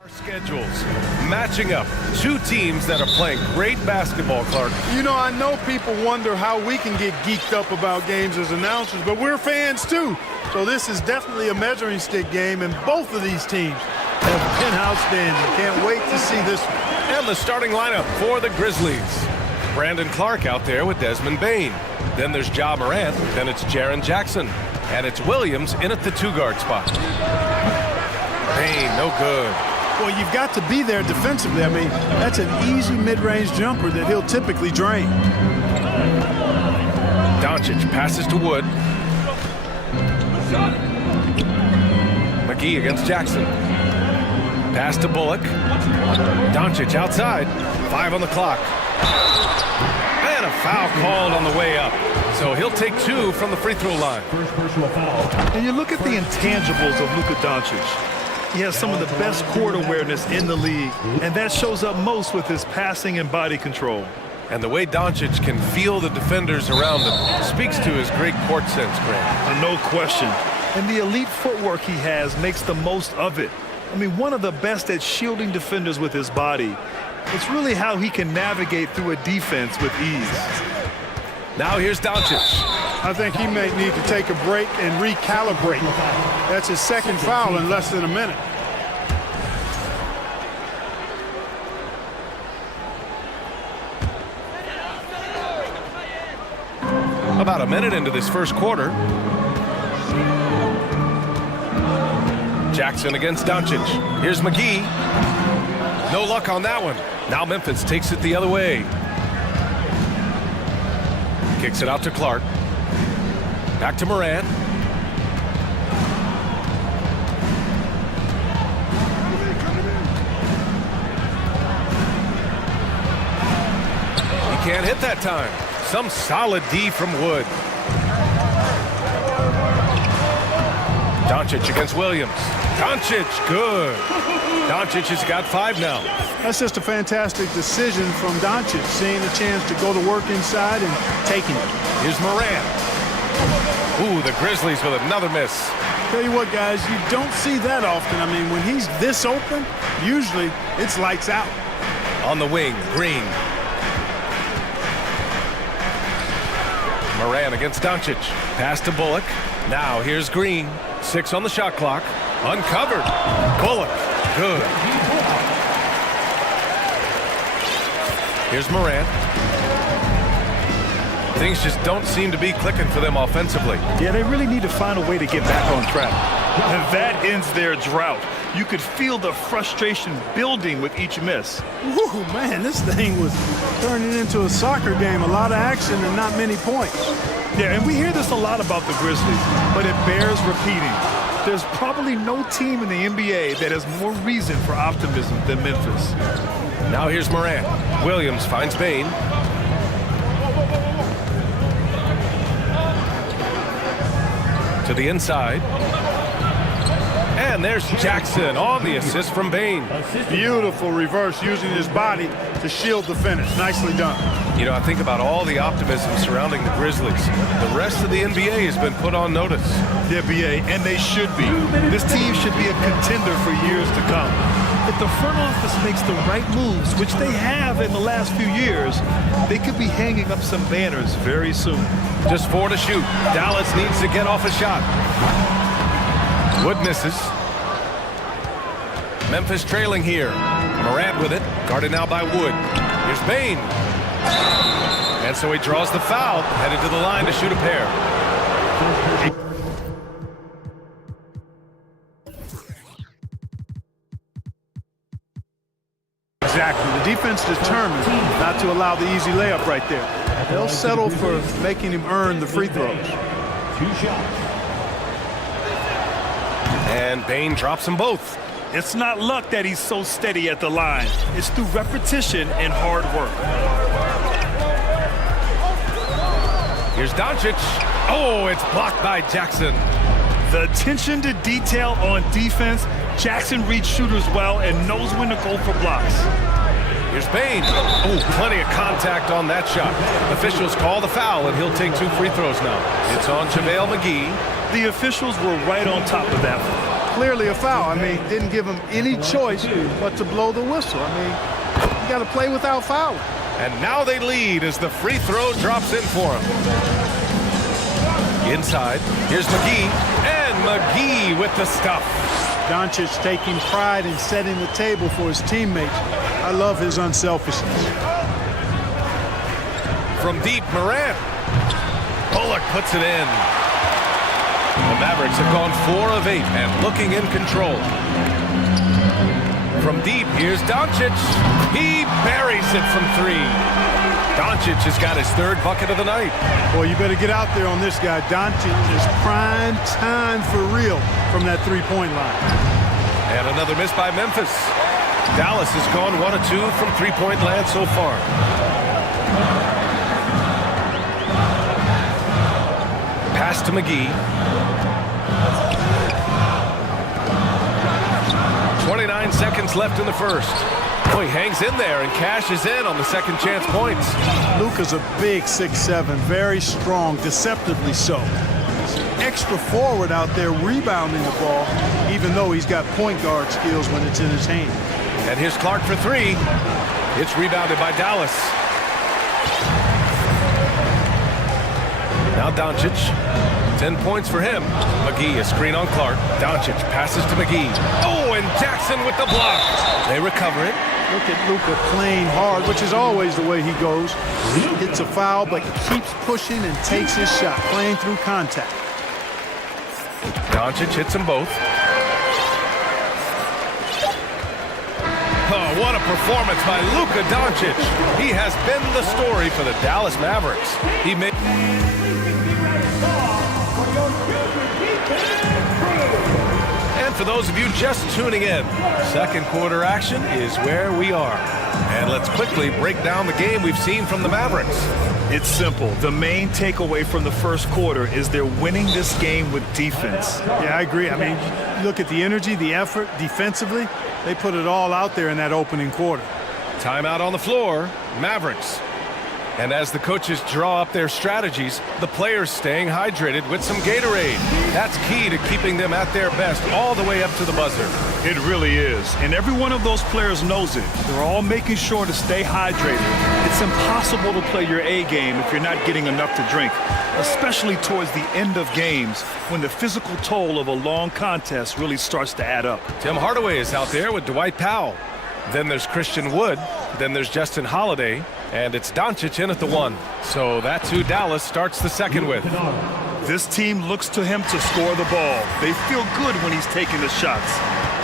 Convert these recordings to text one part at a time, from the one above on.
Our schedules matching up two teams that are playing great basketball, Clark. You know, I know people wonder how we can get geeked up about games as announcers, but we're fans too. So this is definitely a measuring stick game, and both of these teams have been outstanding. Can't wait to see this one. And the starting lineup for the Grizzlies. Brandon Clark out there with Desmond Bane. Then there's Ja Morant, then it's Jaren Jackson. And it's Williams in at the two-guard spot. Bane, no good. Well, you've got to be there defensively. I mean, that's an easy mid-range jumper that he'll typically drain. Doncic passes to Wood. McGee against Jackson. Pass to Bullock. Doncic outside. 5 on the clock. And a foul called on the way up. So he'll take 2 from the free throw line. First personal foul. And you look at the intangibles of Luka Doncic. He has some of the best court awareness in the league, and that shows up most with his passing and body control. And the way Doncic can feel the defenders around him speaks to his great court sense, Grant. No question. And the elite footwork he has makes the most of it. I mean, one of the best at shielding defenders with his body. It's really how he can navigate through a defense with ease. Now here's Doncic. I think he may need to take a break and recalibrate. That's his second foul in less than a minute. About a minute into this first quarter. Jackson against Doncic. Here's McGee. No luck on that one. Now Memphis takes it the other way. Kicks it out to Clark. Back to Morant. He can't hit that time. Some solid D from Wood. Doncic against Williams. Doncic, good. Doncic has got 5 now. That's just a fantastic decision from Doncic, seeing the chance to go to work inside and taking it. Here's Morant. Ooh, the Grizzlies with another miss. Tell you what, guys, you don't see that often. I mean, when he's this open, usually it's lights out. On the wing, Green. Morant against Doncic. Pass to Bullock. Now here's Green. 6 on the shot clock. Uncovered. Bullock. Good. Here's Morant. Things just don't seem to be clicking for them offensively. Yeah, they really need to find a way to get back on track. And that ends their drought. You could feel the frustration building with each miss. Woo, man, this thing was turning into a soccer game. A lot of action and not many points. Yeah, and we hear this a lot about the Grizzlies, but it bears repeating. There's probably no team in the NBA that has more reason for optimism than Memphis. Now here's Morant. Williams finds Bane. To the inside. And there's Jackson on the assist from Bane. Beautiful reverse using his body to shield the finish. Nicely done. You know, I think about all the optimism surrounding the Grizzlies. The rest of the NBA has been put on notice. The NBA, and they should be. This team should be a contender for years to come. If the front office makes the right moves, which they have in the last few years, they could be hanging up some banners very soon. Just 4 to shoot. Dallas needs to get off a shot. Wood misses. Memphis trailing here. Morant with it. Guarded now by Wood. Here's Bane. And so he draws the foul. Headed to the line to shoot a pair. Exactly. The defense determined not to allow the easy layup right there. They'll settle for making him earn the free throws. 2 shots. And Bane drops them both. It's not luck that he's so steady at the line. It's through repetition and hard work. Here's Doncic. Oh, it's blocked by Jackson. The attention to detail on defense. Jackson reads shooters well and knows when to go for blocks. Here's Bane. Oh, plenty of contact on that shot. Officials call the foul, and he'll take 2 free throws now. It's on JaVale McGee. The officials were right on top of that one. clearly a foul. I mean, didn't give him any choice but to blow the whistle. I mean, you got to play without fouling. And now they lead as the free throw drops in for him. Inside, here's McGee, and McGee with the stuff. Doncic taking pride in setting the table for his teammates. I love his unselfishness. From deep, Morant. Bullock puts it in. The Mavericks have gone 4 of 8 and looking in control. From deep, here's Doncic. He buries it from 3. Doncic has got his 3rd bucket of the night. Boy, you better get out there on this guy. Doncic is prime time for real from that three-point line. And another miss by Memphis. Dallas has gone 1 of 2 from three-point land so far. Pass to McGee. 29 seconds left in the first. Oh, he hangs in there and cashes in on the second chance points. Luka's a big 6'7", very strong, deceptively so. Extra forward out there rebounding the ball, even though he's got point guard skills when it's in his hand. And here's Clark for 3. It's rebounded by Dallas. Now Doncic. 10 points for him. McGee, a screen on Clark. Doncic passes to McGee. Oh, and Jackson with the block. They recover it. Look at Luka playing hard, which is always the way he goes. Hits a foul, but keeps pushing and takes his shot, playing through contact. Doncic hits them both. Oh, what a performance by Luka Doncic. He has been the story for the Dallas Mavericks. He made... And for those of you just tuning in, second quarter action is where we are. And let's quickly break down the game we've seen from the Mavericks. It's simple. The main takeaway from the first quarter is they're winning this game with defense. Yeah, I agree. I mean, look at the energy, the effort defensively. They put it all out there in that opening quarter. Timeout on the floor, Mavericks. And as the coaches draw up their strategies, the players staying hydrated with some Gatorade. That's key to keeping them at their best all the way up to the buzzer. It really is. And every one of those players knows it. They're all making sure to stay hydrated. It's impossible to play your A game if you're not getting enough to drink, especially towards the end of games when the physical toll of a long contest really starts to add up. Tim Hardaway is out there with Dwight Powell. Then there's Christian Wood. Then there's Justin Holiday. And it's Doncic in at the 1. So that's who Dallas starts the second with. This team looks to him to score the ball. They feel good when he's taking the shots.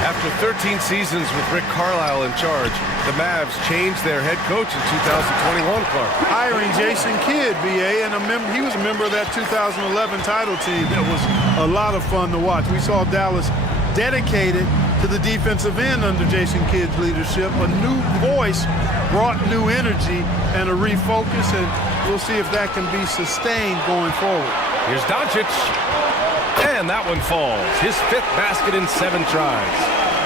After 13 seasons with Rick Carlisle in charge, the Mavs changed their head coach in 2021, Clark. Hiring Jason Kidd, BA, and he was a member of that 2011 title team. It was a lot of fun to watch. We saw Dallas dedicated to the defensive end under Jason Kidd's leadership. A new voice brought new energy and a refocus, and we'll see if that can be sustained going forward. Here's Doncic, and that one falls. His 5th basket in 7 tries.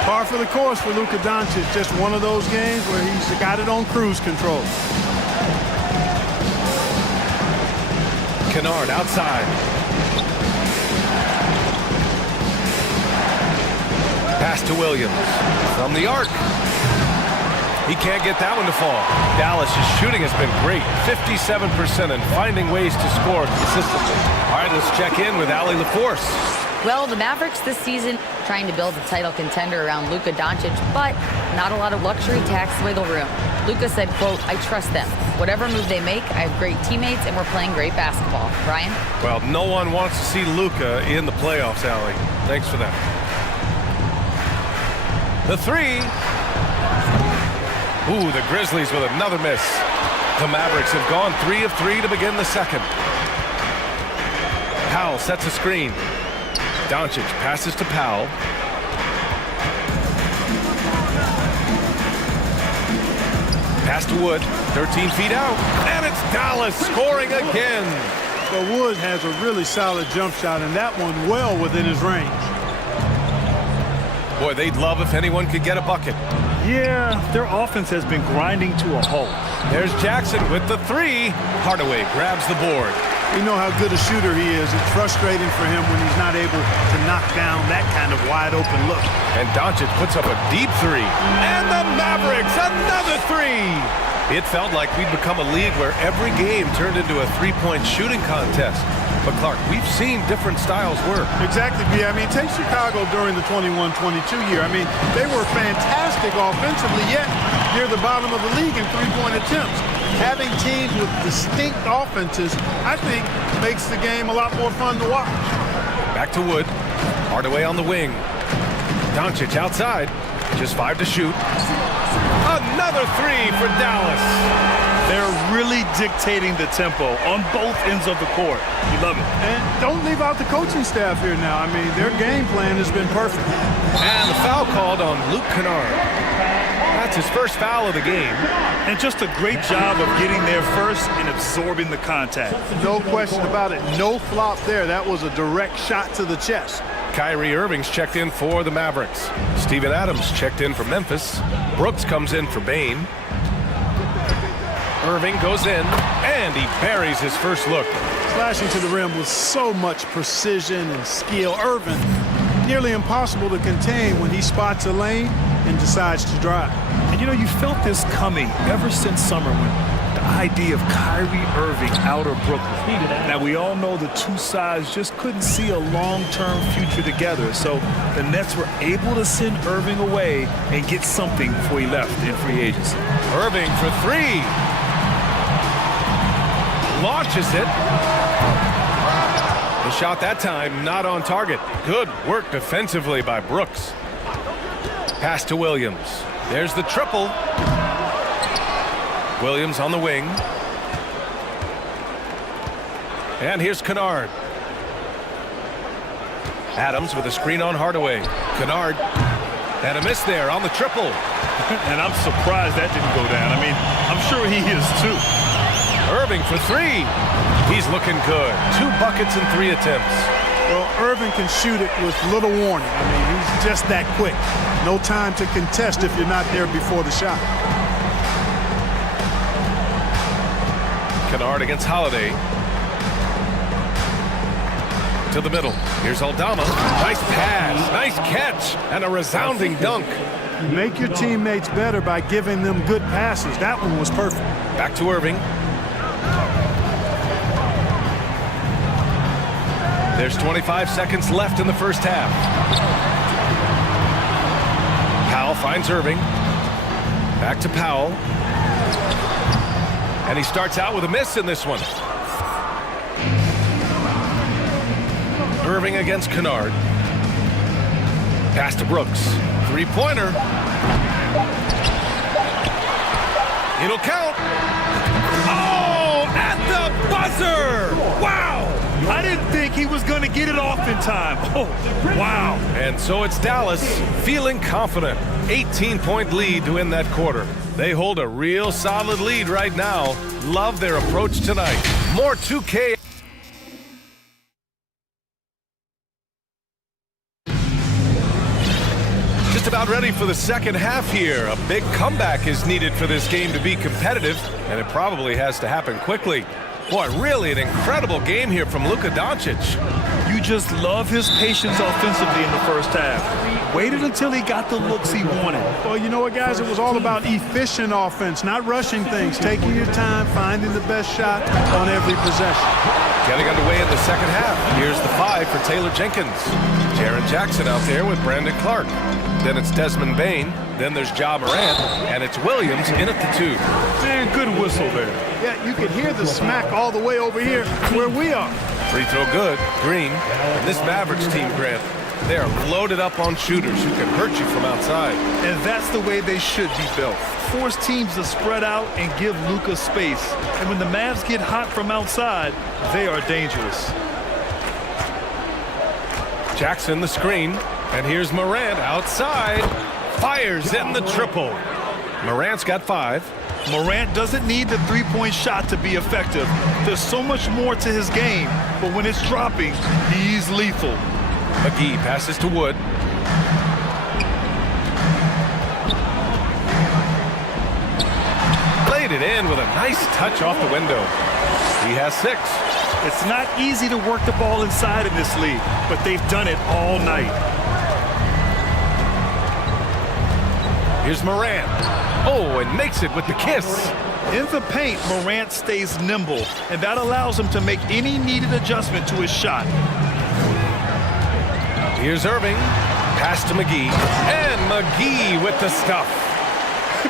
Par for the course for Luka Doncic. Just one of those games where he's got it on cruise control. Kennard outside. Pass to Williams from the arc. He can't get that one to fall. Dallas' shooting has been great, 57%, and finding ways to score consistently. All right, let's check in with Allie LaForce. Well, the Mavericks this season trying to build a title contender around Luka Doncic, but not a lot of luxury tax wiggle room. Luka said, quote, "I trust them. Whatever move they make, I have great teammates and we're playing great basketball." Brian? Well, no one wants to see Luka in the playoffs, Allie. Thanks for that. The 3. Ooh, the Grizzlies with another miss. The Mavericks have gone 3 of 3 to begin the second. Powell sets a screen. Doncic passes to Powell. Pass to Wood, 13 feet out, and it's Dallas scoring again. But Wood has a really solid jump shot, and that one well within his range. Boy, they'd love if anyone could get a bucket. Yeah, their offense has been grinding to a halt. There's Jackson with the 3. Hardaway grabs the board. We know how good a shooter he is. It's frustrating for him when he's not able to knock down that kind of wide open look. And Doncic puts up a deep three. And the Mavericks, another three! It felt like we'd become a league where every game turned into a three-point shooting contest. But Clark, we've seen different styles work. Exactly, B. I mean, take Chicago during the 21-22 year. I mean, they were fantastic offensively, yet near the bottom of the league in three-point attempts. Having teams with distinct offenses, I think, makes the game a lot more fun to watch. Back to Wood. Hardaway on the wing. Doncic outside. Just 5 to shoot. Another three for Dallas. They're really dictating the tempo on both ends of the court. You love it. And don't leave out the coaching staff here now. I mean, their game plan has been perfect. And the foul called on Luke Kennard. That's his first foul of the game. And just a great job of getting there first and absorbing the contact. No question about it. No flop there. That was a direct shot to the chest. Kyrie Irving's checked in for the Mavericks. Steven Adams checked in for Memphis. Brooks comes in for Bane. Irving goes in, and he buries his first look. Slashing to the rim with so much precision and skill. Irving, nearly impossible to contain when he spots a lane and decides to drive. And you know, you felt this coming ever since summer when the idea of Kyrie Irving out of Brooklyn. Now, we all know the two sides just couldn't see a long-term future together. So the Nets were able to send Irving away and get something before he left in free agency. Irving for three. Launches it. The shot that time not on target. Good work defensively by Brooks. Pass to Williams. There's the triple. Williams on the wing. And here's Kennard. Adams with a screen on Hardaway. Kennard. And a miss there on the triple. And I'm surprised that didn't go down. I mean, I'm sure he is too. Irving for three. He's looking good. 2 buckets in 3 attempts. Well, Irving can shoot it with little warning. I mean, he's just that quick. No time to contest if you're not there before the shot. Kennard against Holiday. To the middle. Here's Aldama. Nice pass. Nice catch. And a resounding dunk. You make your teammates better by giving them good passes. That one was perfect. Back to Irving. There's 25 seconds left in the first half. Powell finds Irving. Back to Powell. And he starts out with a miss in this one. Irving against Kennard. Pass to Brooks. Three-pointer. It'll count. Oh, at the buzzer! Wow! I didn't think he was going to get it off in time. Oh, wow. And so it's Dallas feeling confident. 18-point lead to win that quarter. They hold a real solid lead right now. Love their approach tonight. More 2K. Just about ready for the second half here. A big comeback is needed for this game to be competitive, and it probably has to happen quickly. Boy, really an incredible game here from Luka Doncic. You just love his patience offensively in the first half. Waited until he got the looks he wanted. Well, you know what, guys? It was all about efficient offense, not rushing things, taking your time, finding the best shot on every possession. Getting underway in the second half. Here's the 5 for Taylor Jenkins. Jaren Jackson out there with Brandon Clark. Then it's Desmond Bane. Then there's Ja Morant. And it's Williams in at the 2. Man, good whistle there. Yeah, you could hear the smack all the way over here where we are. Free throw good. Green. And this Mavericks team, Grant, they are loaded up on shooters who can hurt you from outside. And that's the way they should be built. Force teams to spread out and give Luka space. And when the Mavs get hot from outside, they are dangerous. Jackson the screen. And here's Morant outside. Fires in the triple. Morant's got 5. Morant doesn't need the three-point shot to be effective. There's so much more to his game, but when it's dropping, he's lethal. McGee passes to Wood. Laid it in with a nice touch off the window. He has 6. It's not easy to work the ball inside in this league, but they've done it all night. Here's Morant. Oh, and makes it with the kiss. In the paint, Morant stays nimble, and that allows him to make any needed adjustment to his shot. Here's Irving. Pass to McGee. And McGee with the stuff.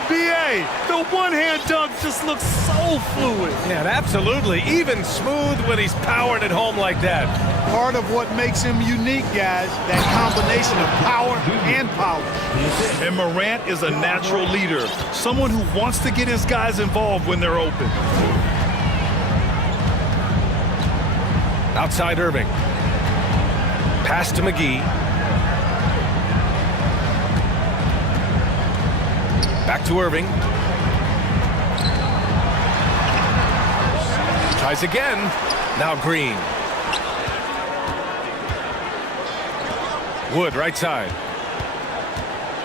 B.A., the one-hand dunk just looks so fluid. Yeah, absolutely. Even smooth when he's powering it home like that. Part of what makes him unique, guys, that combination of power and power. And Morant is a natural leader, someone who wants to get his guys involved when they're open. Outside Irving. Pass to McGee. Back to Irving. Tries again. Now Green. Wood, right side.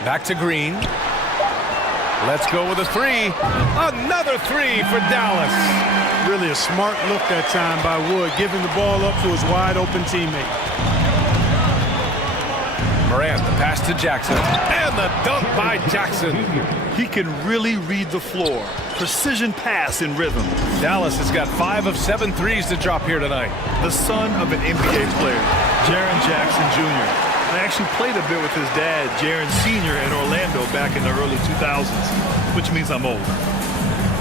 Back to Green. Let's go with a three. Another three for Dallas. Really a smart look that time by Wood, giving the ball up to his wide-open teammate. Morant, the pass to Jackson. And the dunk by Jackson. He can really read the floor. Precision pass in rhythm. Dallas has got 5 of 7 threes to drop here tonight. The son of an NBA player, Jaren Jackson Jr. I actually played a bit with his dad, Jaren Sr. in Orlando back in the early 2000s, which means I'm old.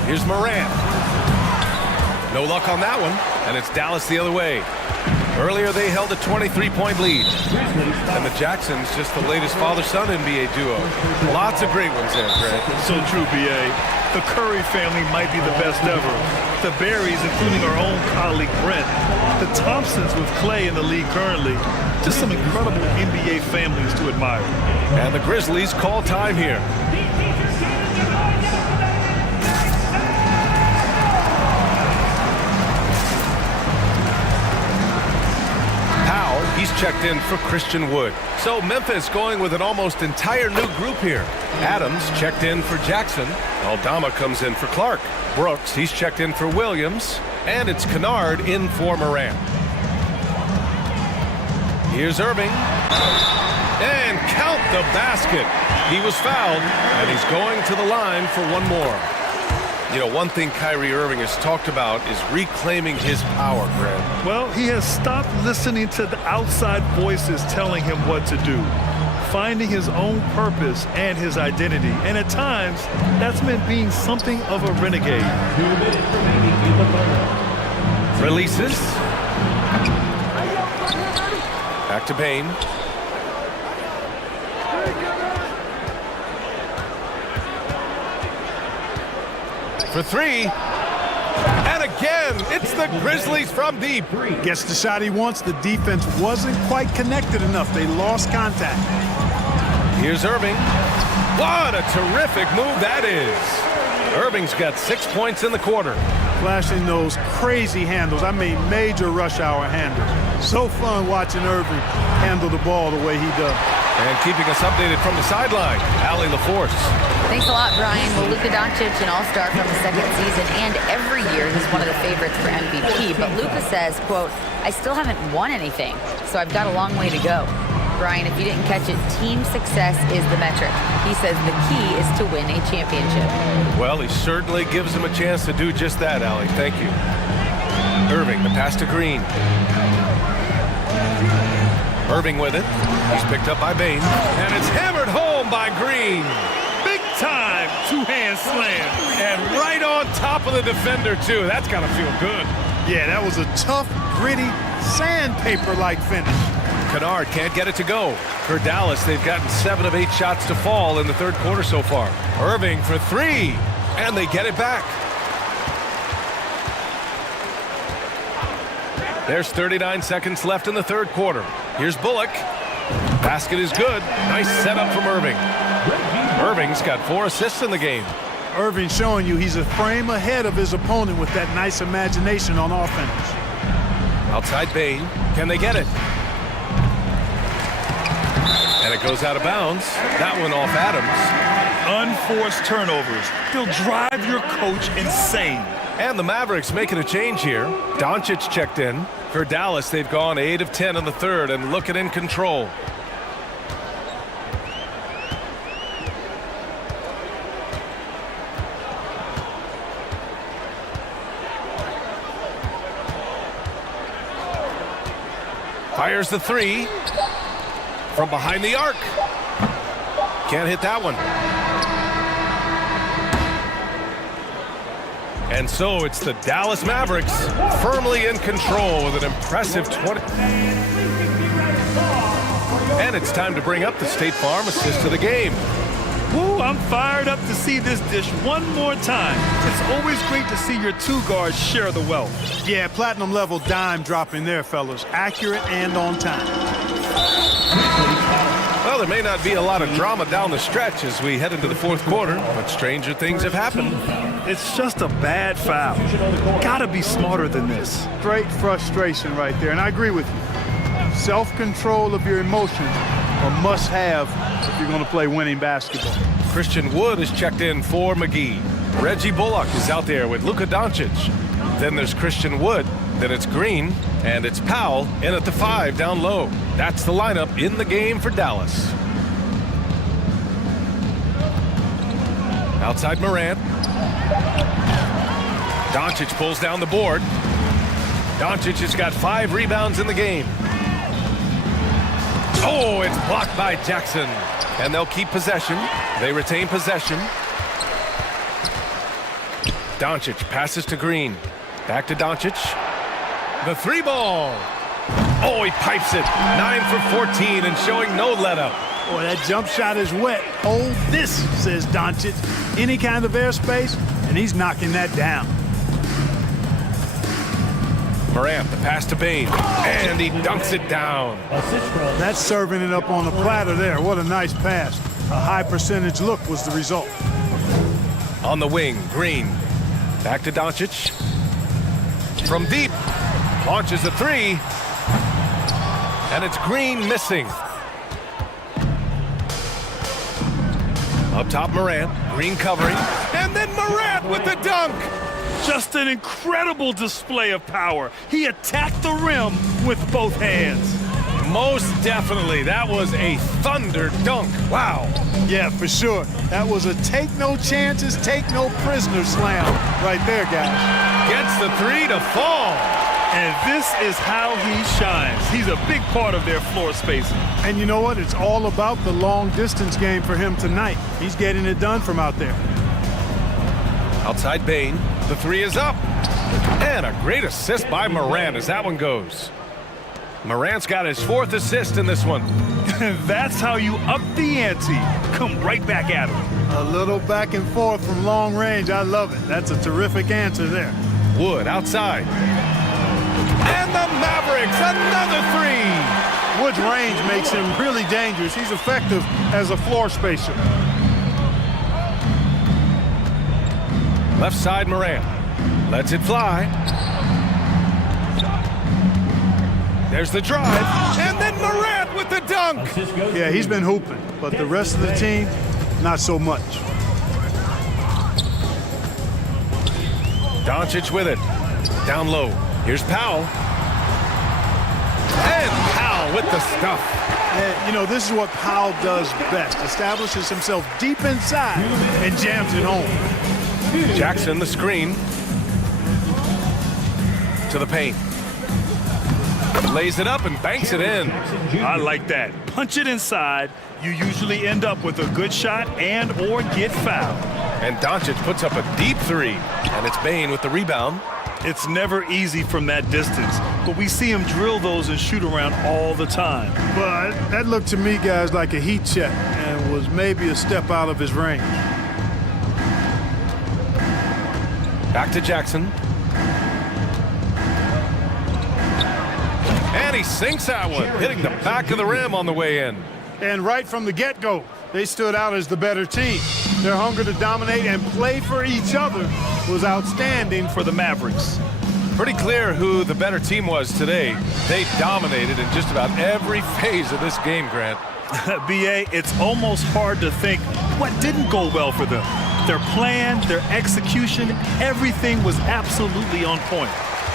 Here's Morant. No luck on that one, and it's Dallas the other way. Earlier, they held a 23-point lead. And the Jacksons, just the latest father-son NBA duo. Lots of great ones there, Greg. So true, B.A. The Curry family might be the best ever. The Berries, including our own colleague Brent. The Thompsons with Clay in the league currently. Just some incredible NBA families to admire. And the Grizzlies call time here. He's checked in for Christian Wood. So Memphis going with an almost entire new group here. Adams checked in for Jackson. Aldama comes in for Clark. Brooks, he's checked in for Williams. And it's Kennard in for Morant. Here's Irving. And count the basket. He was fouled, and he's going to the line for one more. You know, one thing Kyrie Irving has talked about is reclaiming his power, Greg. Well, he has stopped listening to the outside voices telling him what to do, finding his own purpose and his identity. And at times, that's meant being something of a renegade. Releases. Back to Bain. For three. And again, it's the Grizzlies from deep. Gets the shot he wants. The defense wasn't quite connected enough. They lost contact. Here's Irving. What a terrific move that is. Irving's got 6 points in the quarter. Flashing those crazy handles. I mean, major rush hour handles. So fun watching Irving handle the ball the way he does. And keeping us updated from the sideline, Allie LaForce. Thanks a lot, Brian. Well, Luka Doncic, an all-star from the second season, and every year he's one of the favorites for MVP. But Luka says, quote, I still haven't won anything, so I've got a long way to go. Brian, if you didn't catch it, team success is the metric. He says the key is to win a championship. Well, he certainly gives him a chance to do just that, Allie. Thank you. Irving, the pass to Green. Irving with it. He's picked up by Bain. And it's hammered home by Green. Big time two-hand slam. And right on top of the defender, too. That's got to feel good. Yeah, that was a tough, gritty, sandpaper-like finish. Kennard can't get it to go. For Dallas, they've gotten 7 of 8 shots to fall in the third quarter so far. Irving for 3. And they get it back. There's 39 seconds left in the third quarter. Here's Bullock. Basket is good. Nice setup from Irving. Irving's got 4 assists in the game. Irving showing you he's a frame ahead of his opponent with that nice imagination on offense. Outside Bain. Can they get it? And it goes out of bounds. That one off Adams. Unforced turnovers. They'll drive your coach insane. And the Mavericks making a change here. Doncic checked in. For Dallas, they've gone 8 of 10 in the third and looking in control. Fires the three from behind the arc. Can't hit that one. And so it's the Dallas Mavericks firmly in control with an impressive 20. And it's time to bring up the State Farm assist of the game. Woo, I'm fired up to see this dish one more time. It's always great to see your two guards share the wealth. Yeah, platinum level dime dropping there, fellas. Accurate and on time. Well, there may not be a lot of drama down the stretch as we head into the fourth quarter, but stranger things have happened. It's just a bad foul. Gotta be smarter than this. Straight frustration right there, and I agree with you. Self-control of your emotions are must-have if you're going to play winning basketball. Christian Wood is checked in for McGee. Reggie Bullock is out there with Luka Doncic. Then there's Christian Wood. Then it's Green. And it's Powell in at the 5 down low. That's the lineup in the game for Dallas. Outside Morant. Doncic pulls down the board. Doncic has got 5 rebounds in the game. Oh, it's blocked by Jackson. And they'll keep possession. They retain possession. Doncic passes to Green. Back to Doncic. The 3-ball. Oh, he pipes it. 9 for 14 and showing no let-up. Boy, that jump shot is wet. Hold this, says Doncic. Any kind of airspace, and he's knocking that down. Morant, the pass to Bane, and he dunks it down. That's serving it up on the platter there. What a nice pass. A high percentage look was the result. On the wing, Green. Back to Doncic. From deep. Launches a 3. And it's Green missing. Up top, Morant. Green covering. And then Morant with the dunk. Just an incredible display of power. He attacked the rim with both hands. Most definitely. That was a thunder dunk. Wow. Yeah, for sure. That was a take no chances, take no prisoner slam right there, guys. Gets the 3 to fall. And this is how he shines. He's a big part of their floor spacing. And you know what? It's all about the long distance game for him tonight. He's getting it done from out there. Outside Bane. The 3 is up. And a great assist by Morant as that one goes. Morant's got his 4th assist in this one. That's how you up the ante. Come right back at him. A little back and forth from long range. I love it. That's a terrific answer there. Wood outside. And the Mavericks, another 3. Wood's range makes him really dangerous. He's effective as a floor spacer. Left side Morant. Lets it fly. There's the drive. And then Morant with the dunk. Yeah, he's been hooping, but the rest of the team, not so much. Doncic with it. Down low. Here's Powell. And Powell with the stuff. And, you know, this is what Powell does best. Establishes himself deep inside and jams it home. Jackson, the screen. To the paint. Lays it up and banks it in. I like that. Punch it inside. You usually end up with a good shot and or get fouled. And Doncic puts up a deep 3. And it's Bane with the rebound. It's never easy from that distance, but we see him drill those and shoot around all the time. But that looked to me, guys, like a heat check and was maybe a step out of his range. Back to Jackson. And he sinks that one, hitting the back of the rim on the way in. And right from the get-go, they stood out as the better team. Their hunger to dominate and play for each other was outstanding for the Mavericks. Pretty clear who the better team was today. They dominated in just about every phase of this game, Grant. B.A., it's almost hard to think what didn't go well for them. Their plan, their execution, everything was absolutely on point.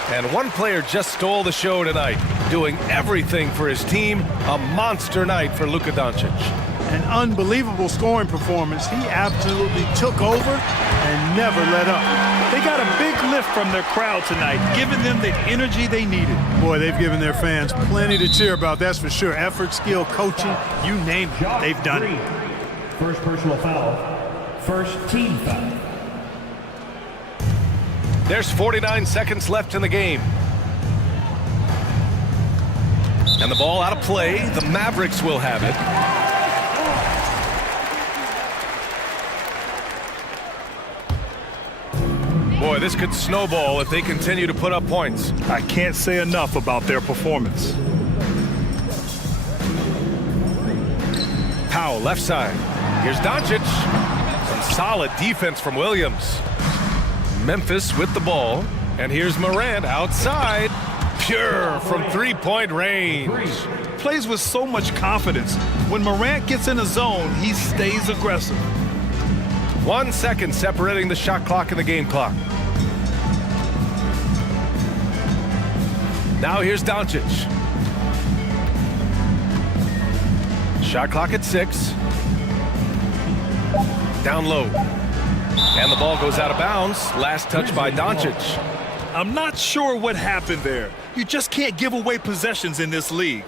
And one player just stole the show tonight, doing everything for his team. A monster night for Luka Doncic. An unbelievable scoring performance. He absolutely took over and never let up. They got a big lift from their crowd tonight, giving them the energy they needed. Boy, they've given their fans plenty to cheer about, that's for sure. Effort, skill, coaching, you name it, they've done it. First personal foul. First team foul. There's 49 seconds left in the game. And the ball out of play. The Mavericks will have it. Boy, this could snowball if they continue to put up points. I can't say enough about their performance. Powell, left side. Here's Doncic. Some solid defense from Williams. Memphis with the ball. And here's Morant outside. Pure from three-point range. Plays with so much confidence. When Morant gets in a zone, he stays aggressive. 1 second separating the shot clock and the game clock. Now here's Doncic. Shot clock at 6. Down low. And the ball goes out of bounds. Last touch by Doncic. I'm not sure what happened there. You just can't give away possessions in this league.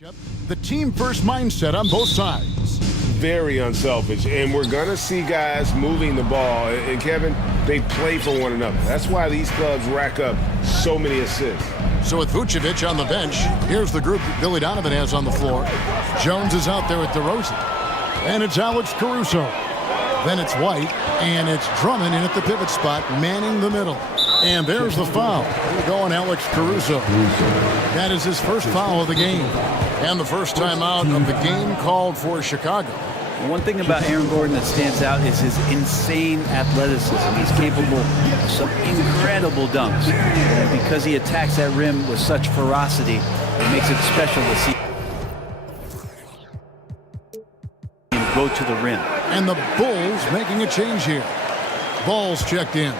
The team-first mindset on both sides. Very unselfish, and we're going to see guys moving the ball. And, Kevin, they play for one another. That's why these clubs rack up so many assists. So with Vucevic on the bench, here's the group that Billy Donovan has on the floor. Jones is out there with DeRozan. And it's Alex Caruso. Then it's White, and it's Drummond in at the pivot spot, manning the middle. And there's the foul. We're going Alex Caruso. That is his first foul of the game. And the first time out of the game called for Chicago. One thing about Aaron Gordon that stands out is his insane athleticism. He's capable of some incredible dunks. And because he attacks that rim with such ferocity, it makes it special to see him go to the rim. And the Bulls making a change here. Ball's checked in.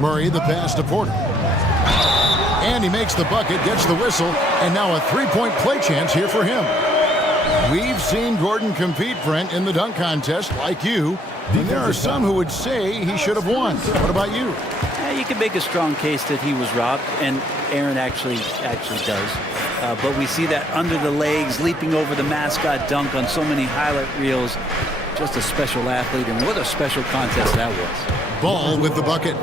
Murray, the pass to Porter. And he makes the bucket, gets the whistle, and now a three-point play chance here for him. We've seen Gordon compete, Brent, in the dunk contest, like you. And there are some who would say he should have won. What about you? Yeah, you can make a strong case that he was robbed, and Aaron actually does. But we see that under the legs, leaping over the mascot dunk on so many highlight reels. Just a special athlete, and what a special contest that was. Ball with the bucket.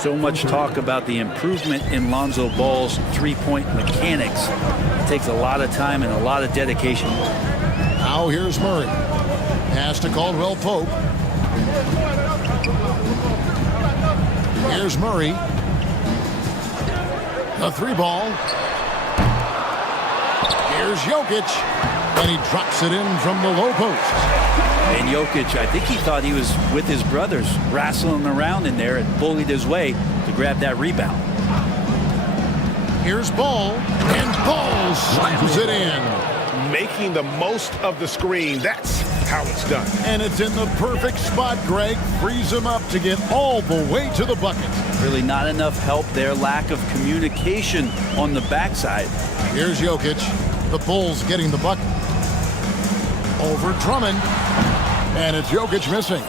So much talk about the improvement in Lonzo Ball's three-point mechanics. It takes a lot of time and a lot of dedication. Now here's Murray. Pass to Caldwell Pope. Here's Murray. The three ball. Here's Jokic. And he drops it in from the low post. And Jokic, I think he thought he was with his brothers, wrestling around in there and bullied his way to grab that rebound. Here's Ball, and Ball slams it in. Making the most of the screen, that's how it's done. And it's in the perfect spot, Greg. Frees him up to get all the way to the bucket. Really not enough help there, lack of communication on the backside. Here's Jokic, the Bulls getting the bucket. Over Drummond. And it's Jokic missing.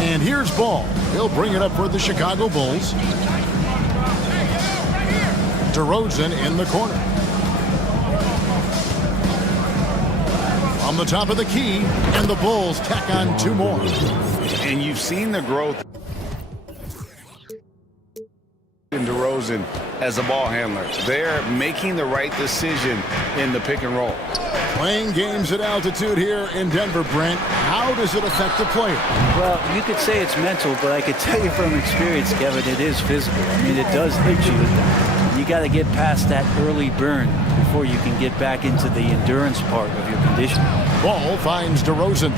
And here's Ball. He'll bring it up for the Chicago Bulls. DeRozan in the corner. On the top of the key, and the Bulls tack on two more. And you've seen the growth in DeRozan as a ball handler. They're making the right decision in the pick and roll. Playing games at altitude here in Denver, Brent. How does it affect the player? Well, you could say it's mental, but I could tell you from experience, Kevin, it is physical. I mean, it does hit you. You got to get past that early burn before you can get back into the endurance part of your conditioning. Ball finds DeRozan.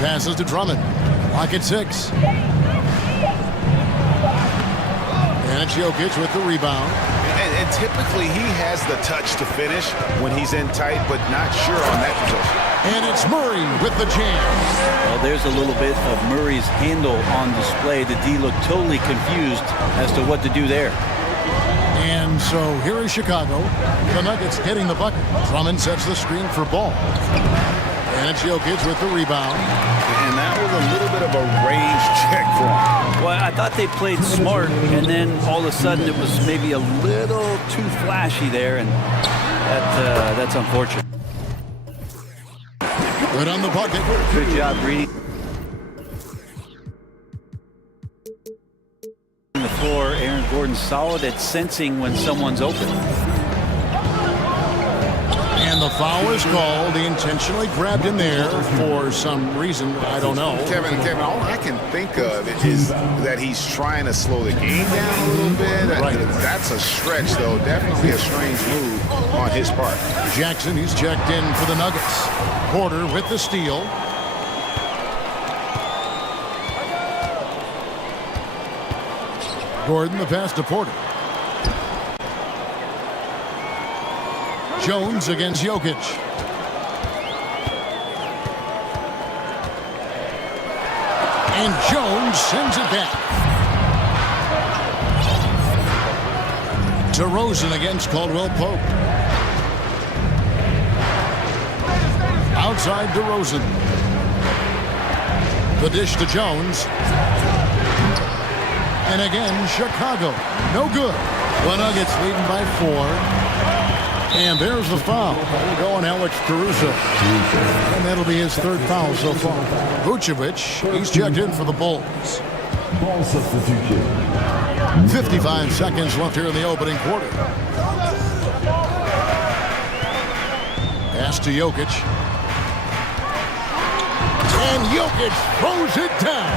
Passes to Drummond. Lock at 6. And it's Jokic with the rebound. And typically he has the touch to finish when he's in tight, but not sure on that position. And it's Murray with the jam. Well, there's a little bit of Murray's handle on display. The D looked totally confused as to what to do there. And so here is Chicago. The Nuggets getting the bucket. Drummond sets the screen for Ball. And it's Jokic with the rebound. And that was a little bit of a range check for him. Well, I thought they played smart, and then all of a sudden it was maybe a little too flashy there, and that's unfortunate. Good on the bucket. Good job reading the floor. Aaron Gordon solid at sensing when someone's open. And the foul is called. He intentionally grabbed him there for some reason. I don't know. Kevin, all I can think of is that he's trying to slow the game down a little bit. Right. That's a stretch, though. Definitely a strange move on his part. Jackson, he's checked in for the Nuggets. Porter with the steal. Gordon, the pass to Porter. Jones against Jokic. And Jones sends it back. DeRozan against Caldwell Pope. Outside DeRozan. The dish to Jones. And again, Chicago. No good. The Nuggets leading by 4. And there's the foul. Going Alex Caruso. And that'll be his 3rd foul so far. Vucevic, he's checked in for the Bulls. Ball substitution. 55 seconds left here in the opening quarter. Pass to Jokic. And Jokic throws it down.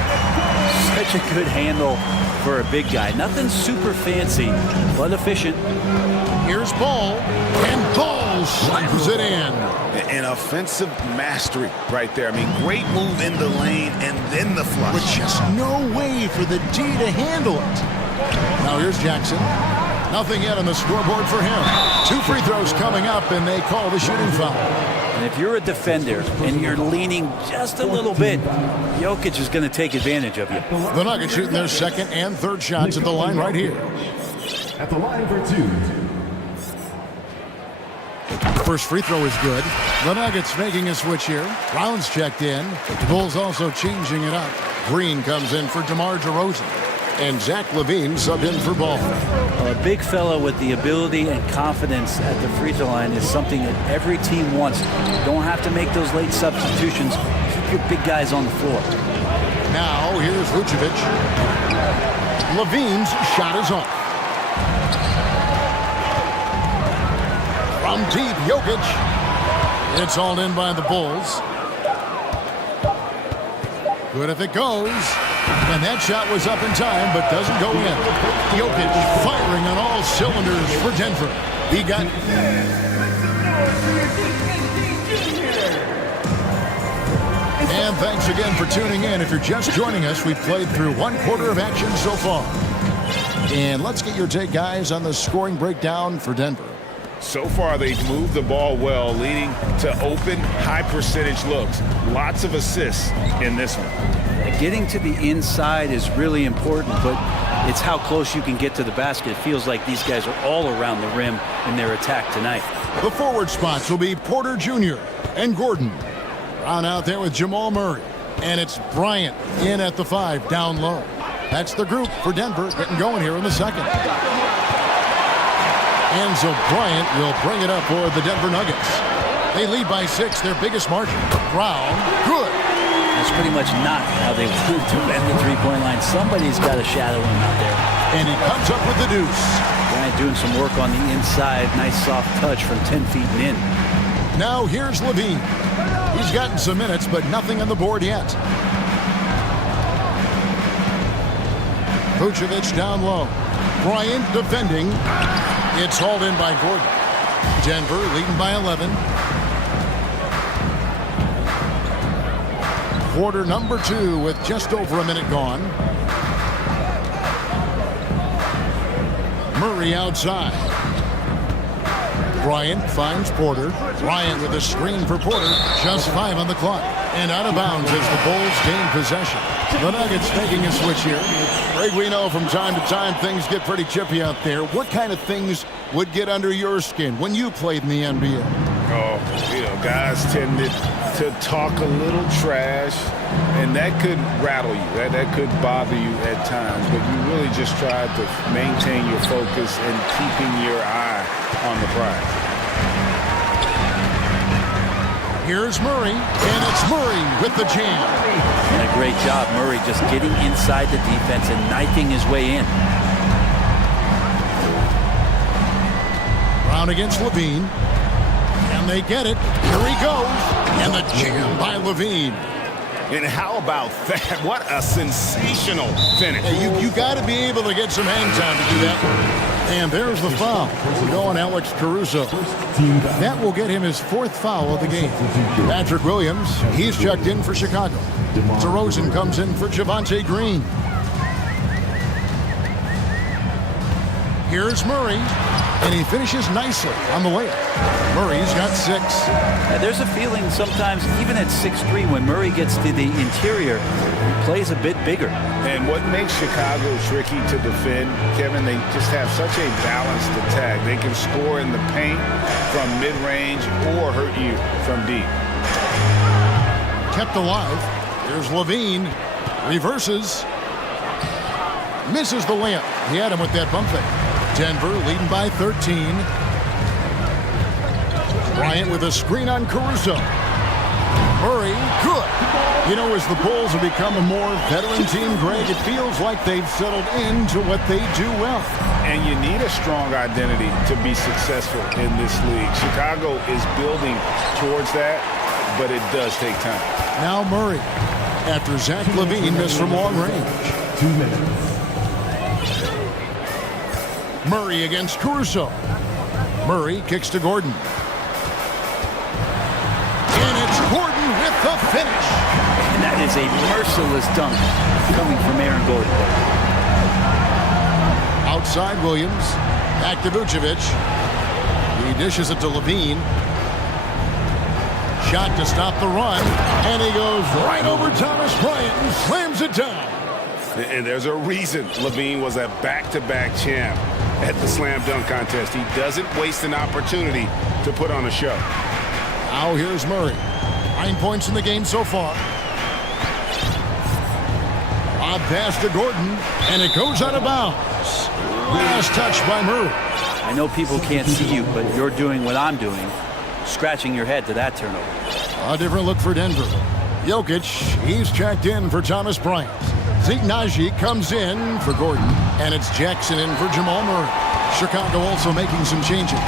Such a good handle for a big guy. Nothing super fancy, but efficient. Here's Ball. And Ball slams it in. An offensive mastery right there. I mean, great move in the lane and then the flush. With just no way for the D to handle it. Now here's Jackson. Nothing yet on the scoreboard for him. 2 free throws coming up, and they call the shooting foul. And if you're a defender and you're leaning just a little bit, Jokic is going to take advantage of you. The Nuggets shooting their 2nd and 3rd shots at the line right here. At the line for 2. First free throw is good. The Nuggets making a switch here. Brown's checked in. The Bulls also changing it up. Green comes in for DeMar DeRozan. And Zach LaVine subbed in for Ball. A big fella with the ability and confidence at the free throw line is something that every team wants. You don't have to make those late substitutions. Keep your big guys on the floor. Now here's Vucevic. LaVine's shot is off. From deep, Jokic. It's hauled in by the Bulls. Good if it goes. And that shot was up in time, but doesn't go in. Jokic firing on all cylinders for Denver. He got... And thanks again for tuning in. If you're just joining us, we've played through 1 quarter of action so far. And let's get your take, guys, on the scoring breakdown for Denver. So far, they've moved the ball well, leading to open, high-percentage looks. Lots of assists in this one. Getting to the inside is really important, but it's how close you can get to the basket. It feels like these guys are all around the rim in their attack tonight. The forward spots will be Porter Jr. and Gordon. Brown out there with Jamal Murray. And it's Bryant in at the 5, down low. That's the group for Denver getting going here in the 2nd. And so Bryant will bring it up for the Denver Nuggets. They lead by 6, their biggest margin. Brown, good. That's pretty much not how they want to defend the three-point line. Somebody's got to shadow him out there. And he comes up with the deuce. Bryant doing some work on the inside. Nice soft touch from 10 feet and in. Now here's LaVine. He's gotten some minutes, but nothing on the board yet. Vucevic down low. Bryant defending. It's hauled in by Gordon. Denver leading by 11. Quarter number 2 with just over a minute gone. Murray outside. Bryant finds Porter. Bryant with a screen for Porter. Just 5 on the clock. And out of bounds as the Bulls gain possession. The Nuggets making a switch here. Greg, we know from time to time things get pretty chippy out there. What kind of things would get under your skin when you played in the NBA? Oh, guys tended to talk a little trash, and that could rattle you. That could bother you at times, but you really just tried to maintain your focus and keeping your eye on the prize. Here's Murray, and it's Murray with the jam. And a great job, Murray, just getting inside the defense and knifing his way in. Brown against LaVine. And they get it. Here he goes. And the jam by LaVine. And how about that? What a sensational finish. Hey, you got to be able to get some hang time to do that. And there's the foul. Going Alex Caruso. That will get him his 4th foul of the game. Patrick Williams, he's checked in for Chicago. DeRozan comes in for Javonte Green. Here's Murray. And he finishes nicely on the layup. Murray's got 6. There's a feeling sometimes, even at 6'3", when Murray gets to the interior, he plays a bit bigger. And what makes Chicago tricky to defend, Kevin, they just have such a balanced attack. They can score in the paint from mid-range or hurt you from deep. kept alive. Here's Levine. Reverses. Misses the layup. He had him with that bump fake. Denver leading by 13. Bryant with a screen on Caruso. Murray, good. You know, as the Bulls have become a more veteran team, Greg, it feels like they've settled into what they do well. And you need a strong identity to be successful in this league. Chicago is building towards that, but it does take time. Now Murray, after Zach LaVine missed from long range. 2 minutes. Murray against Caruso. Murray kicks to Gordon. And it's Gordon with the finish. And that is a merciless dunk coming from Aaron Gordon. Outside Williams. Back to Vucevic. He dishes it to Levine. Shot to stop the run. And he goes right over Thomas Bryant and slams it down. And there's a reason Levine was a back-to-back champ at the slam dunk contest. He doesn't waste an opportunity to put on a show. Now here's Murray. 9 points in the game so far. Odd pass to Gordon, and it goes out of bounds. Last touch by Murray. I know people can't see you, but you're doing what I'm doing, scratching your head to that turnover. A different look for Denver. Jokic, he's checked in for Thomas Bryant. Zeke Naji comes in for Gordon, and it's Jackson in for Jamal Murray. Chicago also making some changes.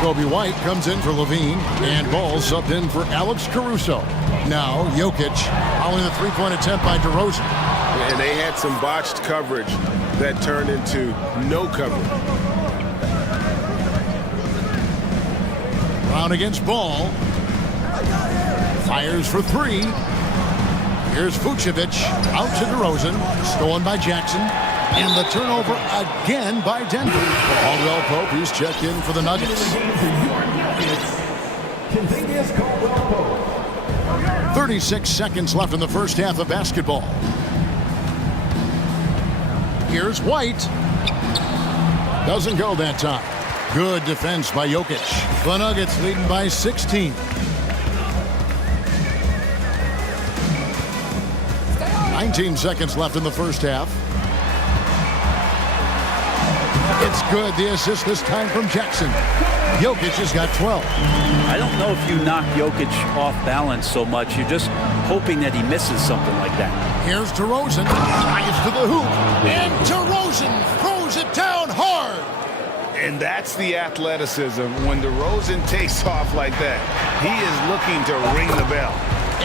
Kobe White comes in for Levine, and Ball subbed in for Alex Caruso. Now Jokic following the three-point attempt by DeRozan. And they had some botched coverage that turned into no coverage. Brown against Ball. Fires for three. Here's Vucevic out to DeRozan. Stolen by Jackson. And the turnover again by Denver. Caldwell Pope, he's checked in for the Nuggets. 36 seconds left in the first half of basketball. Here's White. Doesn't go that time. Good defense by Jokic. The Nuggets leading by 16. 19 seconds left in the first half. It's good. The assist this time from Jackson. Jokic has got 12. I don't know if you knock Jokic off balance so much. You're just hoping that he misses something like that. Here's DeRozan. Drives to the hoop. And DeRozan throws it down hard. And that's the athleticism. When DeRozan takes off like that, he is looking to ring the bell.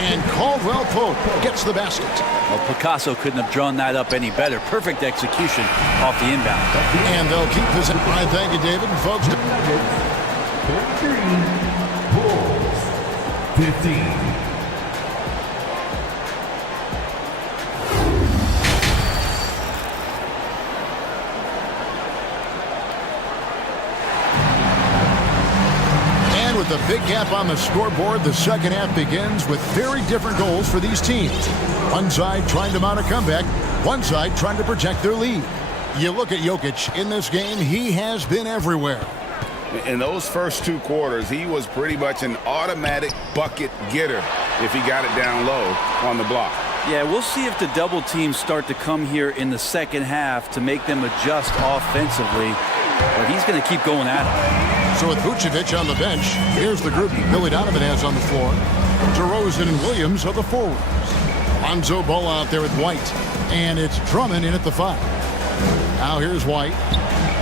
And Caldwell Pope gets the basket. Well, Picasso couldn't have drawn that up any better. Perfect execution off the inbound. And they'll keep this. I thank you, David. And folks. 15. With a big gap on the scoreboard, the second half begins with very different goals for these teams. One side trying to mount a comeback, one side trying to protect their lead. You look at Jokic in this game, he has been everywhere. In those first two quarters, he was pretty much an automatic bucket getter if he got it down low on the block. Yeah, we'll see if the double teams start to come here in the second half to make them adjust offensively. But he's going to keep going at it. So with Vucevic on the bench, here's the group Billy Donovan has on the floor. DeRozan and Williams are the forwards. Lonzo Ball out there with White. And it's Drummond in at the 5. Now here's White.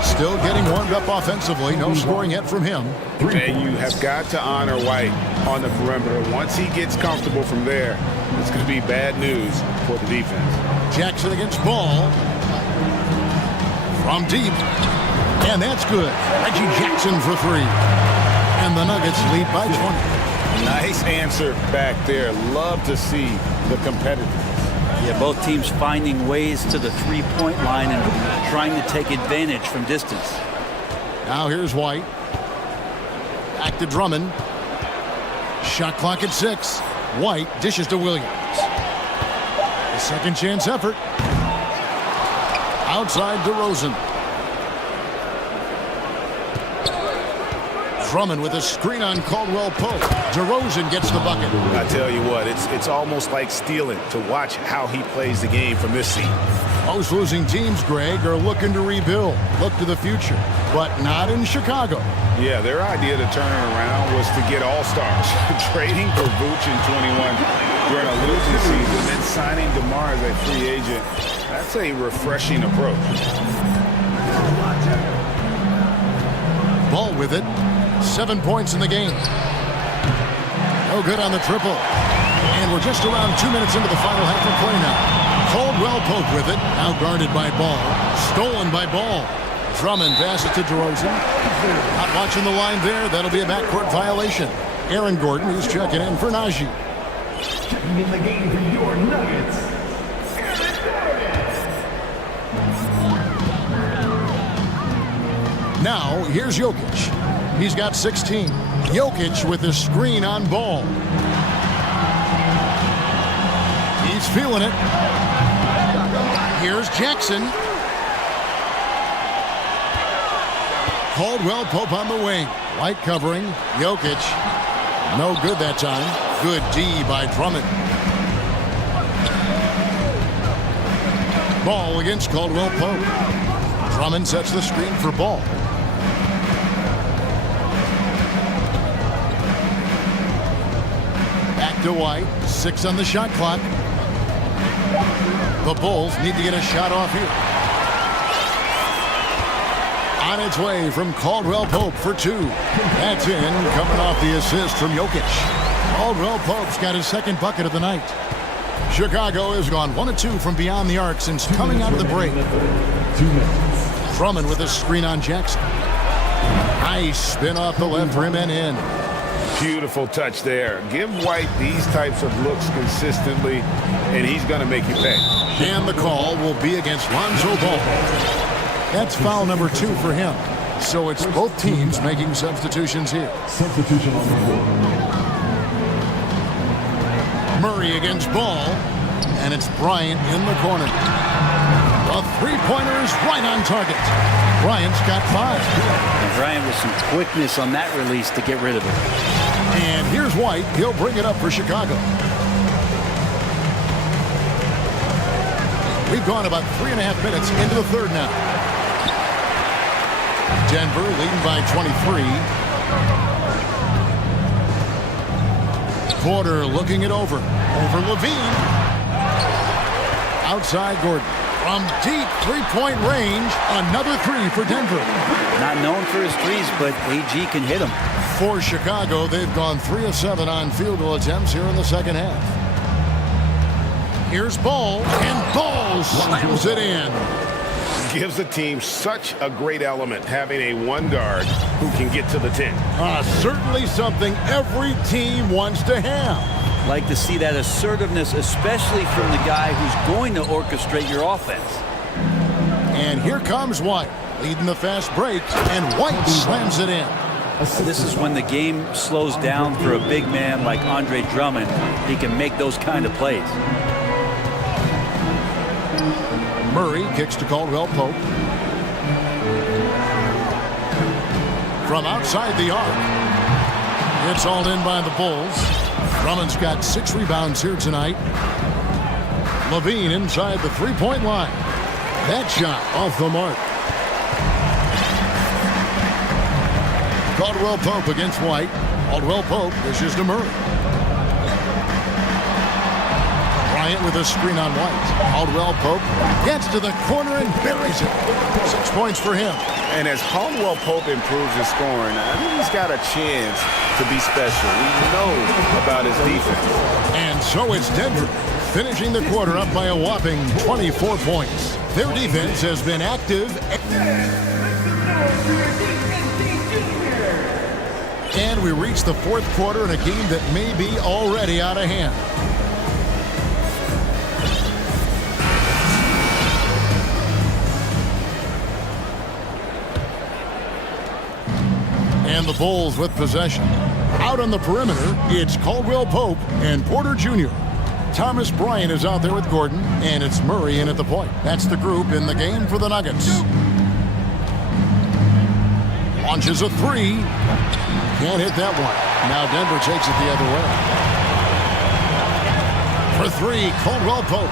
Still getting warmed up offensively. No scoring yet from him. And you have got to honor White on the perimeter. Once he gets comfortable from there, it's going to be bad news for the defense. Jackson against Ball. From deep. And that's good. Reggie Jackson for 3. And the Nuggets lead by 20. Nice answer back there. Love to see the competitiveness. Yeah, both teams finding ways to the three-point line and trying to take advantage from distance. Now here's White. Back to Drummond. Shot clock at 6. White dishes to Williams. A second chance effort. Outside DeRozan. Drummond with a screen on Caldwell Pope. DeRozan gets the bucket. I tell you what, it's almost like stealing to watch how he plays the game from this seat. Most losing teams, Greg, are looking to rebuild, look to the future, but not in Chicago. Yeah, their idea to turn it around was to get all-stars. Trading for Vooch in 21 during a losing season, then signing DeMar as a free agent. That's a refreshing approach. Ball with it. 7 points in the game. No good on the triple. And we're just around 2 minutes into the final half of play now. Caldwell Pope with it. Now guarded by Ball. Stolen by Ball. Drummond passes to DeRozan. Not watching the line there. That'll be a backcourt violation. Aaron Gordon, who's checking in for Najee. Checking in the game for your Nuggets. Now, here's Jokic. He's got 16. Jokic with a screen on Ball. He's feeling it. Here's Jackson. Caldwell Pope on the wing. Light covering. Jokic. No good that time. Good D by Drummond. Ball against Caldwell Pope. Drummond sets the screen for Ball. Back to White. 6 on the shot clock. The Bulls need to get a shot off here. On its way from Caldwell Pope for 2. That's in, coming off the assist from Jokic. Caldwell Pope's got his second bucket of the night. Chicago has gone 1 of 2 from beyond the arc since coming out of the break. 2 minutes. Drummond with a screen on Jackson. Nice spin off the left rim and in. Beautiful touch there. Give White these types of looks consistently, and he's going to make you pay. And the call will be against Lonzo Ball. That's foul number 2 for him. So it's both teams making substitutions here. Substitution on the floor. Murray against Ball, and it's Bryant in the corner. The three-pointer is right on target. Bryant's got 5. And Bryant with some quickness on that release to get rid of it. And here's White. He'll bring it up for Chicago. We've gone about 3.5 minutes into the third now. Denver leading by 23. Porter looking it over. Over Levine. Outside Gordon. From deep three-point range, another 3 for Denver. Not known for his threes, but AG can hit them. For Chicago, they've gone 3 of 7 on field goal attempts here in the second half. Here's Ball, and Ball slams it in. Gives the team such a great element having a one guard who can get to the 10. Certainly something every team wants to have. Like to see that assertiveness, especially from the guy who's going to orchestrate your offense. And here comes White, leading the fast break, and White slams it in. This is when the game slows down for a big man like Andre Drummond. He can make those kind of plays. Murray kicks to Caldwell Pope. From outside the arc. It's hauled in by the Bulls. Drummond's got 6 rebounds here tonight. Levine inside the three-point line. That shot off the mark. Caldwell Pope against White. Caldwell Pope dishes to Murray. Bryant with a screen on White. Caldwell Pope gets to the corner and buries it. 6 points for him. And as Caldwell Pope improves his scoring, I think he's got a chance to be special. We know about his defense. And so it's Denver, finishing the quarter up by a whopping 24 points. Their defense has been active. And we reach the fourth quarter in a game that may be already out of hand. And the Bulls with possession. Out on the perimeter, it's Caldwell Pope and Porter Jr. Thomas Bryant is out there with Gordon, and it's Murray in at the point. That's the group in the game for the Nuggets. Launches a 3. Can't hit that one. Now Denver takes it the other way. For three, Caldwell Pope.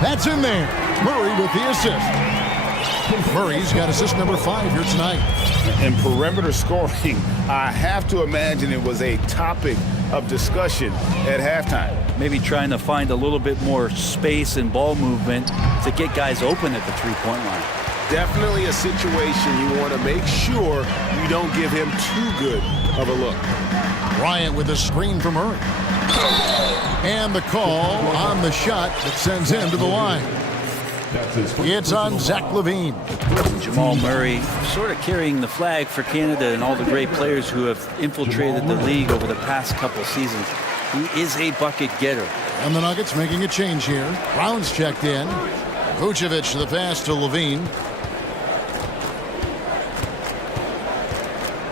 That's in there. Murray with the assist. Murray's got assist number 5 here tonight. And perimeter scoring, I have to imagine it was a topic of discussion at halftime. Maybe trying to find a little bit more space and ball movement to get guys open at the three-point line. Definitely a situation you want to make sure you don't give him too good of a look. Bryant with a screen from Murray. And the call on the shot that sends him to the line. It's on Zach LaVine. Jamal Murray sort of carrying the flag for Canada and all the great players who have infiltrated the league over the past couple seasons. He is a bucket getter. And the Nuggets making a change here. Brown's checked in. Vucevic the pass to LaVine.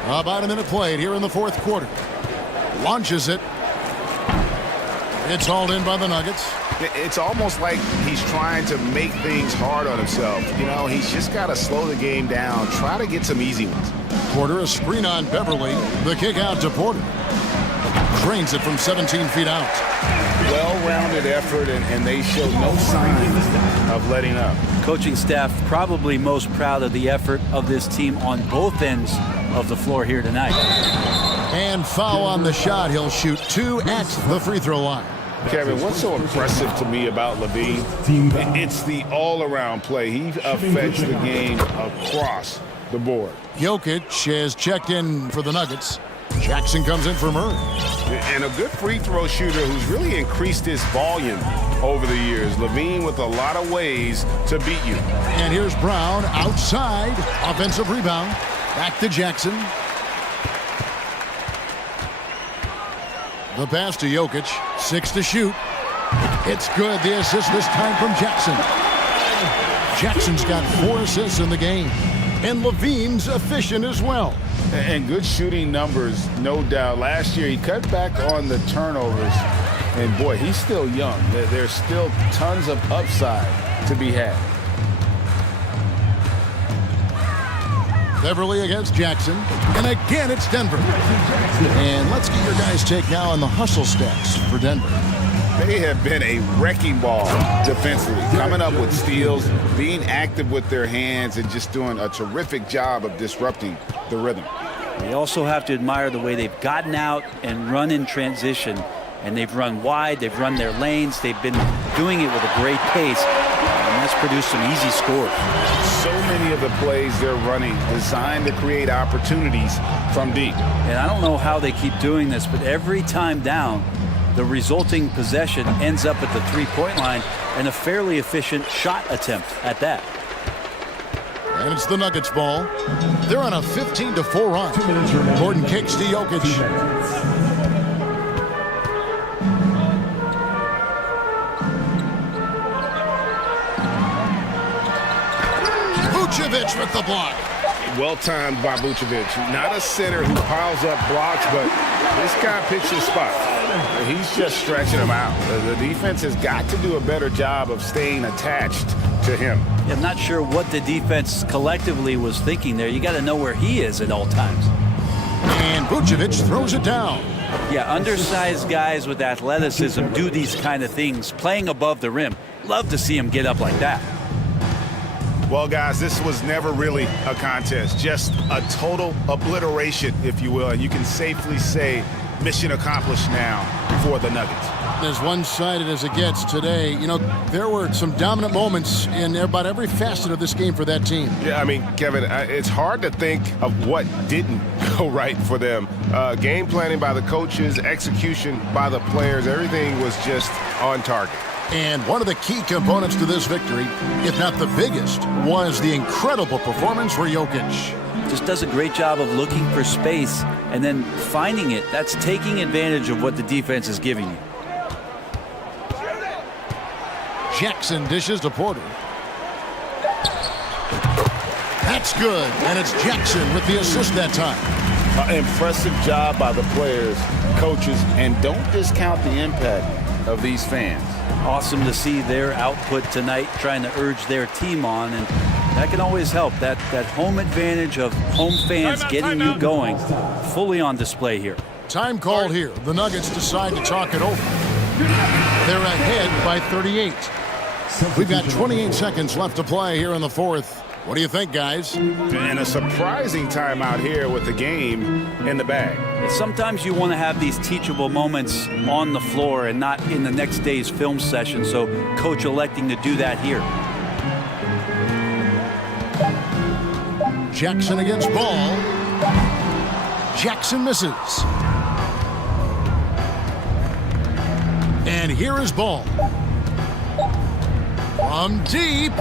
About a minute played here in the fourth quarter. Launches it. It's hauled in by the Nuggets. It's almost like he's trying to make things hard on himself. You know, he's just got to slow the game down, try to get some easy ones. Porter, a screen on Beverly. The kick out to Porter. Drains it from 17 feet out. Well-rounded effort, and they show no signs of letting up. Coaching staff probably most proud of the effort of this team on both ends of the floor here tonight. And foul on the shot. He'll shoot 2 at the free throw line. Kevin, what's so impressive to me about LaVine? It's the all-around play. He affects the game across the board. Jokic has checked in for the Nuggets. Jackson comes in for Murray. And a good free throw shooter who's really increased his volume over the years. LaVine with a lot of ways to beat you. And here's Brown outside. Offensive rebound. Back to Jackson. The pass to Jokic. 6 to shoot. It's good. The assist this time from Jackson. Jackson's got 4 assists in the game. And LaVine's efficient as well. And good shooting numbers, no doubt. Last year, he cut back on the turnovers. And, boy, he's still young. There's still tons of upside to be had. Beverly against Jackson. And again, it's Denver. And let's get your guys' take now on the hustle stats for Denver. They have been a wrecking ball defensively, coming up with steals, being active with their hands, and just doing a terrific job of disrupting the rhythm. We also have to admire the way they've gotten out and run in transition. And they've run wide, they've run their lanes, they've been doing it with a great pace. And that's produced some easy scores. So many of the plays they're running designed to create opportunities from deep. And I don't know how they keep doing this, but every time down, the resulting possession ends up at the three-point line and a fairly efficient shot attempt at that. And it's the Nuggets ball. They're on a 15-4 run. 2 minutes remaining. Gordon kicks to Jokic. Vucevic with the block. Well timed by Vucevic. Not a center who piles up blocks, but this guy picks his spot. He's just stretching him out. The defense has got to do a better job of staying attached to him. I'm not sure what the defense collectively was thinking there. You got to know where he is at all times. And Vucevic throws it down. Yeah, undersized guys with athleticism do these kind of things, playing above the rim. Love to see him get up like that. Well, guys, this was never really a contest, just a total obliteration, if you will. And you can safely say mission accomplished now for the Nuggets. As one-sided as it gets today, you know, there were some dominant moments in about every facet of this game for that team. Yeah, I mean, Kevin, it's hard to think of what didn't go right for them. Game planning by the coaches, execution by the players, everything was just on target. And one of the key components to this victory, if not the biggest, was the incredible performance for Jokic. Just does a great job of looking for space and then finding it. That's taking advantage of what the defense is giving you. Jackson dishes to Porter. That's good, and it's Jackson with the assist that time. Impressive job by the players, coaches, and don't discount the impact of these fans. Awesome to see their output tonight, trying to urge their team on, and that can always help. That home advantage of home fans getting you going, fully on display here. Time called here. The Nuggets decide to talk it over. They're ahead by 38. We've got 28 seconds left to play here in the fourth. What do you think, guys? And a surprising timeout here with the game in the bag. Sometimes you want to have these teachable moments on the floor and not in the next day's film session, so coach electing to do that here. Jackson against Ball. Jackson misses. And here is Ball. From deep.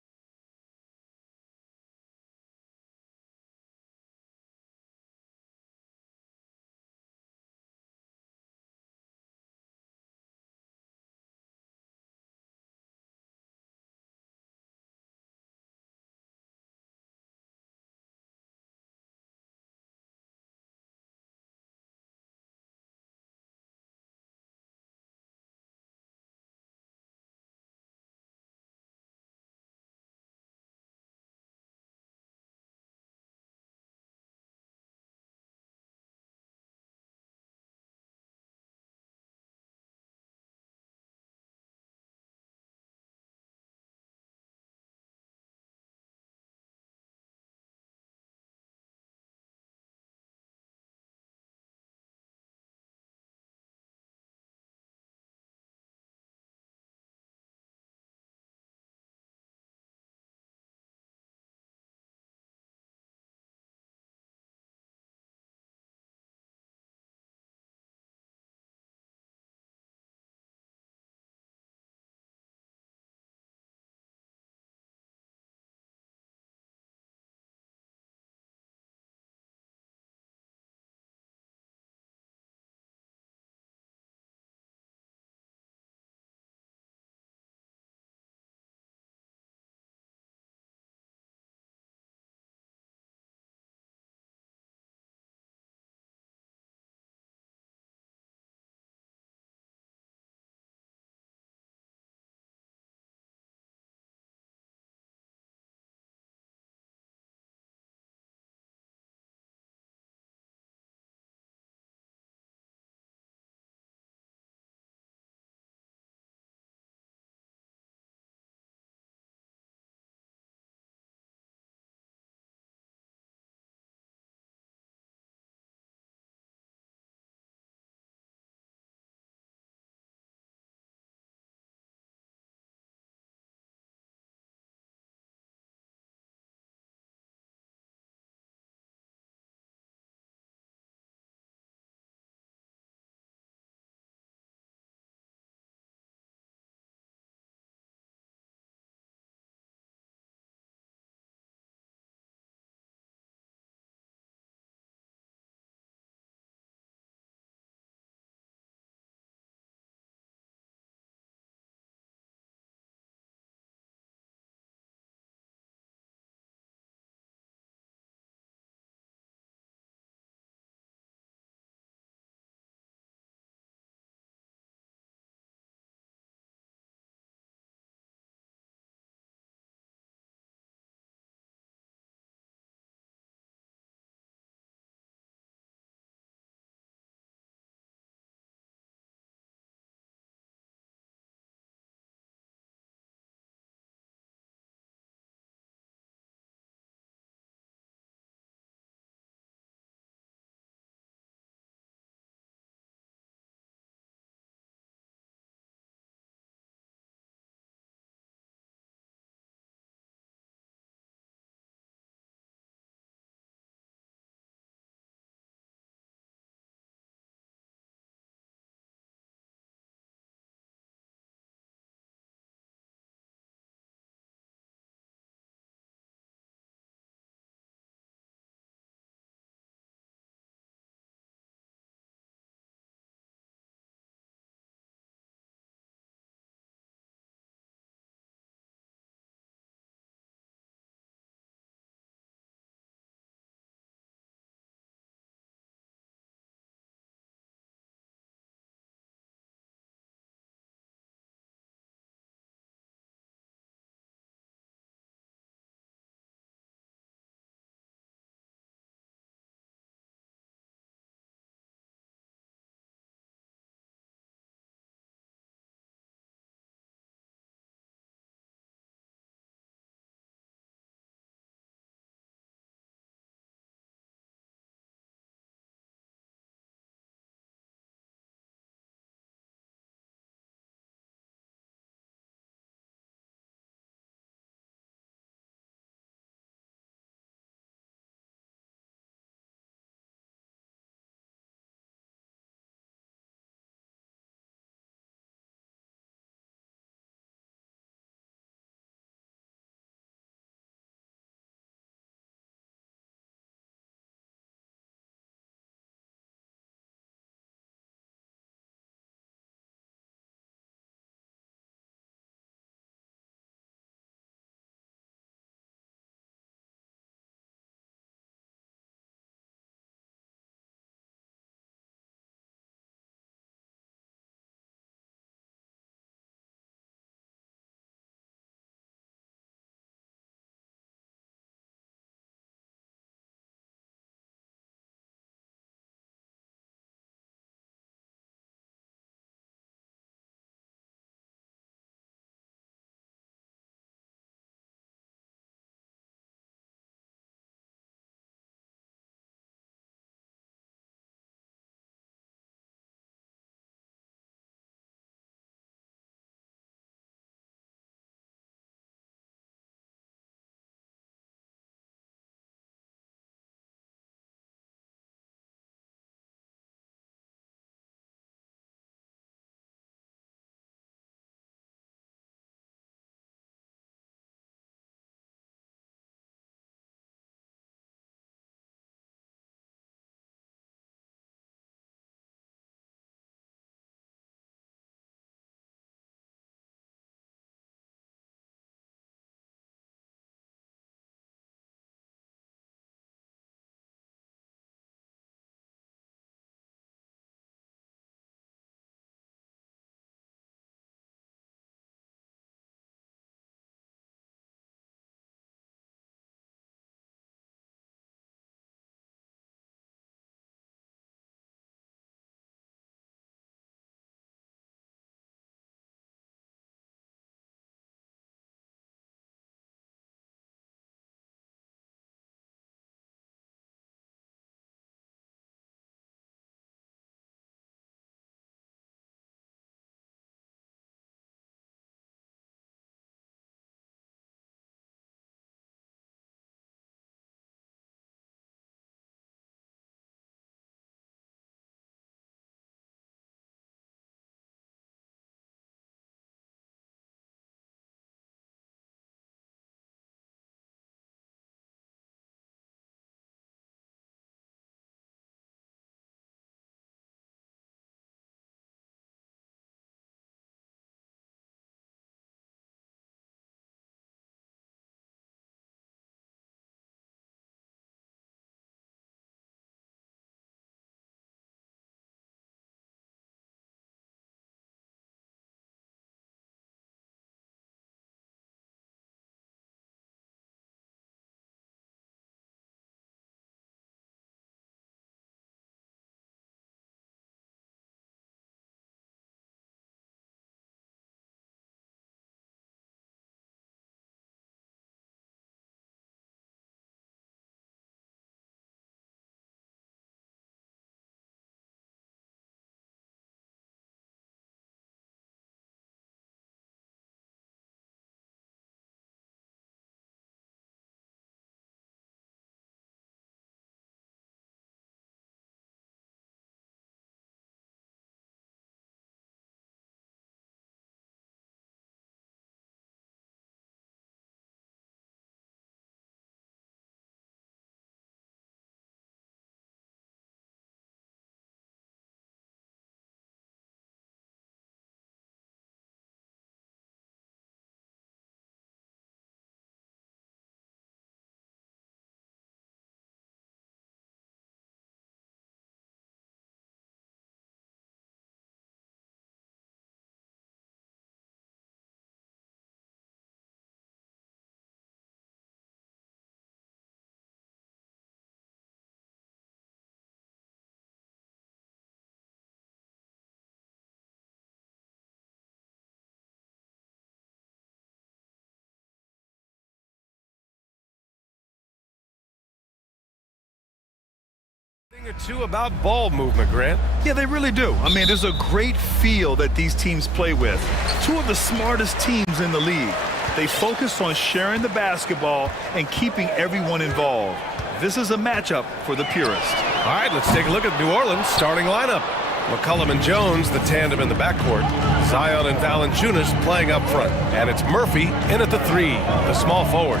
Or two about ball movement, Grant. Yeah, they really do. I mean, there's a great feel that these teams play with. Two of the smartest teams in the league. They focus on sharing the basketball and keeping everyone involved. This is a matchup for the purist. All right, let's take a look at New Orleans' starting lineup. McCollum and Jones, the tandem in the backcourt. Zion and Valanciunas playing up front. And it's Murphy in at the 3, the small forward.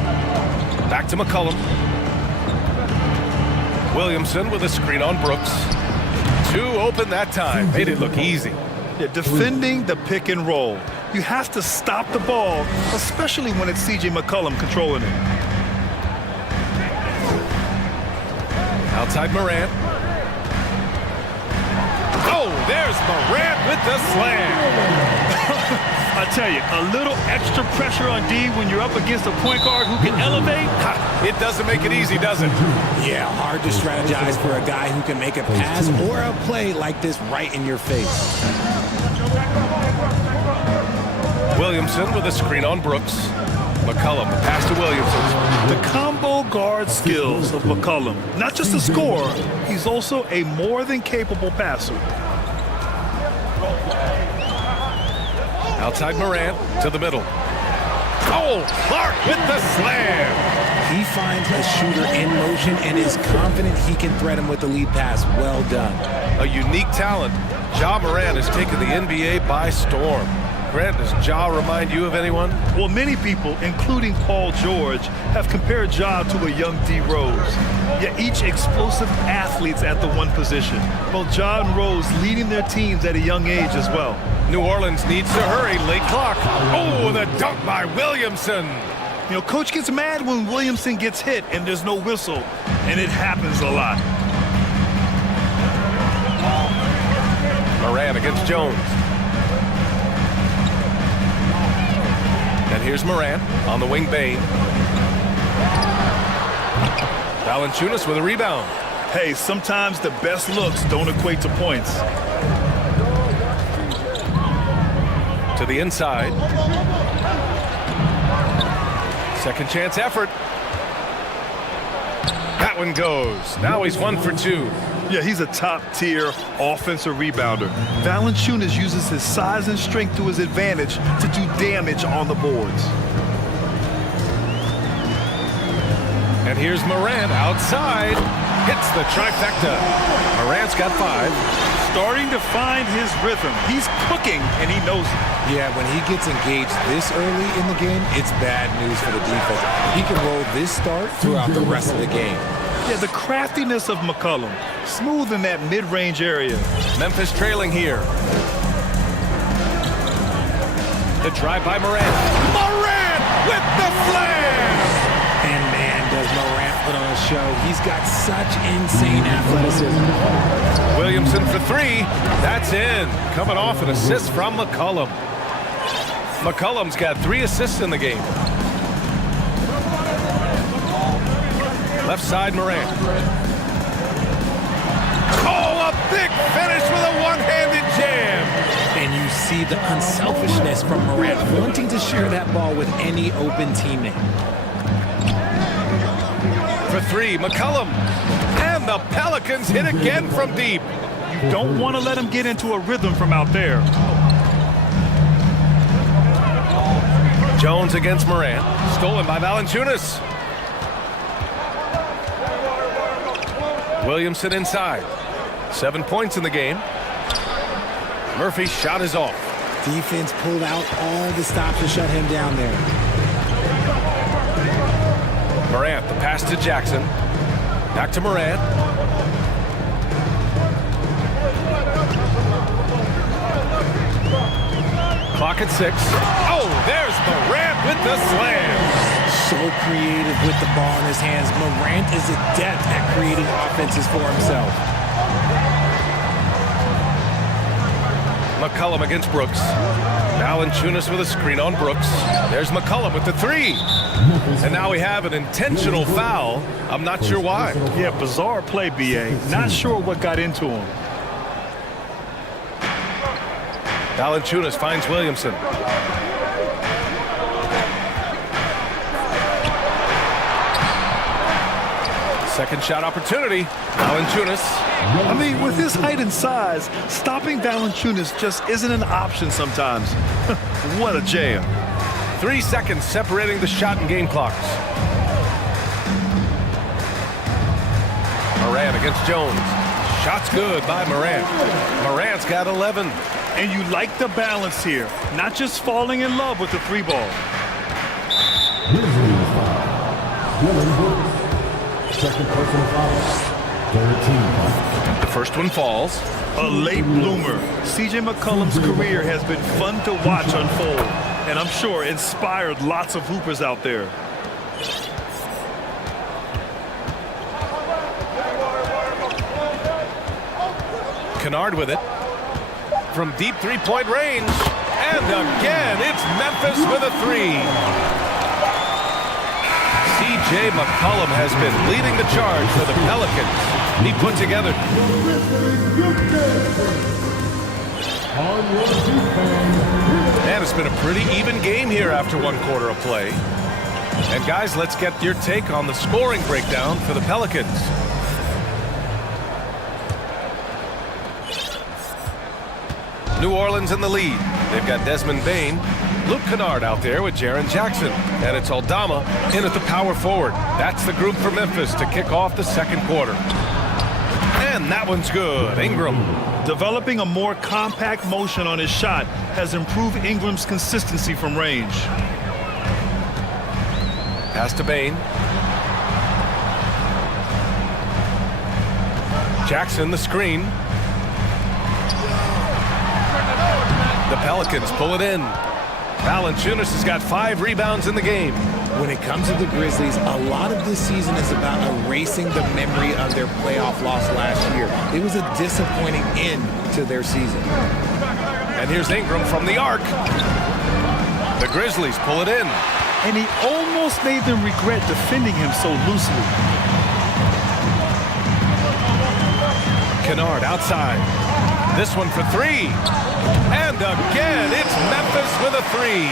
Back to McCollum. Williamson with a screen on Brooks. 2 open that time. Made it look easy. Yeah, defending the pick and roll. You have to stop the ball, especially when it's C.J. McCollum controlling it. Outside Morant. Oh, there's Morant with the slam. I tell you, a little extra pressure on D when you're up against a point guard who can elevate. It doesn't make it easy, does it? Yeah, hard to strategize for a guy who can make a pass or a play like this right in your face. Williamson with a screen on Brooks. McCollum, the pass to Williamson. The combo guard skills of McCollum. Not just a scorer, he's also a more than capable passer. Outside Morant to the middle. Oh, Clark with the slam. He finds a shooter in motion and is confident he can thread him with the lead pass. Well done. A unique talent. Ja Morant has taken the NBA by storm. Grant, does Ja remind you of anyone? Well, many people, including Paul George, have compared Ja to a young D. Rose. Yet each explosive athlete's at the one position. Both Ja and Rose leading their teams at a young age as well. New Orleans needs to hurry. Late clock. Oh, the dunk by Williamson. You know, coach gets mad when Williamson gets hit and there's no whistle, and it happens a lot. Morant against Jones. And here's Morant on the wing Bane. Valanciunas with a rebound. Hey, sometimes the best looks don't equate to points. To the inside. Second chance effort. That one goes. Now he's 1 for 2. Yeah, he's a top-tier offensive rebounder. Valanciunas uses his size and strength to his advantage to do damage on the boards. And here's Morant outside. Hits the trifecta. Morant's got 5. Starting to find his rhythm. He's cooking, and he knows it. Yeah, when he gets engaged this early in the game, it's bad news for the defense. He can roll this start throughout the rest of the game. Yeah, the craftiness of McCollum. Smooth in that mid-range area. Memphis trailing here. The drive by Morant. Morant with the slam! And man, does Morant put on a show. He's got such insane athleticism. Williamson for 3. That's in. Coming off an assist from McCollum. McCollum's got 3 assists in the game. Left side, Morant. Oh, a big finish with a one-handed jam. And you see the unselfishness from Morant, wanting to share that ball with any open teammate. For 3, McCollum. And the Pelicans hit again from deep. You don't want to let him get into a rhythm from out there. Jones against Morant. Stolen by Valanciunas. Williamson inside. 7 points in the game. Murphy's shot is off. Defense pulled out all the stops to shut him down there. Morant, the pass to Jackson. Back to Morant. Clock at 6. Oh, there's Morant with the slam. So creative with the ball in his hands. Morant is adept at creating offenses for himself. McCollum against Brooks. Valanciunas with a screen on Brooks. There's McCollum with the 3. And now we have an intentional foul. I'm not sure why. Yeah, bizarre play, B.A. Not sure what got into him. Valanciunas finds Williamson. Second shot opportunity. Valanciunas. I mean, with his height and size, stopping Valanciunas just isn't an option sometimes. What a jam. 3 seconds separating the shot and game clocks. Morant against Jones. Shot's good by Morant. Morant's got 11. And you like the balance here, not just falling in love with the three ball. Second personal foul. Third team foul. The first one falls. A late bloomer. C.J. McCollum's career has been fun to watch unfold, and I'm sure inspired lots of hoopers out there. Kennard with it. From deep three-point range. And again, it's Memphis with a three. C.J. McCollum has been leading the charge for the Pelicans. He put together. And it's been a pretty even game here after one quarter of play. And guys, let's get your take on the scoring breakdown for the Pelicans. New Orleans in the lead. They've got Desmond Bane, Luke Kennard out there with Jaren Jackson. And it's Aldama in at the power forward. That's the group for Memphis to kick off the second quarter. And that one's good. Ingram. Developing a more compact motion on his shot has improved Ingram's consistency from range. Pass to Bane. Jackson, the screen. The Pelicans pull it in. Valanciunas has got 5 rebounds in the game. When it comes to the Grizzlies, a lot of this season is about erasing the memory of their playoff loss last year. It was a disappointing end to their season. And here's Ingram from the arc. The Grizzlies pull it in. And he almost made them regret defending him so loosely. Kennard outside. This one for 3. And again, it's Memphis with a 3.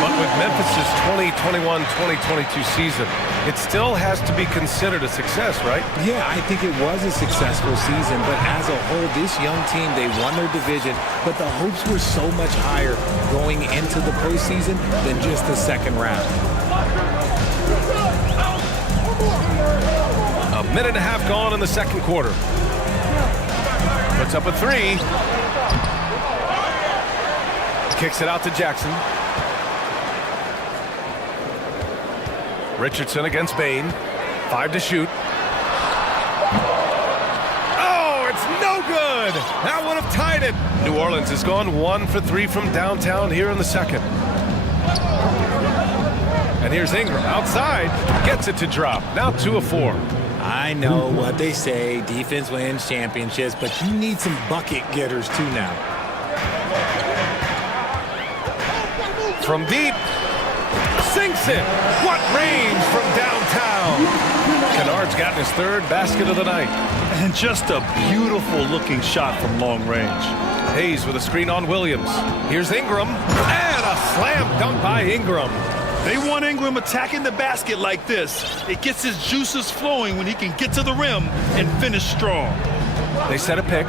But with Memphis' 2021-2022 season, it still has to be considered a success, right? Yeah, I think it was a successful season, but as a whole, this young team, they won their division, but the hopes were so much higher going into the postseason than just the second round. A minute and a half gone in the second quarter. Puts up a 3. Kicks it out to Jackson. Richardson against Bane. 5 to shoot. Oh, it's no good! That would have tied it. New Orleans has gone 1 for 3 from downtown here in the second. And here's Ingram outside. Gets it to drop. Now 2 of 4. I know what they say, defense wins championships, but you need some bucket getters too now. From deep, sinks it. What range from downtown. Kennard's gotten his 3rd basket of the night. And just a beautiful looking shot from long range. Hayes with a screen on Williams. Here's Ingram. And a slam dunk by Ingram. They want Ingram attacking the basket like this. It gets his juices flowing when he can get to the rim and finish strong. They set a pick.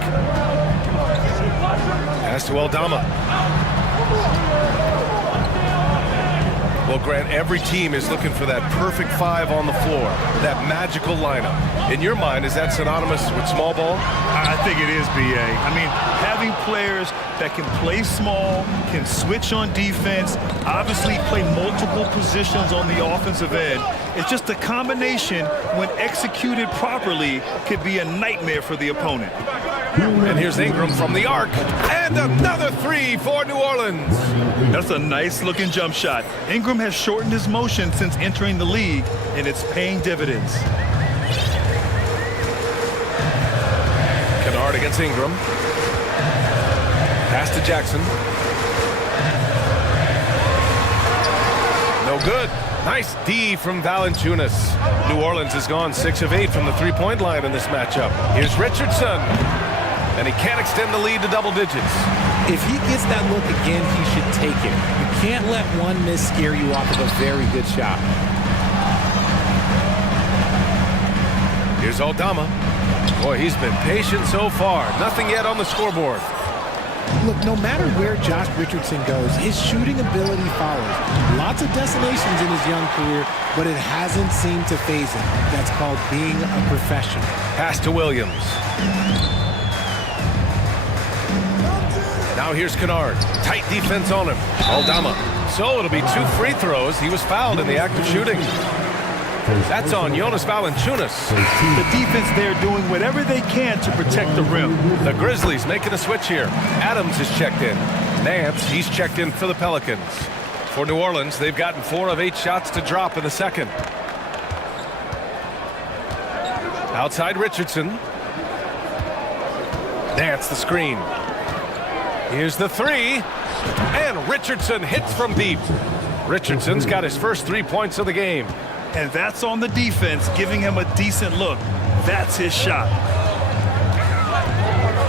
Pass to Aldama. Well, Grant, every team is looking for that perfect 5 on the floor, that magical lineup. In your mind, is that synonymous with small ball? I think it is, B.A. I mean, having players that can play small, can switch on defense, obviously play multiple positions on the offensive end. It's just a combination, when executed properly, could be a nightmare for the opponent. And here's Ingram from the arc. And another 3 for New Orleans. That's a nice-looking jump shot. Ingram has shortened his motion since entering the league, and it's paying dividends. Kennard against Ingram. Pass to Jackson. No good. Nice D from Valanciunas. New Orleans has gone 6 of 8 from the three-point line in this matchup. Here's Richardson. And he can't extend the lead to double digits. If he gets that look again, he should take it. You can't let one miss scare you off of a very good shot. Here's Aldama. Boy, he's been patient so far. Nothing yet on the scoreboard. Look, no matter where Josh Richardson goes, his shooting ability follows. Lots of desolations in his young career, but it hasn't seemed to faze him. That's called being a professional. Pass to Williams. Now here's Kennard. Tight defense on him. Aldama. So it'll be 2 free throws. He was fouled in the act of shooting. That's on Jonas Valanciunas. The defense there doing whatever they can to protect the rim. The Grizzlies making a switch here. Adams is checked in. Nance, he's checked in for the Pelicans. For New Orleans, they've gotten 4 of 8 shots to drop in the second. Outside Richardson. Nance the screen. Here's the 3. And Richardson hits from deep. Richardson's got his first 3 points of the game. And that's on the defense, giving him a decent look. That's his shot.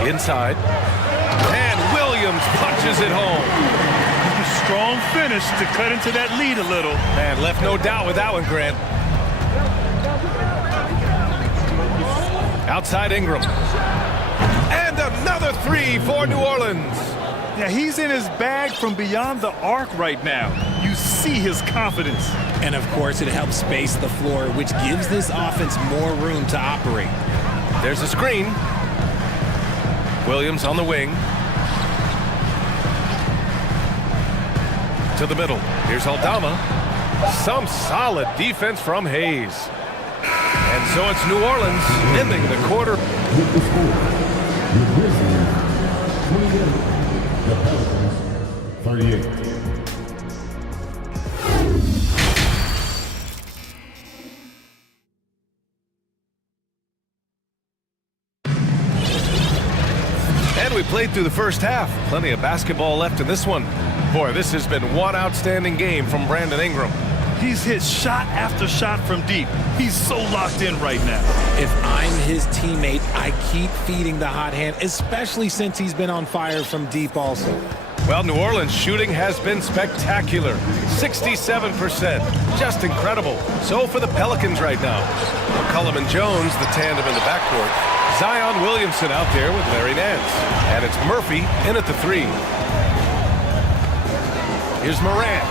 Inside. And Williams punches it home. Strong finish to cut into that lead a little. Man, left no doubt with that one, Grant. Outside Ingram. And another 3 for New Orleans. Yeah, he's in his bag from beyond the arc right now. You see his confidence. And of course, it helps space the floor, which gives this offense more room to operate. There's a screen. Williams on the wing. To the middle. Here's Aldama. Some solid defense from Hayes. And so it's New Orleans ending the quarter. The Pelicans, 38. And we played through the first half. Plenty of basketball left in this one. Boy, this has been one outstanding game from Brandon Ingram. He's hit shot after shot from deep. He's so locked in right now. If I'm his teammate, I keep feeding the hot hand, especially since he's been on fire from deep also. Well, New Orleans shooting has been spectacular. 67%. Just incredible. So for the Pelicans right now. McCollum and Jones, the tandem in the backcourt. Zion Williamson out there with Larry Nance. And it's Murphy in at the 3. Here's Morant.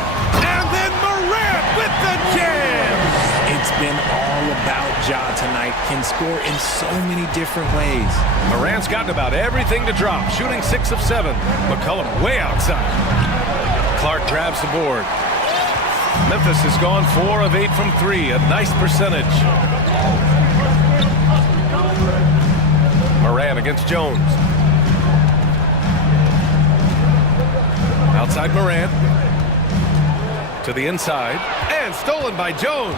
And then Morant with the jam! It's been all about Ja tonight. Can score in so many different ways. Morant's gotten about everything to drop. Shooting 6 of 7. McCollum way outside. Clark grabs the board. Memphis has gone 4 of 8 from 3. A nice percentage. Morant against Jones. Outside Morant. To the inside. And stolen by Jones.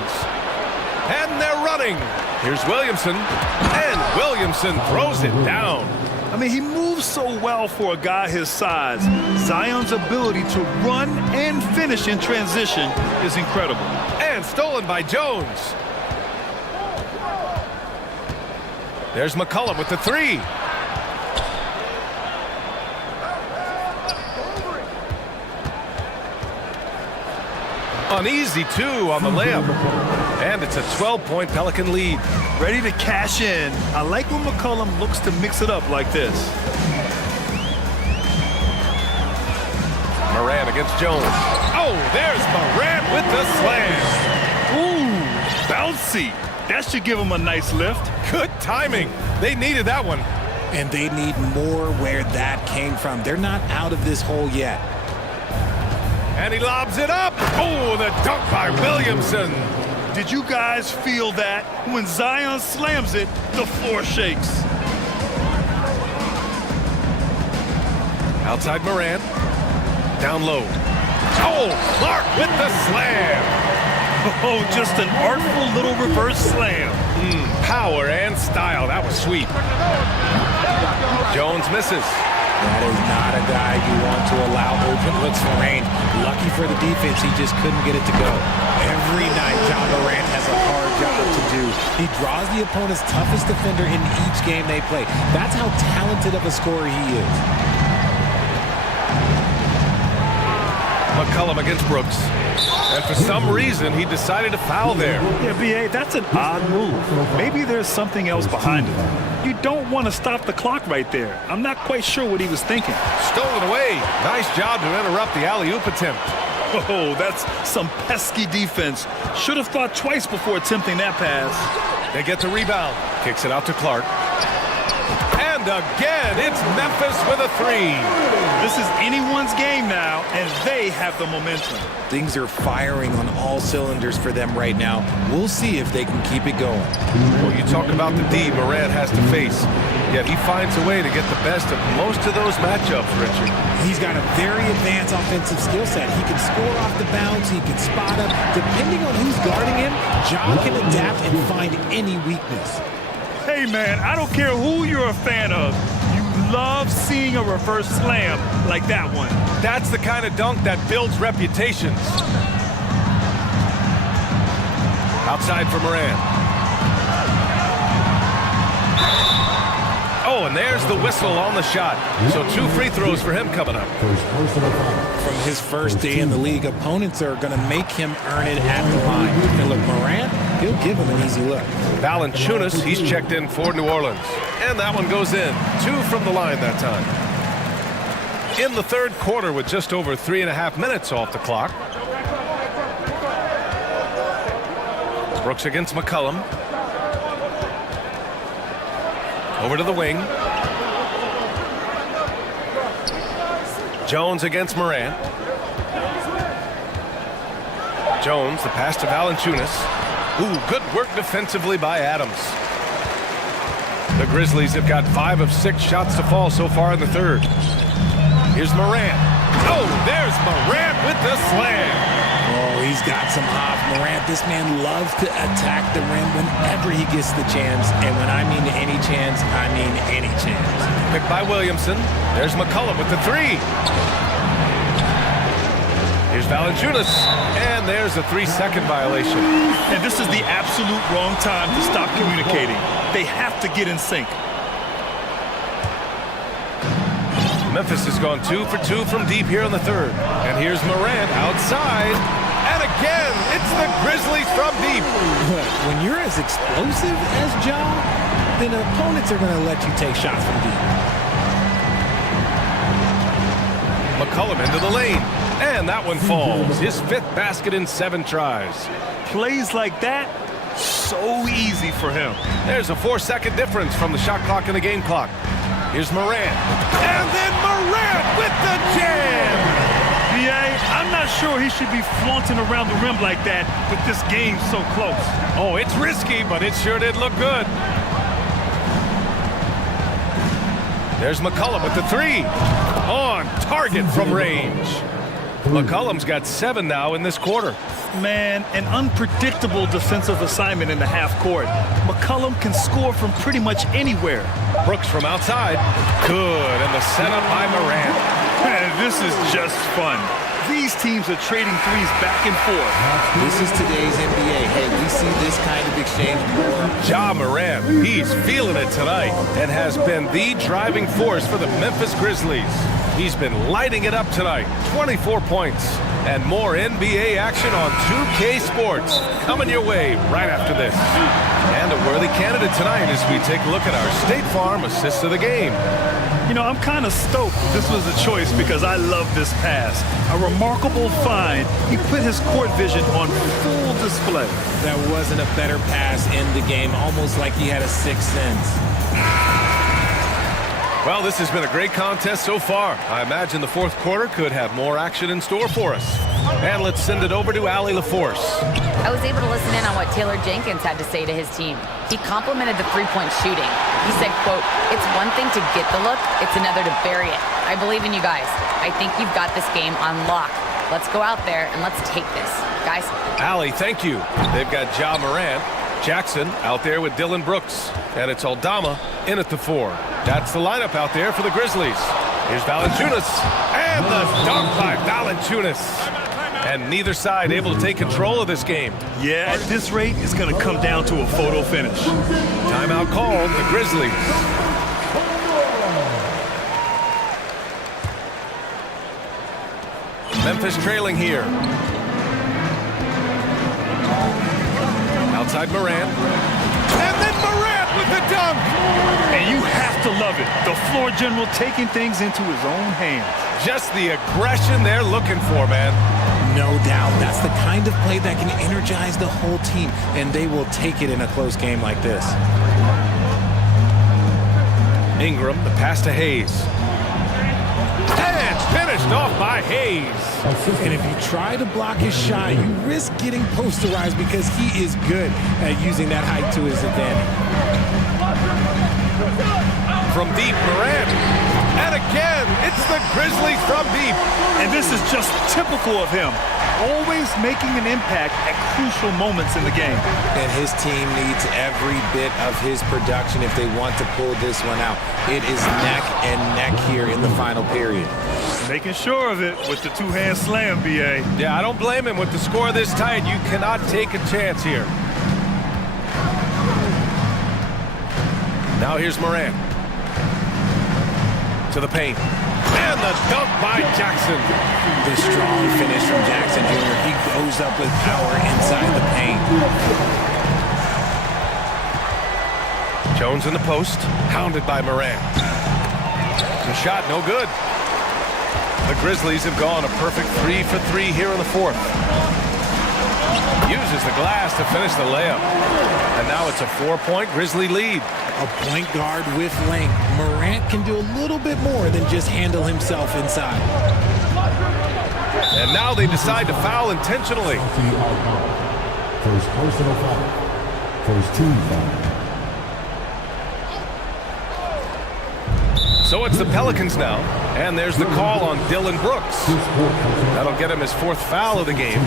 And they're running. Here's Williamson. And Williamson throws it down. I mean, he moves so well for a guy his size. Zion's ability to run and finish in transition is incredible. And stolen by Jones. There's McCollum with the 3. Uneasy 2 on the layup. And it's a 12-point Pelican lead. Ready to cash in. I like when McCollum looks to mix it up like this. Morant against Jones. Oh, there's Morant with the slam. Ooh, bouncy. That should give him a nice lift. Good timing. They needed that one. And they need more where that came from. They're not out of this hole yet. And he lobs it up. Oh, the dunk by Williamson. Did you guys feel that? When Zion slams it, the floor shakes. Outside Morant. Down low. Oh, Clark with the slam. Oh, just an artful little reverse slam. Power and style. That was sweet. Jones misses. That is not a guy you want to allow open looks for range. Lucky for the defense, he just couldn't get it to go. Every night, Ja Morant has a hard job to do. He draws the opponent's toughest defender in each game they play. That's how talented of a scorer he is. McCollum against Brooks. And for some reason, he decided to foul there. Yeah, B.A., that's an odd move. Maybe there's something else behind it. You don't want to stop the clock right there. I'm not quite sure what he was thinking. Stolen away. Nice job to interrupt the alley-oop attempt. Oh, that's some pesky defense. Should have thought twice before attempting that pass. They get the rebound. Kicks it out to Clark. And again, it's Memphis with a three. This is anyone's game now, and they have the momentum. Things are firing on all cylinders for them right now. We'll see if they can keep it going. Well, you talked about the D Morant has to face. Yet he finds a way to get the best of most of those matchups, Richard. He's got a very advanced offensive skill set. He can score off the bounce. He can spot up. Depending on who's guarding him, Ja can adapt and find any weakness. Hey, man, I don't care who you're a fan of. You love seeing a reverse slam like that one. That's the kind of dunk that builds reputations. Outside for Morant. Oh, and there's the whistle on the shot. So 2 free throws for him coming up. From his first day in the league, opponents are going to make him earn it at the line. And look, Morant, he'll give him an easy look. Valanciunas, he's checked in for New Orleans. And that one goes in. 2 from the line that time. In the third quarter with just over 3.5 minutes off the clock. Brooks against McCollum. Over to the wing. Jones against Morant. Jones, the pass to Valanciunas. Ooh, good work defensively by Adams. The Grizzlies have got 5 of 6 shots to fall so far in the third. Here's Morant. Oh, there's Morant with the slam. Oh, he's got some hop. Morant, this man loves to attack the rim whenever he gets the chance. And when I mean any chance, I mean any chance. Picked by Williamson. There's McCollum with the 3. Here's Valanciunas. And there's a 3-second violation. And this is the absolute wrong time to stop communicating. They have to get in sync. Memphis has gone 2 for 2 from deep here in the third. And here's Morant outside. And again, it's the Grizzlies from deep. When you're as explosive as Ja, then opponents are going to let you take shots from deep. McCollum into the lane. And that one falls. His 5th basket in 7 tries. Plays like that, so easy for him. There's a 4-second difference from the shot clock and the game clock. Here's Morant. And then Morant with the jam! B.A., I'm not sure he should be flaunting around the rim like that with this game so close. Oh, it's risky, but it sure did look good. There's McCollum with the 3. On target from range. McCollum's got 7 now in this quarter. Man, an unpredictable defensive assignment in the half court. McCollum can score from pretty much anywhere. Brooks from outside. Good, and the setup by Morant. Man, this is just fun. These teams are trading threes back and forth. This is today's NBA. Hey, we see this kind of exchange more. Ja Morant, he's feeling it tonight and has been the driving force for the Memphis Grizzlies. He's been lighting it up tonight. 24 points and more NBA action on 2K Sports coming your way right after this. And a worthy candidate tonight as we take a look at our State Farm assist of the game. You know, I'm kind of stoked this was a choice because I love this pass. A remarkable find. He put his court vision on full display. That wasn't a better pass in the game, almost like he had a 6th sense. Well, this has been a great contest so far. I imagine the fourth quarter could have more action in store for us. And let's send it over to Allie LaForce. I was able to listen in on what Taylor Jenkins had to say to his team. He complimented the three-point shooting. He said, quote, "It's one thing to get the look, it's another to bury it. I believe in you guys. I think you've got this game on lock. Let's go out there and let's take this. Guys." Allie, thank you. They've got Ja Morant, Jackson out there with Dylan Brooks. And it's Aldama in at the 4. That's the lineup out there for the Grizzlies. Here's Valanciunas. And the dunk by Valanciunas. And neither side able to take control of this game. Yeah, at this rate, it's going to come down to a photo finish. Timeout called, the Grizzlies. Memphis trailing here. outside Morant. And then Morant with the dunk! And you have to love it. The floor general taking things into his own hands. Just the aggression they're looking for, man. No doubt. That's the kind of play that can energize the whole team, and they will take it in a close game like this. Ingram, the pass to Hayes. And finished off by Hayes. And if you try to block his shot, you risk getting posterized because he is good at using that height to his advantage. From deep, Morant. And again, it's the Grizzlies from deep. And this is just typical of him. Always making an impact at crucial moments in the game. And his team needs every bit of his production if they want to pull this one out. It is neck and neck here in the final period. Making sure of it with the two-hand slam, B.A. Yeah, I don't blame him. With the score this tight, you cannot take a chance here. Now here's Morant. To the paint. And the dunk by Jackson. The strong finish from Jackson Jr. He goes up with power inside the paint. Jones in the post, hounded by Morant. The shot no good. The Grizzlies have gone a perfect 3 for 3 here in the fourth. Uses the glass to finish the layup. And now it's a 4-point Grizzly lead. A point guard with length. Morant can do a little bit more than just handle himself inside. And now they decide to foul intentionally. First personal foul. First team foul. So it's the Pelicans now. And there's the call on Dylan Brooks. That'll get him his fourth foul of the game.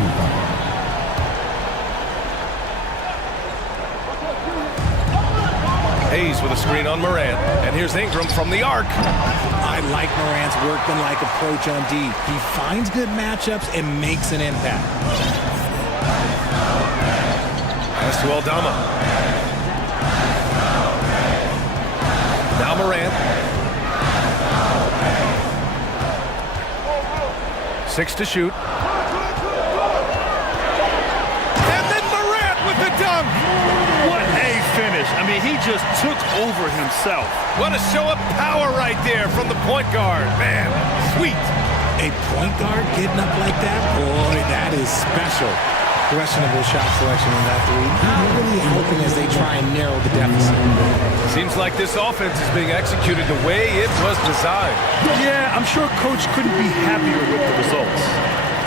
Hayes with a screen on Morant. And here's Ingram from the arc. I like Morant's workmanlike approach on D. He finds good matchups and makes an impact. Pass to Aldama. Now Morant. 6 to shoot. And then Morant with the dunk. What a finish. I mean, he just took over himself. What a show of power right there from the point guard. Man, sweet. A point guard getting up like that? Boy, that is special. Questionable shot selection on that three. Really helping as they try and narrow the deficit. Seems like this offense is being executed the way it was designed. Yeah, I'm sure Coach couldn't be happier with the results.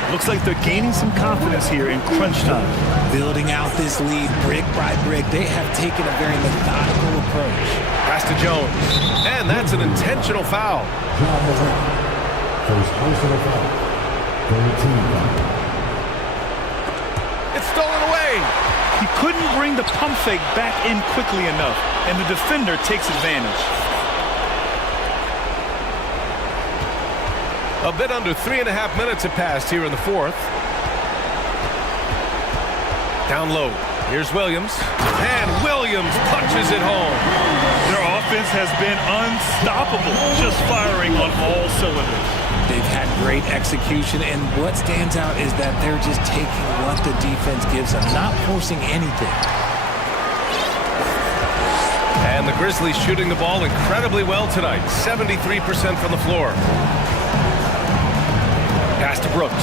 Looks like they're gaining some confidence here in crunch time. Building out this lead brick by brick, they have taken a very methodical approach. Pass to Jones. And that's an intentional foul. First personal foul. Third team foul. It's stolen away. He couldn't bring the pump fake back in quickly enough, and the defender takes advantage. A bit under 3.5 minutes have passed here in the fourth. Down low. Here's Williams. And Williams punches it home. Their offense has been unstoppable, just firing on all cylinders. They've had great execution, and what stands out is that they're just taking what the defense gives them, not forcing anything. And the Grizzlies shooting the ball incredibly well tonight. 73% from the floor. Pass to Brooks.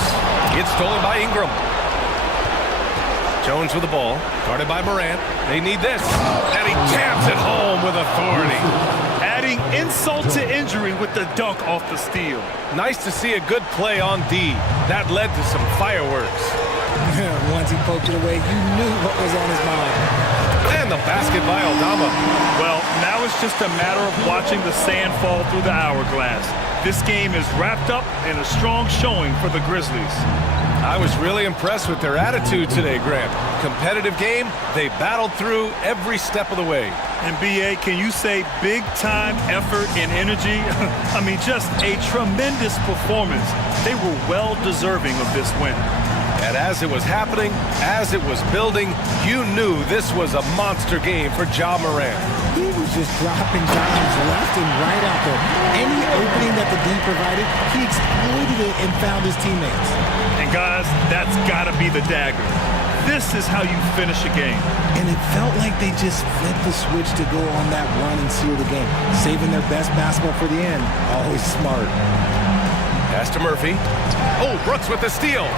It's stolen by Ingram. Jones with the ball, guarded by Morant. They need this. And he jams it home with authority. Adding insult to injury with the dunk off the steal. Nice to see a good play on D. That led to some fireworks. Once he poked it away, you knew what was on his mind. And the basket by Aldama. Well, now it's just a matter of watching the sand fall through the hourglass. This game is wrapped up in a strong showing for the Grizzlies. I was really impressed with their attitude today, Grant. Competitive game, they battled through every step of the way. And B.A., can you say big-time effort and energy? I mean, just a tremendous performance. They were well-deserving of this win. And as it was happening, as it was building, you knew this was a monster game for Ja Morant. He was just dropping dimes left and right out there. Any opening that the D provided, he exploited it and found his teammates. And guys, that's got to be the dagger. This is how you finish a game. And it felt like they just flipped the switch to go on that run and seal the game. Saving their best basketball for the end. Always smart. Pass to Murphy. Oh, Brooks with the steal.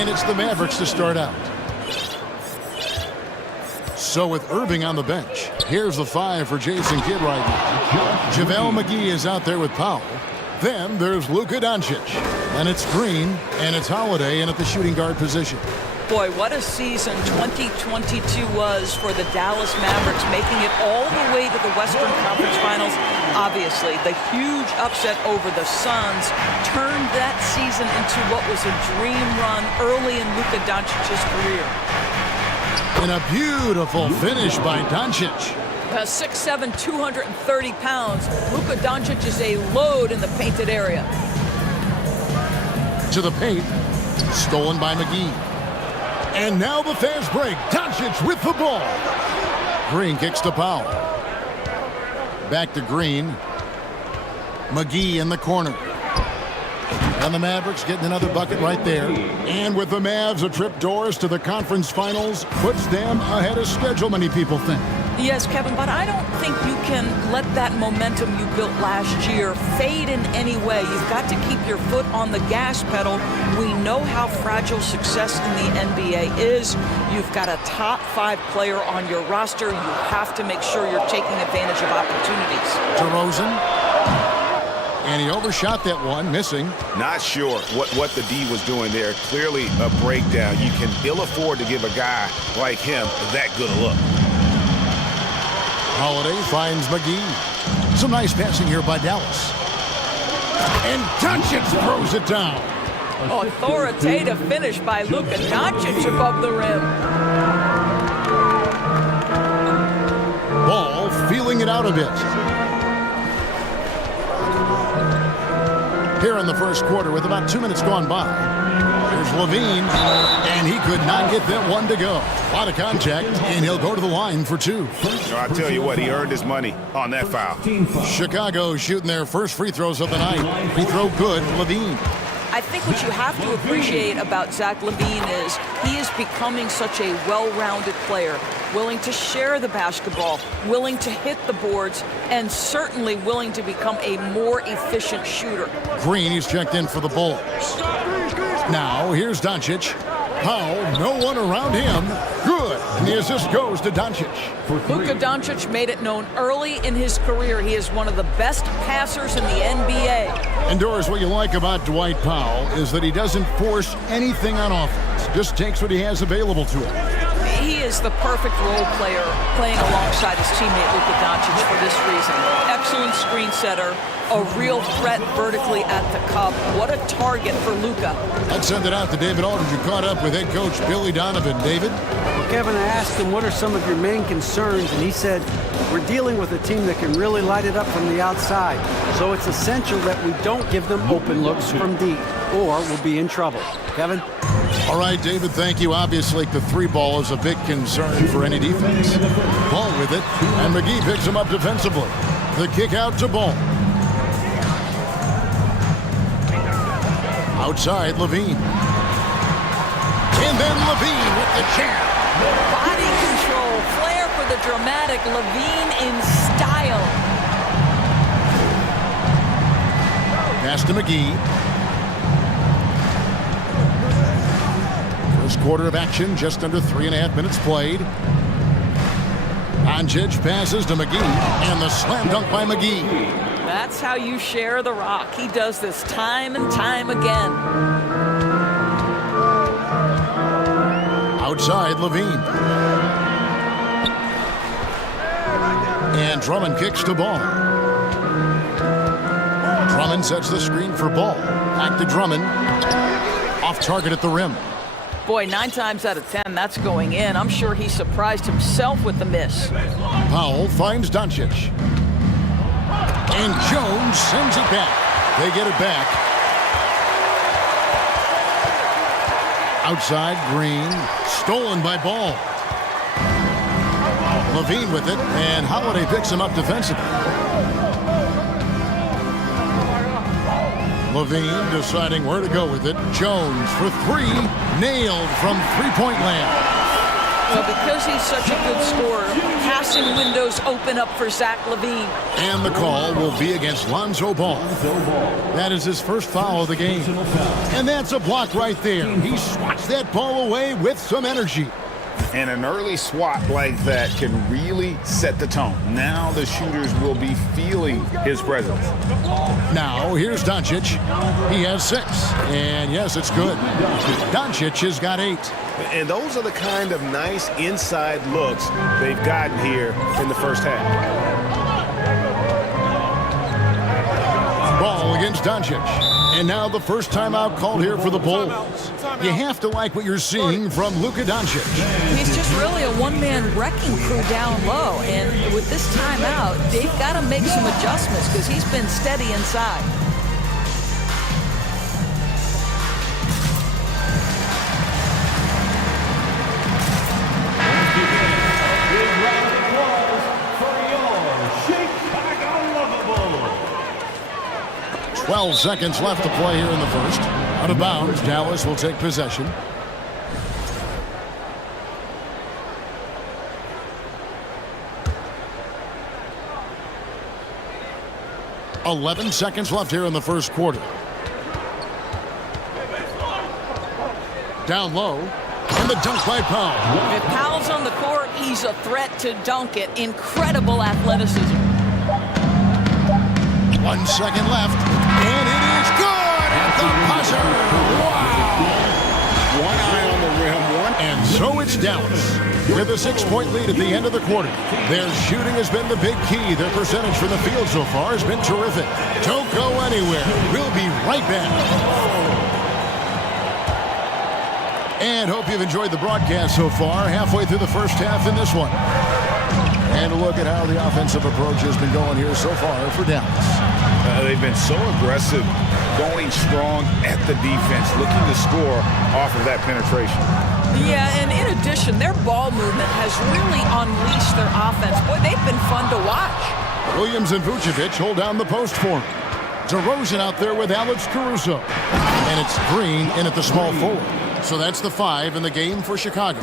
And it's the Mavericks to start out. So with Irving on the bench, here's the 5 for Jason Kidd right now. JaVale McGee is out there with Powell. Then there's Luka Doncic. And it's Green, and it's Holiday in at the shooting guard position. Boy, what a season 2022 was for the Dallas Mavericks, making it all the way to the Western Conference Finals. Obviously, the huge upset over the Suns turned that season into what was a dream run early in Luka Doncic's career. And a beautiful finish by Doncic. 6'7", 230 pounds. Luka Doncic is a load in the painted area. To the paint, stolen by McGee. And now the fast break. Doncic with the ball. Green kicks to Powell. Back to Green. McGee in the corner. And the Mavericks getting another bucket right there. And with the Mavs, a trip doors to the conference finals puts them ahead of schedule, many people think. Yes, Kevin, but I don't think you can let that momentum you built last year fade in any way. You've got to keep your foot on the gas pedal. We know how fragile success in the NBA is. You've got a top 5 player on your roster. You have to make sure you're taking advantage of opportunities. DeRozan. And he overshot that one, missing. Not sure what the D was doing there. Clearly a breakdown. You can ill afford to give a guy like him that good a look. Holiday finds McGee. Some nice passing here by Dallas. And Doncic throws it down. Authoritative finish by Luka Doncic above the rim. Ball feeling it out a bit. Here in the first quarter with about 2 minutes gone by. Here's Levine, and he could not get that one to go. A lot of contact, and he'll go to the line for 2. I tell you what, he earned his money on that foul. Chicago shooting their first free throws of the night. Free throw good, Levine. I think what you have to appreciate about Zach LaVine is he is becoming such a well-rounded player, willing to share the basketball, willing to hit the boards, and certainly willing to become a more efficient shooter. Green, he's checked in for the Bulls. Now, here's Doncic. Powell, no one around him. Good. And the assist goes to Doncic. Luka Doncic made it known early in his career he is one of the best passers in the NBA. And Doris, what you like about Dwight Powell is that he doesn't force anything on offense. Just takes what he has available to him. He is the perfect role player playing alongside his teammate Luka Doncic for this reason. Excellent screen setter, a real threat vertically at the cup. What a target for Luka. Let's send it out to David Aldridge, who caught up with head coach Billy Donovan. David? Well, Kevin, I asked him, what are some of your main concerns? And he said, we're dealing with a team that can really light it up from the outside. So it's essential that we don't give them open looks from deep, or we'll be in trouble. Kevin? All right, David, thank you. Obviously, the 3-ball is a big concern for any defense. Ball with it, and McGee picks him up defensively. The kick out to Ball. Outside, Levine. And then Levine with the jam. Body control, flair for the dramatic, Levine in style. Pass to McGee. First quarter of action, just under 3.5 minutes played. Doncic passes to McGee, and the slam dunk by McGee. That's how you share the rock. He does this time and time again. Outside, Levine. And Drummond kicks to Ball. Drummond sets the screen for Ball. Back to Drummond. Off target at the rim. Boy, 9 times out of 10, that's going in. I'm sure he surprised himself with the miss. Powell finds Doncic. And Jones sends it back. They get it back. Outside, Green. Stolen by Ball. Levine with it, and Holiday picks him up defensively. Levine deciding where to go with it. Jones for 3. Nailed from 3-point land. Well, because he's such a good scorer, passing windows open up for Zach LaVine. And the call will be against Lonzo Ball. That is his first foul of the game. And that's a block right there. He swats that ball away with some energy. And an early swat like that can really set the tone. Now the shooters will be feeling his presence. Now here's Doncic. He has 6. And yes, it's good. Doncic has got 8. And those are the kind of nice inside looks they've gotten here in the first half. Ball against Doncic. And now the first timeout called here for the Bulls. You have to like what you're seeing from Luka Doncic. He's just really a one-man wrecking crew down low. And with this timeout, they've got to make some adjustments because he's been steady inside. Big round of applause for your Chicago Bulls. 12 seconds left to play here in the first. Out of bounds, Dallas will take possession. .11 seconds left here in the first quarter. Down low, and the dunk by Powell. If Powell's on the court, he's a threat to dunk it. Incredible athleticism. 1 second left, and it is good at the buzzer. Wow! One eye on the rim, one. And so it's Dallas with a 6-point lead at the end of the quarter. Their shooting has been the big key. Their percentage from the field so far has been terrific. Don't go anywhere. We'll be right back. And hope you've enjoyed the broadcast so far. Halfway through the first half in this one. And a look at how the offensive approach has been going here so far for Dallas. They've been so aggressive, going strong at the defense, looking to score off of that penetration. Yeah, and in addition, their ball movement has really unleashed their offense. Boy, they've been fun to watch. Williams and Vucevic hold down the post for him. DeRozan out there with Alex Caruso. And it's Green in at the small forward. So that's the 5 in the game for Chicago.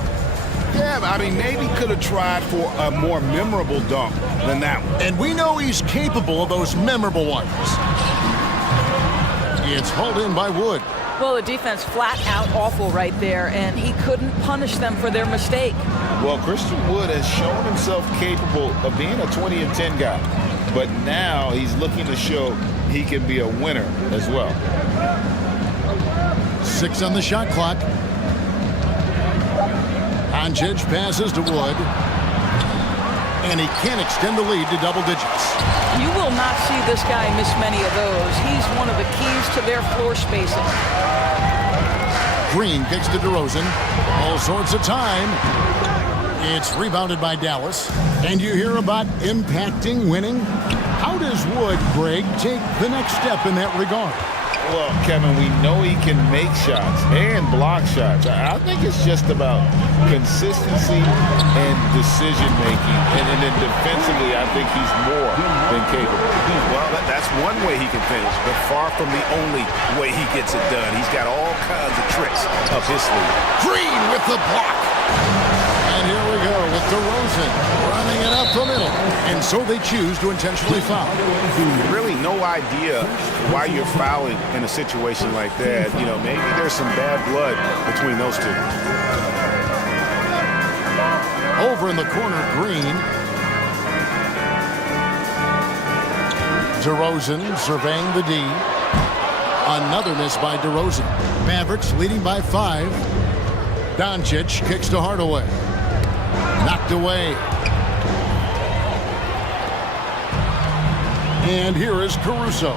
Yeah, I mean, maybe could have tried for a more memorable dunk than that one. And we know he's capable of those memorable ones. It's hauled in by Wood. Well, the defense flat out awful right there, and he couldn't punish them for their mistake. Well, Christian Wood has shown himself capable of being a 20 and 10 guy. But now he's looking to show he can be a winner as well. 6 on the shot clock. Doncic passes to Wood. And he can't extend the lead to double digits. You will not see this guy miss many of those. He's one of the keys to their floor spacing. Green kicks to DeRozan. All sorts of time. It's rebounded by Dallas. And you hear about impacting winning. How does Wood, Greg, take the next step in that regard? Well, Kevin, we know he can make shots and block shots. I think it's just about consistency and decision-making. And then defensively, I think he's more than capable. Well, that's one way he can finish, but far from the only way he gets it done. He's got all kinds of tricks up his sleeve. Green with the block. And here we go with DeRozan running it up the middle. And so they choose to intentionally foul. Really no idea why you're fouling in a situation like that. You know, maybe there's some bad blood between those two. Over in the corner, Green. DeRozan surveying the D. Another miss by DeRozan. Mavericks leading by 5. Doncic kicks to Hardaway. Knocked away. And here is Caruso.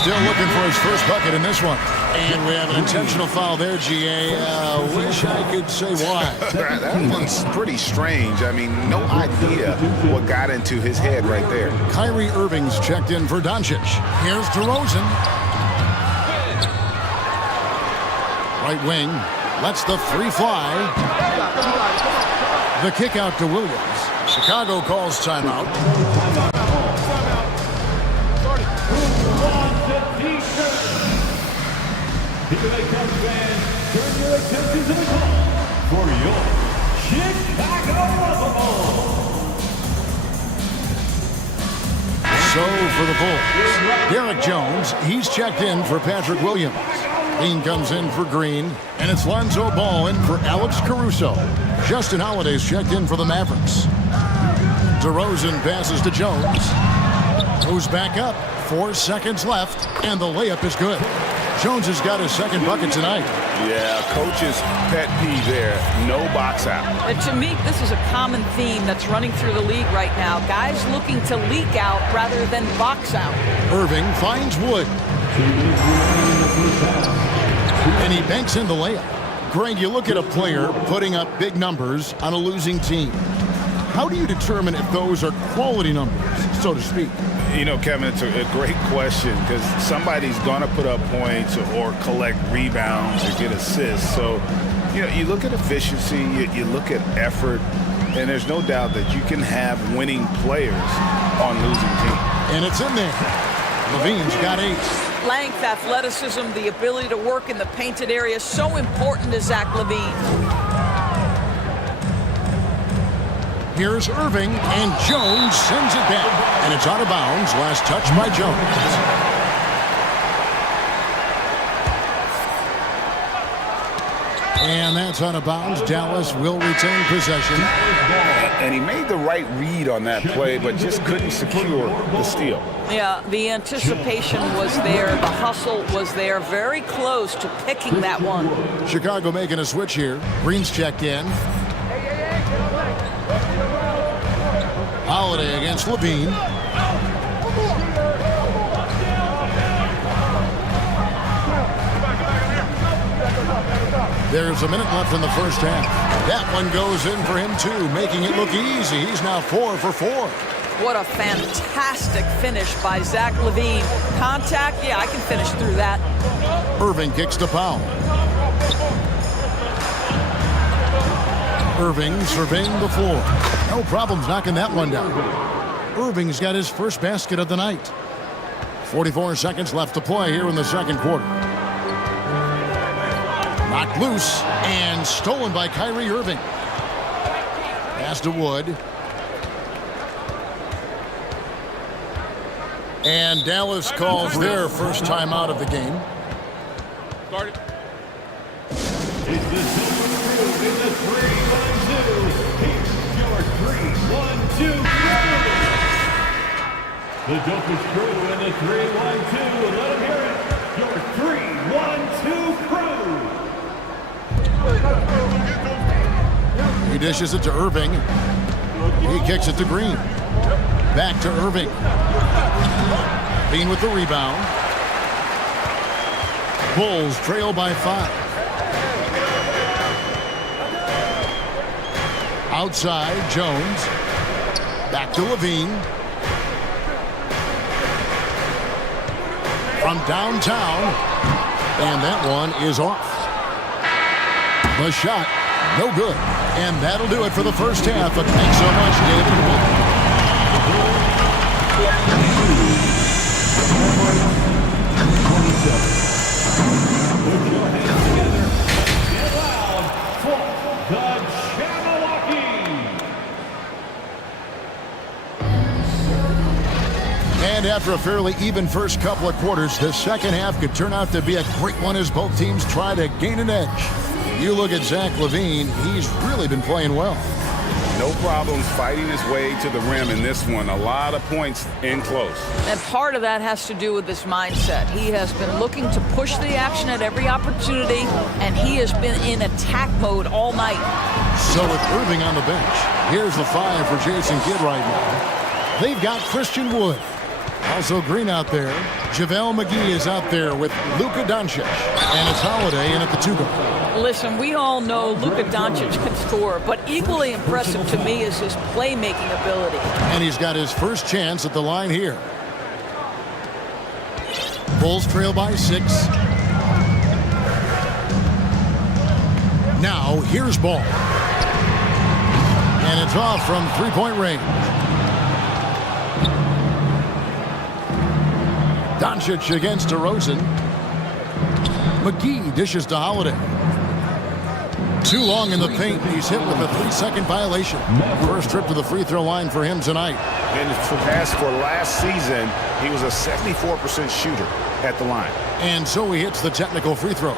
Still looking for his first bucket in this one. And we have an intentional foul there, GA. Wish I could say why. That one's pretty strange. I mean, no idea what got into his head right there. Kyrie Irving's checked in for Doncic. Here's DeRozan. Right wing. Lets the 3 fly. The kick out to Williams. Chicago calls timeout. Fans, turn your attention to the call for your So for the Bulls, Derek Jones, he's checked in for Patrick Williams. Bean comes in for Green, and it's Lonzo Ball in for Alex Caruso. Justin Holiday's checked in for the Mavericks. DeRozan passes to Jones. Goes back up, 4 seconds left, and the layup is good. Jones has got his second bucket tonight. Yeah, coach's pet peeve there, no box out. And to me, this is a common theme that's running through the league right now. Guys looking to leak out rather than box out. Irving finds Wood. And he banks in the layup. Greg, you look at a player putting up big numbers on a losing team. How do you determine if those are quality numbers, so to speak? You know, Kevin, it's a great question because somebody's going to put up points or collect rebounds or get assists. So, you know, you look at efficiency, you look at effort, and there's no doubt that you can have winning players on losing teams. And it's in there. Levine's got 8. Length, athleticism, the ability to work in the painted area, so important to Zach LaVine. Here's Irving, and Jones sends it back. And it's out of bounds. Last touch by Jones. And that's out of bounds. Dallas will retain possession. And he made the right read on that play, but just couldn't secure the steal. Yeah, the anticipation was there. The hustle was there. Very close to picking that one. Chicago making a switch here. Green's checked in. Holiday against Levine. There's a minute left in the first half. That one goes in for him too, making it look easy. He's now 4 for 4. What a fantastic finish by Zach LaVine. Contact, yeah, I can finish through that. Irving kicks the foul. Irving surveying the floor. No problems knocking that one down. Irving's got his first basket of the night. 44 seconds left to play here in the second quarter. Knocked loose and stolen by Kyrie Irving. Pass to Wood. And Dallas calls their first time out of the game. It's the Silver Crew in the 3-1-2. Here's your 3-1-2 crew. The dopest crew in the 3-1-2. Let them hear it. Your 3-1-2 crew. He dishes it to Irving. He kicks it to Green. Back to Irving. Bean with the rebound. Bulls trail by 5. Outside, Jones. Back to Levine. From downtown. And that one is off. The shot, no good. And that'll do it for the first half. But thanks so much, David. And after a fairly even first couple of quarters, the second half could turn out to be a great one as both teams try to gain an edge. You look at Zach LaVine, he's really been playing well. No problems fighting his way to the rim in this one. A lot of points in close. And part of that has to do with his mindset. He has been looking to push the action at every opportunity, and he has been in attack mode all night. So with Irving on the bench, here's the 5 for Jason Kidd right now. They've got Christian Wood. Also Green out there. JaVale McGee is out there with Luka Doncic. And it's Holiday in at the 2-guard. Listen, we all know Luka Doncic can score, but equally impressive to me is his playmaking ability. And he's got his first chance at the line here. Bulls trail by 6. Now, here's ball. And it's off from three-point range. Doncic against DeRozan. McGee dishes to Holiday. Too long in the paint. He's hit with a 3-second violation. First trip to the free throw line for him tonight. And for last season, he was a 74% shooter at the line. And so he hits the technical free throw.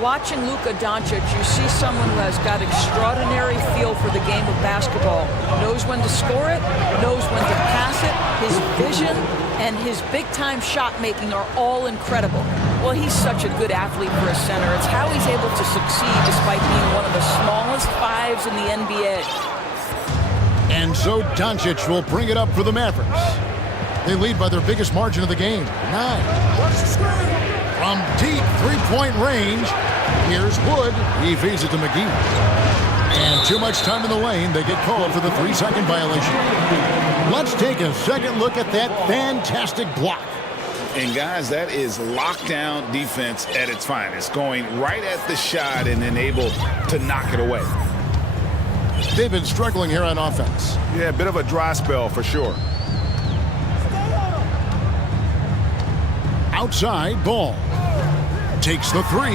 Watching Luka Doncic, you see someone who has got extraordinary feel for the game of basketball. Knows when to score it, knows when to pass it. His vision and his big-time shot-making are all incredible. Well, he's such a good athlete for a center. It's how he's able to succeed despite being one of the smallest fives in the NBA. And so Doncic will bring it up for the Mavericks. They lead by their biggest margin of the game, 9. From deep three-point range, here's Wood. He feeds it to McGee. And too much time in the lane. They get called for the 3-second violation. Let's take a second look at that fantastic block. And guys, that is lockdown defense at its finest. Going right at the shot and then able to knock it away. They've been struggling here on offense. Yeah, a bit of a dry spell for sure. Outside, Ball takes the 3.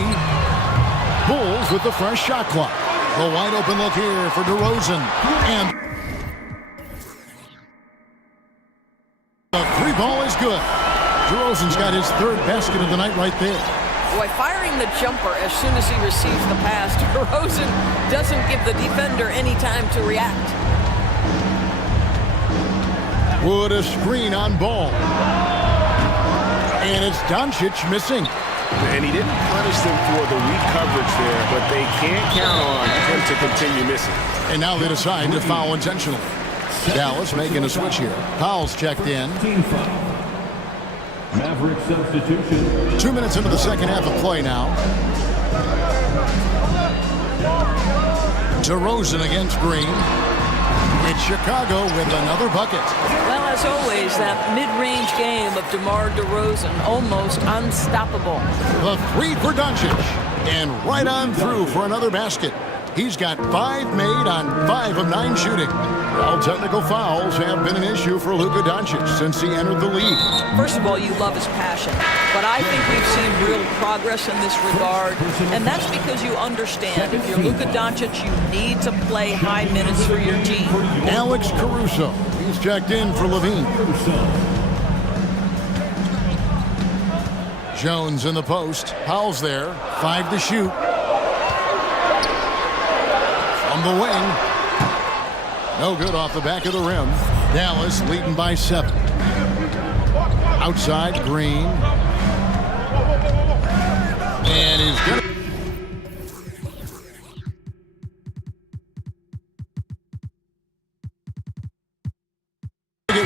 Bulls with the fresh shot clock. The wide open look here for DeRozan. And the 3 ball is good. DeRozan's got his 3rd basket of the night right there. Boy, firing the jumper as soon as he receives the pass, DeRozan doesn't give the defender any time to react. Wood a screen on Ball. And it's Doncic missing. And he didn't punish them for the weak coverage there, but they can't count on him to continue missing. And now they decide to foul intentionally. Dallas making a switch here. Powell's checked in. Maverick substitution. 2 minutes into the second half of play now. DeRozan against Green. It's Chicago with another bucket. Well, as always, that mid-range game of DeMar DeRozan, almost unstoppable. The 3 for Doncic. And right on through for another basket. He's got 5 made on 5 of 9 shooting. Well, technical fouls have been an issue for Luka Doncic since he entered the league. First of all, you love his passion. But I think we've seen real progress in this regard. And that's because you understand if you're Luka Doncic, you need to play high minutes for your team. Alex Caruso. He's checked in for Levine. Jones in the post. Powell's there. 5 to shoot. From the wing. No good off the back of the rim. Dallas leading by 7. Outside, Green. And he's going to...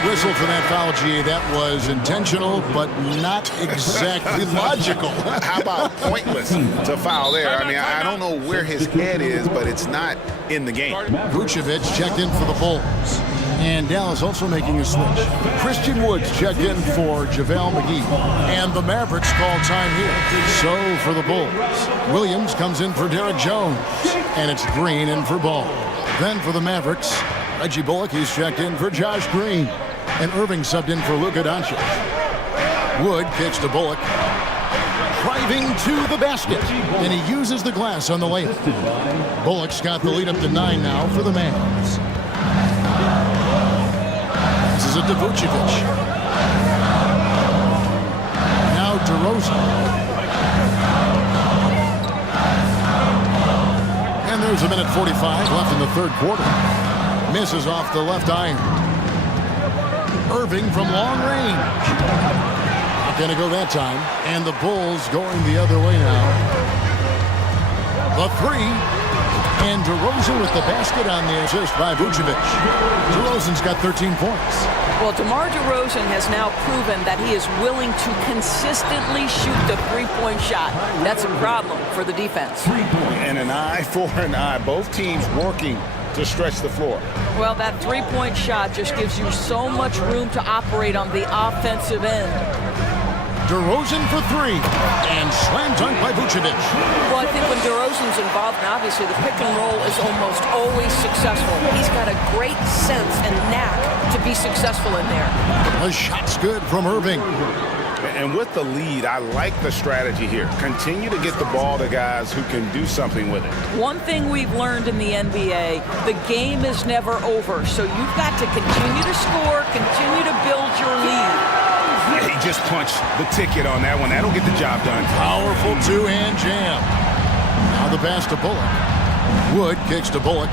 Whistle for that foul, G. That was intentional, but not exactly logical. How about pointless to foul there? I mean, I don't know where his head is, but it's not in the game. Vucevic checked in for the Bulls. And Dallas also making a switch. Christian Woods checked in for JaVale McGee. And the Mavericks call time here. So for the Bulls. Williams comes in for Derek Jones. And it's Green in for Ball. Then for the Mavericks, Reggie Bullock, he's checked in for Josh Green. And Irving subbed in for Luka Doncic. Wood kicks to Bullock. Driving to the basket. And he uses the glass on the layup. Bullock's got the lead up to 9 now for the Mavs. This is it to Vucevic. Now DeRozan. And there's a minute 45 left in the 3rd quarter. Misses off the left iron. Irving from long range. Not going to go that time. And the Bulls going the other way now. The 3. And DeRozan with the basket on the assist by Vucevic. DeRozan's got 13 points. Well, DeMar DeRozan has now proven that he is willing to consistently shoot the 3-point shot. That's a problem for the defense. And an eye for an eye. Both teams working to stretch the floor. Well, that 3-point shot just gives you so much room to operate on the offensive end. DeRozan for 3. And slam dunk by Vucevic. Well, I think when DeRozan's involved, and obviously the pick and roll is almost always successful. He's got a great sense and knack to be successful in there. The shot's good from Irving. And with the lead, I like the strategy here. Continue to get the ball to guys who can do something with it. One thing we've learned in the NBA, the game is never over. So you've got to continue to score, continue to build your lead. Yeah, he just punched the ticket on that one. That'll get the job done. Powerful two-hand jam. Now the pass to Bullock. Wood kicks to Bullock.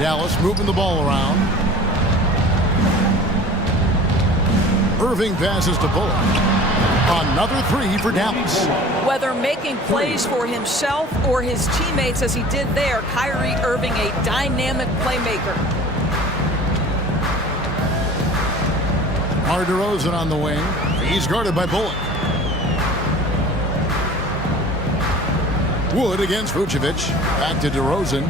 Dallas moving the ball around. Irving passes to Bullock. Another three for Dallas. Whether making plays for himself or his teammates as he did there, Kyrie Irving, a dynamic playmaker. DeMar DeRozan on the wing. He's guarded by Bullock. Wood against Vucevic. Back to DeRozan.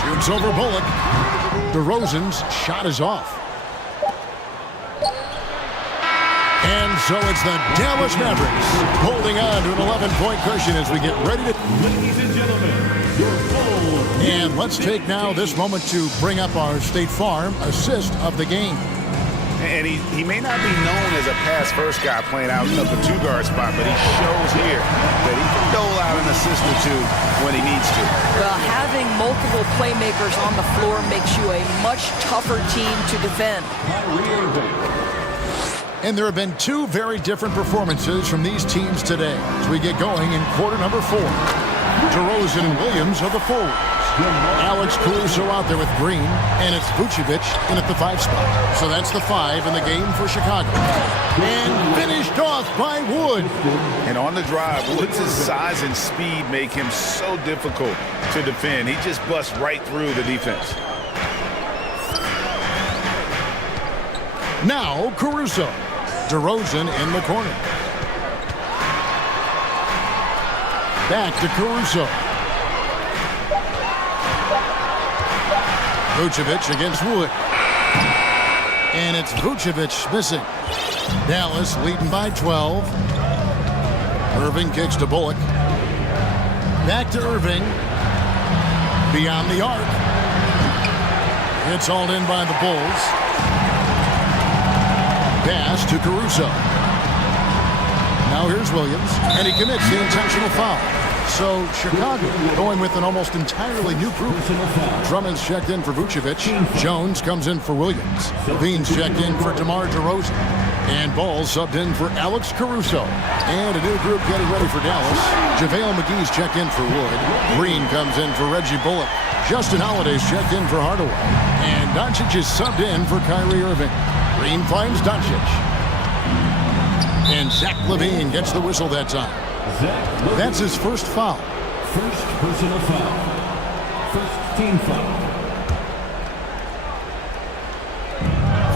Shoots over Bullock. DeRozan's shot is off. And so it's the Dallas Mavericks holding on to an 11-point cushion as we get ready to... Ladies and gentlemen, your full... And let's take now this moment to bring up our State Farm assist of the game. And he may not be known as a pass-first guy playing out of the two-guard spot, but he shows here that he can dole out an assist or two when he needs to. Well, having multiple playmakers on the floor makes you a much tougher team to defend. And there have been two very different performances from these teams today as we get going in quarter number 4. DeRozan and Williams are the forwards. Alex Caruso out there with Green, and it's Vucevic in at the 5 spot. So that's the 5 in the game for Chicago. And finished off by Wood. And on the drive, Woods' size and speed make him so difficult to defend. He just busts right through the defense. Now Caruso. DeRozan in the corner. Back to Caruso. Vucevic against Wood. And it's Vucevic missing. Dallas leading by 12. Irving kicks to Bullock. Back to Irving. Beyond the arc. It's hauled in by the Bulls. Pass to Caruso. Now here's Williams, and he commits the intentional foul. So Chicago going with an almost entirely new group. Drummond's checked in for Vucevic. Jones comes in for Williams. Levine's checked in for DeMar DeRozan. And Ball subbed in for Alex Caruso. And a new group getting ready for Dallas. JaVale McGee's checked in for Wood. Green comes in for Reggie Bullock. Justin Holiday's checked in for Hardaway. And Doncic is subbed in for Kyrie Irving. Green finds Doncic. And Zach LaVine gets the whistle that time. That's his first foul. First personal foul. First team foul.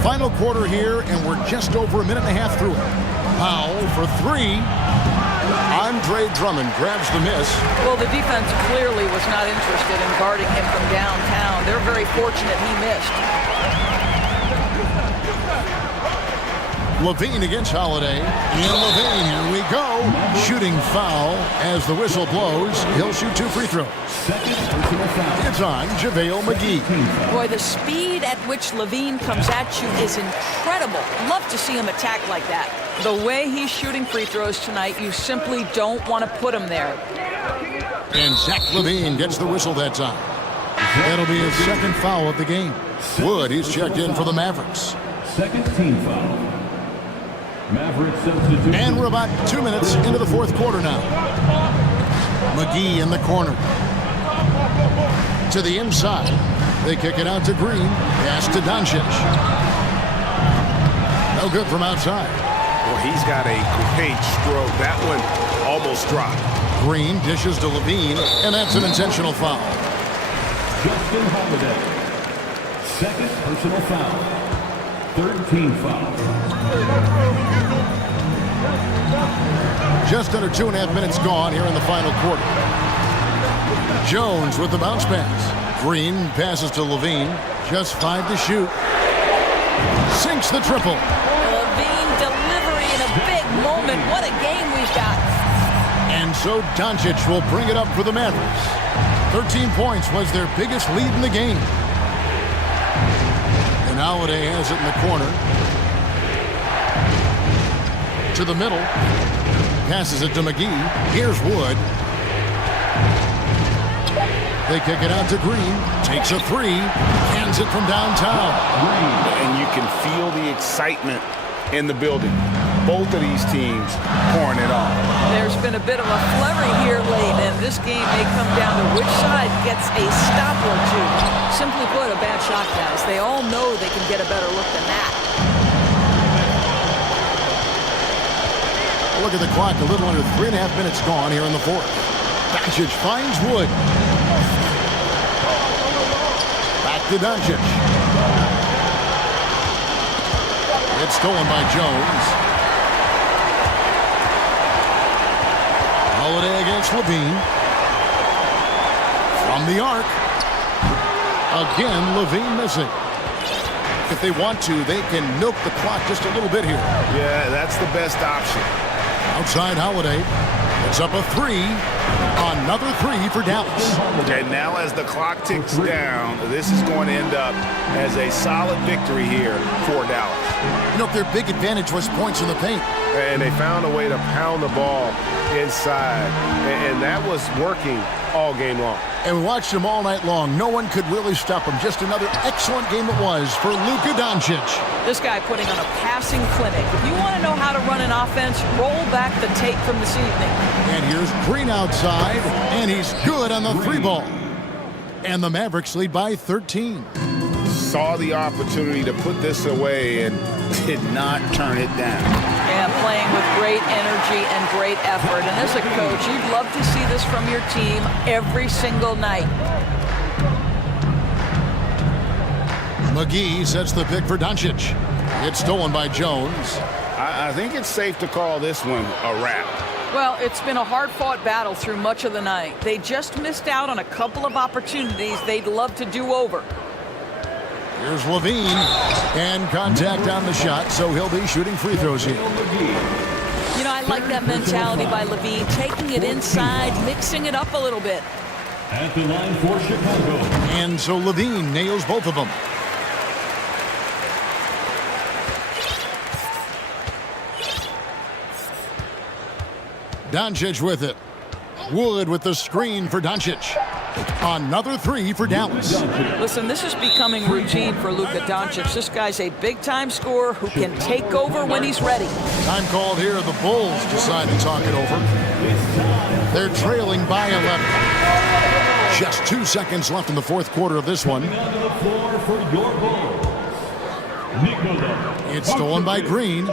Final quarter here, and we're just over a minute and a half through it. Powell for 3. Andre Drummond grabs the miss. Well, the defense clearly was not interested in guarding him from downtown. They're very fortunate he missed. LaVine against Holiday. And LaVine, here we go. Shooting foul as the whistle blows. He'll shoot 2 free throws. It's on JaVale McGee. Boy, the speed at which LaVine comes at you is incredible. Love to see him attack like that. The way he's shooting free throws tonight, you simply don't want to put him there. And Zach LaVine gets the whistle that time. That'll be his second foul of the game. Wood, he's checked in for the Mavericks. Second team foul. Mavericks substitute. And we're about 2 minutes into the fourth quarter now. McGee in the corner. To the inside. They kick it out to Green. Pass to Doncic. No good from outside. Well, he's got a great stroke. That one almost dropped. Green dishes to LaVine, and that's an intentional foul. Justin Holiday. Second personal foul. Third team foul. Just under 2.5 minutes gone here in the final quarter. Jones with the bounce pass. Green passes to LaVine. Just 5 to shoot. Sinks the triple. LaVine delivery in a big moment. What a game we've got. And so Doncic will bring it up for the Mavericks. 13 points was their biggest lead in the game. And Holiday has it in the corner. To the middle. Passes it to McGee. Here's Wood. They kick it out to Green. Takes a three. Hands it from downtown. And you can feel the excitement in the building. Both of these teams pouring it on. There's been a bit of a flurry here late, and this game may come down to which side gets a stop or two. Simply put, a bad shot, guys. They all know they can get a better look than that. Look at the clock. A little under 3.5 minutes gone here in the fourth. Doncic finds Wood. Back to Doncic. It's stolen by Jones. Holiday against Levine. From the arc. Again, Levine missing. If they want to, they can milk the clock just a little bit here. Yeah, that's the best option. Outside Holiday. It's up a three. Another three for Dallas. Okay, now as the clock ticks down, this is going to end up as a solid victory here for Dallas. You know, their big advantage was points in the paint. And they found a way to pound the ball inside. And that was working all game long. And we watched them all night long. No one could really stop them. Just another excellent game it was for Luka Doncic. This guy putting on a passing clinic. If you want to know how to run an offense, roll back the tape from this evening. And here's Green outside, and he's good on the three ball. And the Mavericks lead by 13. Saw the opportunity to put this away and did not turn it down. And playing with great energy and great effort. And as a coach, you'd love to see this from your team every single night. McGee sets the pick for Doncic. It's stolen by Jones. I think it's safe to call this one a wrap. Well, it's been a hard-fought battle through much of the night. They just missed out on a couple of opportunities they'd love to do over. Here's Levine, and contact on the shot, so he'll be shooting free throws here. You know, I like that mentality by Levine, taking it inside, mixing it up a little bit. At the line for Chicago. And so Levine nails both of them. Doncic with it. Wood with the screen for Doncic. Another three for Dallas. Listen, this is becoming routine for Luka Doncic. This guy's a big-time scorer who can take over when he's ready. Time called here. The Bulls decide to talk it over. They're trailing by 11. Just 2 seconds left in the fourth quarter of this one. It's stolen by Green.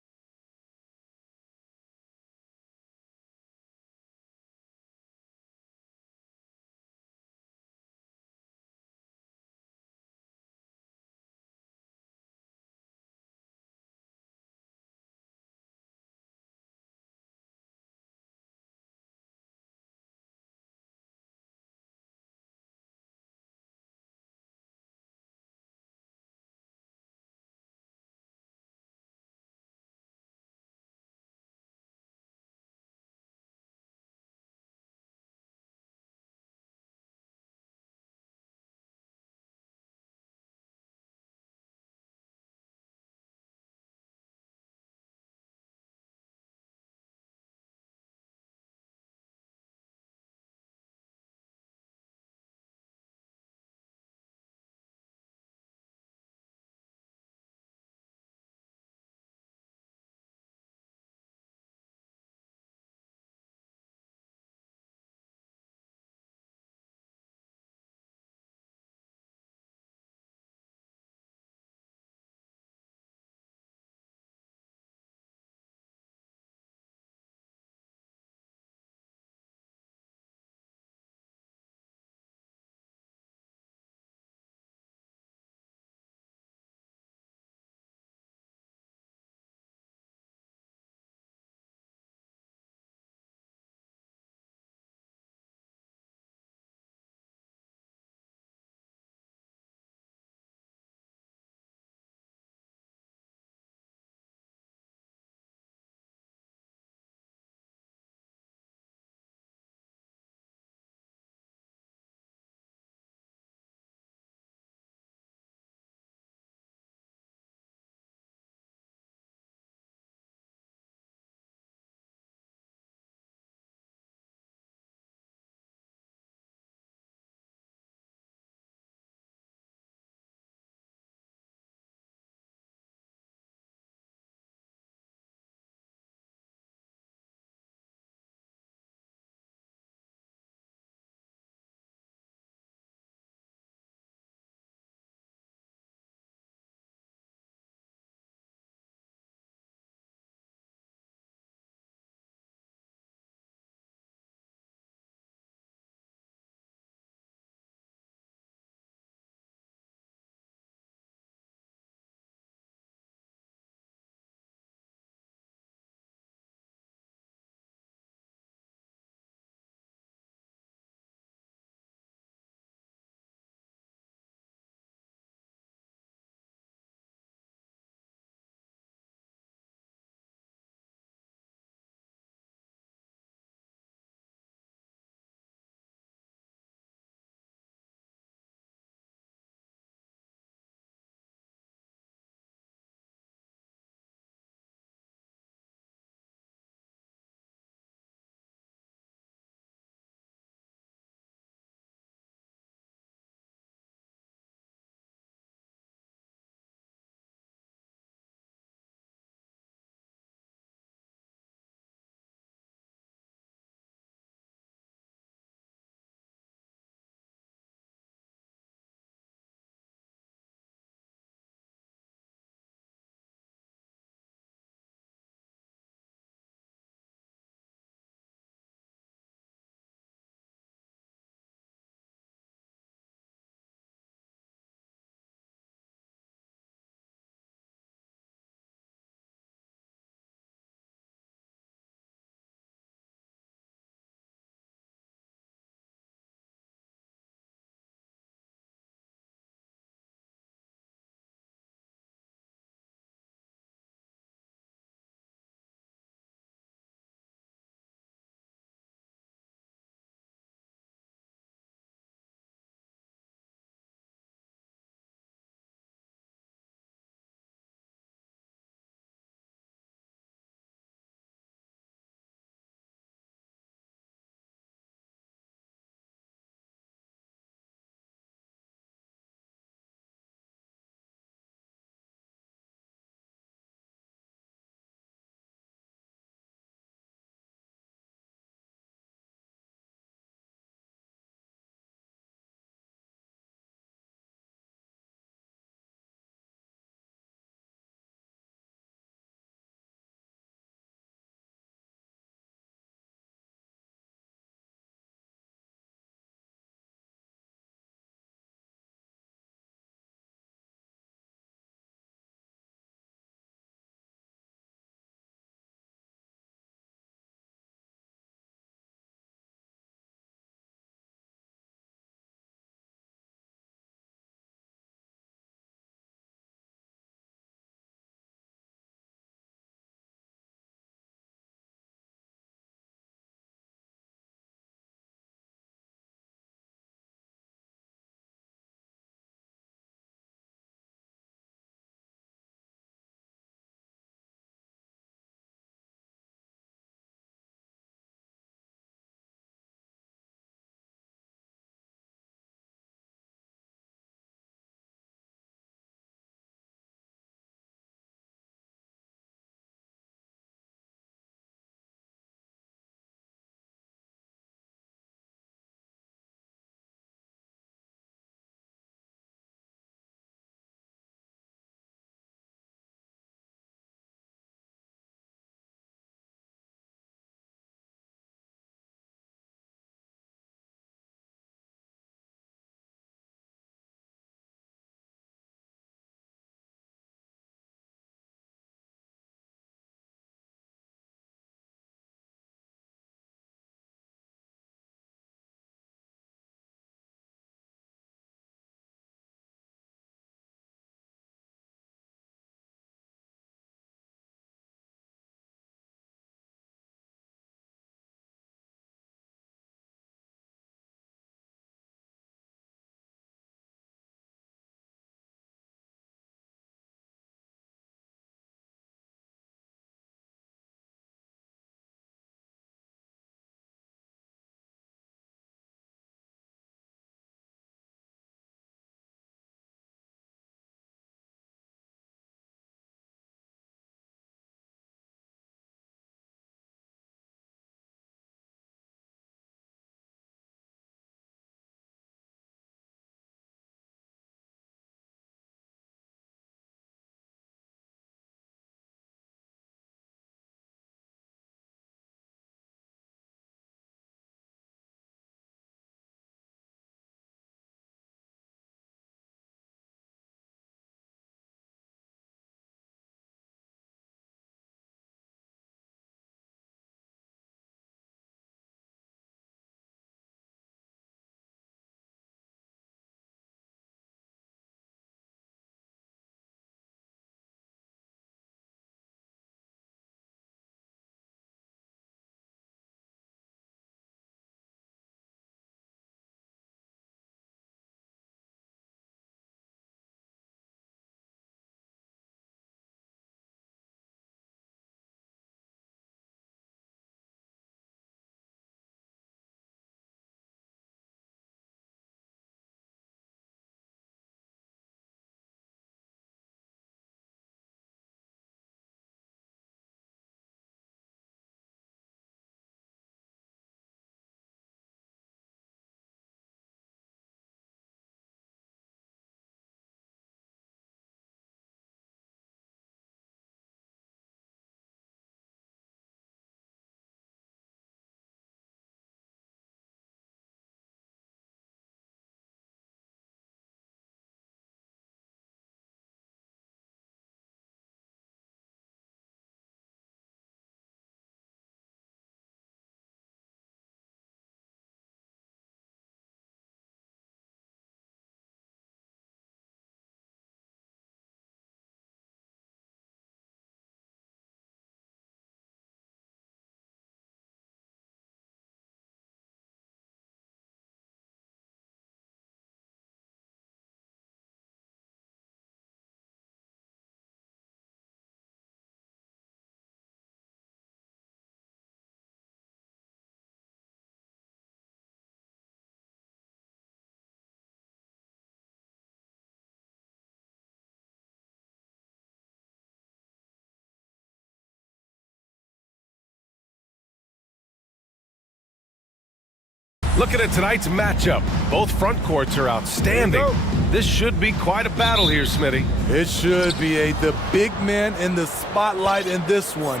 Looking at tonight's matchup, both front courts are outstanding. This should be quite a battle here, Smitty. It should be the big men in the spotlight in this one.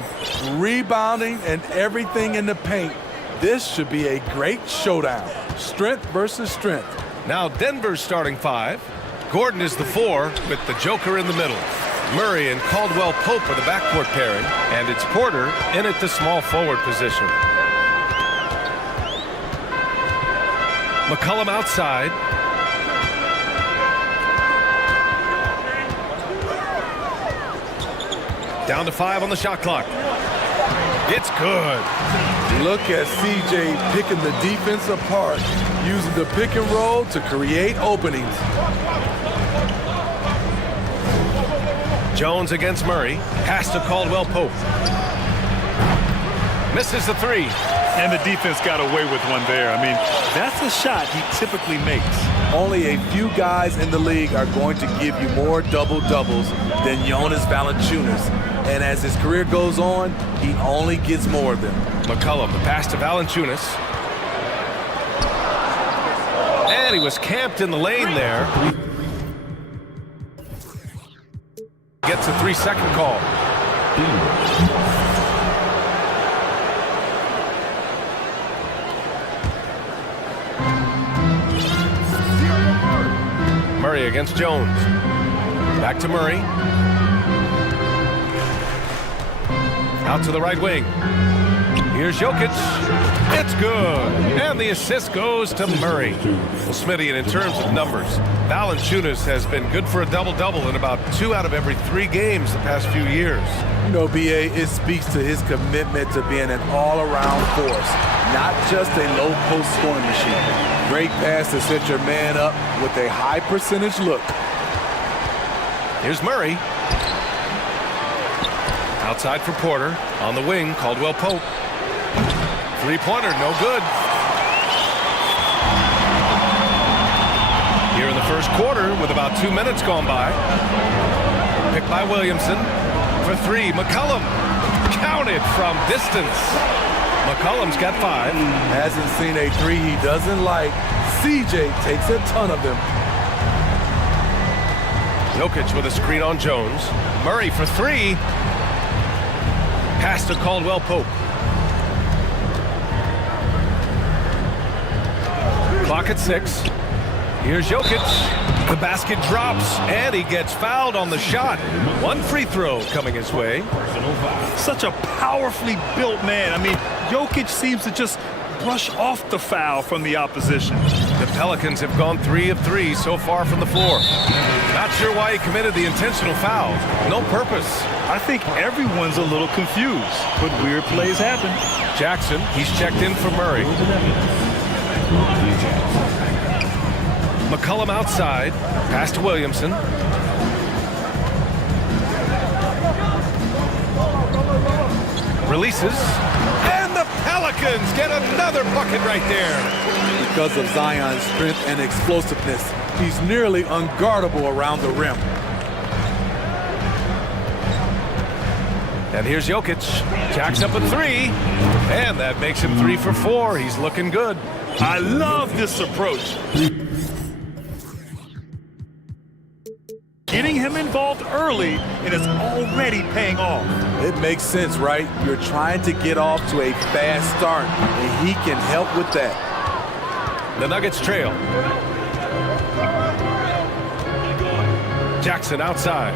Rebounding and everything in the paint. This should be a great showdown. Strength versus strength. Now Denver's starting five. Gordon is the 4 with the Joker in the middle. Murray and Caldwell Pope are the backcourt pairing, and it's Porter in at the small forward position. McCollum outside. Down to 5 on the shot clock. It's good. Look at CJ picking the defense apart, using the pick and roll to create openings. Jones against Murray. Pass to Caldwell Pope. Misses the 3. And the defense got away with one there. I mean, that's a shot he typically makes. Only a few guys in the league are going to give you more double-doubles than Jonas Valanciunas. And as his career goes on, he only gets more of them. McCollum, the pass to Valanciunas. And he was camped in the lane there. Gets a 3-second call. Murray against Jones. Back to Murray. Out to the right wing. Here's Jokic. It's good. And the assist goes to Murray. Well, Smitty, and in terms of numbers, Valanciunas has been good for a double-double in about 2 out of every 3 games the past few years. You know, BA, it speaks to his commitment to being an all-around force, not just a low-post scoring machine. Great pass to set your man up with a high-percentage look. Here's Murray. Outside for Porter. On the wing, Caldwell Pope. 3-pointer, no good. Here in the first quarter with about 2 minutes gone by. Picked by Williamson. For 3, McCollum. Counted from distance. McCollum's got 5. Hasn't seen a 3 he doesn't like. CJ takes a ton of them. Jokic with a screen on Jones. Murray for 3. Pass to Caldwell Pope. Clock at 6. Here's Jokic. The basket drops, and he gets fouled on the shot. 1 free throw coming his way. Such a powerfully built man. I mean, Jokic seems to just brush off the foul from the opposition. The Pelicans have gone 3 of 3 so far from the floor. Not sure why he committed the intentional foul. No purpose. I think everyone's a little confused, but weird plays happen. Jackson, he's checked in for Murray. McCollum outside. Pass to Williamson. Releases. And the Pelicans get another bucket right there. Because of Zion's strength and explosiveness, he's nearly unguardable around the rim. And here's Jokic. Jacks up a 3. And that makes him 3 for 4. He's looking good. I love this approach. Getting him involved early, and it's already paying off. It makes sense, right? You're trying to get off to a fast start, and he can help with that. The Nuggets trail. Jackson outside.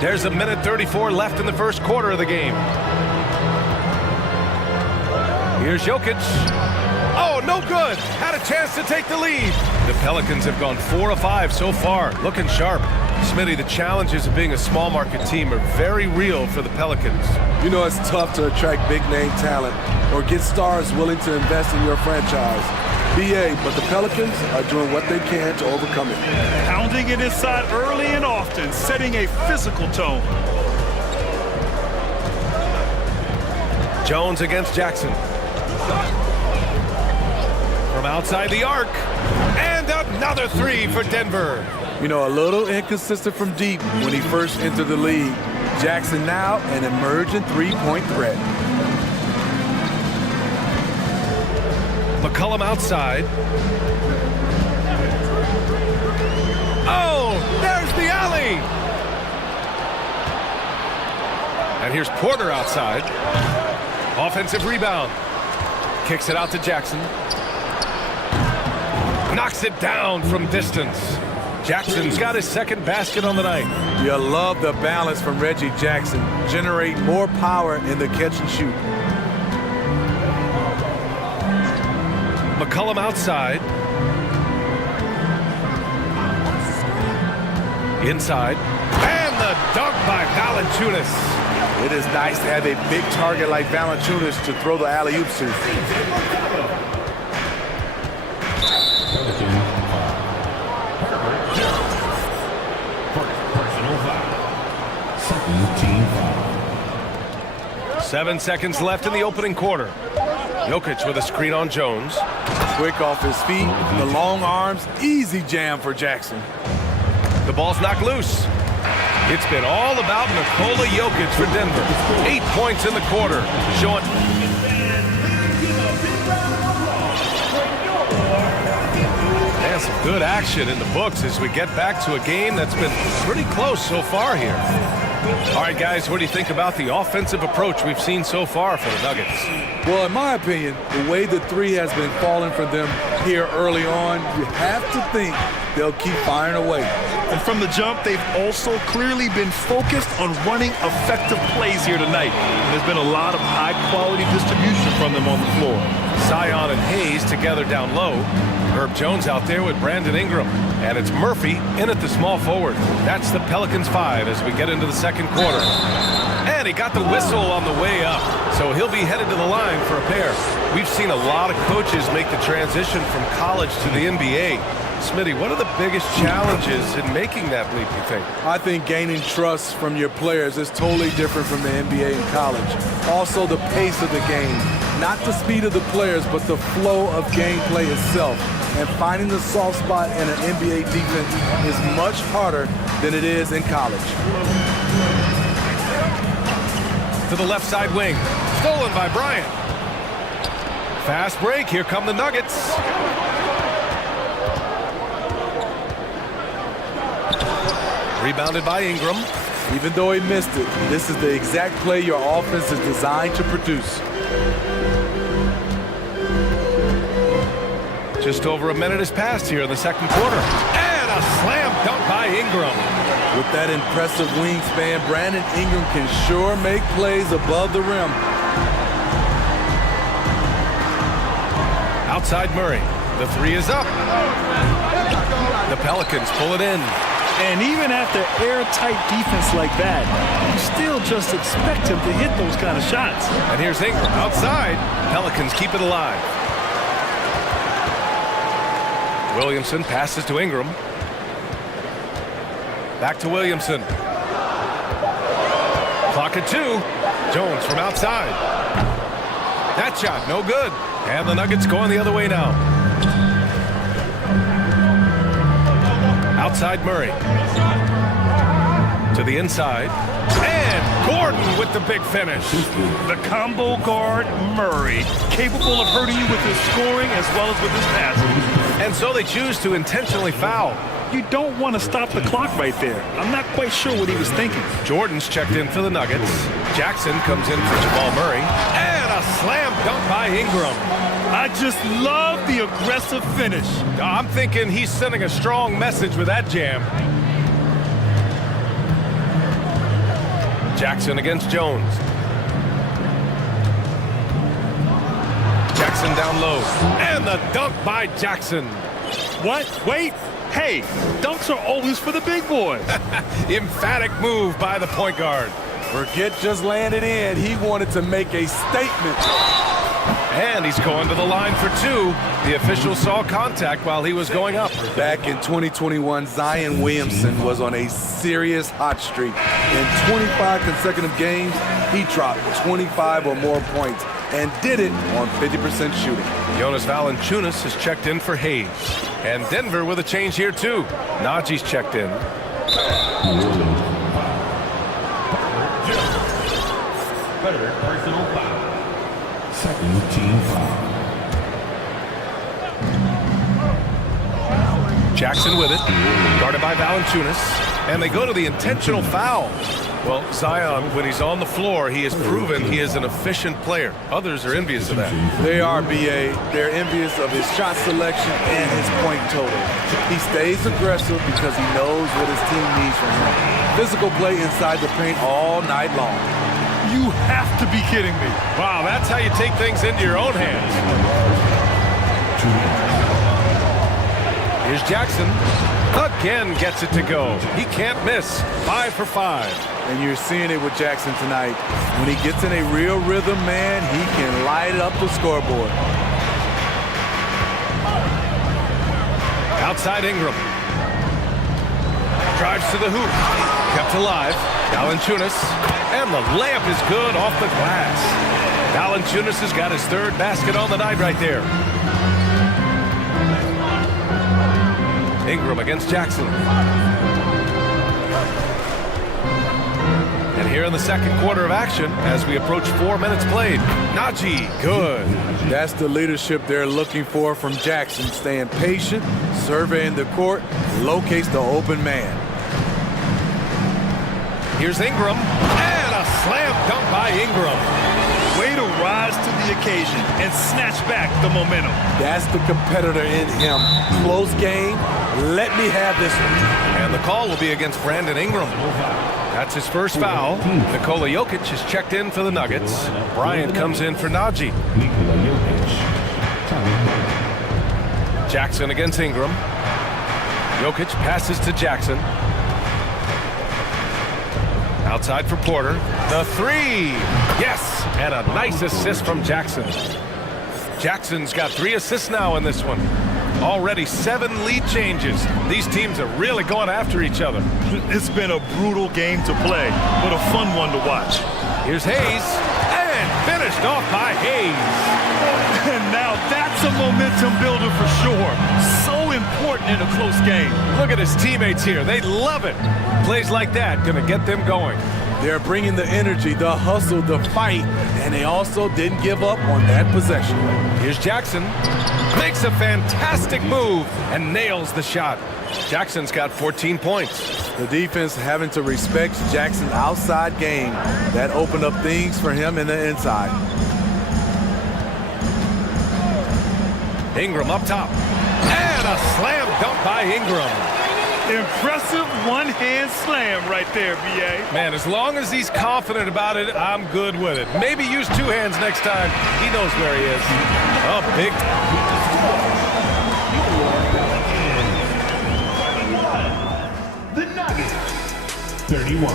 There's 1:34 left in the first quarter of the game. Here's Jokic. Oh, no good. Had a chance to take the lead. The Pelicans have gone 4 of 5 so far. Looking sharp. Smitty, the challenges of being a small market team are very real for the Pelicans. You know, it's tough to attract big name talent or get stars willing to invest in your franchise. BA, but the Pelicans are doing what they can to overcome it. Pounding it inside early and often, setting a physical tone. Jones against Jackson. From outside the arc. And another 3 for Denver. You know, a little inconsistent from deep when he first entered the league. Jackson now an emerging three-point threat. McCollum outside. Oh, there's the alley. And here's Porter outside. Offensive rebound. Kicks it out to Jackson. Knocks it down from distance. Jackson's got his second basket on the night. You love the balance from Reggie Jackson. Generate more power in the catch and shoot. McCollum outside. Inside. And the dunk by Valanciunas. It is nice to have a big target like Valanciunas to throw the alley-oops to. Personal foul. Second team foul. 7 seconds left in the opening quarter. Jokic with a screen on Jones. Quick off his feet, the long arms, easy jam for Jackson. The ball's knocked loose. It's been all about Nikola Jokic for Denver. 8 points in the quarter, showing. And some good action in the books as we get back to a game that's been pretty close so far here. All right, guys, what do you think about the offensive approach we've seen so far for the Nuggets? Well, in my opinion, the way the three has been falling for them here early on, you have to think they'll keep firing away. And from the jump, they've also clearly been focused on running effective plays here tonight. There's been a lot of high-quality distribution from them on the floor. Zion and Hayes together down low. Herb Jones out there with Brandon Ingram. And it's Murphy in at the small forward. That's the Pelicans 5 as we get into the second quarter. And he got the whistle on the way up. So he'll be headed to the line for a pair. We've seen a lot of coaches make the transition from college to the NBA. Smitty, what are the biggest challenges in making that leap, you think? I think gaining trust from your players is totally different from the NBA and college. Also, the pace of the game. Not the speed of the players, but the flow of gameplay itself. And finding the soft spot in an NBA defense is much harder than it is in college. To the left side wing. Stolen by Bryant. Fast break. Here come the Nuggets. Rebounded by Ingram. Even though he missed it, this is the exact play your offense is designed to produce. Just over a minute has passed here in the second quarter. And a slam dunk by Ingram. With that impressive wingspan, Brandon Ingram can sure make plays above the rim. Outside Murray. The three is up. The Pelicans pull it in. And even after airtight defense like that, you still just expect him to hit those kind of shots. And here's Ingram outside. Pelicans keep it alive. Williamson passes to Ingram. Back to Williamson. Clock at 2. Jones from outside. That shot no good. And the Nuggets going the other way now. Outside Murray. To the inside. And Gordon with the big finish. The combo guard, Murray, capable of hurting you with his scoring as well as with his passing. And so they choose to intentionally foul. You don't want to stop the clock right there. I'm not quite sure what he was thinking. Jordan's checked in for the Nuggets. Jackson comes in for Jamal Murray. And a slam dunk by Ingram. I just love the aggressive finish. I'm thinking he's sending a strong message with that jam. Jackson against Jones. Jackson down low. And the dunk by Jackson. What? Wait. Hey, dunks are always for the big boys. Emphatic move by the point guard. Forget just landed in. He wanted to make a statement. And he's going to the line for 2. The official saw contact while he was going up. Back in 2021, Zion Williamson was on a serious hot streak. In 25 consecutive games, he dropped 25 or more points and did it on 50% shooting. Jonas Valanciunas has checked in for Hayes. And Denver with a change here too. Najee's checked in. Third personal foul. Second team foul. Jackson with it, guarded by Valanciunas, and they go to the intentional foul. Well, Zion, when he's on the floor, he has proven he is an efficient player. Others are envious of that. They are, B.A. They're envious of his shot selection and his point total. He stays aggressive because he knows what his team needs from him. Physical play inside the paint all night long. You have to be kidding me. Wow, that's how you take things into your own hands. Here's Jackson. Again gets it to go. He can't miss. 5 for 5. And you're seeing it with Jackson tonight. When he gets in a real rhythm, man, he can light up the scoreboard. Outside Ingram. Drives to the hoop. Kept alive. Valanciunas. And the layup is good off the glass. Valanciunas has got his third basket on the night right there. Ingram against Jackson. And here in the second quarter of action, as we approach 4 minutes played, Najee, good. That's the leadership they're looking for from Jackson. Staying patient, surveying the court, locates the open man. Here's Ingram, and a slam dunk by Ingram. Way to rise to the occasion and snatch back the momentum. That's the competitor in him. Close game. Let me have this one. And the call will be against Brandon Ingram. That's his first foul. Nikola Jokic is checked in for the Nuggets. Bryant comes in for Najee. Jackson against Ingram. Jokic passes to Jackson. Outside for Porter. The three. Yes, and a nice assist from Jackson. Jackson's got 3 assists now in this one. Already 7 lead changes. These teams are really going after each other. It's been a brutal game to play, but a fun one to watch. Here's Hayes, and finished off by Hayes. And now that's a momentum builder for sure. So important in a close game. Look at his teammates here. They love it. Plays like that gonna get them going. They're bringing the energy, the hustle, the fight, and they also didn't give up on that possession. Here's Jackson. Makes a fantastic move and nails the shot. Jackson's got 14 points. The defense having to respect Jackson's outside game. That opened up things for him in the inside. Ingram up top. And a slam dunk by Ingram. Impressive one-hand slam right there, B.A. Man, as long as he's confident about it, I'm good with it. Maybe use 2 hands next time. He knows where he is. Oh, big. The Nuggets, 31.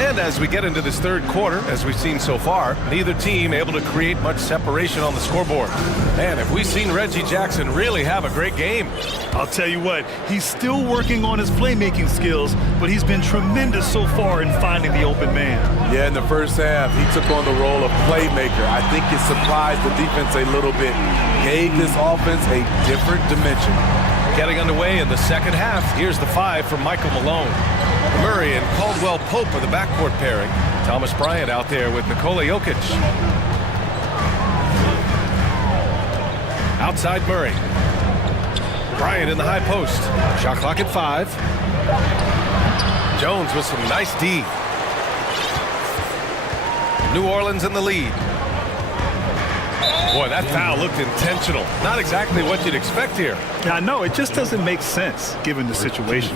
And as we get into this third quarter, as we've seen so far, neither team able to create much separation on the scoreboard. Man, have we seen Reggie Jackson really have a great game. I'll tell you what, he's still working on his playmaking skills, but he's been tremendous so far in finding the open man. Yeah, in the first half, he took on the role of playmaker. I think it surprised the defense a little bit. Gave this offense a different dimension. Getting underway in the second half, here's the 5 from Michael Malone. Murray and Caldwell Pope are the backcourt pairing. Thomas Bryant out there with Nikola Jokic. Outside Murray. Bryant in the high post. Shot clock at 5. Jones with some nice D. New Orleans in the lead. Boy, that foul looked intentional. Not exactly what you'd expect here. I know, it just doesn't make sense given the situation.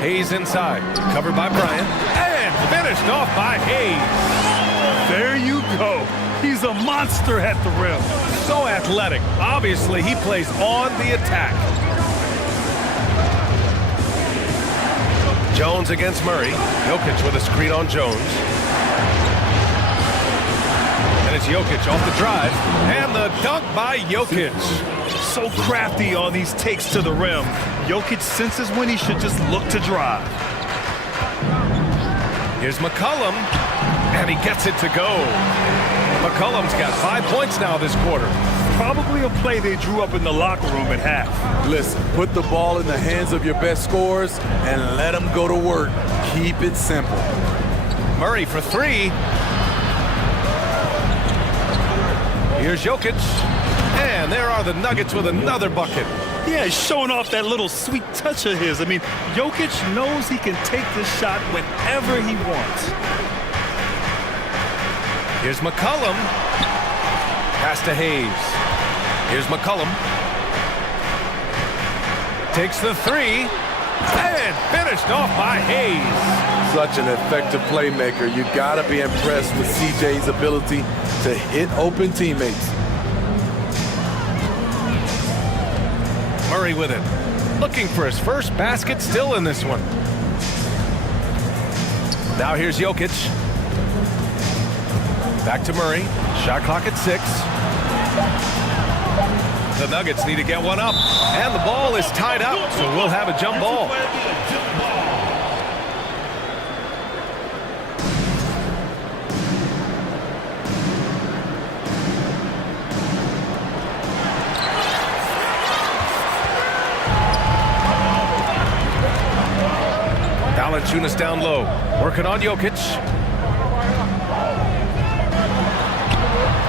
Hayes inside, covered by Bryant, and finished off by Hayes. There you go. He's a monster at the rim. So athletic. Obviously, he plays on the attack. Jones against Murray. Jokic with a screen on Jones. And it's Jokic off the drive. And the dunk by Jokic. So crafty on these takes to the rim. Jokic senses when he should just look to drive. Here's McCollum. And he gets it to go. McCollum's got 5 points now this quarter. probably a play they drew up in the locker room at half. Listen, put the ball in the hands of your best scorers and let them go to work. Keep it simple. Murray for three. Here's Jokic. And there are the Nuggets with another bucket. Yeah, he's showing off that little sweet touch of his. I mean, Jokic knows he can take this shot whenever he wants. Here's McCollum. Pass to Hayes. Here's McCollum. Takes the three. And finished off by Hayes. Such an effective playmaker. You gotta be impressed with CJ's ability to hit open teammates. Murray with it. Looking for his first basket, still in this one. Now here's Jokic. Back to Murray. Shot clock at 6. The Nuggets need to get one up. And the ball is tied up, so we'll have a jump ball. Valanciunas down low. Working on Jokic.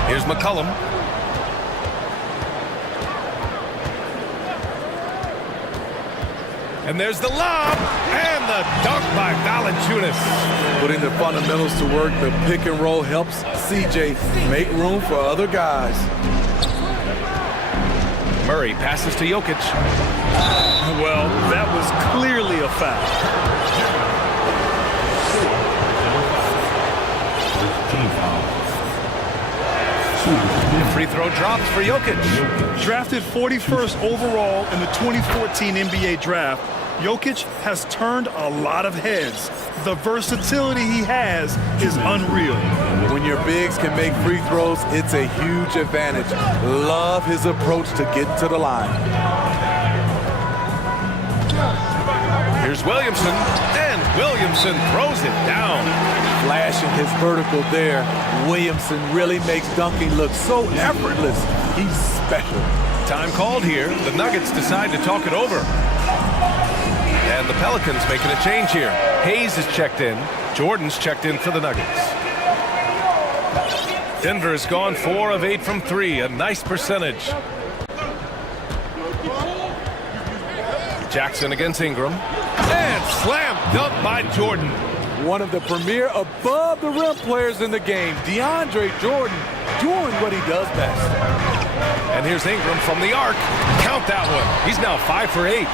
Here's McCollum. And there's the lob. And the dunk by Valanciunas. Putting the fundamentals to work, the pick and roll helps CJ make room for other guys. Murray passes to Jokic. Well, that was clearly a foul. Free throw drops for Jokic. Drafted 41st overall in the 2014 NBA draft, Jokic has turned a lot of heads. The versatility he has is unreal. When your bigs can make free throws, it's a huge advantage. Love his approach to get to the line. Here's Williamson, and Williamson throws it down. Flashing his vertical there. Williamson really makes dunking look so effortless. He's special. Time called here. The Nuggets decide to talk it over. And the Pelicans making a change here. Hayes is checked in. Jordan's checked in for the Nuggets. Denver's gone 4 of 8 from 3. A nice percentage. Jackson against Ingram. And slam dunk by Jordan. One of the premier above-the-rim players in the game, DeAndre Jordan, doing what he does best. And here's Ingram from the arc. Count that one. He's now 5 for 8.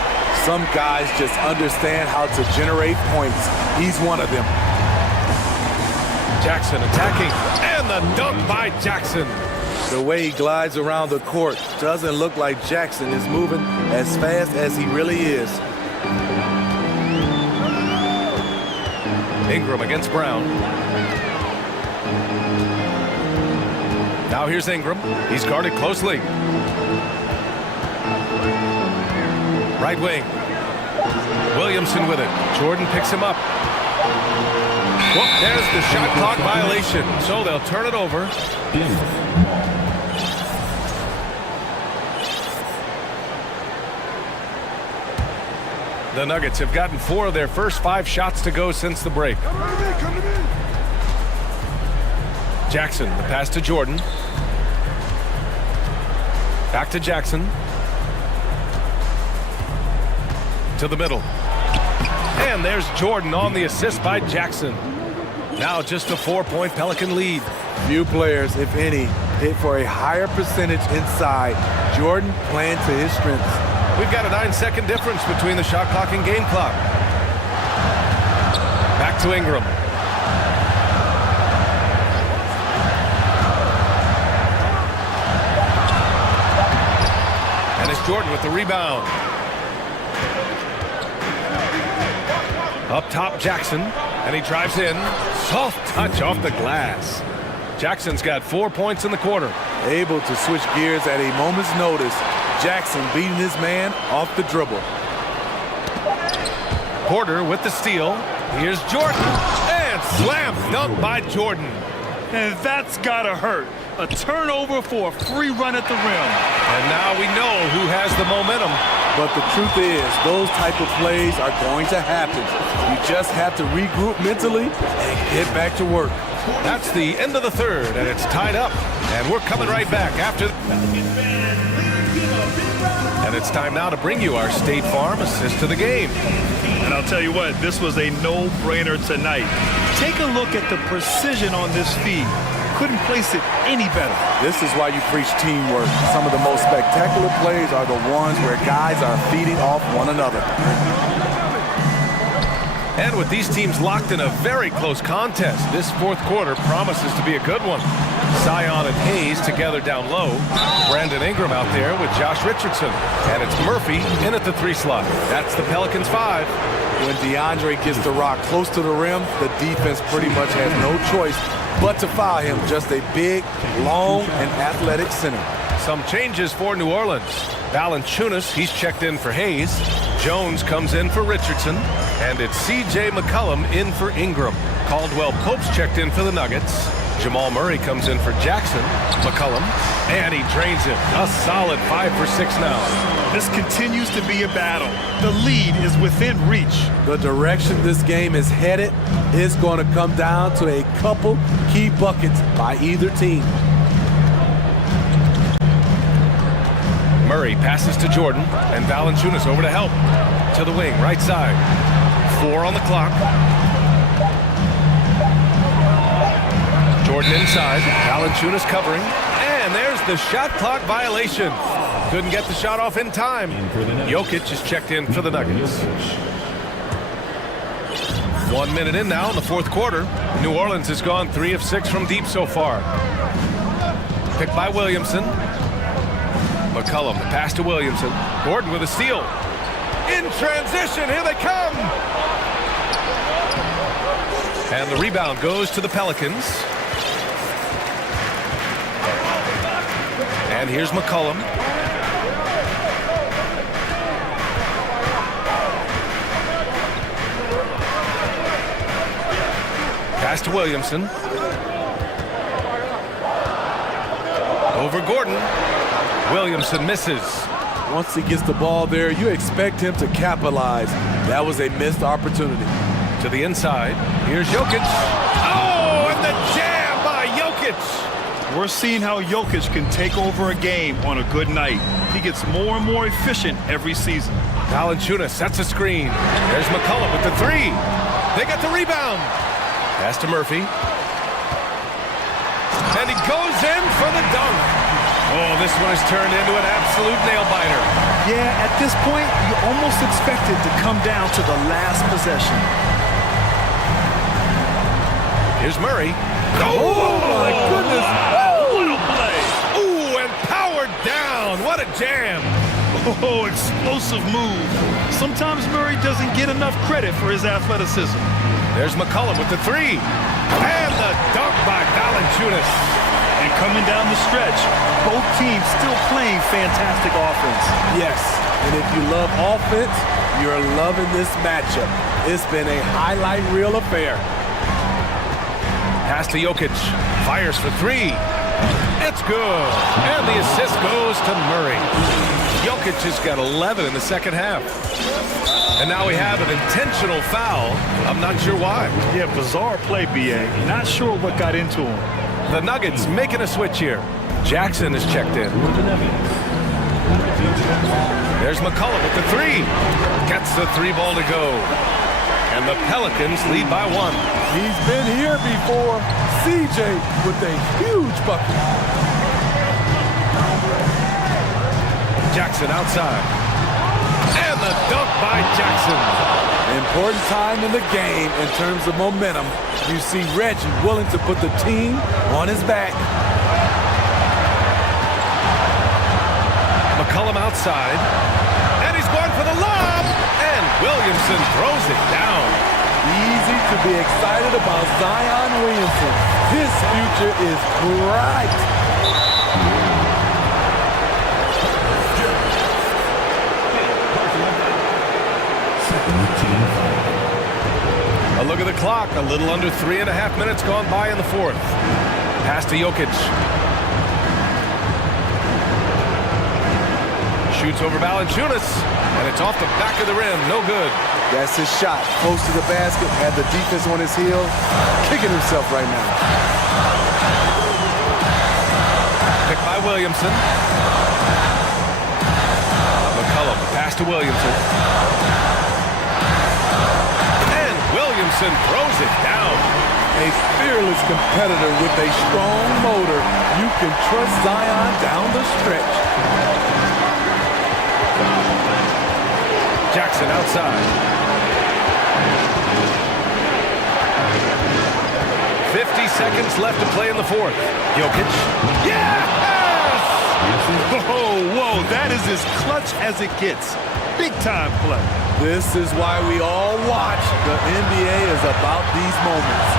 Some guys just understand how to generate points. He's one of them. Jackson attacking. And the dunk by Jackson. The way he glides around the court doesn't look like Jackson is moving as fast as he really is. Ingram against Brown. Now here's Ingram. He's guarded closely. Right wing. Williamson with it. Jordan picks him up. Whoop, there's the shot clock violation. So they'll turn it over. The Nuggets have gotten 4 of their first 5 shots to go since the break. Jackson, the pass to Jordan. Back to Jackson. To the middle. And there's Jordan on the assist by Jackson. Now just a 4-point Pelican lead. Few players, if any, hit for a higher percentage inside. Jordan playing to his strengths. We've got a 9-second difference between the shot clock and game clock. Back to Ingram. And it's Jordan with the rebound. Up top, Jackson. And he drives in. Soft touch off the glass. Jackson's got 4 points in the quarter. Able to switch gears at a moment's notice. Jackson beating his man off the dribble. Porter with the steal. Here's Jordan. And slam dunk by Jordan. And that's gotta hurt. A turnover for a free run at the rim. And now we know who has the momentum. But the truth is, those type of plays are going to happen. You just have to regroup mentally and get back to work. That's the end of the third, and it's tied up. And we're coming right back after. And it's time now to bring you our State Farm assist to the game. And I'll tell you what, this was a no-brainer tonight. Take a look at the precision on this feed. Couldn't place it any better. This is why you preach teamwork. Some of the most spectacular plays are the ones where guys are feeding off one another. And with these teams locked in a very close contest, this fourth quarter promises to be a good one. Zion and Hayes together down low. Brandon Ingram out there with Josh Richardson. And it's Murphy in at the 3 slot. That's the Pelicans 5. When DeAndre gets the rock close to the rim, the defense pretty much has no choice but to foul him. Just a big, long, and athletic center. Some changes for New Orleans. Valanciunas, he's checked in for Hayes. Jones comes in for Richardson. And it's C.J. McCollum in for Ingram. Caldwell Pope's checked in for the Nuggets. Jamal Murray comes in for Jackson. McCollum, and he drains him. A solid 5 for 6 now. This continues to be a battle. The lead is within reach. The direction this game is headed is going to come down to a couple key buckets by either team. Murray passes to Jordan, and Valanciunas over to help. To the wing, right side. 4 on the clock. Jordan inside. Valanciunas covering. And there's the shot clock violation. Couldn't get the shot off in time. Jokic is checked in for the Nuggets. 1 minute in now in the fourth quarter. New Orleans has gone 3 of 6 from deep so far. Picked by Williamson. McCollum, pass to Williamson. Gordon with a steal. In transition, here they come! And the rebound goes to the Pelicans. And here's McCollum. Pass to Williamson. Over Gordon. Williamson misses. Once he gets the ball there, you expect him to capitalize. That was a missed opportunity. To the inside. Here's Jokic. Oh, and the jam by Jokic. We're seeing how Jokic can take over a game on a good night. He gets more and more efficient every season. Valanciunas sets a screen. There's McCollum with the 3. They got the rebound. Pass to Murphy. And he goes in for the dunk. Oh, this one is turned into an absolute nail-biter. Yeah, at this point, you almost expect it to come down to the last possession. Here's Murray. Oh my goodness. What a play. Ooh, and powered down. What a jam. Oh, explosive move. Sometimes Murray doesn't get enough credit for his athleticism. There's McCollum with the 3. And the dunk by Valanciunas. And coming down the stretch, both teams still playing fantastic offense. Yes, and if you love offense, you're loving this matchup. It's been a highlight reel affair. Pass to Jokic. Fires for 3. It's good. And the assist goes to Murray. Jokic has got 11 in the second half. And now we have an intentional foul. I'm not sure why. Yeah, bizarre play, B.A. Not sure what got into him. The Nuggets making a switch here. Jackson is checked in. There's McCollum with the 3. Gets the 3 ball to go. And the Pelicans lead by 1. He's been here before. CJ with a huge bucket. Jackson outside. And the dunk by Jackson. Important time in the game in terms of momentum. You see Reggie willing to put the team on his back. McCollum outside. And he's going for the lob. And Williamson throws it down. Easy to be excited about Zion Williamson. His future is bright. A look at the clock. A little under 3.5 minutes gone by in the fourth. Pass to Jokic. shoots over Valanciunas, and it's off the back of the rim. No good. That's his shot. Close to the basket, had the defense on his heels, kicking himself right now. Picked by Williamson. McCollum, pass to Williamson. And Williamson throws it down. A fearless competitor with a strong motor. You can trust Zion down the stretch. Jackson outside. 50 seconds left to play in the fourth. Jokic. Yes! Whoa, that is as clutch as it gets. Big time play. This is why we all watch. The NBA is about these moments.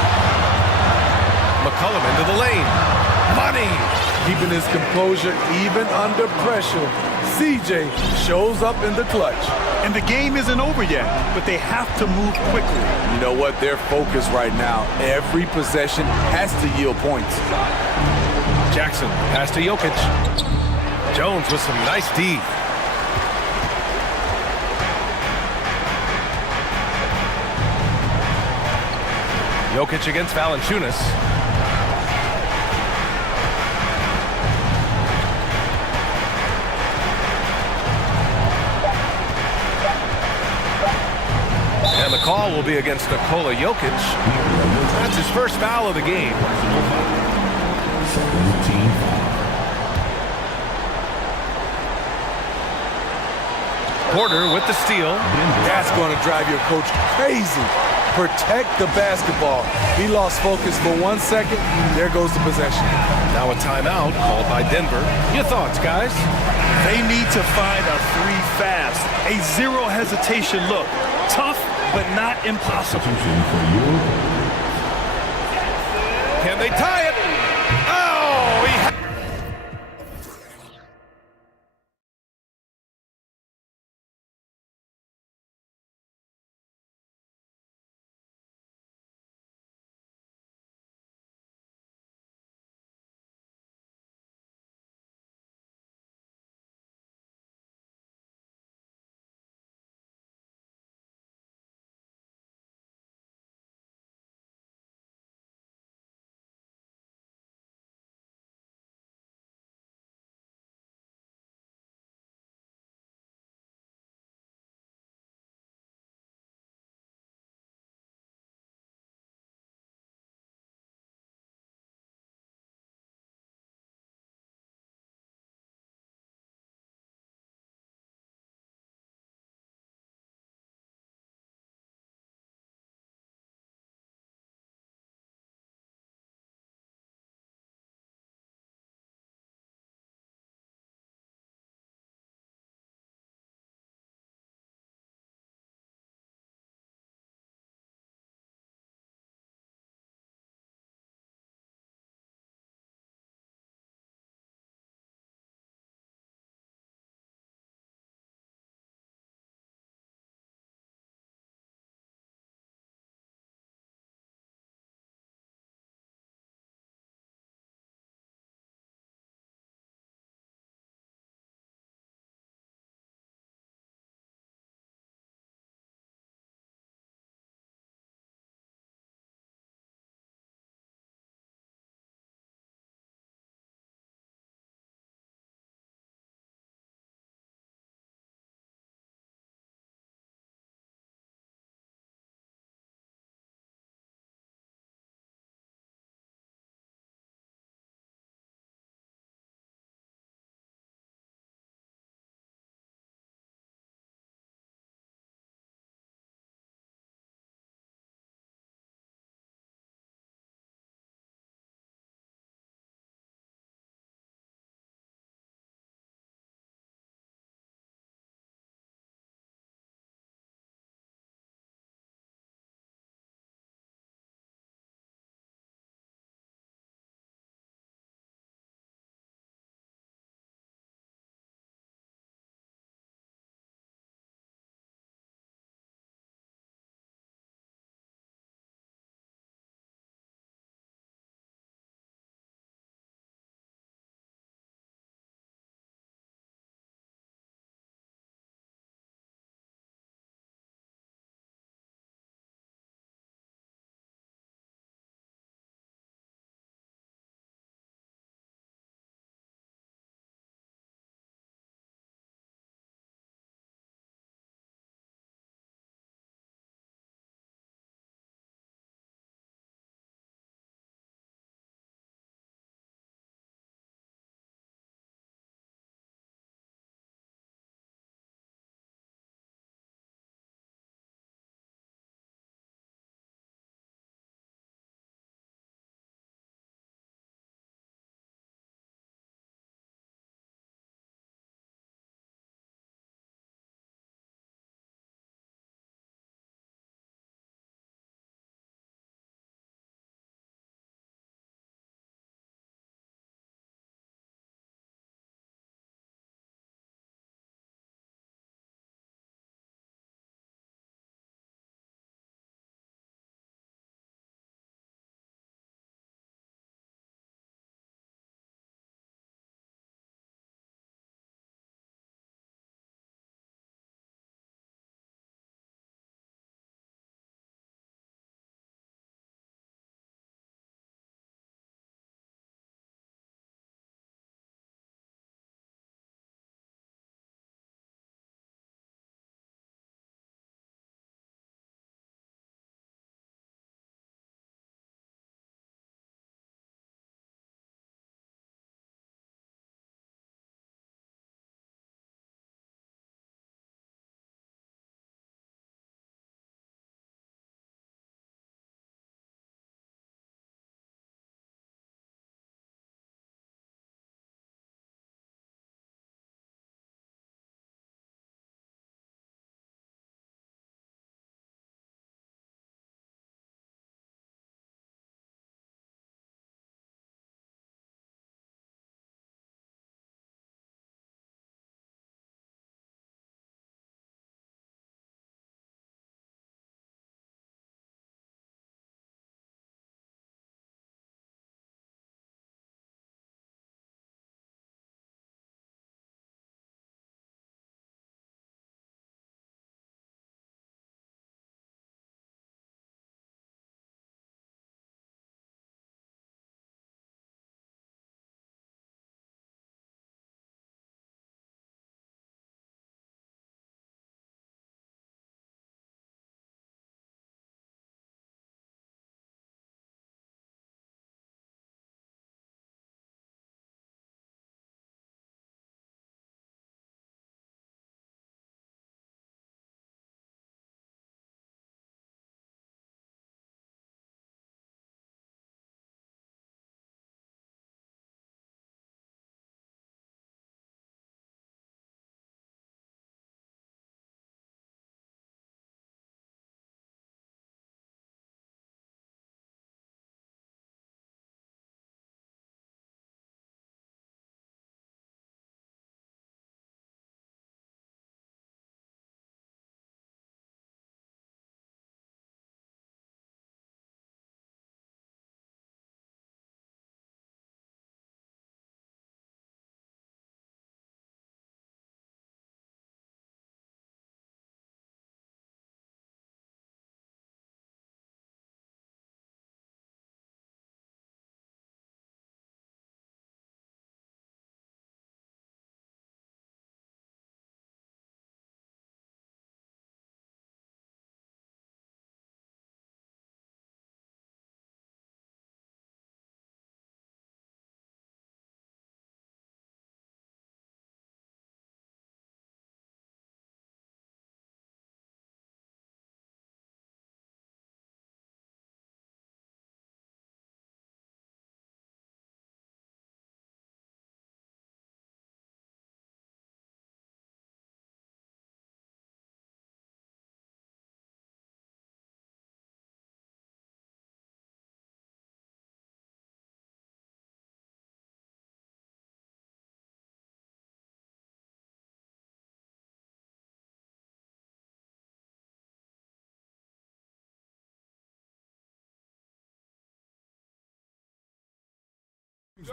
McCollum into the lane. Money! Keeping his composure even under pressure. CJ shows up in the clutch. And the game isn't over yet, but they have to move quickly. You know what? They're focused right now. Every possession has to yield points. Jackson, pass to Jokic. Jones with some nice D. Jokic against Valanciunas. And the call will be against Nikola Jokic. That's his first foul of the game. Porter with the steal. That's going to drive your coach crazy. Protect the basketball. He lost focus for 1 second. There goes the possession. Now a timeout called by Denver. Your thoughts, guys? They need to find a three fast. A zero hesitation look. Tough, but not impossible. Can they tie it? Oh, he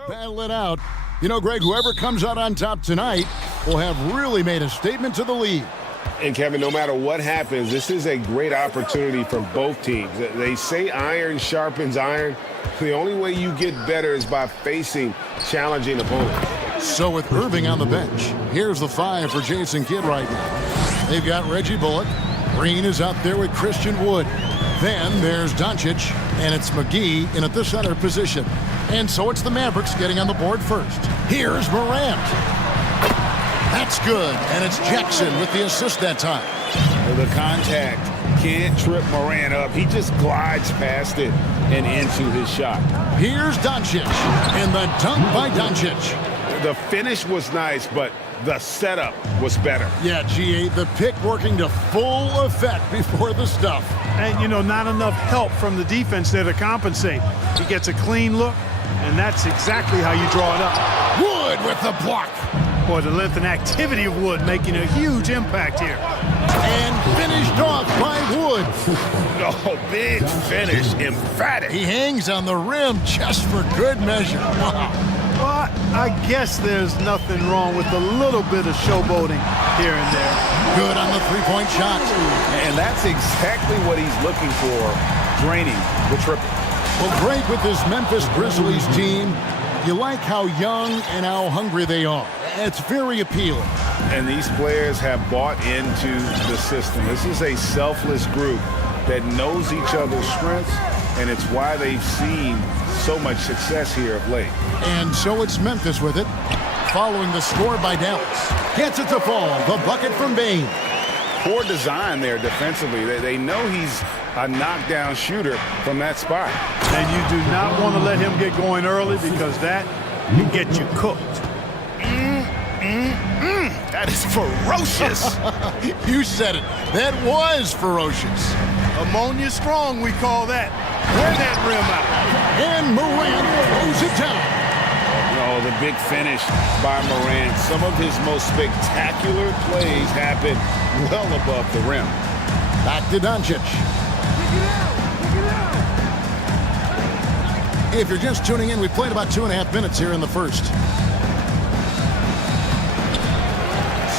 battle it out. You know, Greg, whoever comes out on top tonight will have really made a statement to the league. And, Kevin, no matter what happens, this is a great opportunity for both teams. They say iron sharpens iron. The only way you get better is by facing challenging opponents. So with Irving on the bench, here's the 5 for Jason Kidd right now. They've got Reggie Bullock. Green is out there with Christian Wood. Then there's Doncic, and it's McGee in at the center position. And so it's the Mavericks getting on the board first. Here's Morant. That's good, and it's Jackson with the assist that time. The contact can't trip Morant up. He just glides past it and into his shot. Here's Doncic, and the dunk by Doncic. The finish was nice, but the setup was better. Yeah, GA, the pick working to full effect before the stuff. And, you know, not enough help from the defense there to compensate. He gets a clean look, and that's exactly how you draw it up. Wood with the block. Boy, the length and activity of Wood making a huge impact here. And finished off by Wood. Oh, big finish, emphatic. He hangs on the rim just for good measure. Wow. Well, I guess there's nothing wrong with a little bit of showboating here and there. Good on the three-point shot. And that's exactly what he's looking for, draining the triple. Well, Greg, with this Memphis Grizzlies team, you like how young and how hungry they are. It's very appealing. And these players have bought into the system. This is a selfless group that knows each other's strengths, and it's why they've seen so much success here of late. And so it's Memphis with it, following the score by Dallas. Gets it to fall, the bucket from Bane. Poor design there defensively. They know he's a knockdown shooter from that spot. And you do not want to let him get going early because that can get you cooked. That is ferocious. You said it. That was ferocious. Ammonia strong, we call that. Wear that rim out. And Morant throws it down. Oh, the big finish by Morant. Some of his most spectacular plays happen well above the rim. Back to Doncic. If you're just tuning in, we played about 2.5 minutes here in the first.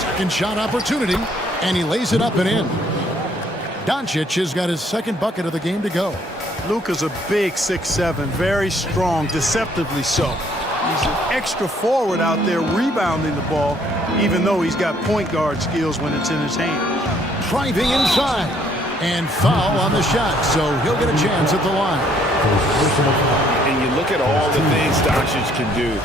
Second shot opportunity, and he lays it up and in. Doncic has got his second bucket of the game to go. Luka's a big 6'7", very strong, deceptively so. He's an extra forward out there rebounding the ball, even though he's got point guard skills when it's in his hand. Driving inside, and foul on the shot, so he'll get a chance at the line. And you look at all the things Doncic can do.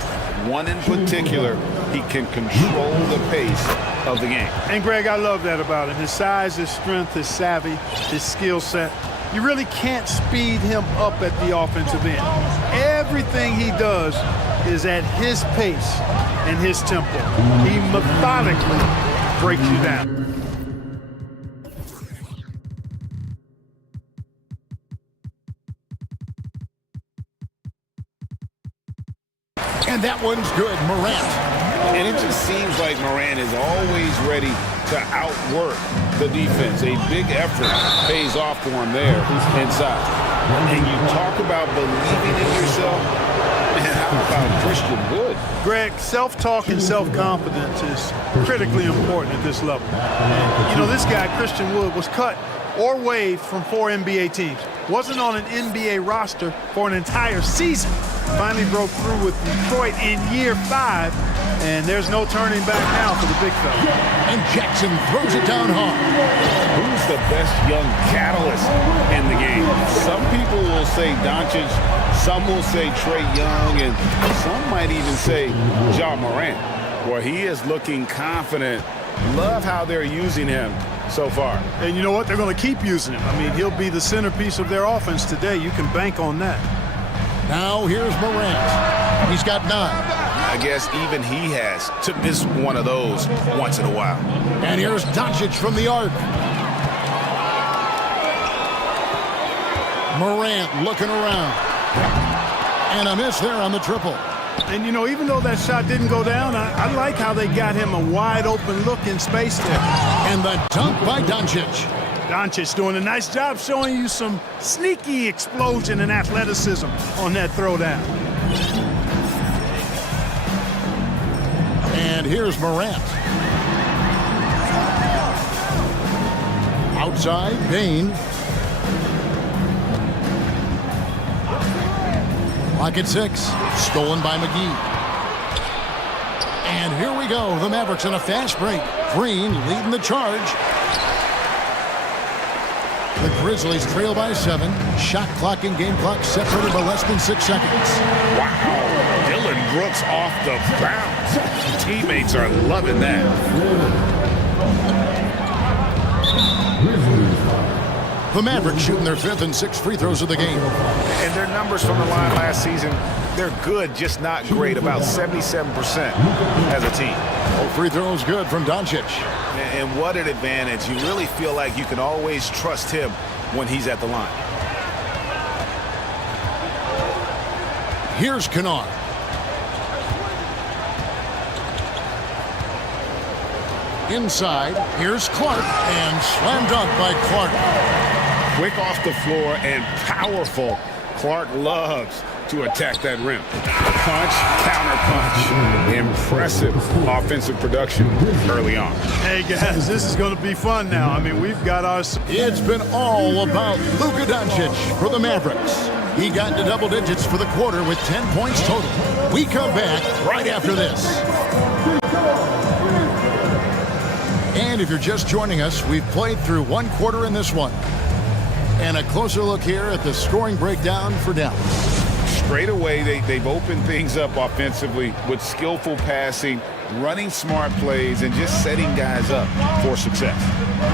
One in particular, he can control the pace of the game. And Greg, I love that about him. His size, his strength, his savvy, his skill set. You really can't speed him up at the offensive end. Everything he does is at his pace and his tempo. He methodically breaks you down. And that one's good, Morant. And it just seems like Morant is always ready to outwork the defense. A big effort pays off for him there inside. And you talk about believing in yourself. Man, how about Christian Wood? Greg, self-talk and self-confidence is critically important at this level. And, you know, this guy, Christian Wood, was cut or waived from 4 NBA teams. Wasn't on an NBA roster for an entire season. Finally broke through with Detroit in year 5, and there's no turning back now for the big fella. And Jackson throws it down hard. Who's the best young catalyst in the game? Some people will say Doncic, some will say Trae Young, and some might even say Ja Morant. Well, he is looking confident. Love how they're using him so far. And you know what? They're going to keep using him. I mean, he'll be the centerpiece of their offense today. You can bank on that. Now here's Morant. He's got 9. I guess even he has to miss one of those once in a while. And here's Doncic from the arc. Morant looking around. And a miss there on the triple. And, you know, even though that shot didn't go down, I like how they got him a wide-open look in space there. And the dunk by Doncic. Doncic doing a nice job showing you some sneaky explosion and athleticism on that throwdown. And here's Morant. Outside, Bain. Clock at 6. Stolen by McGee. And here we go. The Mavericks in a fast break. Green leading the charge. The Grizzlies trail by 7. Shot clock and game clock separated by less than 6 seconds. Wow. Dylan Brooks off the bounce. Teammates are loving that. The Mavericks shooting their 5th and 6th free throws of the game. And their numbers from the line last season, they're good, just not great, about 77% as a team. Free throws good from Doncic. And what an advantage. You really feel like you can always trust him when he's at the line. Here's Kennard. Inside, here's Clark, and slam dunk by Clark. Quick off the floor and powerful. Clark loves to attack that rim. Punch, counter punch. Impressive offensive production early on. Hey guys, this is going to be fun now. I mean, we've got our... It's been all about Luka Doncic for the Mavericks. He got into double digits for the quarter with 10 points total. We come back right after this. And if you're just joining us, we've played through one quarter in this one. And a closer look here at the scoring breakdown for Dallas. Straight away, they've opened things up offensively with skillful passing, running smart plays, and just setting guys up for success.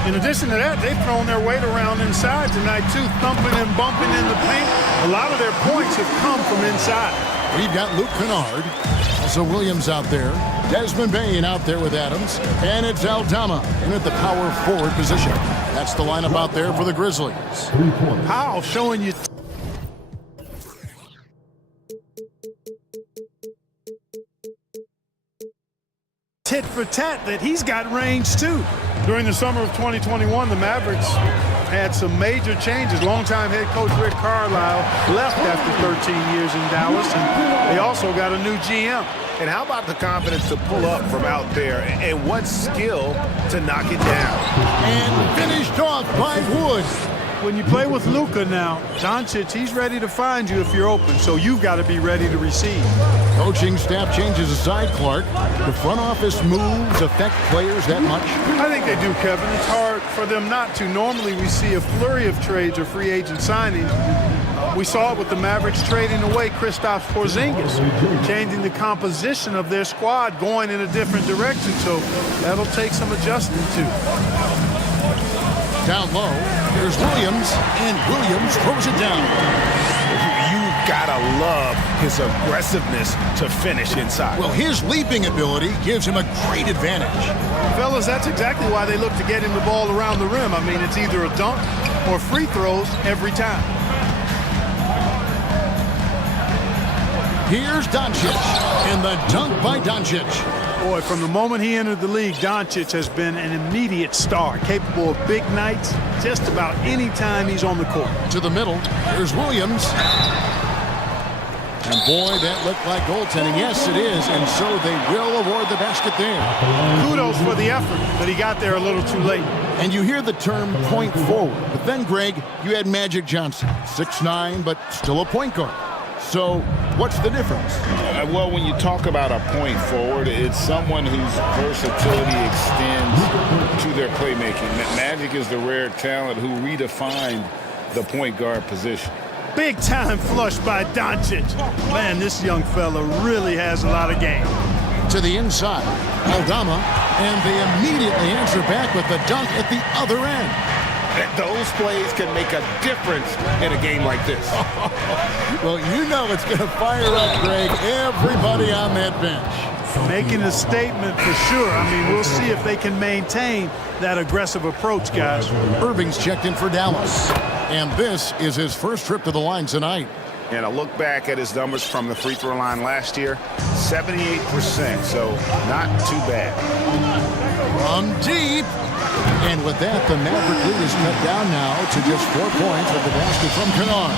In addition to that, they've thrown their weight around inside tonight, too, thumping and bumping in the paint. A lot of their points have come from inside. We've got Luke Kennard, also Williams out there, Desmond Bain out there with Adams, and it's Aldama in at the power forward position. That's the lineup out there for the Grizzlies. Powell showing you tit for tat that he's got range too. During the summer of 2021, the Mavericks had some major changes. Longtime head coach Rick Carlisle left after 13 years in Dallas, and they also got a new GM. And how about the confidence to pull up from out there, and what skill to knock it down. And finished off by Wood. When you play with Luka now, Doncic, he's ready to find you if you're open, so you've got to be ready to receive. Coaching staff changes aside, Clark. The front office moves affect players that much? I think they do, Kevin. It's hard for them not to. Normally we see a flurry of trades or free agent signings. We saw it with the Mavericks trading away Kristaps Porzingis, changing the composition of their squad, going in a different direction, so that'll take some adjusting too. Down low, here's Williams, and Williams throws it down. You've got to love his aggressiveness to finish inside. Well, his leaping ability gives him a great advantage. Fellas, that's exactly why they look to get him the ball around the rim. I mean, it's either a dunk or free throws every time. Here's Doncic, and the dunk by Doncic. Boy, from the moment he entered the league, Doncic has been an immediate star, capable of big nights just about any time he's on the court. To the middle, here's Williams. And boy, that looked like goaltending. Yes, it is, and so they will award the basket there. Kudos for the effort, but he got there a little too late. And you hear the term point forward, but then, Greg, you had Magic Johnson, 6'9", but still a point guard. So what's the difference? Well, when you talk about a point forward, it's someone whose versatility extends to their playmaking. Magic is the rare talent who redefined the point guard position. Big time flush by Doncic. Man, this young fella really has a lot of game. To the inside, Aldama, and they immediately answer back with the dunk at the other end. Those plays can make a difference in a game like this. Well, you know it's going to fire up, Greg, everybody on that bench. Making a statement for sure. I mean, we'll see if they can maintain that aggressive approach, guys. Irving's checked in for Dallas, and this is his first trip to the line tonight. And a look back at his numbers from the free throw line last year, 78%, so not too bad. From deep. And with that, the Maverick lead is cut down now to just 4 points with the basket from Kennard.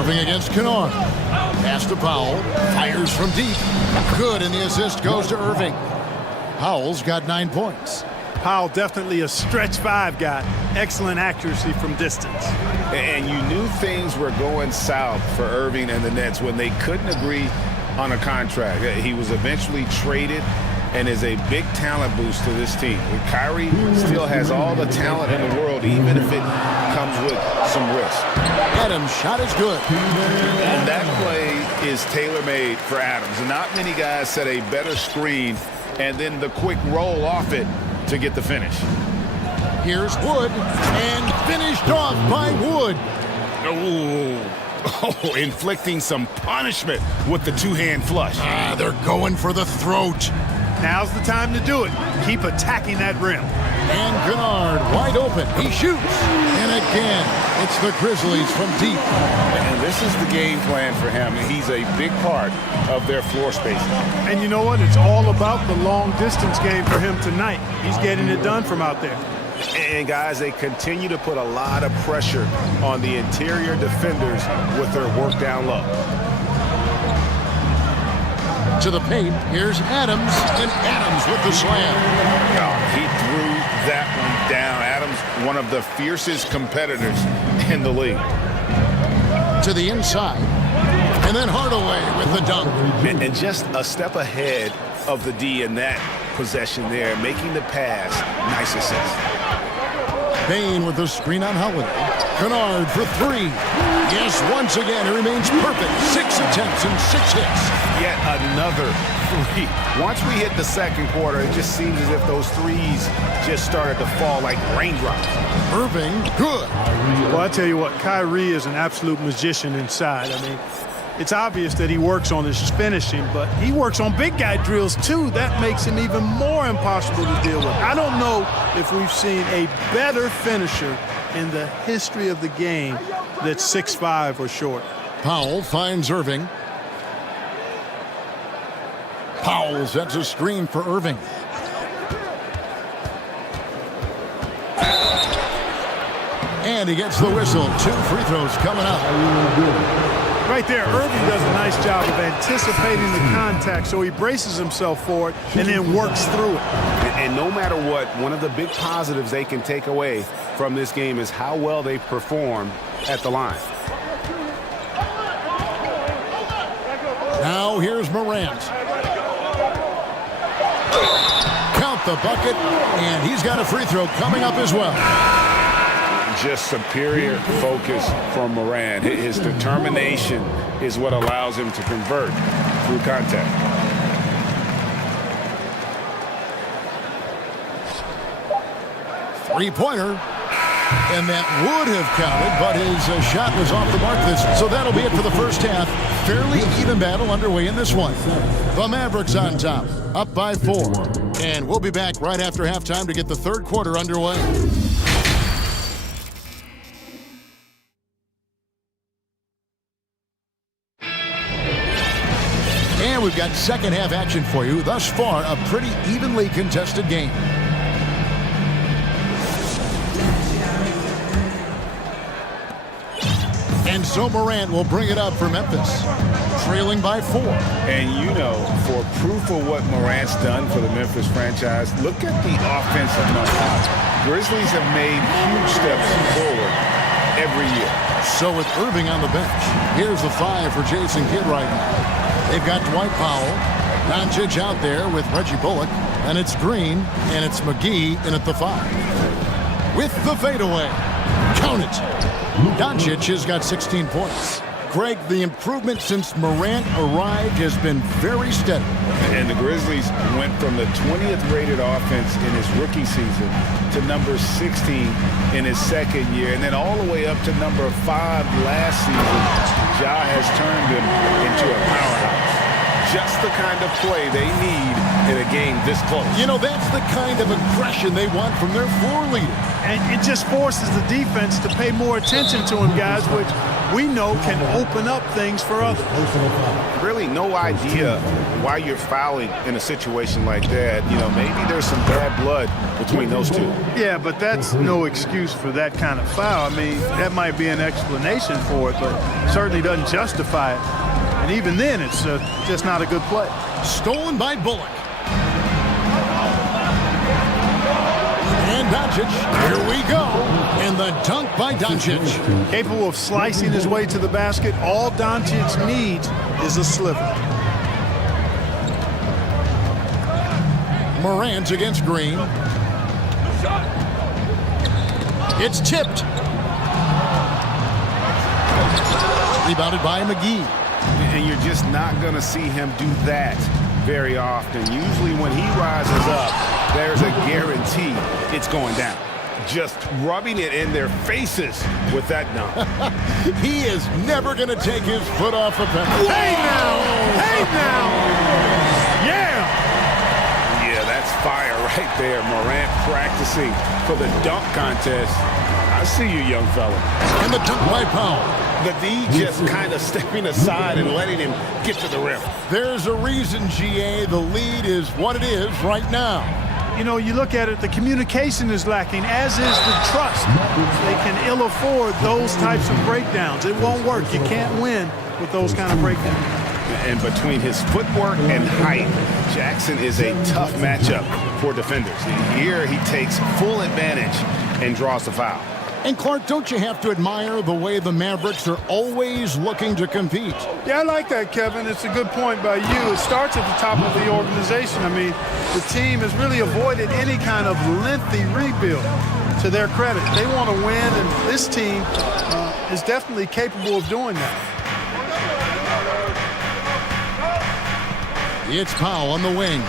Irving against Kennard. Pass to Powell. Fires from deep. Good, and the assist goes to Irving. Powell's got 9 points. Powell definitely a stretch 5 guy. Excellent accuracy from distance. And you knew things were going south for Irving and the Nets when they couldn't agree on a contract. He was eventually traded and is a big talent boost to this team. Kyrie still has all the talent in the world, even if it comes with some risk. Adams' shot is good. And that play is tailor-made for Adams. Not many guys set a better screen and then the quick roll off it to get the finish. Here's Wood, and finished off by Wood. Oh, inflicting some punishment with the two-hand flush. They're going for the throat. Now's the time to do it. Keep attacking that rim. And Kennard wide open. He shoots. And again, it's the Grizzlies from deep. And this is the game plan for him. He's a big part of their floor spacing. And you know what? It's all about the long distance game for him tonight. He's getting it done from out there. And guys, they continue to put a lot of pressure on the interior defenders with their work down low. To the paint, here's Adams, and Adams with the slam. Oh, he threw that one down. Adams, one of the fiercest competitors in the league. To the inside, and then Hardaway with the dunk. And just a step ahead of the D in that possession there, making the pass. Nice assist. Bain with the screen on Holiday. Kennard for 3. Yes, once again, it remains perfect. 6 attempts and 6 hits. Yet another 3. Once we hit the second quarter, it just seems as if those threes just started to fall like raindrops. Irving, good. Well, I tell you what, Kyrie is an absolute magician inside. I mean, it's obvious that he works on his finishing, but he works on big guy drills too. That makes him even more impossible to deal with. I don't know if we've seen a better finisher in the history of the game that's 6'5" or short. Powell finds Irving. Powell sets a screen for Irving. And he gets the whistle. 2 free throws coming up. Right there, Irving does a nice job of anticipating the contact, so he braces himself for it and then works through it. And no matter what, one of the big positives they can take away from this game is how well they perform at the line. Now here's Morant. Count the bucket, and he's got a free throw coming up as well. Just superior focus from Morant. His determination is what allows him to convert through contact. Three-pointer. And that would have counted, but his shot was off the mark. So that'll be it for the first half. Fairly even battle underway in this one. The Mavericks on top, up by 4. And we'll be back right after halftime to get the third quarter underway. And we've got second half action for you. Thus far, a pretty evenly contested game. And so Morant will bring it up for Memphis, trailing by 4. And you know, for proof of what Morant's done for the Memphis franchise, look at the offensive numbers. Grizzlies have made huge steps forward every year. So with Irving on the bench, here's the 5 for Jason Kidd right now. They've got Dwight Powell, Doncic out there with Reggie Bullock, and it's Green, and it's McGee in at the 5. With the fadeaway, count it. Doncic has got 16 points. Greg, the improvement since Morant arrived has been very steady. And the Grizzlies went from the 20th rated offense in his rookie season to number 16 in his second year, and then all the way up to number 5 last season. Ja has turned him into a powerhouse. Just the kind of play they need in a game this close. You know, that's the kind of aggression they want from their floor leader. And it just forces the defense to pay more attention to him, guys, which we know can open up things for others. Really no idea why you're fouling in a situation like that. You know, maybe there's some bad blood between those two. Yeah, but that's no excuse for that kind of foul. I mean, that might be an explanation for it, but certainly doesn't justify it. And even then, it's just not a good play. Stolen by Bullock. And Doncic, here we go. And the dunk by Doncic. Capable of slicing his way to the basket. All Doncic needs is a sliver. Morant against Green. It's tipped. Rebounded by McGee. And you're just not going to see him do that very often. Usually when he rises up, there's a guarantee it's going down. Just rubbing it in their faces with that dunk. He is never going to take his foot off the pedal. Hey now! Hey now! Yeah! Yeah, that's fire right there. Morant practicing for the dunk contest. I see you, young fella. And the dunk by Powell. The D just kind of stepping aside and letting him get to the rim. There's a reason, GA, the lead is what it is right now. You know, you look at it, the communication is lacking, as is the trust. They can ill afford those types of breakdowns. It won't work. You can't win with those kind of breakdowns. And between his footwork and height, Jackson is a tough matchup for defenders. Here he takes full advantage and draws the foul. And Clark, don't you have to admire the way the Mavericks are always looking to compete? Yeah, I like that, Kevin. It's a good point by you. It starts at the top of the organization. I mean, the team has really avoided any kind of lengthy rebuild. To their credit, they want to win, and this team is definitely capable of doing that. It's Powell on the wing.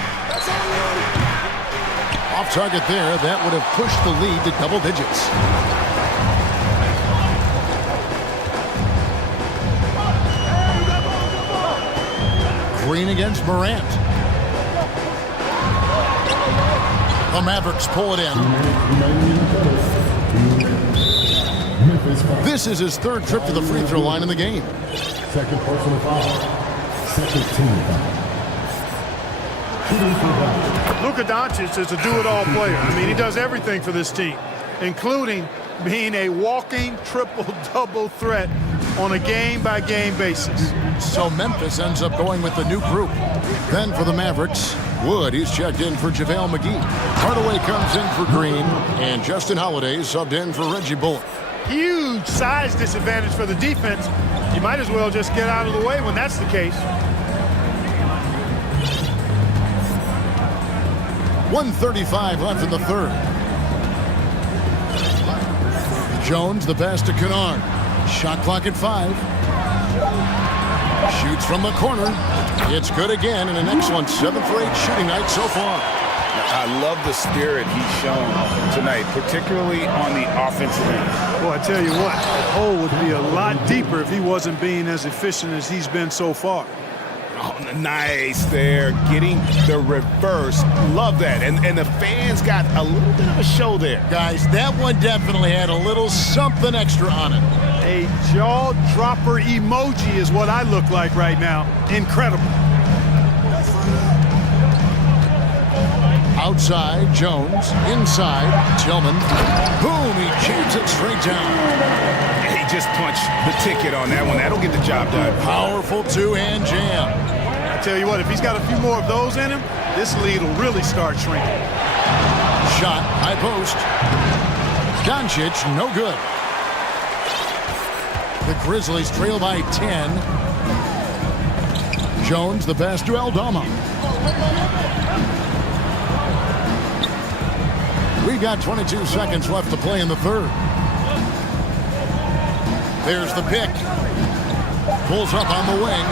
Off target there. That would have pushed the lead to double digits. Green against Morant. The Mavericks pull it in. This is his third trip to the free throw line in the game. Second personal foul. Second team foul. Luka Doncic is a do-it-all player. I mean, he does everything for this team, including being a walking triple-double threat on a game-by-game basis. So Memphis ends up going with the new group. Then for the Mavericks, Wood, he's checked in for JaVale McGee. Hardaway comes in for Green, and Justin Holiday subbed in for Reggie Bullock. Huge size disadvantage for the defense. You might as well just get out of the way when that's the case. 1:35 left in the third. Jones, the pass to Kennard. Shot clock at 5. Shoots from the corner. It's good again, and an excellent 7-for-8 shooting night so far. I love the spirit he's shown tonight, particularly on the offensive end. Well, I tell you what, the hole would be a lot deeper if he wasn't being as efficient as he's been so far. Oh, nice there, getting the reverse. Love that. And the fans got a little bit of a show there. Guys, that one definitely had a little something extra on it. A jaw-dropper emoji is what I look like right now. Incredible. Outside, Jones. Inside, Tillman. Boom, he jams it straight down. He just punched the ticket on that one. That'll get the job done. Powerful two-hand jam. I tell you what, if he's got a few more of those in him, this lead will really start shrinking. Shot, high post. Doncic, no good. The Grizzlies trail by 10. Jones, the pass to Aldama. We've got 22 seconds left to play in the third. There's the pick. Pulls up on the wing.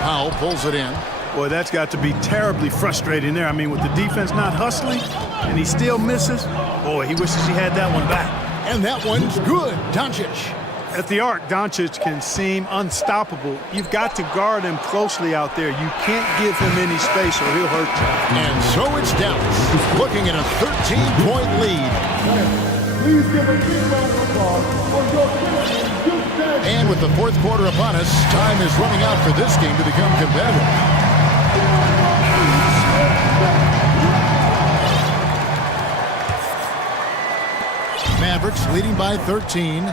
Powell pulls it in. Boy, that's got to be terribly frustrating there. I mean, with the defense not hustling, and he still misses. Boy, he wishes he had that one back. And that one's good. Doncic. At the arc, Doncic can seem unstoppable. You've got to guard him closely out there. You can't give him any space or he'll hurt you. And so it's Dallas looking at a 13-point lead. Please give a big round of applause for your And with the fourth quarter upon us, time is running out for this game to become competitive. Mavericks leading by 13.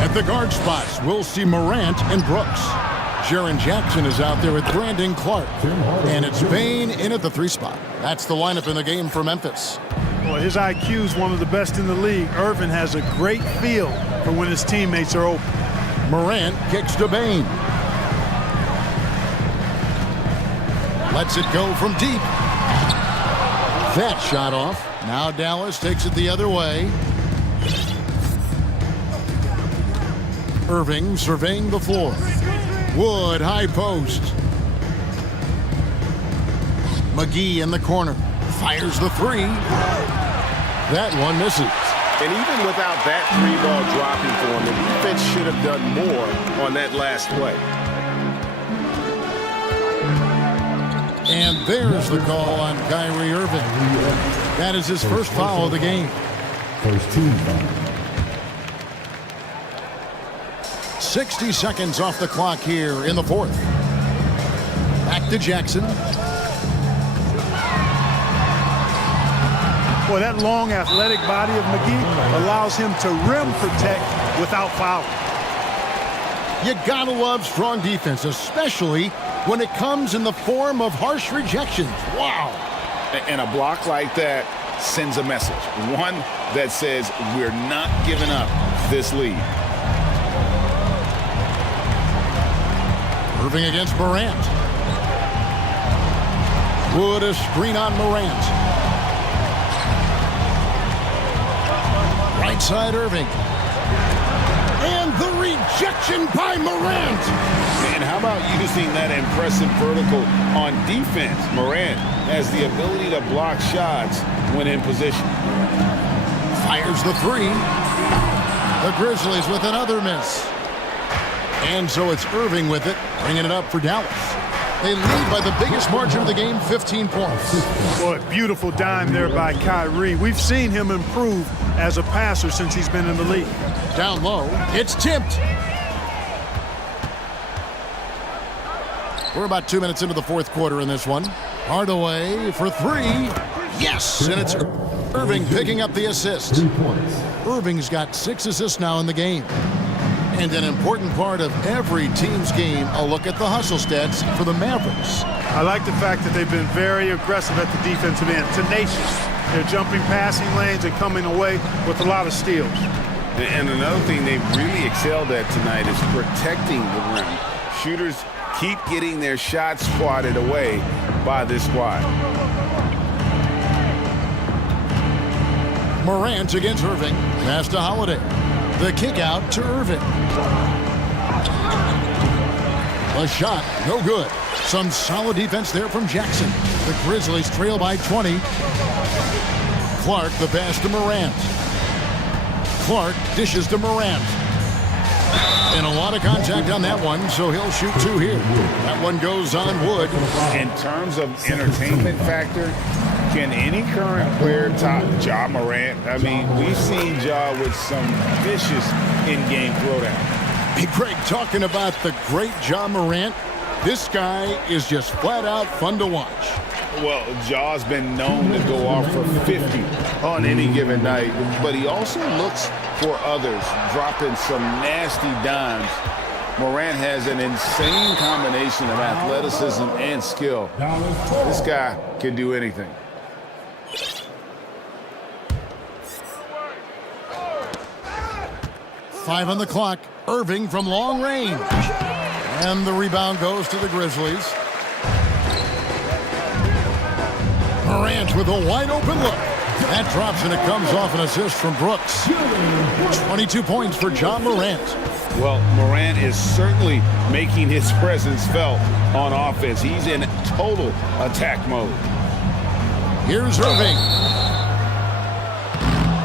At the guard spots, we'll see Morant and Brooks. Jaren Jackson is out there with Brandon Clark. And it's Bain in at the 3 spot. That's the lineup in the game for Memphis. Well, his IQ is one of the best in the league. Irvin has a great feel for when his teammates are open. Morant kicks to Bain. Lets it go from deep. That shot off. Now Dallas takes it the other way. Irving surveying the floor. Wood, high post. McGee in the corner. Fires the 3. That one misses. And even without that 3-ball dropping for him, the defense should have done more on that last play. And there's the call on Kyrie Irving. That is his first foul of the game. First team foul. 60 seconds off the clock here in the 4th. Back to Jackson. Boy, that long athletic body of McGee allows him to rim protect without fouling. You gotta love strong defense, especially when it comes in the form of harsh rejections. Wow. And a block like that sends a message. One that says we're not giving up this lead. Irving against Morant. Wood a screen on Morant. Right side Irving. And the rejection by Morant. And how about using that impressive vertical on defense? Morant has the ability to block shots when in position. Fires the 3. The Grizzlies with another miss. And so it's Irving with it, bringing it up for Dallas. They lead by the biggest margin of the game, 15 points. Boy, beautiful dime there by Kyrie. We've seen him improve as a passer since he's been in the league. Down low, it's tipped. We're about 2 minutes into the 4th quarter in this one. Hardaway for 3. Yes, and it's Irving picking up the assist. 3 points. Irving's got 6 assists now in the game. And an important part of every team's game, a look at the hustle stats for the Mavericks. I like the fact that they've been very aggressive at the defensive end, tenacious. They're jumping passing lanes and coming away with a lot of steals. And another thing they've really excelled at tonight is protecting the rim. Shooters keep getting their shots swatted away by this squad. Morant against Irving. Pass to Holiday. The kick out to Irving. A shot, no good. Some solid defense there from Jackson. The Grizzlies trail by 20. Clark, the pass to Morant. Clark dishes to Morant. And a lot of contact on that one, so he'll shoot 2 here. That one goes on Wood. In terms of entertainment factor, can any current player top Ja Morant? I mean, we've seen Ja with some vicious in-game throwdown. Hey, Greg, talking about the great Ja Morant, this guy is just flat out fun to watch. Well, Ja's been known to go off for 50 on any given night, but he also looks for others, dropping some nasty dimes. Morant has an insane combination of athleticism and skill. This guy can do anything. Five on the clock. Irving from long range. And the rebound goes to the Grizzlies. Morant with a wide open look. That drops and it comes off an assist from Brooks. 22 points for Ja Morant. Well, Morant is certainly making his presence felt on offense. He's in total attack mode. Here's Irving.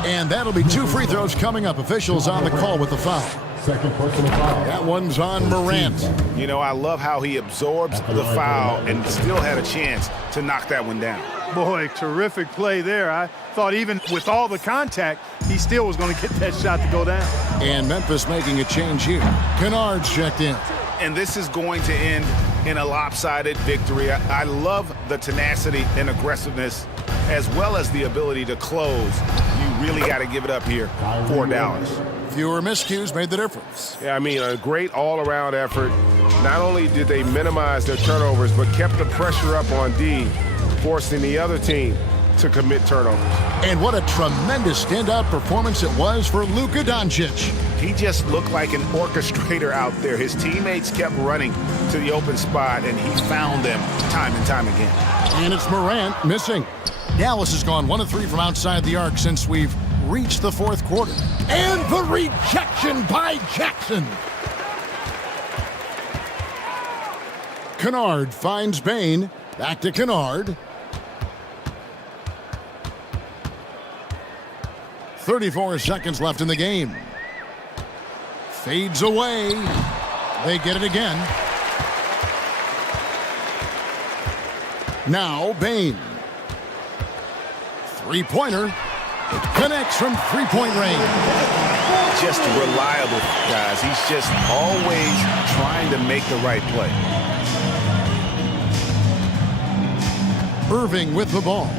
And that'll be 2 free throws coming up. Officials on the call with the foul. Second personal foul. That one's on Morant. You know, I love how he absorbs the foul and still had a chance to knock that one down. Boy, terrific play there. I thought even with all the contact, he still was going to get that shot to go down. And Memphis making a change here. Kennard's checked in. And this is going to end in a lopsided victory. I love the tenacity and aggressiveness as well as the ability to close. You really got to give it up here for Dallas. Fewer miscues made the difference. Yeah, I mean, a great all-around effort. Not only did they minimize their turnovers, but kept the pressure up on D, forcing the other team to commit turnovers. And what a tremendous standout performance it was for Luka Doncic. He just looked like an orchestrator out there. His teammates kept running to the open spot, and he found them time and time again. And it's Morant missing. Dallas has gone 1 of 3 from outside the arc since we've reached the fourth quarter. And the rejection by Jackson. Kennard finds Bain. Back to Kennard. 34 seconds left in the game. Fades away. They get it again. Now Bain. Three-pointer. Connects from three-point range. Just reliable, guys. He's just always trying to make the right play. Irving with the ball.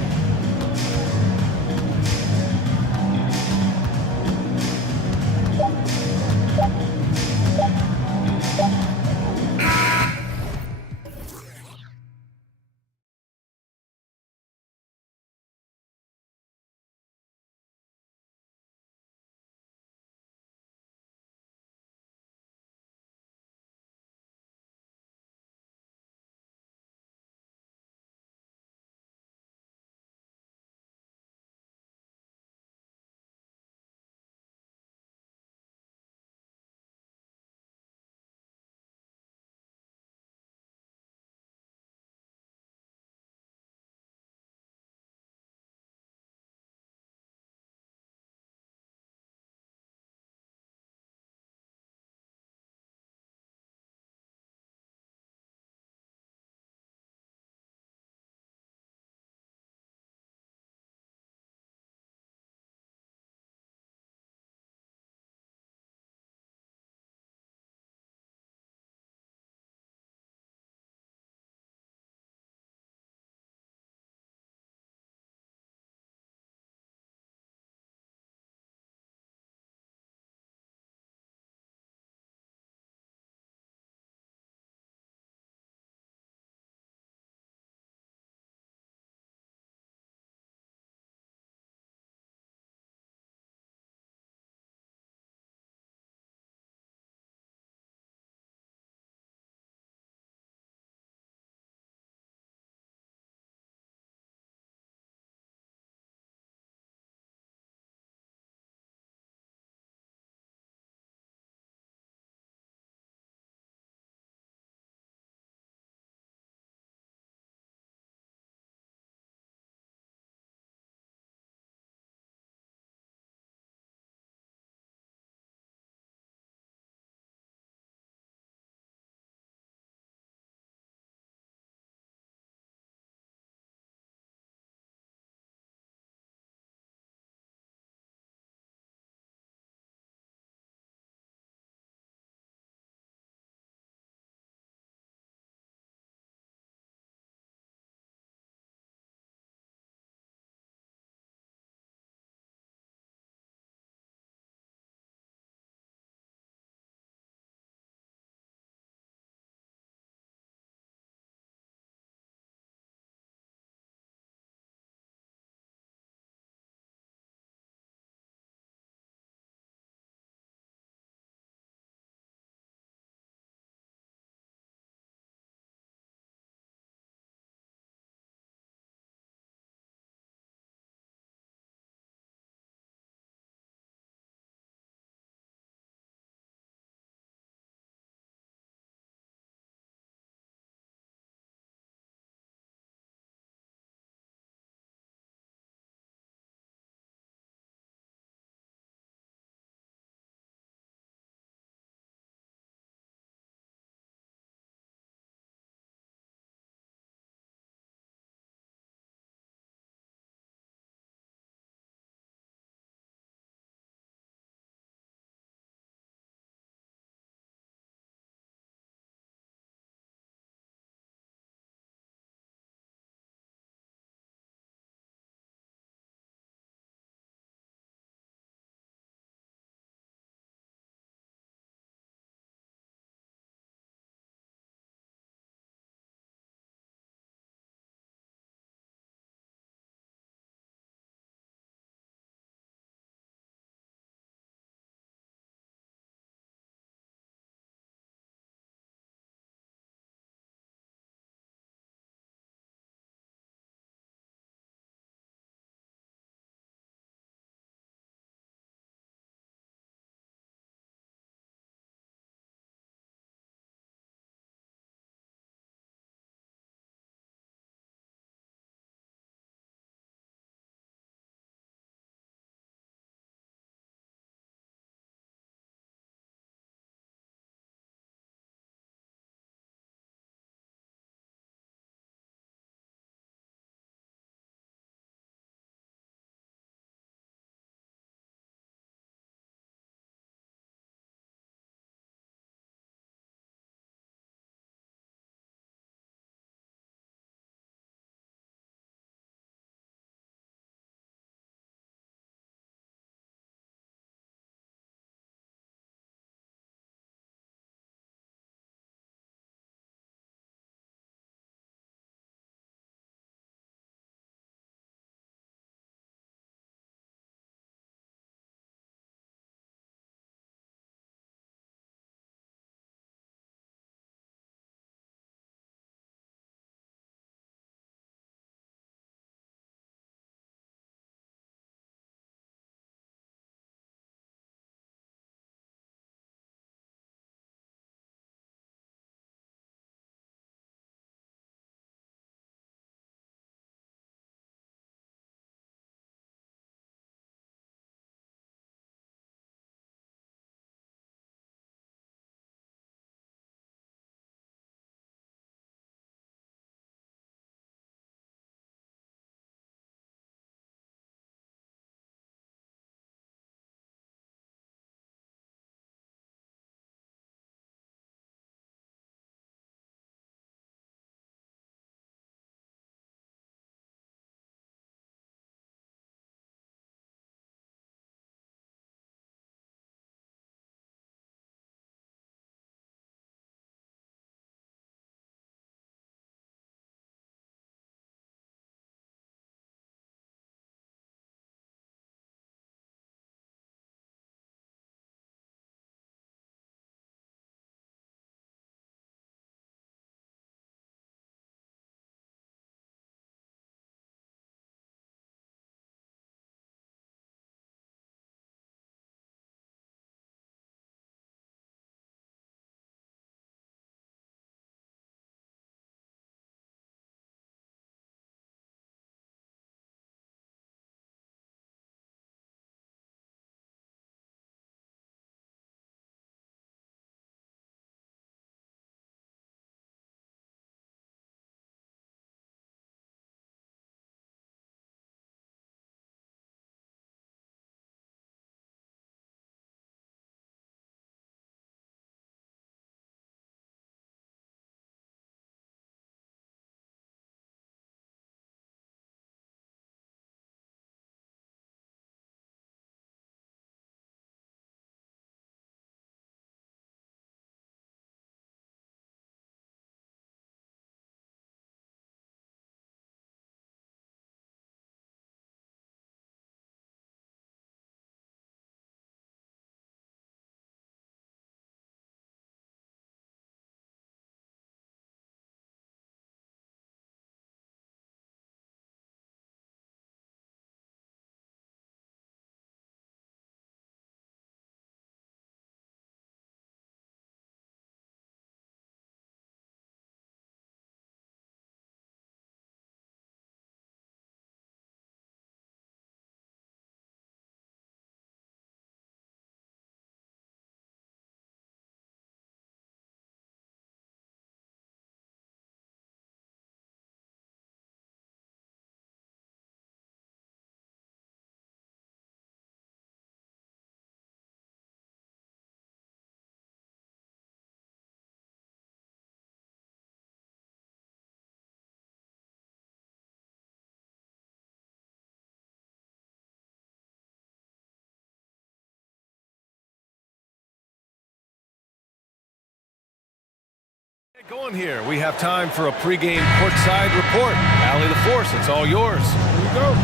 Get going here. We have time for a pregame courtside report. Allie the Force, it's all yours. Here you go.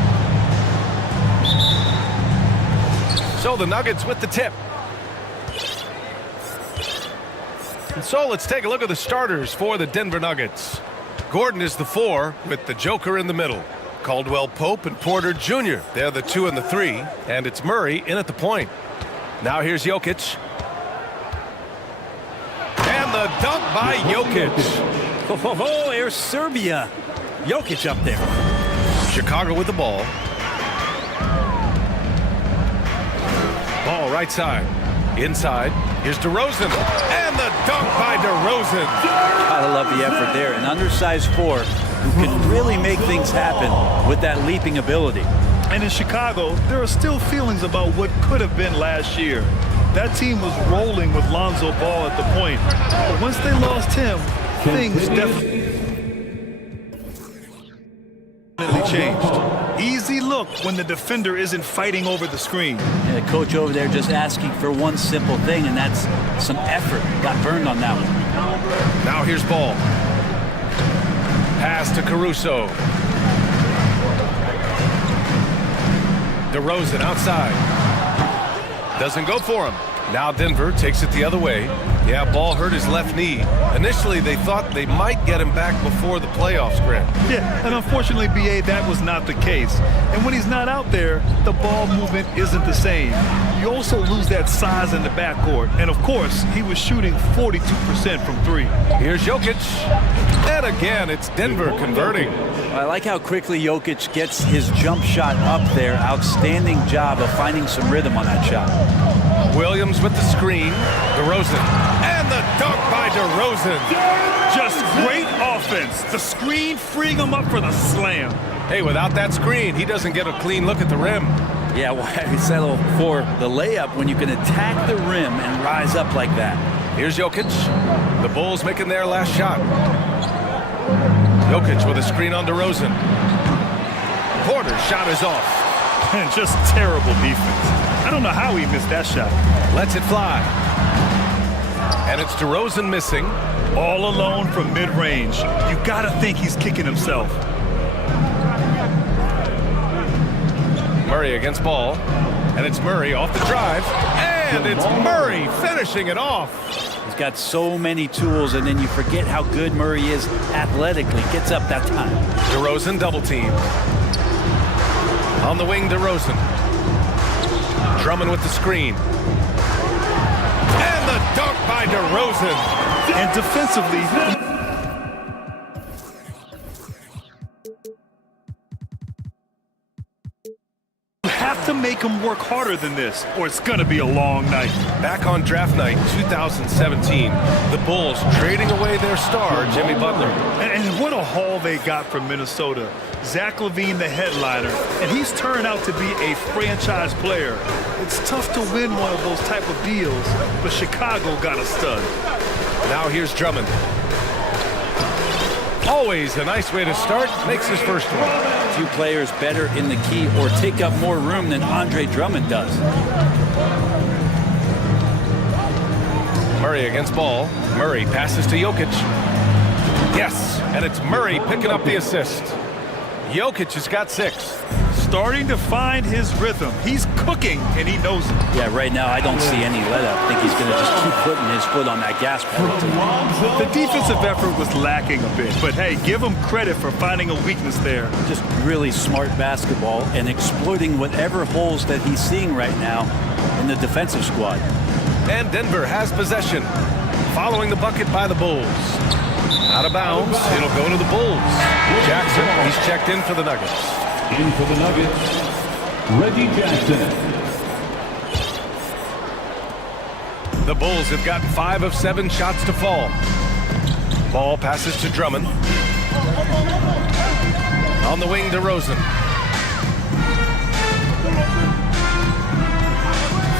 So the Nuggets with the tip. And so let's take a look at the starters for the Denver Nuggets. Gordon is the 4 with the Joker in the middle. Caldwell Pope and Porter Jr. They're the 2 and the 3. And it's Murray in at the point. Now here's Jokic. And the dunk by Jokic. Oh, here's Serbia. Jokic up there. Chicago with the ball. Ball right side. Inside. Here's DeRozan. And the dunk by DeRozan. Gotta love the effort there. An undersized 4 who can really make things happen with that leaping ability. And in Chicago, there are still feelings about what could have been last year. That team was rolling with Lonzo Ball at the point. But once they lost him, things definitely changed. Easy look when the defender isn't fighting over the screen. And the coach over there just asking for one simple thing, and that's some effort. Got burned on that one. Now here's Ball. Pass to Caruso. DeRozan outside. Doesn't go for him. Now Denver takes it the other way. Yeah, Ball hurt his left knee. Initially, they thought they might get him back before the playoffs, Grant. Yeah, and unfortunately, BA, that was not the case. And when he's not out there, the ball movement isn't the same. You also lose that size in the backcourt. And of course, he was shooting 42% from 3. Here's Jokic. And again, it's Denver converting. I like how quickly Jokic gets his jump shot up there. Outstanding job of finding some rhythm on that shot. Williams with the screen. DeRozan. And the dunk by DeRozan. Just great offense. The screen freeing him up for the slam. Hey, without that screen, he doesn't get a clean look at the rim. Yeah, why settle for the layup when you can attack the rim and rise up like that? Here's Jokic. The Bulls making their last shot. Jokic with a screen on DeRozan. Porter's shot is off. And just terrible defense. I don't know how he missed that shot. Lets it fly. And it's DeRozan missing. All alone from mid-range. You gotta think he's kicking himself. Murray against Ball. And it's Murray off the drive. And it's Murray finishing it off. He's got so many tools, and then you forget how good Murray is athletically. Gets up that time. DeRozan double team. On the wing, DeRozan. Drummond with the screen. And the dunk by DeRozan. And defensively, you have to make him work harder than this, or it's going to be a long night. Back on draft night 2017, the Bulls trading away their star, Jimmy Butler. And what a haul they got from Minnesota. Zach LaVine, the headliner, and he's turned out to be a franchise player. It's tough to win one of those type of deals, but Chicago got a stud. Now here's Drummond. Always a nice way to start. Makes his first one. Few players better in the key or take up more room than Andre Drummond does. Murray against Ball. Murray passes to Jokic. Yes, and it's Murray picking up the assist. Jokic has got 6. Starting to find his rhythm. He's cooking, and he knows it. Yeah, right now I don't see any let up. I think he's going to just keep putting his foot on that gas pedal. The defensive effort was lacking a bit, but hey, give him credit for finding a weakness there. Just really smart basketball and exploiting whatever holes that he's seeing right now in the defensive squad. And Denver has possession. Following the bucket by the Bulls. Out of bounds, it'll go to the Bulls. Jackson, he's checked in for the Nuggets. In for the Nuggets, Reggie Jackson. The Bulls have gotten 5 of 7 shots to fall. Ball passes to Drummond. On the wing, DeRozan.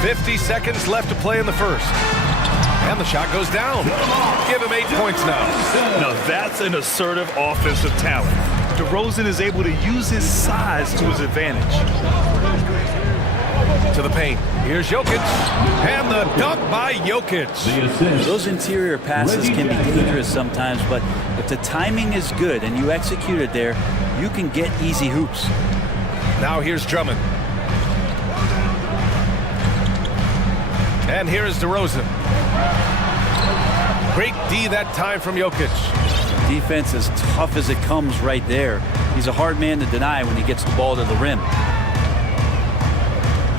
50 seconds left to play in the first. And the shot goes down. Give him 8 points now. Now that's an assertive offensive talent. DeRozan is able to use his size to his advantage. To the paint. Here's Jokic. And the dunk by Jokic. Those interior passes can be dangerous sometimes, but if the timing is good and you execute it there, you can get easy hoops. Now here's Drummond. And here is DeRozan. Great D that time from Jokic. Defense as tough as it comes right there. He's a hard man to deny when he gets the ball to the rim.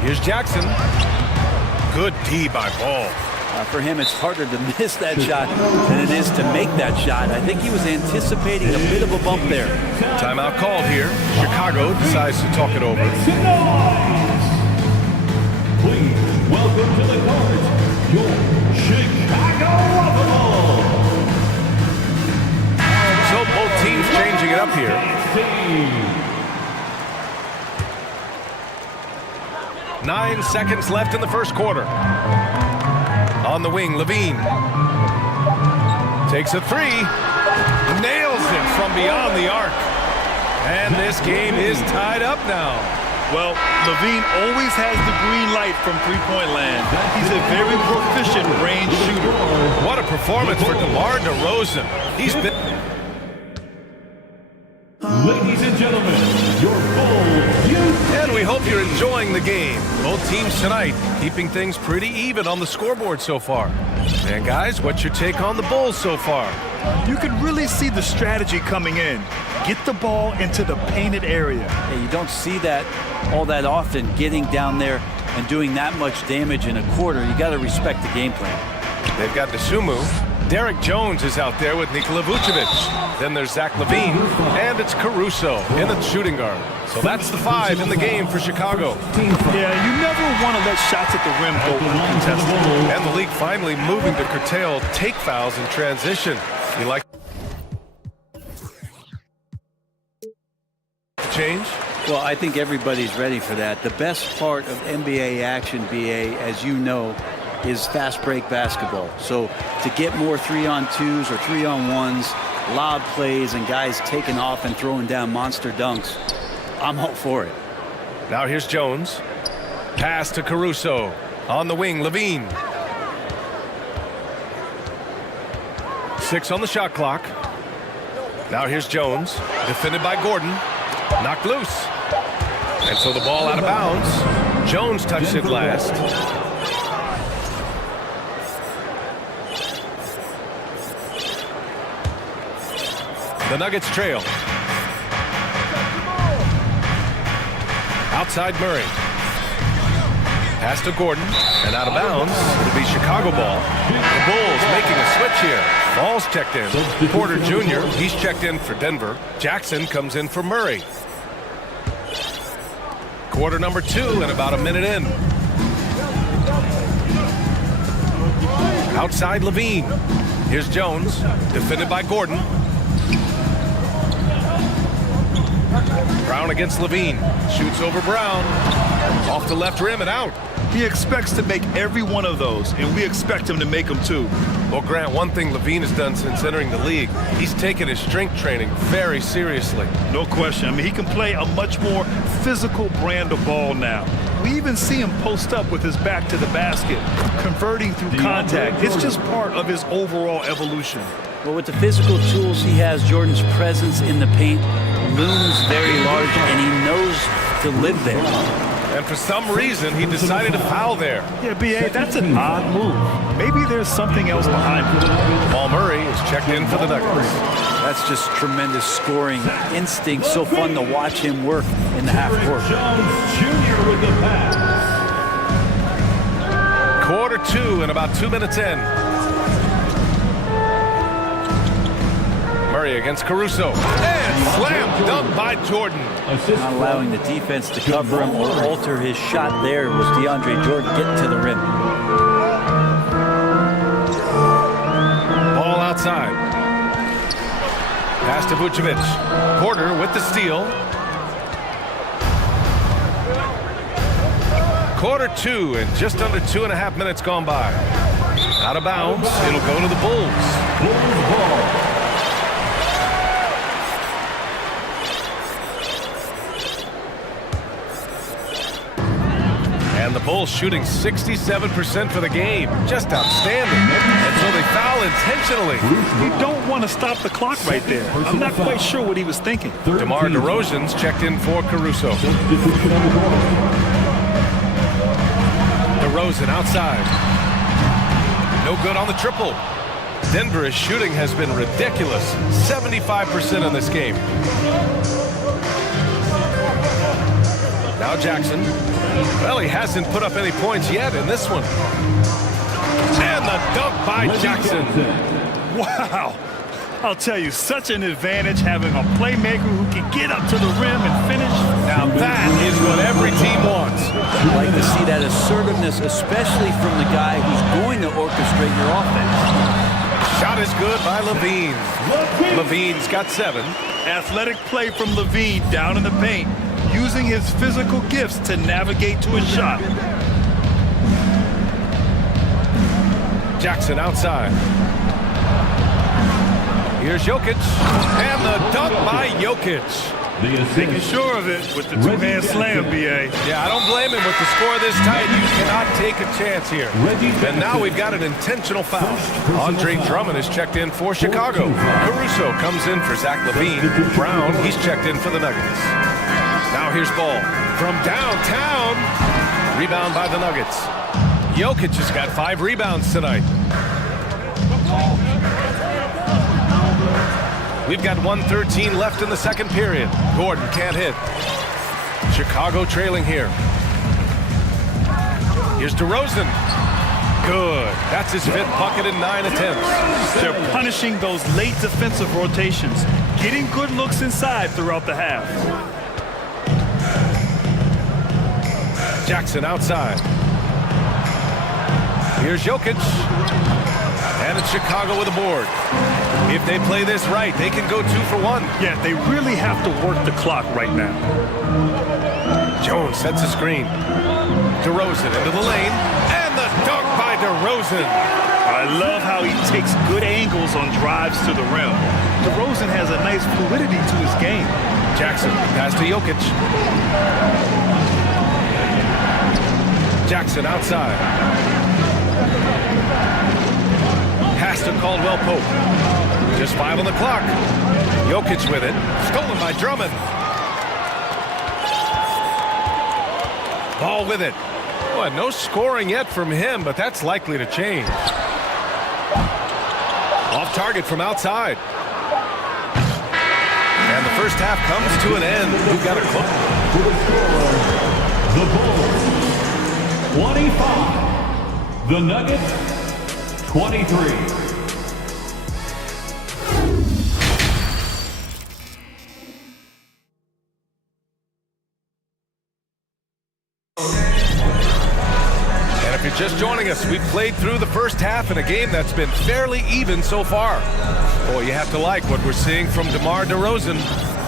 Here's Jackson. Good D by Ball. For him, it's harder to miss that shot than it is to make that shot. I think he was anticipating a bit of a bump there. Timeout called here. Chicago decides to talk it over. Please welcome to the court, your Chicago Bulls. So both teams changing it up here. 9 seconds left in the first quarter. On the wing, Levine. Takes a three. Nails it from beyond the arc. And this game is tied up now. Well, Levine always has the green light from three-point land. He's a very proficient range shooter. What a performance for DeMar DeRozan. He's been... Ladies and gentlemen, your Bulls youth. And we hope you're enjoying the game. Both teams tonight keeping things pretty even on the scoreboard so far. And guys, what's your take on the Bulls so far? You can really see the strategy coming in. Get the ball into the painted area. Yeah, you don't see that all that often, getting down there and doing that much damage in a quarter. You got to respect the game plan. They've got Desumu. Derek Jones is out there with Nikola Vucevic. Then there's Zach LaVine, and it's Caruso in the shooting guard. So that's the 5 in the game for Chicago. Yeah, you never want to let shots at the rim go uncontested. And the league finally moving to curtail take fouls in transition. You like the change? Well, I think everybody's ready for that. The best part of NBA action, BA, as you know, is fast break basketball. So to get more 3-on-2s or 3-on-1s, lob plays, and guys taking off and throwing down monster dunks, I'm all for it. Now here's Jones. Pass to Caruso. On the wing, Levine. 6 on the shot clock. Now here's Jones. Defended by Gordon. Knocked loose. And so the ball out of bounds. Jones touched it last. The Nuggets trail. Outside Murray. Pass to Gordon, and out of bounds. It'll be Chicago ball. The Bulls making a switch here. Ball's checked in. Porter Jr., he's checked in for Denver. Jackson comes in for Murray. Quarter number 2 and about a minute in. Outside Levine. Here's Jones, defended by Gordon. Brown against Levine. Shoots over Brown. Off the left rim and out. He expects to make every one of those, and we expect him to make them too. Well, Grant, one thing Levine has done since entering the league, he's taken his strength training very seriously. No question. I mean, he can play a much more physical brand of ball now. We even see him post up with his back to the basket, converting through contact. It's just part of his overall evolution. Well, with the physical tools he has, Jordan's presence in the paint looms very large, and he knows to live there. And for some reason, he decided to foul there. Yeah, B.A., that's an odd move. Maybe there's something else behind it. Paul Murray is checked in for the Nuggets. That's just tremendous scoring instinct. So fun to watch him work in the half court. Jones Jr. with the pass. Quarter 2 and about 2 minutes in. Murray against Caruso. And slam dunk by Jordan. Not allowing the defense to cover him or alter his shot there was DeAndre Jordan getting to the rim. Ball outside. Pass to Vucevic. Porter with the steal. Quarter 2 and just under 2.5 minutes gone by. Out of bounds. It'll go to the Bulls. And And the Bulls shooting 67% for the game. Just outstanding. And so they foul intentionally. You don't want to stop the clock right there. I'm not quite sure what he was thinking. DeMar DeRozan's checked in for Caruso. DeRozan outside. No good on the triple. Denver's shooting has been ridiculous. 75% in this game. Now Jackson. Well, he hasn't put up any points yet in this one. And the dunk by Jackson. Wow. I'll tell you, such an advantage having a playmaker who can get up to the rim and finish. Now that is what every team wants. I'd like to see that assertiveness, especially from the guy who's going to orchestrate your offense. Shot is good by Levine. Levine's got 7. Athletic play from Levine down in the paint, using his physical gifts to navigate to a shot. Jackson outside. Here's Jokic. And the dunk by Jokic. Making sure of it with the two-hand slam, B.A. Yeah, I don't blame him with the score this tight. You cannot take a chance here. And now we've got an intentional foul. Andre Drummond is checked in for Chicago. Caruso comes in for Zach LaVine. Brown, he's checked in for the Nuggets. Now here's Ball from downtown. Rebound by the Nuggets. Jokic has got 5 rebounds tonight. We've got 1:13 left in the second period. Gordon can't hit. Chicago trailing here. Here's DeRozan. Good. That's his 5th bucket in 9 attempts. They're punishing those late defensive rotations, getting good looks inside throughout the half. Jackson outside. Here's Jokic. And it's Chicago with a board. If they play this right, they can go 2 for 1. Yeah, they really have to work the clock right now. Jones sets a screen. DeRozan into the lane. And the dunk by DeRozan. I love how he takes good angles on drives to the rim. DeRozan has a nice fluidity to his game. Jackson pass to Jokic. Jackson outside. Pass to Caldwell Pope. Just 5 on the clock. Jokic with it. Stolen by Drummond. Ball with it. Boy, no scoring yet from him, but that's likely to change. Off target from outside. And the first half comes to an end. We've got a close. The Bulls 25. The Nuggets 23. And if you're just joining us, we've played through the first half in a game that's been fairly even so far. Boy, you have to like what we're seeing from DeMar DeRozan.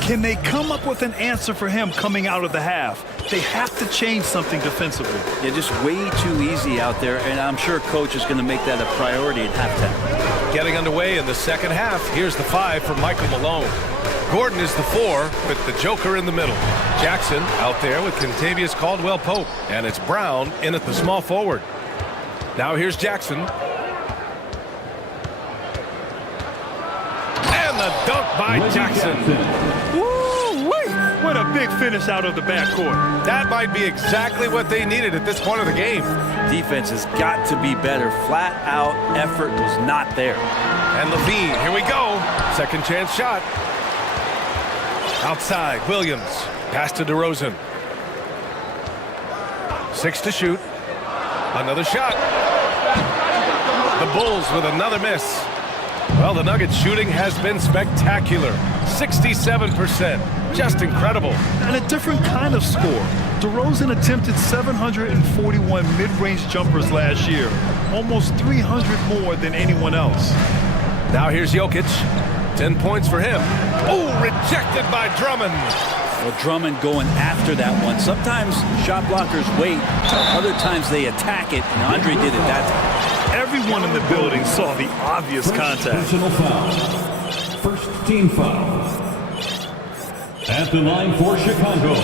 Can they come up with an answer for him coming out of the half? They have to change something defensively. Yeah, just way too easy out there, and I'm sure coach is going to make that a priority at halftime. Getting underway in the second half. Here's the 5 for Michael Malone. Gordon is the 4 with the Joker in the middle. Jackson out there with Kentavious Caldwell-Pope. And it's Brown in at the small forward. Now here's Jackson. And the dunk by Jackson. Woo-wee! What a big finish out of the backcourt. That might be exactly what they needed at this point of the game. Defense has got to be better. Flat out effort was not there. And Levine, here we go. Second chance shot. Outside, Williams. Pass to DeRozan. 6 to shoot. Another shot. The Bulls with another miss. Well, the Nuggets shooting has been spectacular. 67%. Just incredible. And a different kind of score. DeRozan attempted 741 mid-range jumpers last year. Almost 300 more than anyone else. Now here's Jokic. 10 points for him. Oh, rejected by Drummond. Well, Drummond going after that one. Sometimes shot blockers wait. Other times they attack it, and Andre did it that time. Everyone in the building saw the obvious contact. Personal foul. First team foul. At the line for Chicago,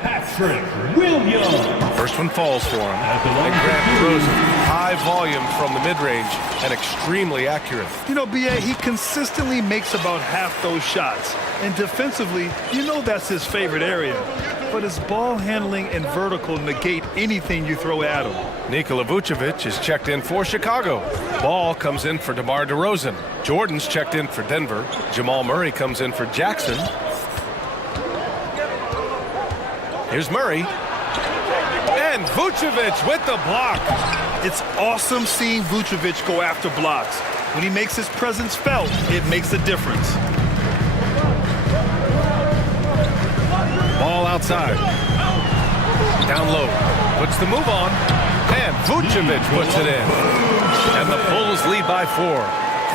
Pat First one falls for him. And Grant throws high volume from the mid-range and extremely accurate. You know, B.A., he consistently makes about half those shots. And defensively, you know that's his favorite area. But his ball handling and vertical negate anything you throw at him. Nikola Vucevic is checked in for Chicago. Ball comes in for DeMar DeRozan. Jordan's checked in for Denver. Jamal Murray comes in for Jackson. Here's Murray. And Vucevic with the block. It's awesome seeing Vucevic go after blocks. When he makes his presence felt, it makes a difference. Ball outside. Down low. Puts the move on. And Vucevic puts it in. And the Bulls lead by 4.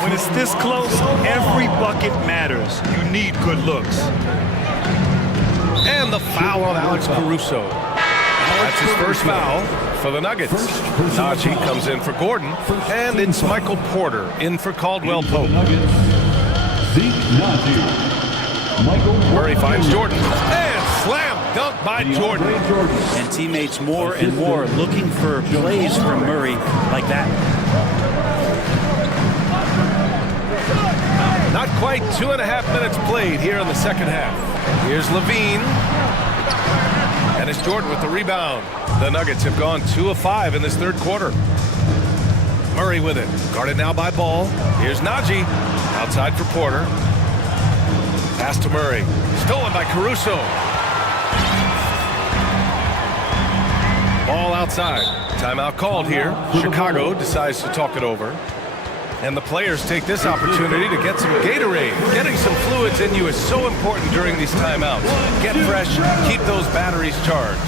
When it's this close, every bucket matters. You need good looks. And the foul on Alex Caruso. That's his first foul for the Nuggets. Najee comes in for Gordon. And it's Michael Porter in for Caldwell Pope. Murray finds Jordan. And slam dunk by Jordan. And teammates more and more looking for plays from Murray like that. Not quite 2.5 minutes played here in the second half. Here's Levine. And it's Jordan with the rebound. The Nuggets have gone 2 of 5 in this third quarter. Murray with it. Guarded now by Ball. Here's Najee. Outside for Porter. Pass to Murray. Stolen by Caruso. Ball outside. Timeout called here. Chicago decides to talk it over. And the players take this opportunity to get some Gatorade. Getting some fluids in you is so important during these timeouts. Get fresh, keep those batteries charged.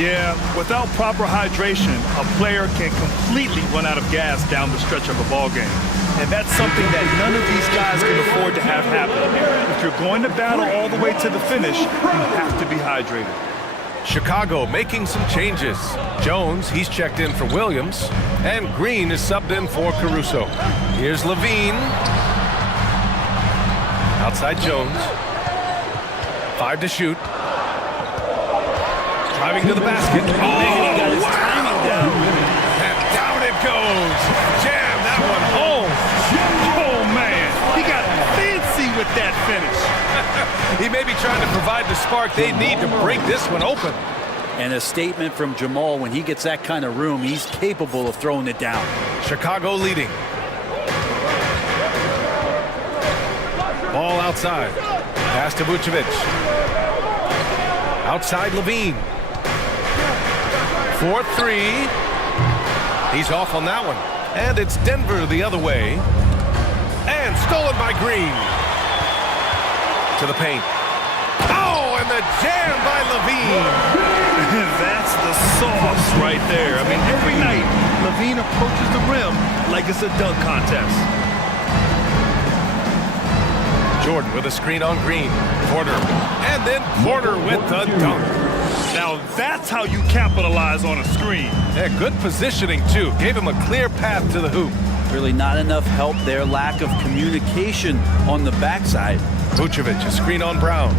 Yeah, without proper hydration, a player can completely run out of gas down the stretch of a ball game. And that's something that none of these guys can afford to have happen. If you're going to battle all the way to the finish, you have to be hydrated. Chicago making some changes. Jones, he's checked in for Williams. And Green is subbed in for Caruso. Here's Levine. Outside Jones. 5 to shoot. Driving to the basket. Oh, he got his timing down. And down it goes. Jam that one home. Oh, man. He got fancy with that finish. He may be trying to provide the spark they need to break this one open. And a statement from Jamal, when he gets that kind of room, he's capable of throwing it down. Chicago leading. Ball outside. Pass to Vucevic. Outside Levine. 4-3. He's off on that one. And it's Denver the other way. And stolen by Green. To the paint. Oh, and the jam by Levine. That's the sauce right there. I mean, every night, Levine approaches the rim like it's a dunk contest. Jordan with a screen on Green. Porter. And then Porter with the dunk. Now, that's how you capitalize on a screen. Yeah, good positioning, too. Gave him a clear path to the hoop. Really not enough help there. Lack of communication on the backside. Vucevic, a screen on Brown.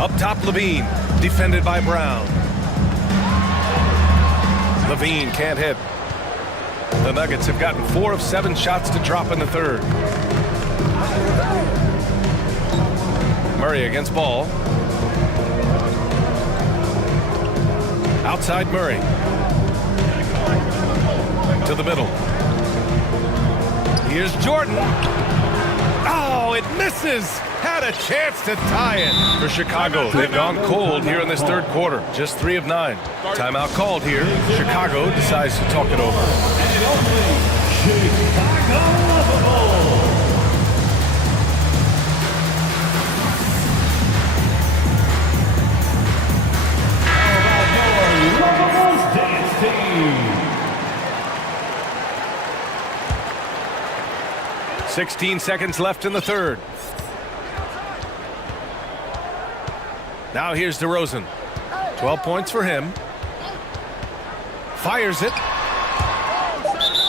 Up top, Levine, defended by Brown. Levine can't hit. The Nuggets have gotten 4 of 7 shots to drop in the third. Murray against Ball. Outside Murray. To the middle. Here's Jordan. Oh, it misses. Had a chance to tie it for Chicago. They've gone cold here in this third quarter. Just 3 of 9. Timeout called here. Chicago decides to talk it over. Chicago. 16 seconds left in the third. Now here's DeRozan. 12 points for him. Fires it.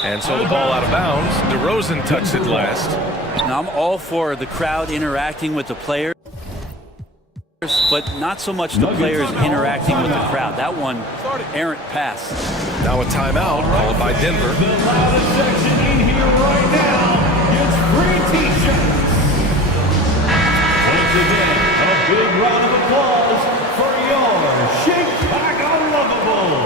And so the ball out of bounds. DeRozan touched it last. Now I'm all for the crowd interacting with the player. but not so much the players interacting with the crowd. That one, errant pass. Now a timeout called by Denver. The loudest section in here right now. It's free t-shirts. Once again, a big round of applause for your Chicago Lovable.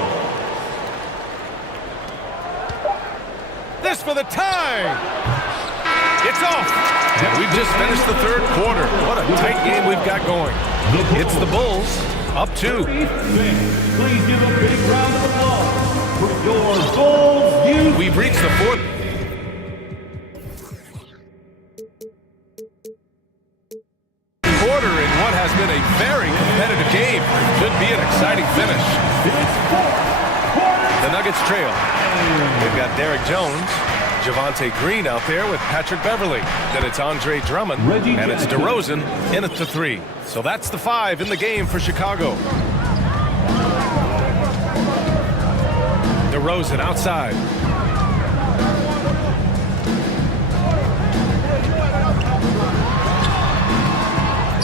This for the tie. It's off. And we've just finished the third quarter. What a tight game we've got going. It's the Bulls up 2. Please give a big round of applause for your Bulls. We've reached the fourth. Quarter in what has been a very competitive game. Should be an exciting finish. The Nuggets trail. They've got Derek Jones, Javonte Green out there with Patrick Beverly. Then it's Andre Drummond, and it's DeRozan in at the 3. So that's the 5 in the game for Chicago. DeRozan outside.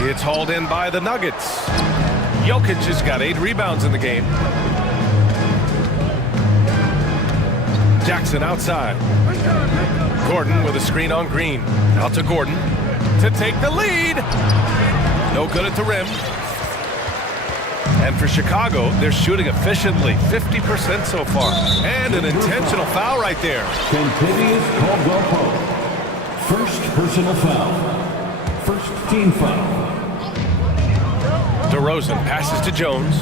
It's hauled in by the Nuggets. Jokic has got 8 rebounds in the game. Jackson outside. Gordon with a screen on Green. Out to Gordon to take the lead. No good at the rim. And for Chicago, they're shooting efficiently, 50% so far. And an intentional foul right there. Continuous Caldwell Pope. First personal foul. First team foul. DeRozan passes to Jones.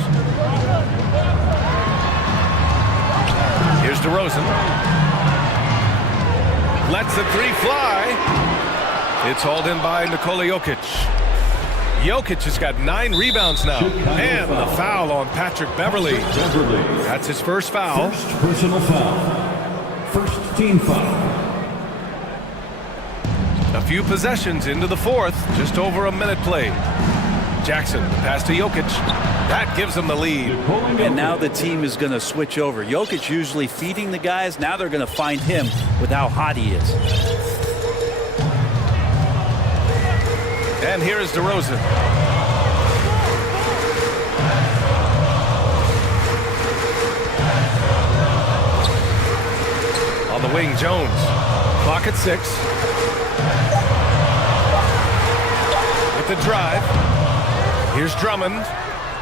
Here's DeRozan. Lets the 3 fly. It's hauled in by Nikola Jokic. Jokic has got 9 rebounds now. And the foul on Patrick Beverly. That's his first foul. First personal foul. First team foul. A few possessions into the fourth. Just over a minute played. Jackson, pass to Jokic. That gives them the lead. And now the team is going to switch over. Jokic usually feeding the guys. Now they're going to find him with how hot he is. And here is DeRozan. On the wing, Jones. Clock at 6. With the drive. Here's Drummond.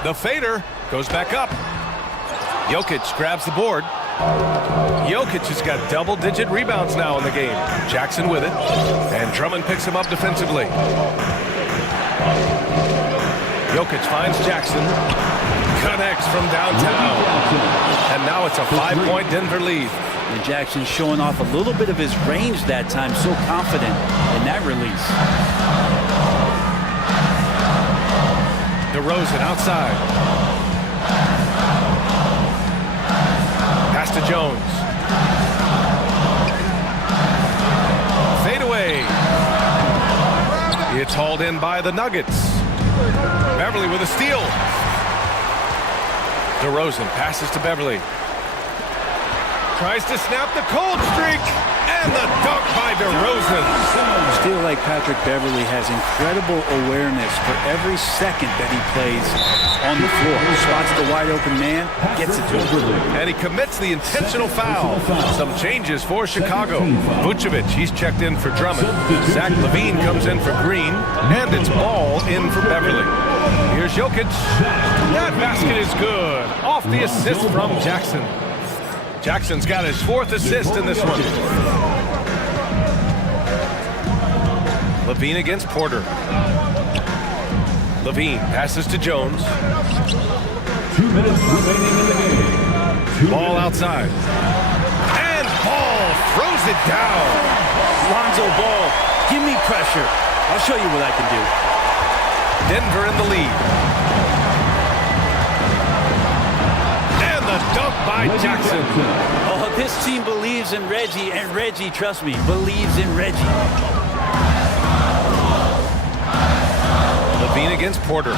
The fader goes back up. Jokic grabs the board. Jokic has got double-digit rebounds now in the game. Jackson with it. And Drummond picks him up defensively. Jokic finds Jackson. Connects from downtown. And now it's a 5-point Denver lead. And Jackson's showing off a little bit of his range that time. So confident in that release. DeRozan outside. Pass to Jones. Fade away. It's hauled in by the Nuggets. Beverly with a steal. DeRozan passes to Beverly. Tries to snap the cold streak. And the dunk by DeRozan. I feel like Patrick Beverly has incredible awareness for every second that he plays on the floor. Spots the wide open man, gets it to him. And he commits the intentional foul. Some changes for Chicago. Vucevic, he's checked in for Drummond. Zach LaVine comes in for Green. And it's Ball in for Beverly. Here's Jokic. That basket is good. Off the assist from Jackson. Jackson's got his 4th assist in this one. LaVine against Porter. LaVine passes to Jones. 2 minutes remaining in the game. Ball outside. And Ball throws it down. Lonzo Ball, give me pressure. I'll show you what I can do. Denver in the lead. And the dunk by Jackson. Oh, this team believes in Reggie, and Reggie, trust me, believes in Reggie. LaVine against Porter.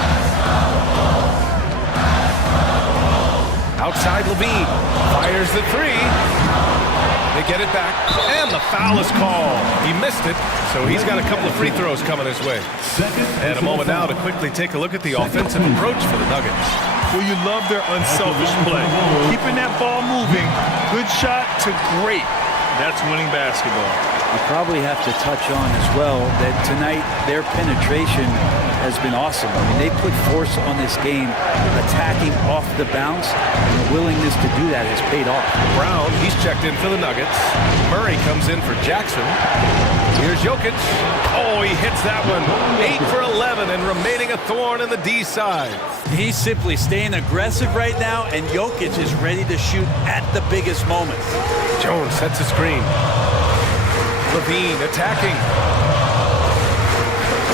Outside LaVine. Fires the 3. They get it back, and the foul is called. He missed it, so he's got a couple of free throws coming his way. And a moment now to quickly take a look at the offensive approach for the Nuggets. Well, you love their unselfish play. Keeping that ball moving, good shot to great. That's winning basketball. You probably have to touch on as well that tonight their penetration has been awesome. I mean, they put force on this game, attacking off the bounce, and the willingness to do that has paid off. Brown, he's checked in for the Nuggets. Murray comes in for Jackson. Here's Jokic. Oh, he hits that one. 8 for 11 and remaining a thorn in the D side. He's simply staying aggressive right now, and Jokic is ready to shoot at the biggest moments. Jones sets a screen. Levine attacking.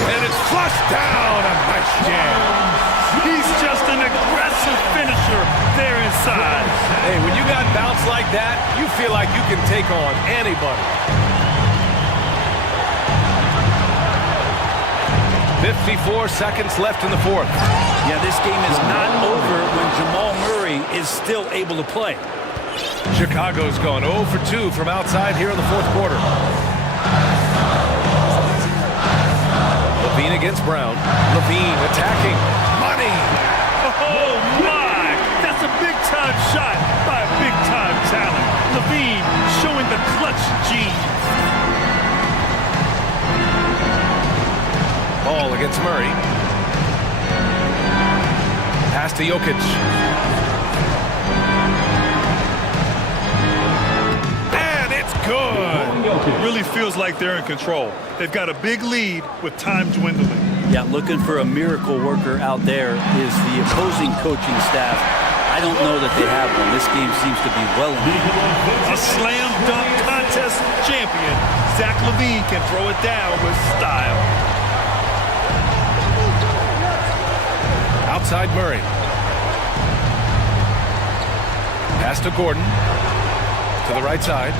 And it's flushed down. A nice jam. He's just an aggressive finisher there inside. Hey, when you got bounce like that, you feel like you can take on anybody. 54 seconds left in the fourth. Yeah, this game is not over when Jamal Murray is still able to play. Chicago's gone 0 for 2 from outside here in the fourth quarter. Levine against Brown. Levine attacking. Money! Oh, my! That's a big-time shot by a big-time talent. Levine showing the clutch gene. Ball against Murray. Pass to Jokic. And it's good. Really feels like they're in control. They've got a big lead with time dwindling. Yeah, looking for a miracle worker out there is the opposing coaching staff. I don't know that they have one. This game seems to be well in hand. A slam dunk contest champion. Zach LaVine can throw it down with style. Outside Murray. Pass to Gordon. To the right side.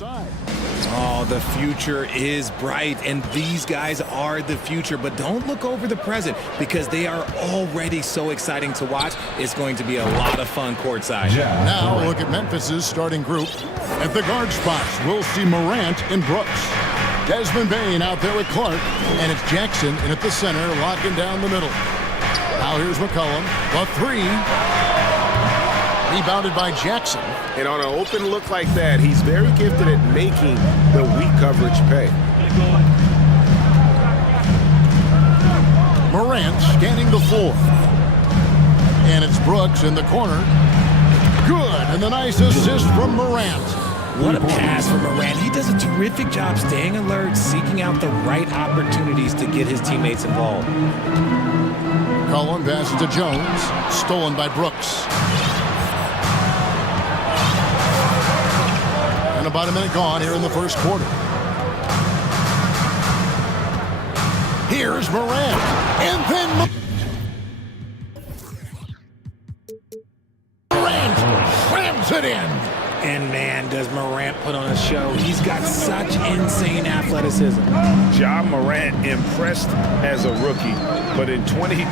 side. Oh, the future is bright, and these guys are the future. But don't look over the present, because they are already so exciting to watch. It's going to be a lot of fun courtside. Now look at Memphis's starting group. At the guard spots, we'll see Morant and Brooks. Desmond Bain out there with Clark, and it's Jackson in at the center, locking down the middle. Now here's McCollum, the three. Rebounded by Jackson. And on an open look like that, he's very gifted at making the weak coverage pay. Morant scanning the floor. And it's Brooks in the corner. Good, and the nice assist from Morant. What a pass from Morant. He does a terrific job staying alert, seeking out the right opportunities to get his teammates involved. Cullen passes to Jones. Stolen by Brooks. And about a minute gone here in the first quarter. Here's Morant. And then Morant slams it in. And man, does Morant put on a show. He's got such insane athleticism. Ja Morant impressed as a rookie, but in 2022,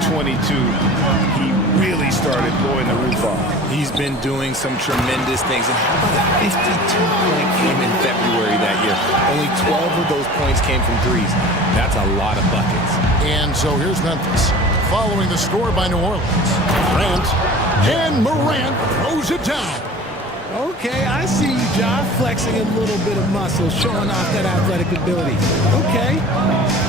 he really started blowing the roof off. He's been doing some tremendous things. And how about a 52-point game in February that year? Only 12 of those points came from threes. That's a lot of buckets. And so here's Memphis, following the score by New Orleans. Morant throws it down. Okay, I see you, Ja, flexing a little bit of muscle, showing off that athletic ability. Okay.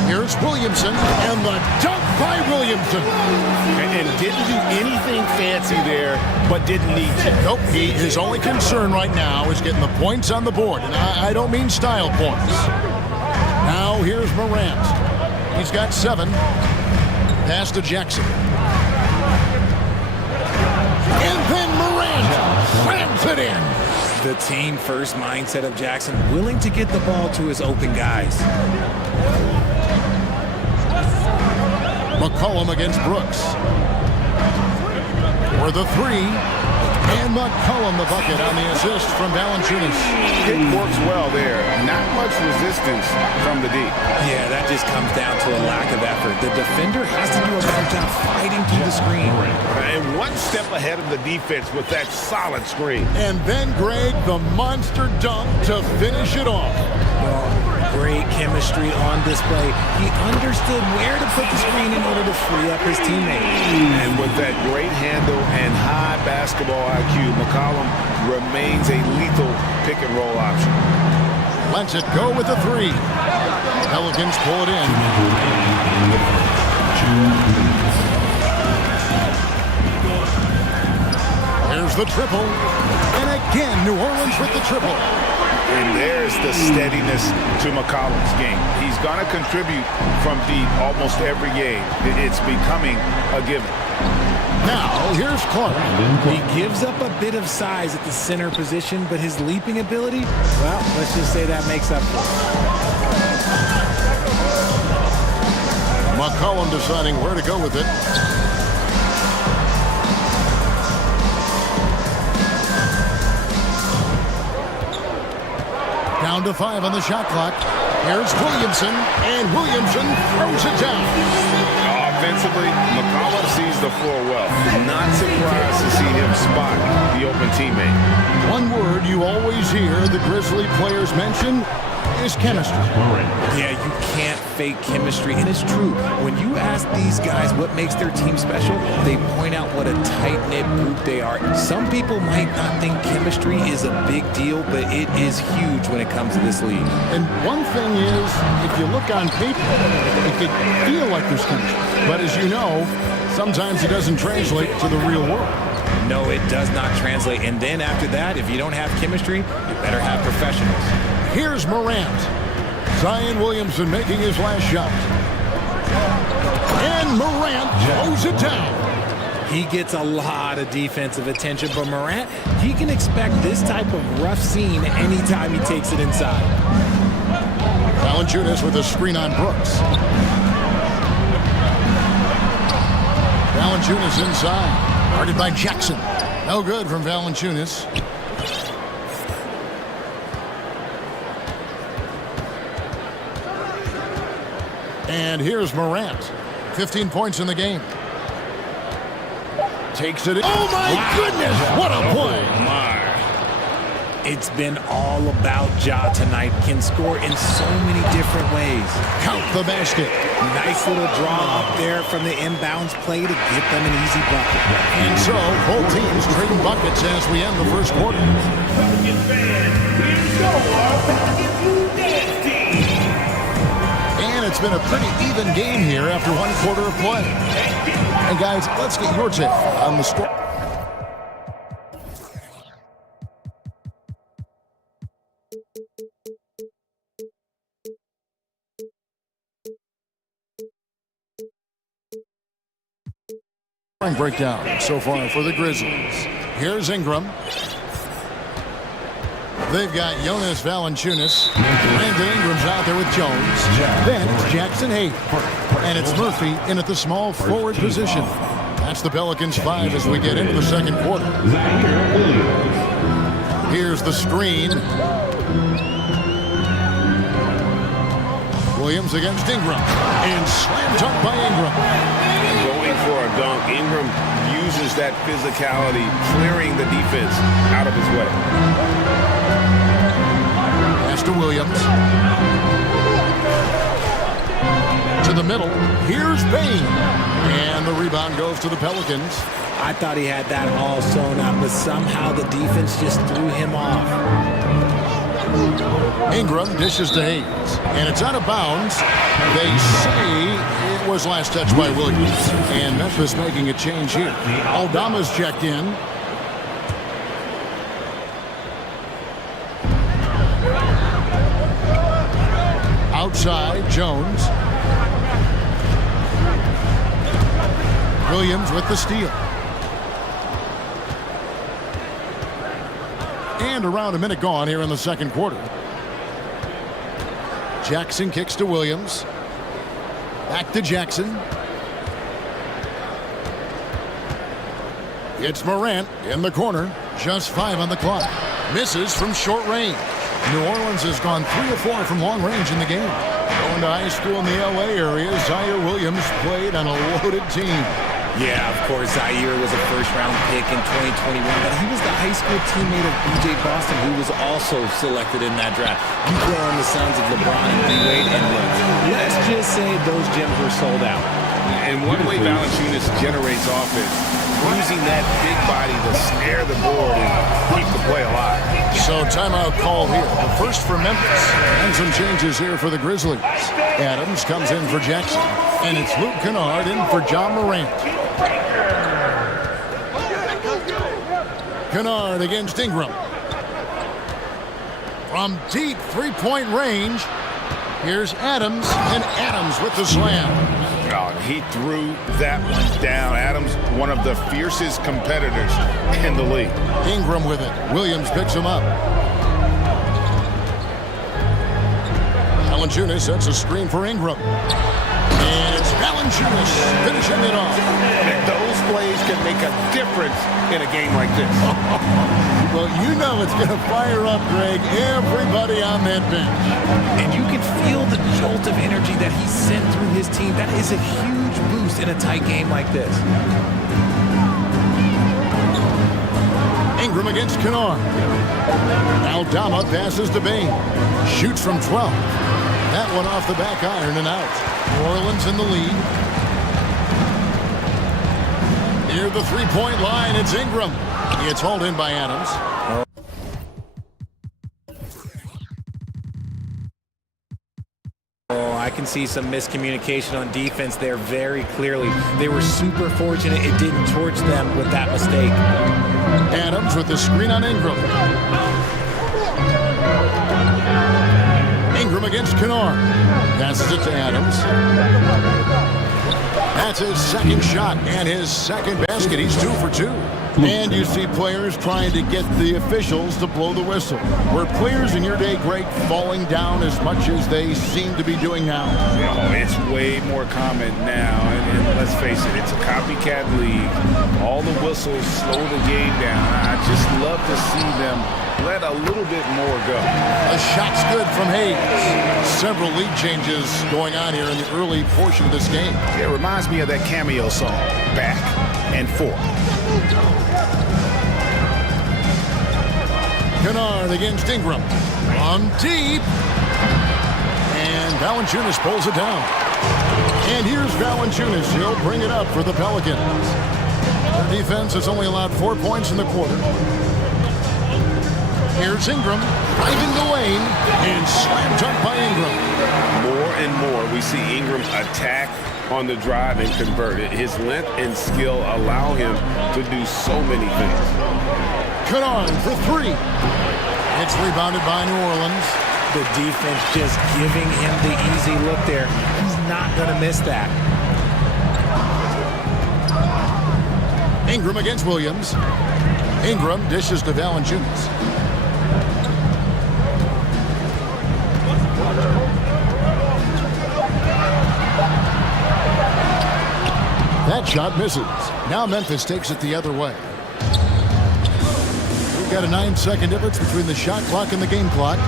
Here's Williamson, and the dunk by Williamson. And didn't do anything fancy there, but didn't need to. Nope, his only concern right now is getting the points on the board. And I don't mean style points. Now here's Morant. He's got 7. Pass to Jackson. And then Morant slams it in. The team-first mindset of Jackson, willing to get the ball to his open guys. McCollum against Brooks. For the 3. And McCollum the bucket on the assist from Valanciunas. It works well there. Not much resistance from the D. Yeah, that just comes down to a lack of effort. The defender has to do a better job fighting through the screen. And one step ahead of the defense with that solid screen. And then Greg, the monster dunk to finish it off. Great chemistry on display. He understood where to put the screen in order to free up his teammate. And with that great handle and high basketball IQ, McCollum remains a lethal pick-and-roll option. Lets it go with the 3. Pelicans pull it in. There's the triple. And again, New Orleans with the triple. And there's the steadiness to McCollum's game. He's going to contribute from deep almost every game. It's becoming a given. Now, here's Clark. He gives up a bit of size at the center position, but his leaping ability, well, let's just say that makes up for it. McCollum deciding where to go with it. Down to 5 on the shot clock. Here's Williamson, and Williamson throws it down. Offensively, McCollum sees the floor well. Not surprised to see him spot the open teammate. One word you always hear the Grizzly players mention is chemistry. Yeah, you can't fake chemistry, and it's true. When you ask these guys what makes their team special, they point out what a tight-knit group they are. Some people might not think chemistry is a big deal, but it is huge when it comes to this league. And one thing is, if you look on paper, it could feel like there's chemistry. But as you know, sometimes it doesn't translate to the real world. No, it does not translate. And then after that, if you don't have chemistry, you better have professionals. Here's Morant. Zion Williamson making his last shot. And Morant throws it down. He gets a lot of defensive attention, but Morant, he can expect this type of rough scene anytime he takes it inside. Valanciunas with a screen on Brooks. Valanciunas inside. Guarded by Jackson. No good from Valanciunas. And here's Morant. 15 points in the game. Takes it in. Oh, my goodness. What a play. My. It's been all about Ja tonight. Can score in so many different ways. Count the basket. Nice little draw up there from the inbounds play to get them an easy bucket. And so, both teams trading buckets as we end the first quarter. And it's been a pretty even game here after one quarter of play. And guys, let's get your take on the score. Breakdown so far for the Grizzlies. Here's Ingram. They've got Jonas Valanciunas. Brandon Ingram's out there with Jones. Then it's Jackson Hayes. And it's Murphy in at the small forward position. That's the Pelicans 5 as we get into the second quarter. Here's the screen. Williams against Ingram. And slam dunk by Ingram. Going for a dunk. Ingram uses that physicality, clearing the defense out of his way. Pass to Williams. To the middle. Here's Payne. And the rebound goes to the Pelicans. I thought he had that all sewn up, but somehow the defense just threw him off. Ingram dishes to Hayes. And it's out of bounds. They say it was last touched by Williams. And Memphis making a change here. Aldama's checked in. Outside, Jones. Williams with the steal. And around a minute gone here in the second quarter. Jackson kicks to Williams. Back to Jackson. It's Morant in the corner. Just 5 on the clock. Misses from short range. New Orleans has gone 3 of 4 from long range in the game. Going to high school in the LA area, Zaire Williams played on a loaded team. Yeah, of course, Zaire was a first-round pick in 2021, but he was the high school teammate of B.J. Boston, who was also selected in that draft. You throw in the sons of LeBron and D-Wade, and look, let's just say those gyms were sold out. And one way Valanciunas generates offense, using that big body to snare the board and keep the play alive. So timeout call here. The first for Memphis. And some changes here for the Grizzlies. Adams comes in for Jackson. And it's Luke Kennard in for John Morant. Kennard against Ingram. From deep three-point range, here's Adams, and Adams with the slam. Oh, he threw that one down. Adams, one of the fiercest competitors in the league. Ingram with it. Williams picks him up. Valanciunas sets a screen for Ingram. And it's Valanciunas finishing it off. And those plays can make a difference in a game like this. Well, you know it's going to fire up, Greg, everybody on that bench. And you can feel the jolt of energy that he sent through his team. That is a huge boost in a tight game like this. Ingram against Kennard. Aldama passes to Bain. Shoots from 12. That one off the back iron and out. New Orleans in the lead. Near the three-point line, it's Ingram. It's hauled in by Adams. Oh, I can see some miscommunication on defense there very clearly. They were super fortunate it didn't torch them with that mistake. Adams with the screen on Ingram. Ingram against Kennard. Passes it to Adams. That's his second shot and his second basket. He's 2 for 2. And you see players trying to get the officials to blow the whistle. Were players in your day, Greg, falling down as much as they seem to be doing now? Oh, it's way more common now. And let's face it, it's a copycat league. All the whistles slow the game down. I just love to see them let a little bit more go. A shot's good from Hayes. several lead changes going on here in the early portion of this game. It reminds me of that cameo song, Back and Forth. Kennard against Ingram. On deep. And Valanciunas pulls it down. And here's Valanciunas. He'll bring it up for the Pelicans. Their defense has only allowed 4 points in the quarter. Here's Ingram, driving the lane, and slam dunk by Ingram. More and more, we see Ingram attack on the drive and convert it. His length and skill allow him to do so many things. Kennard for three. It's rebounded by New Orleans. The defense just giving him the easy look there. He's not going to miss that. Ingram against Williams. Ingram dishes to Valanciunas. That shot misses. Now Memphis takes it the other way. We've got a 9-second difference between the shot clock and the game clock.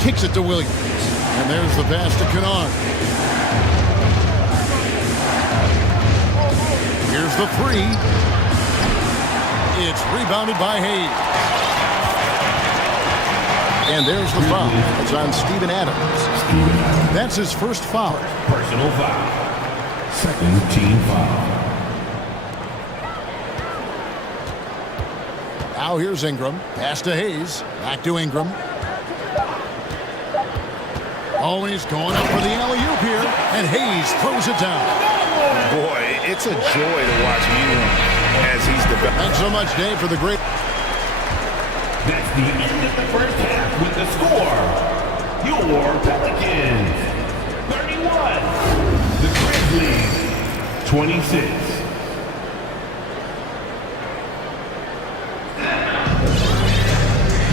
Kicks it to Williams. And there's the pass to Kennard. Here's the three. It's rebounded by Hayes. And there's the foul. It's on Steven Adams. That's his first foul. Personal foul. Second team foul. Now here's Ingram. Pass to Hayes. Back to Ingram. Oh, and he's going up for the alley-oop here. And Hayes throws it down. Boy, it's a joy to watch him as he's developed. Thanks so much, Dave, for the great... That's the end of the first half with the score. Your Pelicans, 31. The Grizzlies, 26.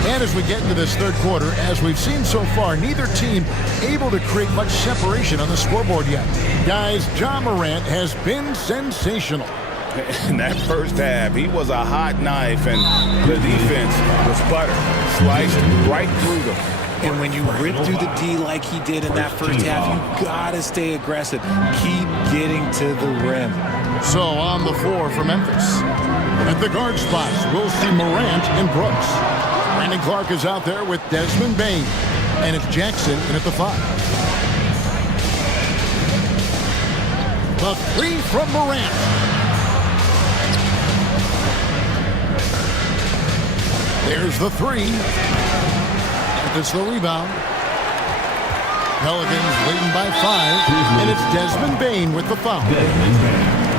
And as we get into this third quarter, as we've seen so far, neither team able to create much separation on the scoreboard yet. Guys, Ja Morant has been sensational. In that first half, he was a hot knife, and the defense was butter, sliced right through them. And when you rip through the D like he did in that first half, you gotta stay aggressive. Keep getting to the rim. So on the floor for Memphis. At the guard spots, we'll see Morant and Brooks. Brandon Clark is out there with Desmond Bane. And it's Jackson in at the 5. The three from Morant. There's the three. It's the rebound. Pelicans leading by 5. And it's Desmond Bane with the foul.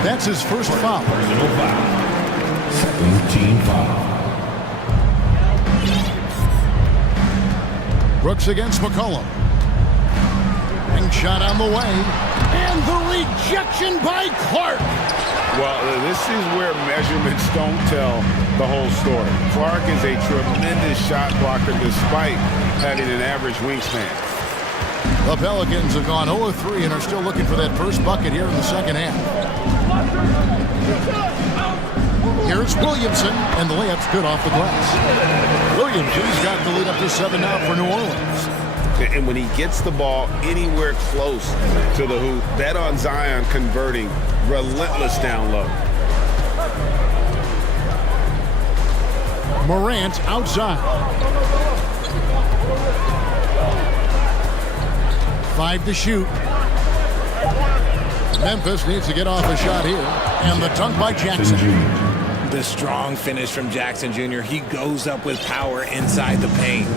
That's his first foul. Personal foul. Second team foul. Brooks against McCollum. Ring shot on the way. And the rejection by Clark. Well, this is where measurements don't tell the whole story. Clark is a tremendous shot blocker despite having an average wingspan. The Pelicans have gone 0-3 and are still looking for that first bucket here in the second half. Here's Williamson, and the layup's good off the glass. Williamson's got the lead up to 7 now for New Orleans. And when he gets the ball anywhere close to the hoop, bet on Zion converting relentless down low. Morant outside. 5 to shoot. Memphis needs to get off a shot here. And the dunk by Jackson. The strong finish from Jackson Jr. He goes up with power inside the paint.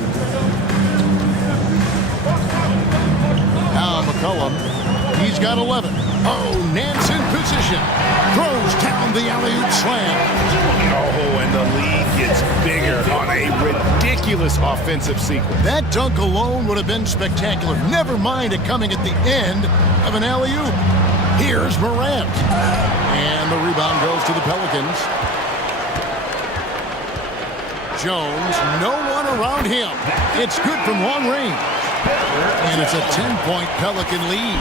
Now McCollum, he's got 11. Oh, Nance in position. Throws down the alley-oop slam. Oh, and the lead gets bigger on a ridiculous offensive sequence. That dunk alone would have been spectacular. Never mind it coming at the end of an alley-oop. Here's Morant. And the rebound goes to the Pelicans. Jones, no one around him. It's good from long range. And it's a 10-point Pelican lead.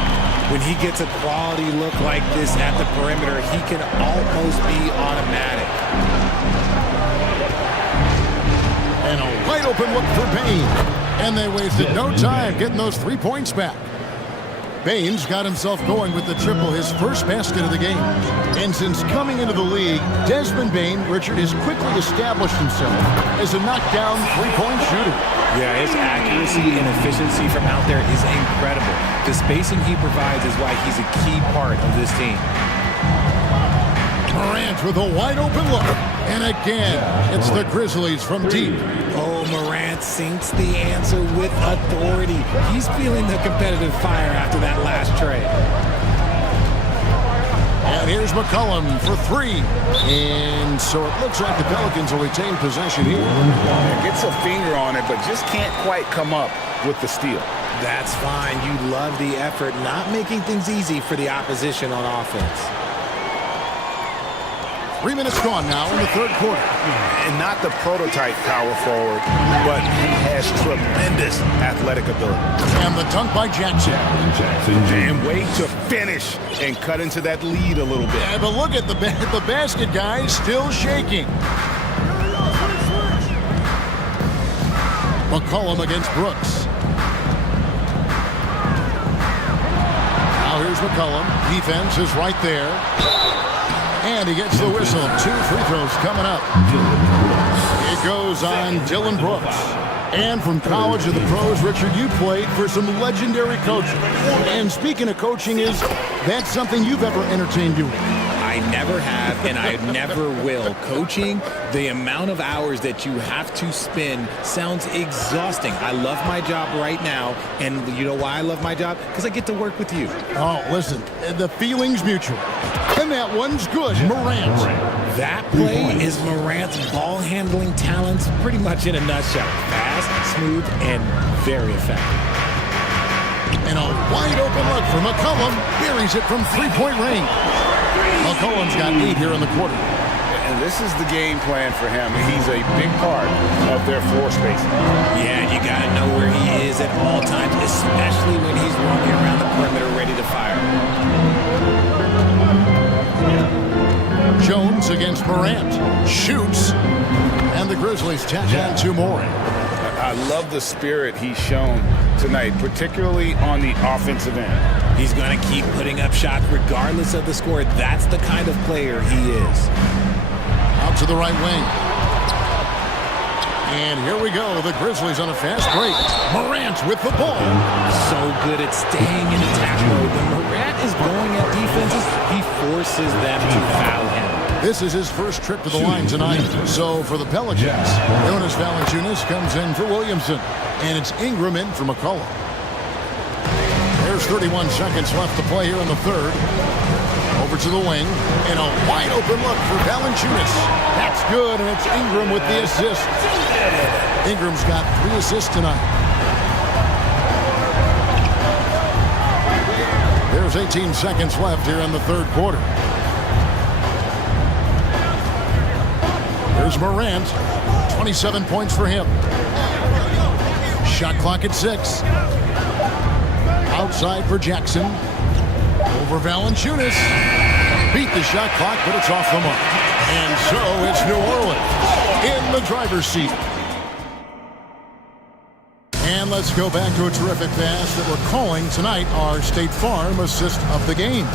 When he gets a quality look like this at the perimeter, he can almost be automatic. And a wide open look for Bane. And they wasted no time getting those 3 points back. Baines got himself going with the triple, his first basket of the game. And since coming into the league, Desmond Bane, Richard, has quickly established himself as a knockdown three-point shooter. Yeah, his accuracy and efficiency from out there is incredible. The spacing he provides is why he's a key part of this team. Morant with a wide-open look. And again, it's the Grizzlies from deep. Oh, Morant sinks the answer with authority. He's feeling the competitive fire after that last trade. And here's McCollum for three. And so it looks like the Pelicans will retain possession here. Gets a finger on it, but just can't quite come up with the steal. That's fine. You love the effort, not making things easy for the opposition on offense. 3 minutes gone now in the third quarter. And not the prototype power forward, but he has tremendous athletic ability. And the dunk by Jackson. And wait to finish and cut into that lead a little bit. Yeah, but look at the basket, guys, still shaking. McCollum against Brooks. Now here's McCollum. Defense is right there. And he gets the whistle. 2 free throws coming up. It goes on Dylan Brooks. And from college to the pros, Richard, you played for some legendary coaching. And speaking of coaching, is that something you've ever entertained doing? I never have, and I never will. Coaching, the amount of hours that you have to spend sounds exhausting. I love my job right now, and you know why I love my job? Because I get to work with you. Oh, listen, the feeling's mutual. And that one's good. Morant. That play is Morant's ball handling talents pretty much in a nutshell. Fast, smooth, and very effective. And a wide open look for McCollum. Buries it from three-point range. McCollum's got 8 here in the quarter. And this is the game plan for him. He's a big part of their floor spacing. Yeah, you got to know where he is at all times, especially when he's walking around the perimeter ready to fire. Jones against Morant. Shoots. And the Grizzlies tack on 2 more. I love the spirit he's shown tonight, particularly on the offensive end. He's going to keep putting up shots regardless of the score. That's the kind of player he is. Out to the right wing. And here we go. The Grizzlies on a fast break. Morant with the ball. So good at staying in attack mode. When Morant is going at defenses, he forces them to foul him. This is his first trip to the line tonight. So for the Pelicans, Jonas Valanciunas comes in for Williamson. And it's Ingram in for McCollum. There's 31 seconds left to play here in the third. Over to the wing. And a wide open look for Valanciunas. That's good, and it's Ingram with the assist. Ingram's got 3 assists tonight. There's 18 seconds left here in the third quarter. There's Morant. 27 points for him. Shot clock at 6. Outside for Jackson. Over Valanciunas. Beat the shot clock, but it's off the mark. And so it's New Orleans in the driver's seat. And let's go back to a terrific pass that we're calling tonight our State Farm assist of the game.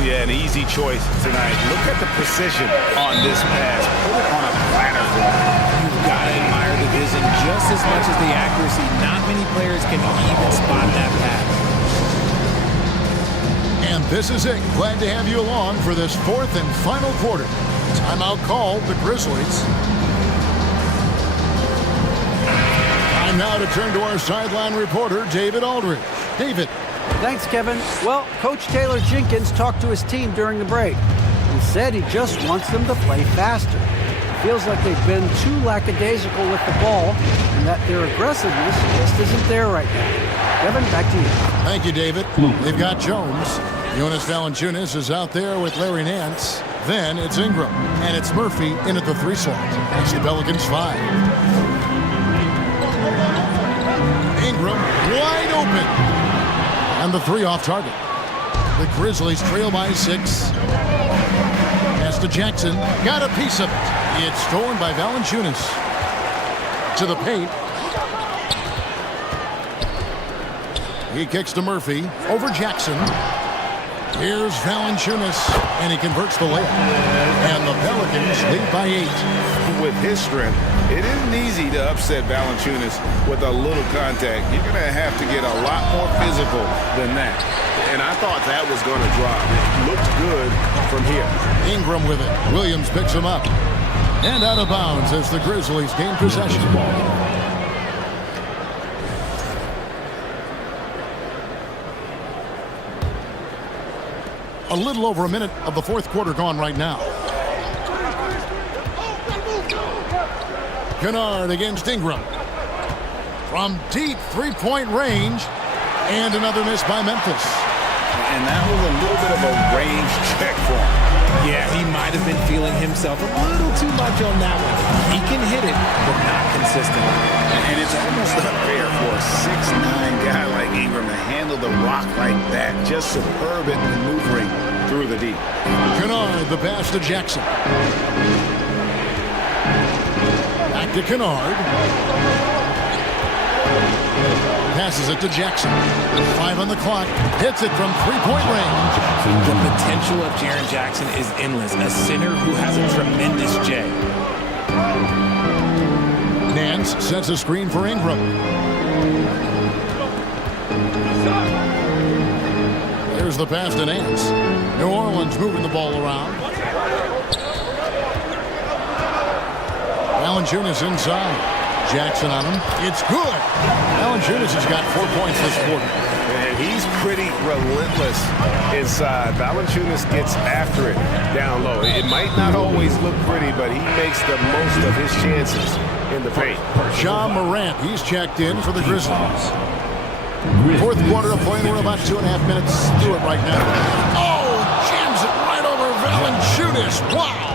Yeah, an easy choice tonight. Look at the precision on this pass. Put it on a platter for him. You've got to admire the vision just as much as the accuracy. Not many players can even spot that pass. And this is it. Glad to have you along for this 4th and final quarter. Timeout called the Grizzlies. Time now to turn to our sideline reporter, David Aldridge. David. Thanks, Kevin. Well, Coach Taylor Jenkins talked to his team during the break. He said he just wants them to play faster. It feels like they've been too lackadaisical with the ball and that their aggressiveness just isn't there right now. Kevin, back to you. Thank you, David. They've got Jones. Jonas Valanciunas is out there with Larry Nance. Then it's Ingram. And it's Murphy in at the 3 slot. That's the Pelicans 5. Ingram wide open. And the 3 off target. The Grizzlies trail by 6. Pass to Jackson. Got a piece of it. It's stolen by Valanciunas. To the paint. He kicks to Murphy. Over Jackson. Here's Valanciunas, and he converts the layup. And the Pelicans lead by 8. With his strength, it isn't easy to upset Valanciunas with a little contact. You're going to have to get a lot more physical than that. And I thought that was going to drop. It looked good from here. Ingram with it. Williams picks him up. And out of bounds as the Grizzlies gain possession. A little over a minute of the fourth quarter gone right now. Kennard against Ingram. From deep three-point range. And another miss by Memphis. And that was a little bit of a range check for him. Yeah, he might have been feeling himself a little too much on that one. He can hit it, but not consistently. And it's almost unfair for a 6'9" guy like Ingram to handle the rock like that. Just superb at maneuvering through the deep. Kennard, the pass to Jackson. Back to Kennard. Passes it to Jackson. 5 on the clock. Hits it from three-point range. The potential of Jaren Jackson is endless. A center who has a tremendous J. Nance sets a screen for Ingram. There's the pass to Nance. New Orleans moving the ball around. Valanciunas inside. Jackson on him. It's good. Valanciunas has got 4 points this quarter. And he's pretty relentless inside. Valanciunas gets after it down low. It might not always look pretty, but he makes the most of his chances in the paint. John Morant, he's checked in for the Grizzlies. Fourth quarter of play. We're about 2.5 minutes through it right now. Oh, jams it right over Valanciunas. Wow.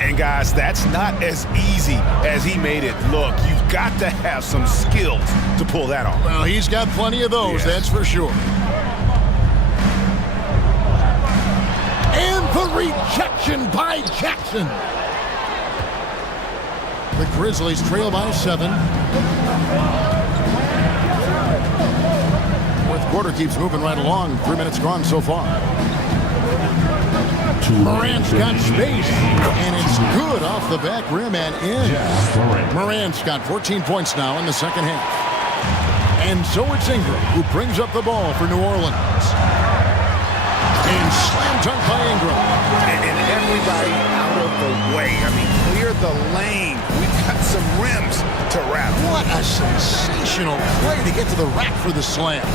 And guys, that's not as easy as he made it look. You've got to have some skills to pull that off. Well, he's got plenty of those, that's for sure. And the rejection by Jackson. The Grizzlies trail by 7. Fourth quarter keeps moving right along. 3 minutes gone so far. Morant's got space, and it's good off the back rim and in. Morant's got 14 points now in the second half. And so it's Ingram who brings up the ball for New Orleans. And slam dunk by Ingram. And everybody out of the way. I mean, clear the lane. We've got some rims to rattle. What a sensational play to get to the rack for the slam.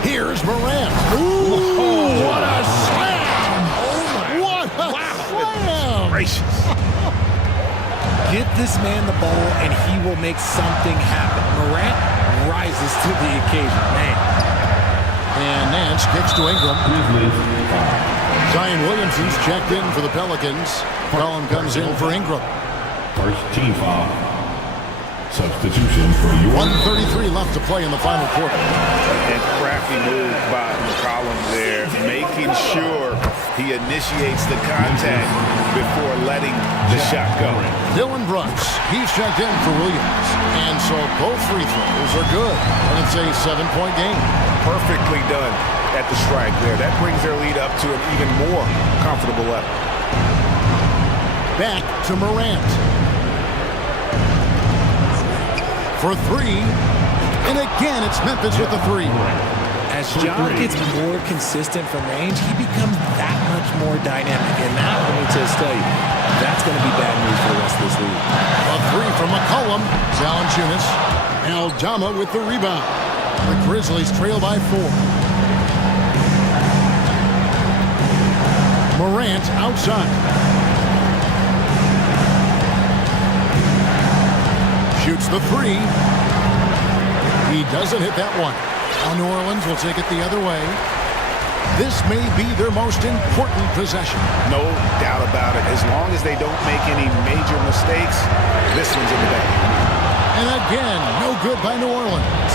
Here's Morant. Ooh, what a slam! Gracious. Give this man the ball and he will make something happen. Morant rises to the occasion, man. And Nance kicks to Ingram. Zion Williamson's checked in for the Pelicans. Collin comes in for Ingram. First team foul. Substitution for your 1:33 left to play in the final quarter. And crafty move by McCollum there, making sure he initiates the contact before letting the shot go. Dylan Brooks, he's checked in for Williams. And so both free throws are good. And it's a 7-point game. Perfectly done at the strike there. That brings their lead up to an even more comfortable level. Back to Morant. For 3, and again it's Memphis with the 3. As John gets more consistent from range, he becomes that much more dynamic. And that, let me just tell you, that's going to be bad news for the rest of this league. A 3 from McCollum. Valanciunas. Aldama with the rebound. The Grizzlies trail by 4. Morant outside. Shoots the 3. He doesn't hit that one. Now New Orleans will take it the other way. This may be their most important possession. No doubt about it. As long as they don't make any major mistakes, this one's in the bag. And again, no good by New Orleans.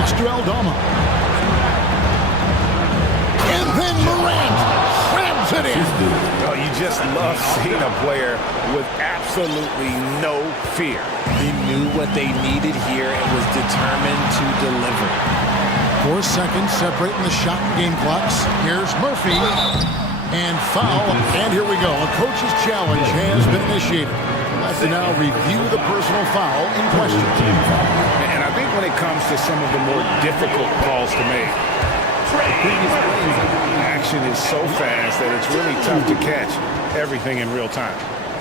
Pass to Aldama. And then Morant slams it in. Oh, you just love seeing a player with absolutely no fear. He knew what they needed here and was determined to deliver. 4 seconds separating the shot and game clocks. Here's Murphy. And foul. And here we go. A coach's challenge has been initiated. I have to now review the personal foul in question. And I think when it comes to some of the more difficult calls to make, action is so fast that it's really tough to catch everything in real time.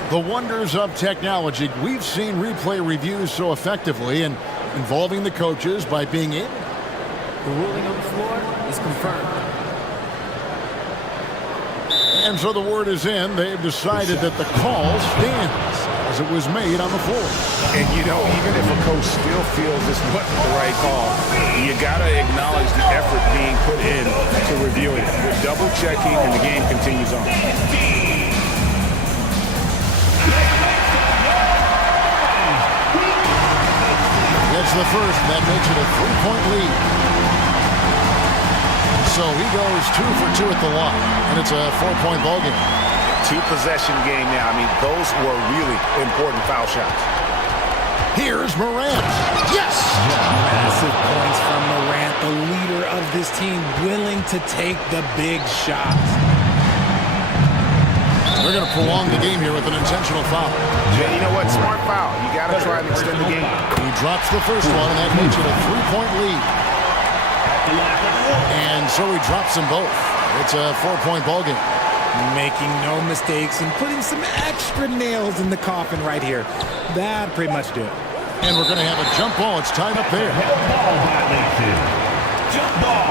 The wonders of technology. We've seen replay reviews so effectively and involving the coaches by being able. The ruling on the floor is confirmed. And so the word is in. They've decided that the call stands as it was made on the floor. And you know, even if a coach still feels this wasn't the right call, you got to acknowledge the effort being put in to reviewing it. We're double checking and the game continues on. That's the first. That makes it a 3-point lead. So he goes 2 for 2 at the line, and it's a 4-point ball game. 2-possession game now. I mean, those were really important foul shots. Here's Morant. Yes! Massive points from Morant, the leader of this team, willing to take the big shots. They're going to prolong the game here with an intentional foul. Yeah, you know what? Smart foul. You got to try and extend the game. He drops the first one, and that makes it a 3-point lead. And so he drops them both. It's a 4-point ball game. Making no mistakes and putting some extra nails in the coffin right here. That pretty much do it. And we're going to have a jump ball. It's tied up there. Jump ball.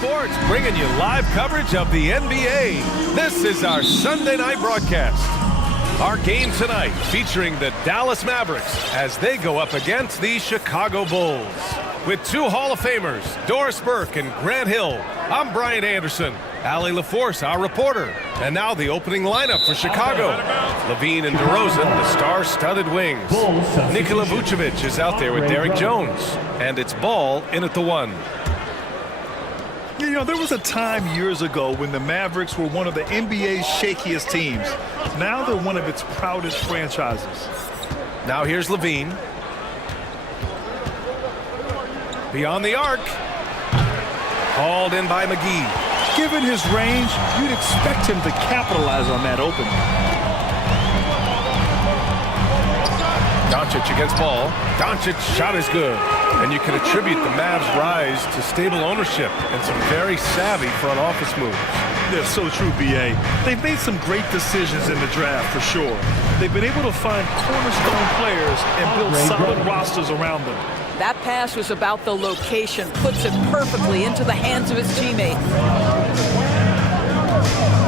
Sports, bringing you live coverage of the NBA. This is our Sunday night broadcast. Our game tonight featuring the Dallas Mavericks as they go up against the Chicago Bulls. With two Hall of Famers, Doris Burke and Grant Hill, I'm Brian Anderson. Allie LaForce, our reporter. And now the opening lineup for Chicago. Levine and DeRozan, the star-studded wings. Nikola Vucevic is out there with Derek Jones. And it's Ball in at the one. You know, there was a time years ago when the Mavericks were one of the NBA's shakiest teams. Now they're one of its proudest franchises. Now here's Levine. Beyond the arc. Called in by McGee. Given his range, you'd expect him to capitalize on that opening. Doncic against Ball. Doncic's shot is good. And you can attribute the Mavs' rise to stable ownership and some very savvy front office moves. They're so true, B.A. They've made some great decisions in the draft, for sure. They've been able to find cornerstone players and build solid rosters around them. That pass was about the location, puts it perfectly into the hands of his teammate.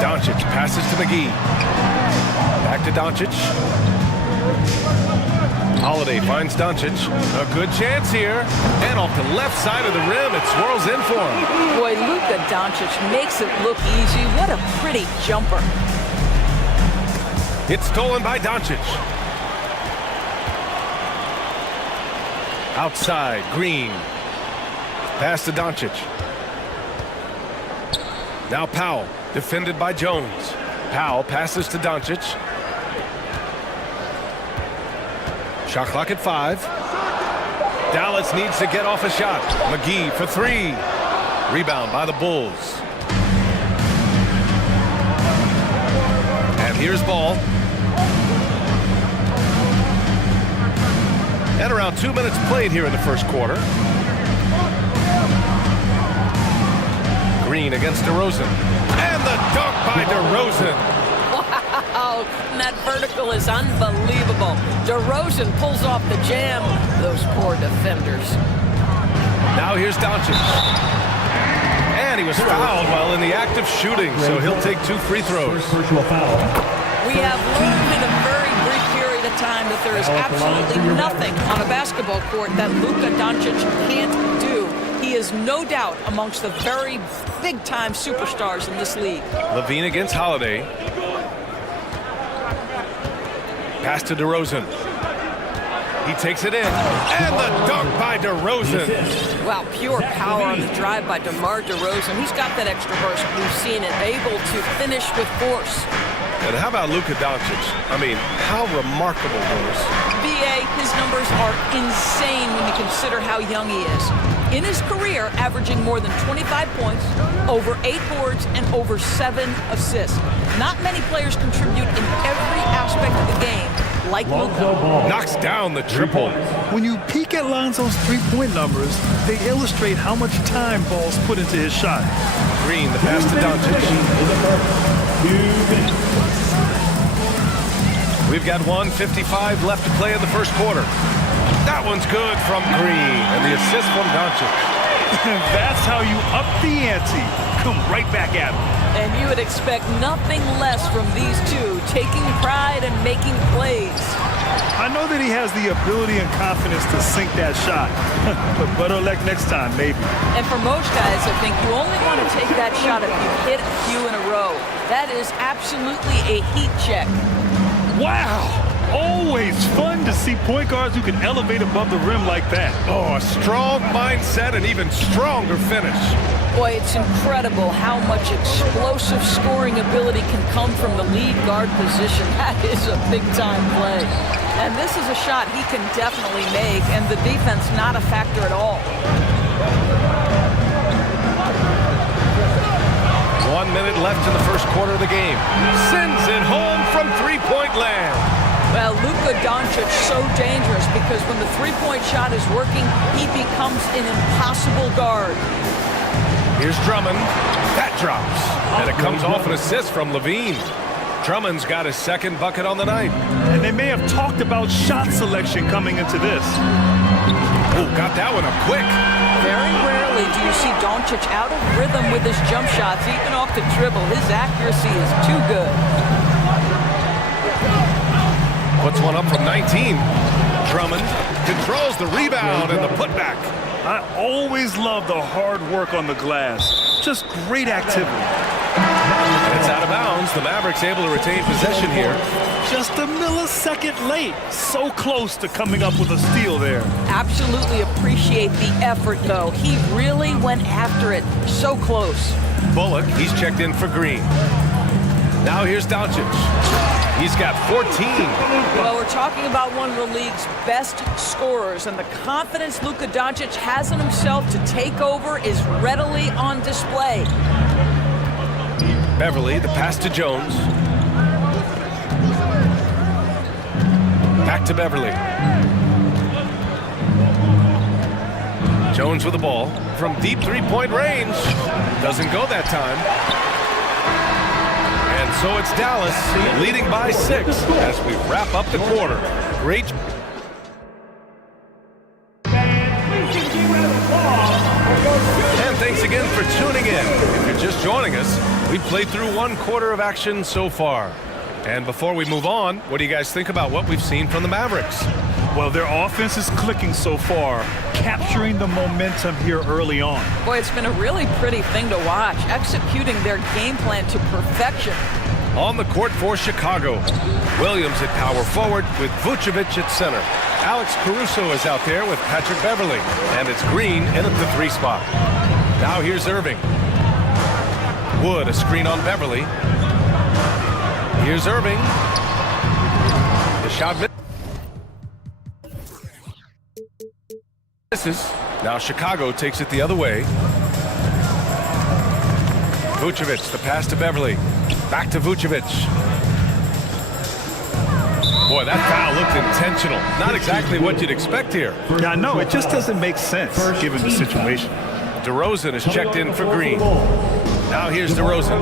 Doncic passes to McGee. Back to Doncic. Holiday finds Doncic. A good chance here. And off the left side of the rim, it swirls in for him. Boy, Luka Doncic makes it look easy. What a pretty jumper. It's stolen by Doncic. Outside, Green. Pass to Doncic. Now Powell, defended by Jones. Powell passes to Doncic. Shot clock at 5. Dallas needs to get off a shot. McGee for 3. Rebound by the Bulls. And here's Ball. And around 2 minutes played here in the first quarter. Green against DeRozan. And the dunk by DeRozan. Wow, that vertical is unbelievable. DeRozan pulls off the jam. Those poor defenders. Now here's Doncic. And he was fouled while in the act of shooting, so he'll take 2 free throws. We have learned in a very brief period of time that there is absolutely nothing on a basketball court that Luka Doncic can't do. He is no doubt amongst the very big-time superstars in this league. Levine against Holiday. Pass to DeRozan. He takes it in. And the dunk by DeRozan. Wow, pure power on the drive by DeMar DeRozan. He's got that extra burst. We've seen it. Able to finish with force. And how about Luka Doncic? I mean, how remarkable was. BA, his numbers are insane when you consider how young he is. In his career, averaging more than 25 points, over 8 boards, and over 7 assists. Not many players contribute in every aspect of the game like Luka. Knocks down the triple. When you peek at Lonzo's three-point numbers, they illustrate how much time Ball's put into his shot. Green, the pass to Doncic. We've got 1:55 left to play in the first quarter. That one's good from Green, and the assist from Doncic. That's how you up the ante. Come right back at him. And you would expect nothing less from these two, taking pride and making plays. I know that he has the ability and confidence to sink that shot, but better luck next time, maybe. And for most guys, I think you only want to take that shot if you hit a few in a row. That is absolutely a heat check. Wow! Always fun to see point guards who can elevate above the rim like that. Oh, a strong mindset and even stronger finish. Boy, it's incredible how much explosive scoring ability can come from the lead guard position. That is a big-time play. And this is a shot he can definitely make, and the defense not a factor at all. 1 minute left in the first quarter of the game. Sends it home from three-point land. Well, Luka Doncic so dangerous because when the three-point shot is working, he becomes an impossible guard. Here's Drummond. That drops. And it comes off an assist from Levine. Drummond's got his second bucket on the night. And they may have talked about shot selection coming into this. Oh, got that one up quick. Very rarely do you see Doncic out of rhythm with his jump shots, even off the dribble. His accuracy is too good. Puts one up from 19. Drummond controls the rebound and the putback. I always love the hard work on the glass. Just great activity. And it's out of bounds. The Mavericks able to retain possession here. Just a millisecond late. So close to coming up with a steal there. Absolutely appreciate the effort, though. He really went after it. So close. Bullock, he's checked in for Green. Now here's Doncic. He's got 14. Well, we're talking about one of the league's best scorers, and the confidence Luka Doncic has in himself to take over is readily on display. Beverly, the pass to Jones. Back to Beverly. Jones with the ball from deep three-point range. Doesn't go that time. And so it's Dallas leading by 6 as we wrap up the quarter. Great. And thanks again for tuning in. If you're just joining us, we've played through 1 quarter of action so far. And before we move on, what do you guys think about what we've seen from the Mavericks? Well, their offense is clicking so far, capturing the momentum here early on. Boy, it's been a really pretty thing to watch, executing their game plan to perfection. On the court for Chicago, Williams at power forward with Vucevic at center. Alex Caruso is out there with Patrick Beverly, and it's Green in at the 3 spot. Now here's Irving. Wood, a screen on Beverly. Here's Irving. The shot misses. Now Chicago takes it the other way. Vucevic, the pass to Beverly. Back to Vucevic. Boy, that foul looked intentional. Not exactly what you'd expect here. Yeah, I know. It just doesn't make sense given the situation. DeRozan is checked in for Green. Now here's DeRozan.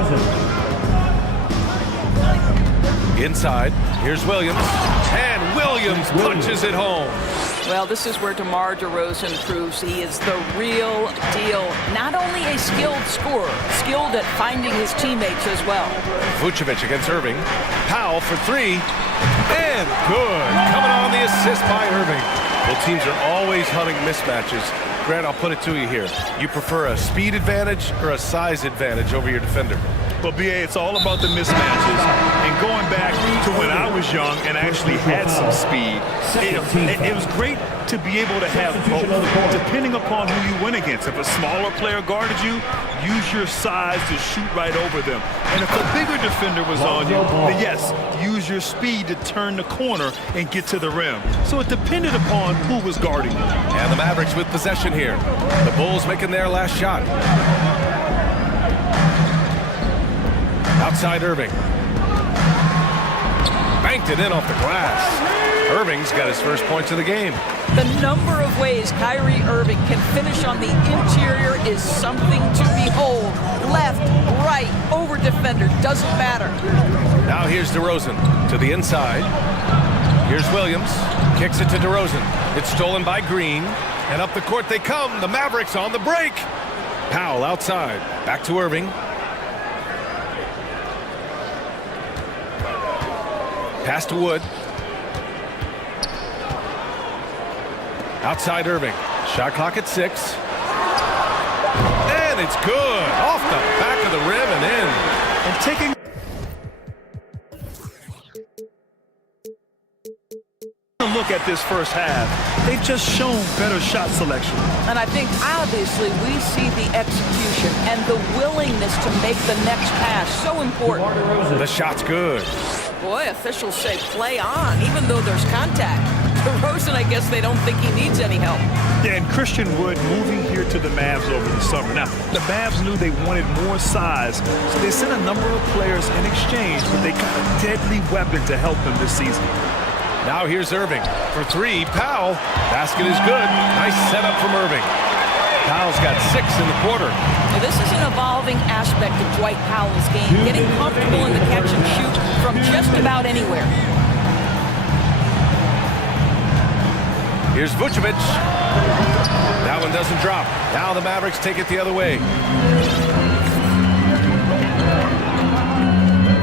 Inside, here's Williams. And Williams punches it home. Well, this is where DeMar DeRozan proves he is the real deal. Not only a skilled scorer, skilled at finding his teammates as well. Vucevic against Irving. Powell for 3. And good. Coming on the assist by Irving. Well, teams are always hunting mismatches. Grant, I'll put it to you here. You prefer a speed advantage or a size advantage over your defender? Well, BA, it's all about the mismatches. And going back to when I was young and actually had some speed, it was great to be able to have both, depending upon who you went against. If a smaller player guarded you, use your size to shoot right over them. And if a bigger defender was on you, then yes, use your speed to turn the corner and get to the rim. So it depended upon who was guarding you. And the Mavericks with possession here. The Bulls making their last shot. Outside Irving. Banked it in off the glass. Irving's got his first points of the game. The number of ways Kyrie Irving can finish on the interior is something to behold. Left, right, over defender, doesn't matter. Now here's DeRozan to the inside. Here's Williams. Kicks it to DeRozan. It's stolen by Green. And up the court they come. The Mavericks on the break. Powell outside. Back to Irving. Pass to Wood. Outside Irving. Shot clock at 6. And it's good. Off the back of the rim and in. And taking a look at this first half, they've just shown better shot selection. And I think obviously we see the execution and the willingness to make the next pass so important. The shot's good. Boy, officials say play on, even though there's contact. DeRozan, I guess they don't think he needs any help. Yeah, and Christian Wood moving here to the Mavs over the summer. Now, the Mavs knew they wanted more size, so they sent a number of players in exchange, but they got a deadly weapon to help them this season. Now here's Irving for 3. Powell. Basket is good. Nice setup from Irving. Powell's got 6 in the quarter. Well, this is an evolving aspect of Dwight Powell's game, getting comfortable in the catch and shoot from just about anywhere. Here's Vucevic. That one doesn't drop. Now the Mavericks take it the other way.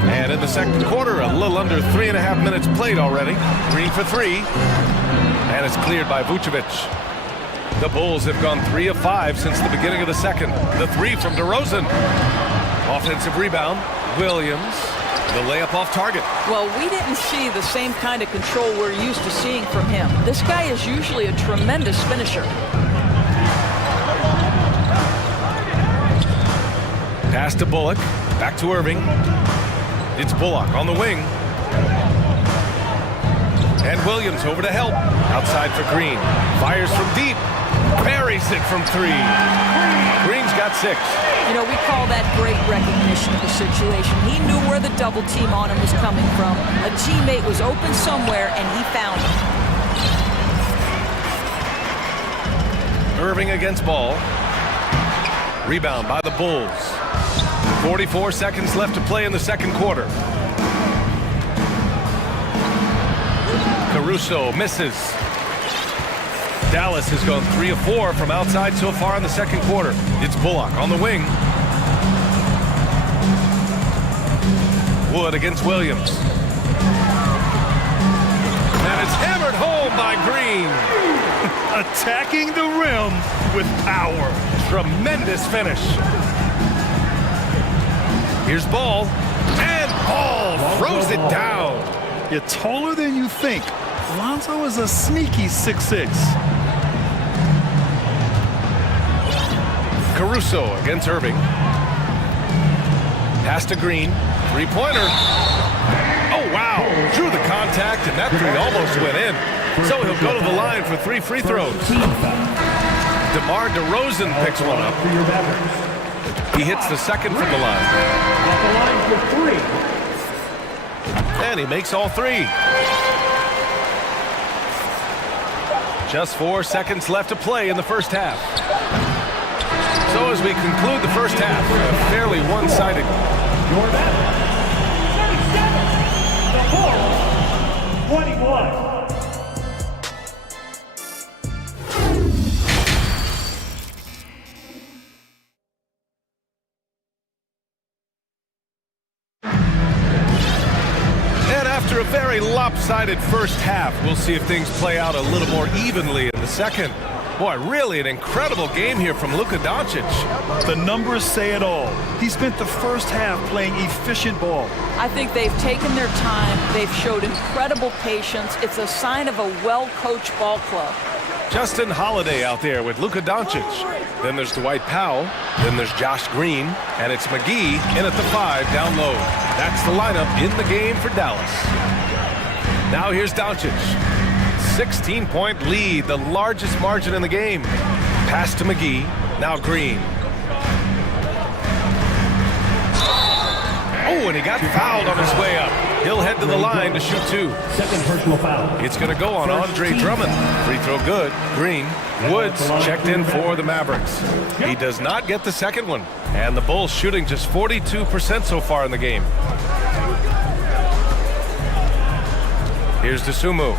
And in the second quarter, a little under 3.5 minutes played already. Green for three. And it's cleared by Vucevic. The Bulls have gone 3 of 5 since the beginning of the second. The three from DeRozan. Offensive rebound. Williams. The layup off target. Well, we didn't see the same kind of control we're used to seeing from him. This guy is usually a tremendous finisher. Pass to Bullock. Back to Irving. It's Bullock on the wing. And Williams over to help. Outside for Green. Fires from deep. Buries it from three. Green's got 6. You know, we call that great recognition of the situation. He knew where the double team on him was coming from. A teammate was open somewhere, and he found him. Irving against Ball. Rebound by the Bulls. 44 seconds left to play in the second quarter. Caruso misses. Dallas has gone 3 of 4 from outside so far in the second quarter. It's Bullock on the wing. Wood against Williams. And it's hammered home by Green. Attacking the rim with power. Tremendous finish. Here's Ball. And Ball throws it down. You're taller than you think. Lonzo is a sneaky 6'6". Caruso against Irving. Pass to Green. Three-pointer. Oh, wow. Drew the contact, and that three almost went in. So he'll go to the line for 3 free throws. DeMar DeRozan picks one up. He hits the second from the line. And he makes all 3. Just 4 seconds left to play in the first half. So as we conclude the first half, a fairly one-sided. The 21. After a very lopsided first half, we'll see if things play out a little more evenly in the second. Boy, really an incredible game here from Luka Doncic. The numbers say it all. He spent the first half playing efficient ball. I think they've taken their time. They've showed incredible patience. It's a sign of a well-coached ball club. Justin Holiday out there with Luka Doncic. Then there's Dwight Powell. Then there's Josh Green. And it's McGee in at the 5 down low. That's the lineup in the game for Dallas. Now here's Doncic. 16-point lead, the largest margin in the game. Pass to McGee. Now Green. Oh, and he got fouled on his way up. He'll head to the line to shoot 2. Second personal foul. It's going to go on Andre Drummond. Free throw good. Green. Woods checked in for the Mavericks. He does not get the second one. And the Bulls shooting just 42% so far in the game. Here's Dosunmu.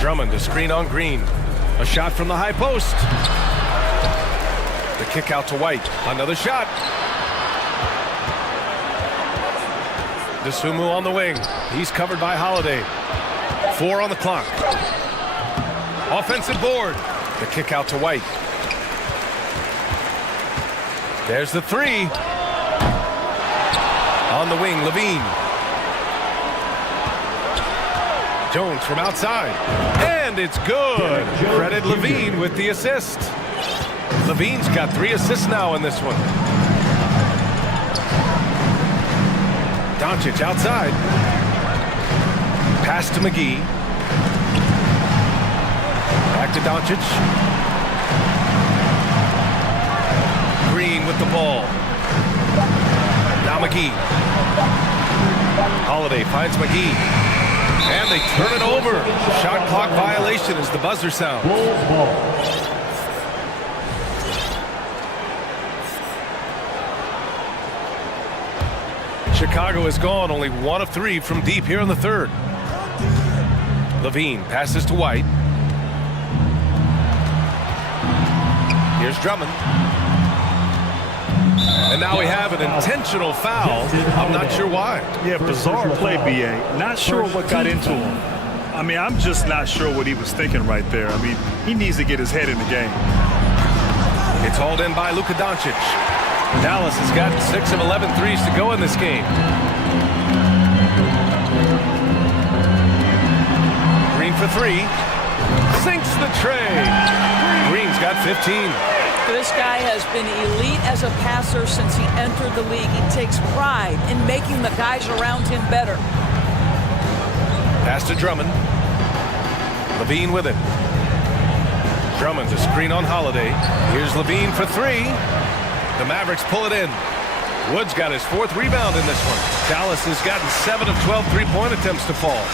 Drummond, a screen on Green. A shot from the high post. The kick out to White. Another shot. Dosunmu on the wing. He's covered by Holiday. 4 on the clock. Offensive board. The kick out to White. There's the 3. On the wing, Levine. Jones from outside. And it's good. Credit Levine with the assist. Levine's got 3 assists now in this one. Doncic outside. Pass to McGee. Back to Doncic. Green with the ball. Now McGee. Holiday finds McGee. And they turn it over. Shot clock violation as the buzzer sounds. Chicago is gone, only 1 of 3 from deep here in the third. Levine passes to White. Here's Drummond. And now we have an intentional foul. I'm not sure why. Yeah, bizarre play, B.A. Not sure what got into him. I mean, I'm just not sure what he was thinking right there. I mean, he needs to get his head in the game. It's hauled in by Luka Doncic. Dallas has got 6 of 11 threes to go in this game. Green for 3. Sinks the tray. Green's got 15. This guy has been elite as a passer since he entered the league. He takes pride in making the guys around him better. Pass to Drummond. Levine with it. Drummond to screen on Holiday. Here's Levine for 3. The Mavericks pull it in. Wood's got his 4th rebound in this one. Dallas has gotten 7 of 12 three-point attempts to fall.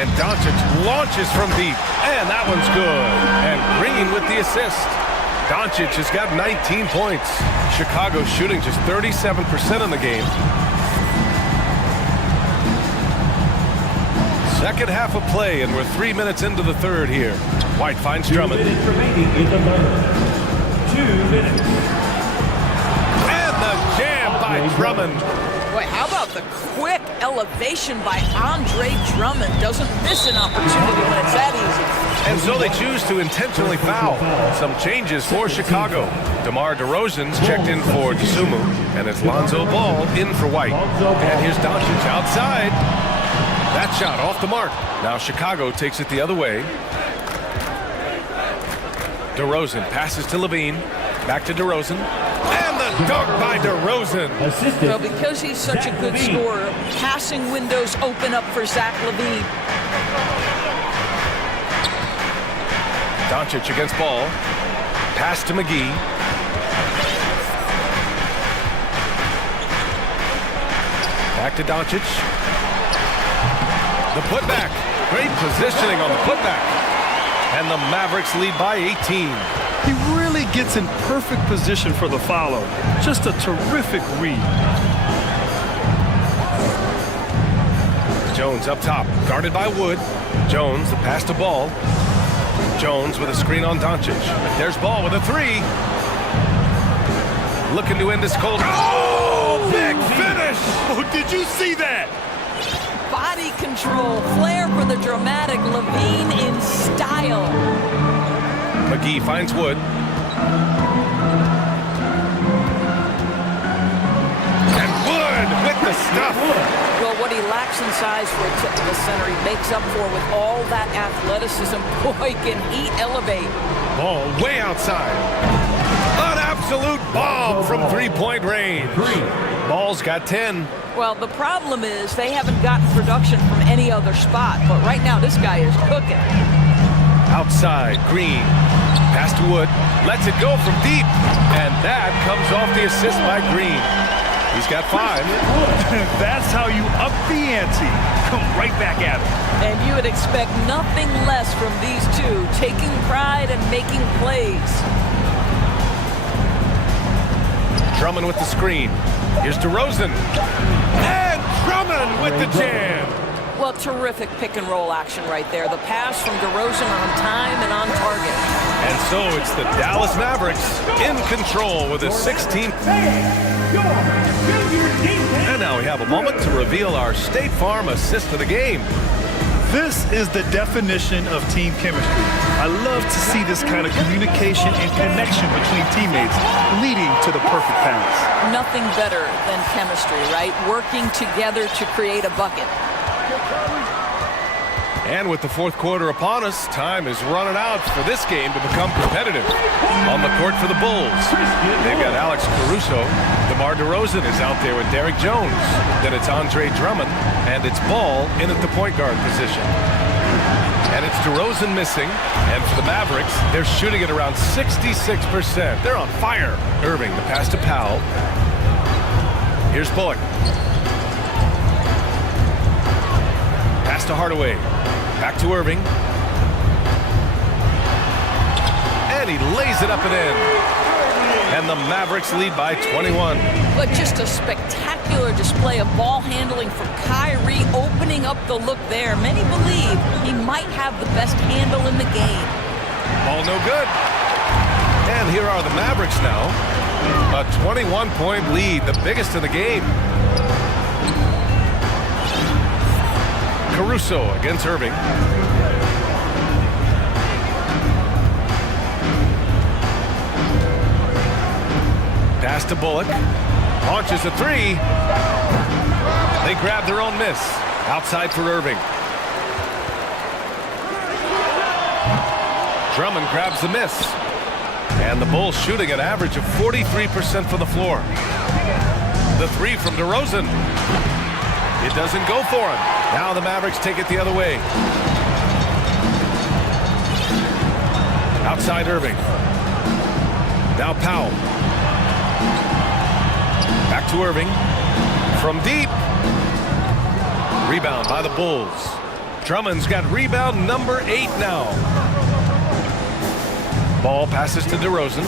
And Doncic launches from deep. And that one's good. And Green with the assist. Doncic has got 19 points. Chicago shooting just 37% in the game. Second half of play, and we're 3 minutes into the third here. White finds Drummond. 2 minutes remaining in the third. 2 minutes. And the jam by Drummond. Boy, how about the quick elevation by Andre Drummond? Doesn't miss an opportunity when it's that easy. And so they choose to intentionally foul. Some changes for Chicago. DeMar DeRozan's checked in for Dosunmu, and it's Lonzo Ball in for White. And here's Doncic outside. That shot off the mark. Now Chicago takes it the other way. DeRozan passes to Levine. Back to DeRozan. And the dunk by DeRozan. Well, because he's such a good scorer, passing windows open up for Zach LaVine. Doncic against Ball. Pass to McGee. Back to Doncic. The putback. Great positioning on the putback. And the Mavericks lead by 18. He really gets in perfect position for the follow. Just a terrific read. Jones up top, guarded by Wood. Jones, the pass to Ball. Jones with a screen on Doncic. There's Ball with a 3. Looking to end this cold. Oh, big finish! Oh, did you see that? Body control, flair for the dramatic, LaVine in style. McGee finds Wood. And Wood with the stuff. Well, what he lacks in size for a typical center, he makes up for with all that athleticism. Boy, can he elevate. Ball way outside. An absolute bomb from three-point range. Ball's got 10. Well, the problem is they haven't gotten production from any other spot, but right now this guy is cooking. Outside, Green. Pass to Wood. Lets it go from deep. And that comes off the assist by Green. He's got 5. That's how you up the ante. Come right back at him. And you would expect nothing less from these two, taking pride and making plays. Drummond with the screen. Here's DeRozan. And Drummond with the jam. Well, terrific pick and roll action right there. The pass from DeRozan on time and on target. And so it's the Dallas Mavericks in control with a 16th. And now we have a moment to reveal our State Farm assist of the game. This is the definition of team chemistry. I love to see this kind of communication and connection between teammates leading to the perfect pass. Nothing better than chemistry, right? Working together to create a bucket. And with the fourth quarter upon us, time is running out for this game to become competitive. On the court for the Bulls, they've got Alex Caruso. DeMar DeRozan is out there with Derrick Jones. Then it's Andre Drummond, and it's Ball in at the point guard position. And it's DeRozan missing. And for the Mavericks, they're shooting at around 66%. They're on fire. Irving, the pass to Powell. Here's Bullock. Pass to Hardaway. Back to Irving. And he lays it up and in. And the Mavericks lead by 21. But just a spectacular display display of ball handling for Kyrie, opening up the look there. Many believe he might have the best handle in the game. Ball no good. And here are the Mavericks now. A 21-point lead, the biggest in the game. Caruso against Irving. Pass to Bullock. Launches a three. They grab their own miss. Outside for Irving. Drummond grabs the miss. And the Bulls shooting an average of 43% from the floor. The three from DeRozan. It doesn't go for him. Now the Mavericks take it the other way. Outside Irving. Now Powell. Back to Irving. From deep. Rebound by the Bulls. Drummond's got rebound number 8 now. Ball passes to DeRozan.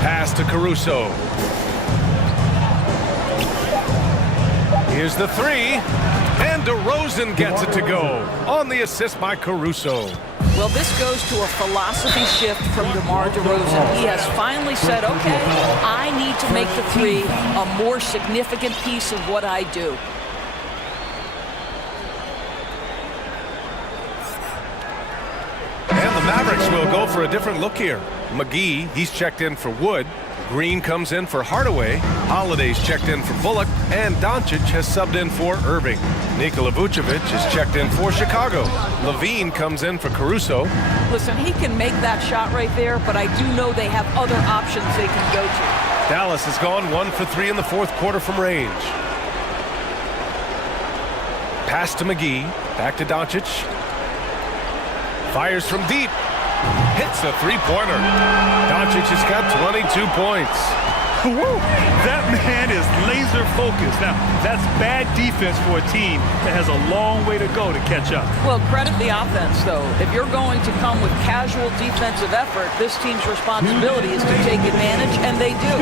Pass to Caruso. Here's the three. And DeRozan gets it to go on the assist by Caruso. Well, this goes to a philosophy shift from DeMar DeRozan. He has finally said, okay, I need to make the three a more significant piece of what I do. And the Mavericks will go for a different look here. McGee, he's checked in for Wood. Green comes in for Hardaway. Holiday's checked in for Bullock. And Doncic has subbed in for Irving. Nikola Vucevic is checked in for Chicago. Levine comes in for Caruso. Listen, he can make that shot right there, but I do know they have other options they can go to. Dallas has gone 1 for 3 in the fourth quarter from range. Pass to McGee. Back to Doncic. Fires from deep. Hits a three-pointer. Doncic has got 22 points. Woo! That man is laser focused. Now, that's bad defense for a team that has a long way to go to catch up. Well, credit the offense, though. If you're going to come with casual defensive effort, this team's responsibility is to take advantage, and they do.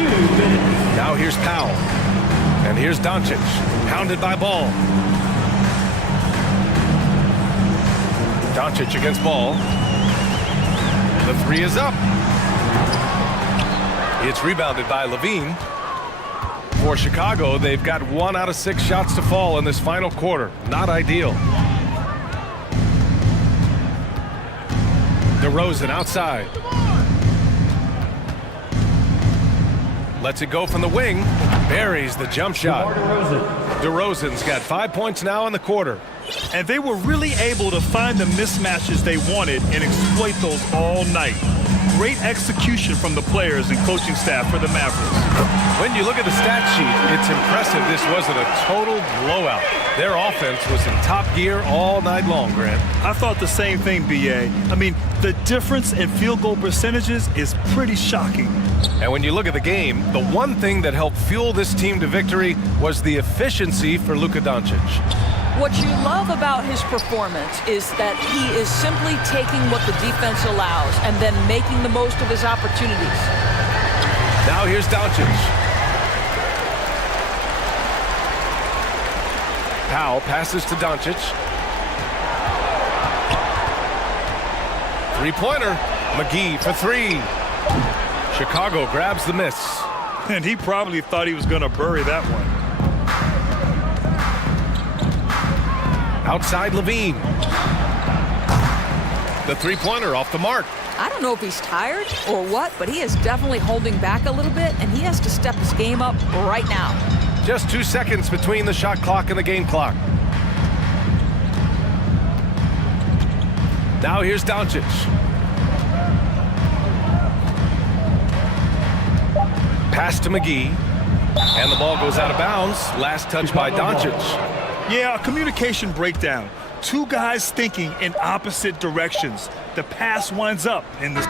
Now here's Powell. And here's Doncic. Pounded by Ball. Doncic against Ball. The three is up. It's rebounded by Levine. For Chicago, they've got 1 out of 6 shots to fall in this final quarter. Not ideal. DeRozan outside. Lets it go from the wing. Buries the jump shot. DeRozan's got 5 points now in the quarter. And they were really able to find the mismatches they wanted and exploit those all night. Great execution from the players and coaching staff for the Mavericks. When you look at the stat sheet, it's impressive this wasn't a total blowout. Their offense was in top gear all night long, Grant. I thought the same thing, B.A. I mean, the difference in field goal percentages is pretty shocking. And when you look at the game, the one thing that helped fuel this team to victory was the efficiency for Luka Doncic. What you love about his performance is that he is simply taking what the defense allows and then making the most of his opportunities. Now here's Doncic. Powell passes to Doncic. Three-pointer. McGee for three. Chicago grabs the miss. And he probably thought he was going to bury that one. Outside Levine. The three-pointer off the mark. I don't know if he's tired or what, but he is definitely holding back a little bit, and he has to step his game up right now. Just 2 seconds between the shot clock and the game clock. Now here's Doncic. Pass to McGee. And the ball goes out of bounds. Last touch by Doncic. Yeah, a communication breakdown. Two guys thinking in opposite directions. The pass winds up in the...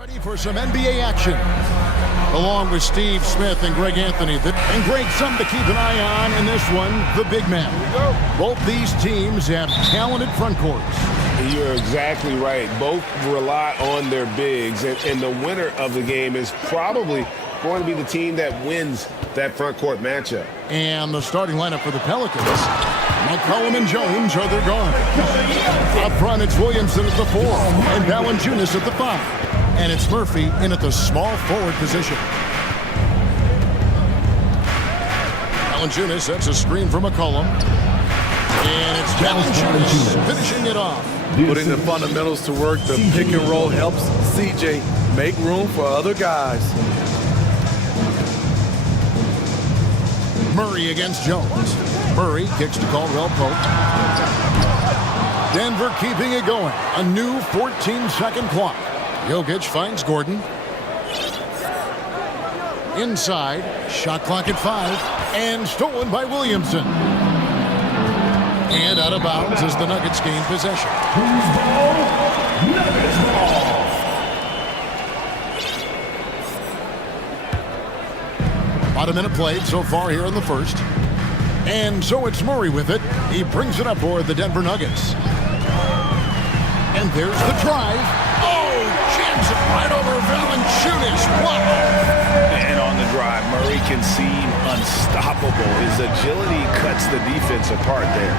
Ready for some NBA action. Along with Steve Smith and Greg Anthony. And Greg, something to keep an eye on in this one, the big man. Both these teams have talented front courts. You're exactly right. Both rely on their bigs, and the winner of the game is probably going to be the team that wins that front court matchup. And the starting lineup for the Pelicans. McCollum and Jones are they're gone. Up front, it's Williamson at the 4 and Valanciunas at the 5. And it's Murphy in at the small forward position. Valanciunas sets a screen for McCollum. And it's Valanciunas finishing it off. Putting the fundamentals to work, the pick and roll helps CJ make room for other guys. Murray against Jones. Murray kicks to Caldwell Pope. Denver keeping it going. A new 14-second clock. Jokic finds Gordon. Inside. Shot clock at 5. And stolen by Williamson. And out of bounds as the Nuggets gain possession. About a minute played so far here in the first. And so it's Murray with it. He brings it up for the Denver Nuggets. And there's the drive. Oh, jams it right over Valanciunas. Wow. And on the drive, Murray can seem unstoppable. His agility cuts the defense apart there.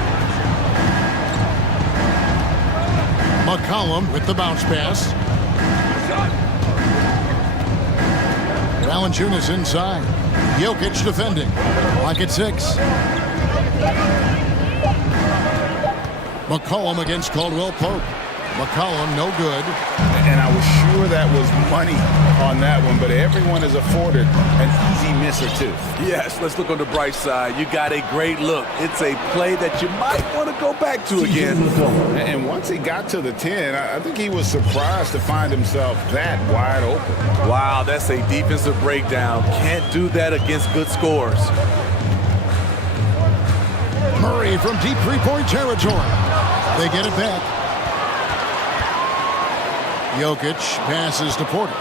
McCollum with the bounce pass. Valanciunas inside. Jokic defending. Clock at 6. McCollum against Caldwell Pope. McCollum no good. And I was sure that was money on that one, but everyone is afforded an easy miss or two. Yes, let's look on the bright side. You got a great look. It's a play that you might want to go back to again. And once he got to the 10, I think he was surprised to find himself that wide open. Wow, that's a defensive breakdown. Can't do that against good scores. Murray from deep three-point territory. They get it back. Jokic passes to Porter.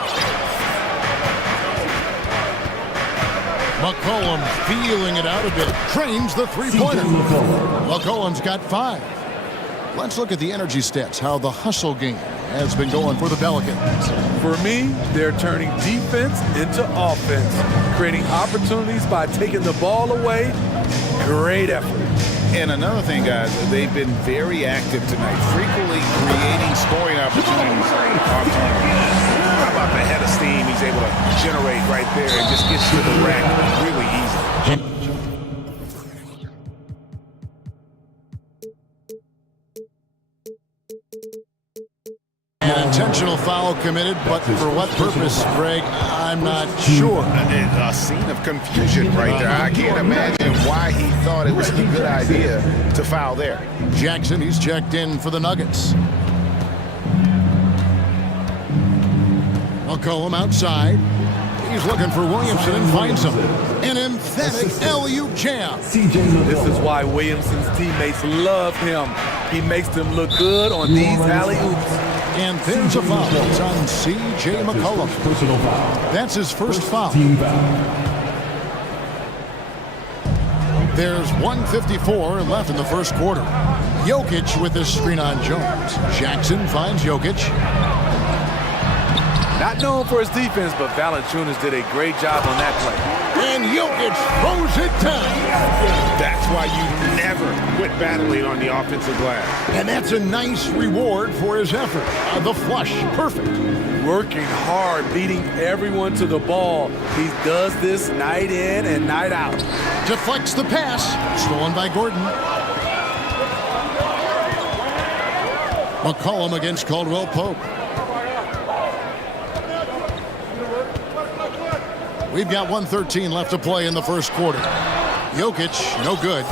McCollum feeling it out a bit. Trains the three-pointer. McCollum's got 5. Let's look at the energy stats, how the hustle game has been going for the Pelicans. For me, they're turning defense into offense, creating opportunities by taking the ball away. Great effort. And another thing, guys, they've been very active tonight, frequently creating scoring opportunities. How about the head of steam he's able to generate right there and just gets to the rack really easy. An intentional foul committed, but for what purpose, Greg, I'm not sure. A scene of confusion right there. I can't imagine why he thought it was a good idea to foul there. Jackson, he's checked in for the Nuggets. McCollum outside. He's looking for Williamson and finds him. An emphatic LU jam. This is why Williamson's teammates love him. He makes them look good on these alley-oops. And there's a foul. It's on C.J. McCollum. That's his first foul. There's 1:54 left in the first quarter. Jokic with the screen on Jones. Jackson finds Jokic. Not known for his defense, but Valanciunas did a great job on that play. And Jokic throws it down. That's why you never quit battling on the offensive glass. And that's a nice reward for his effort. The flush, perfect. Working hard, beating everyone to the ball. He does this night in and night out. Deflects the pass. Stolen by Gordon. McCollum against Caldwell Pope. We've got 1:13 left to play in the first quarter. Jokic, no good.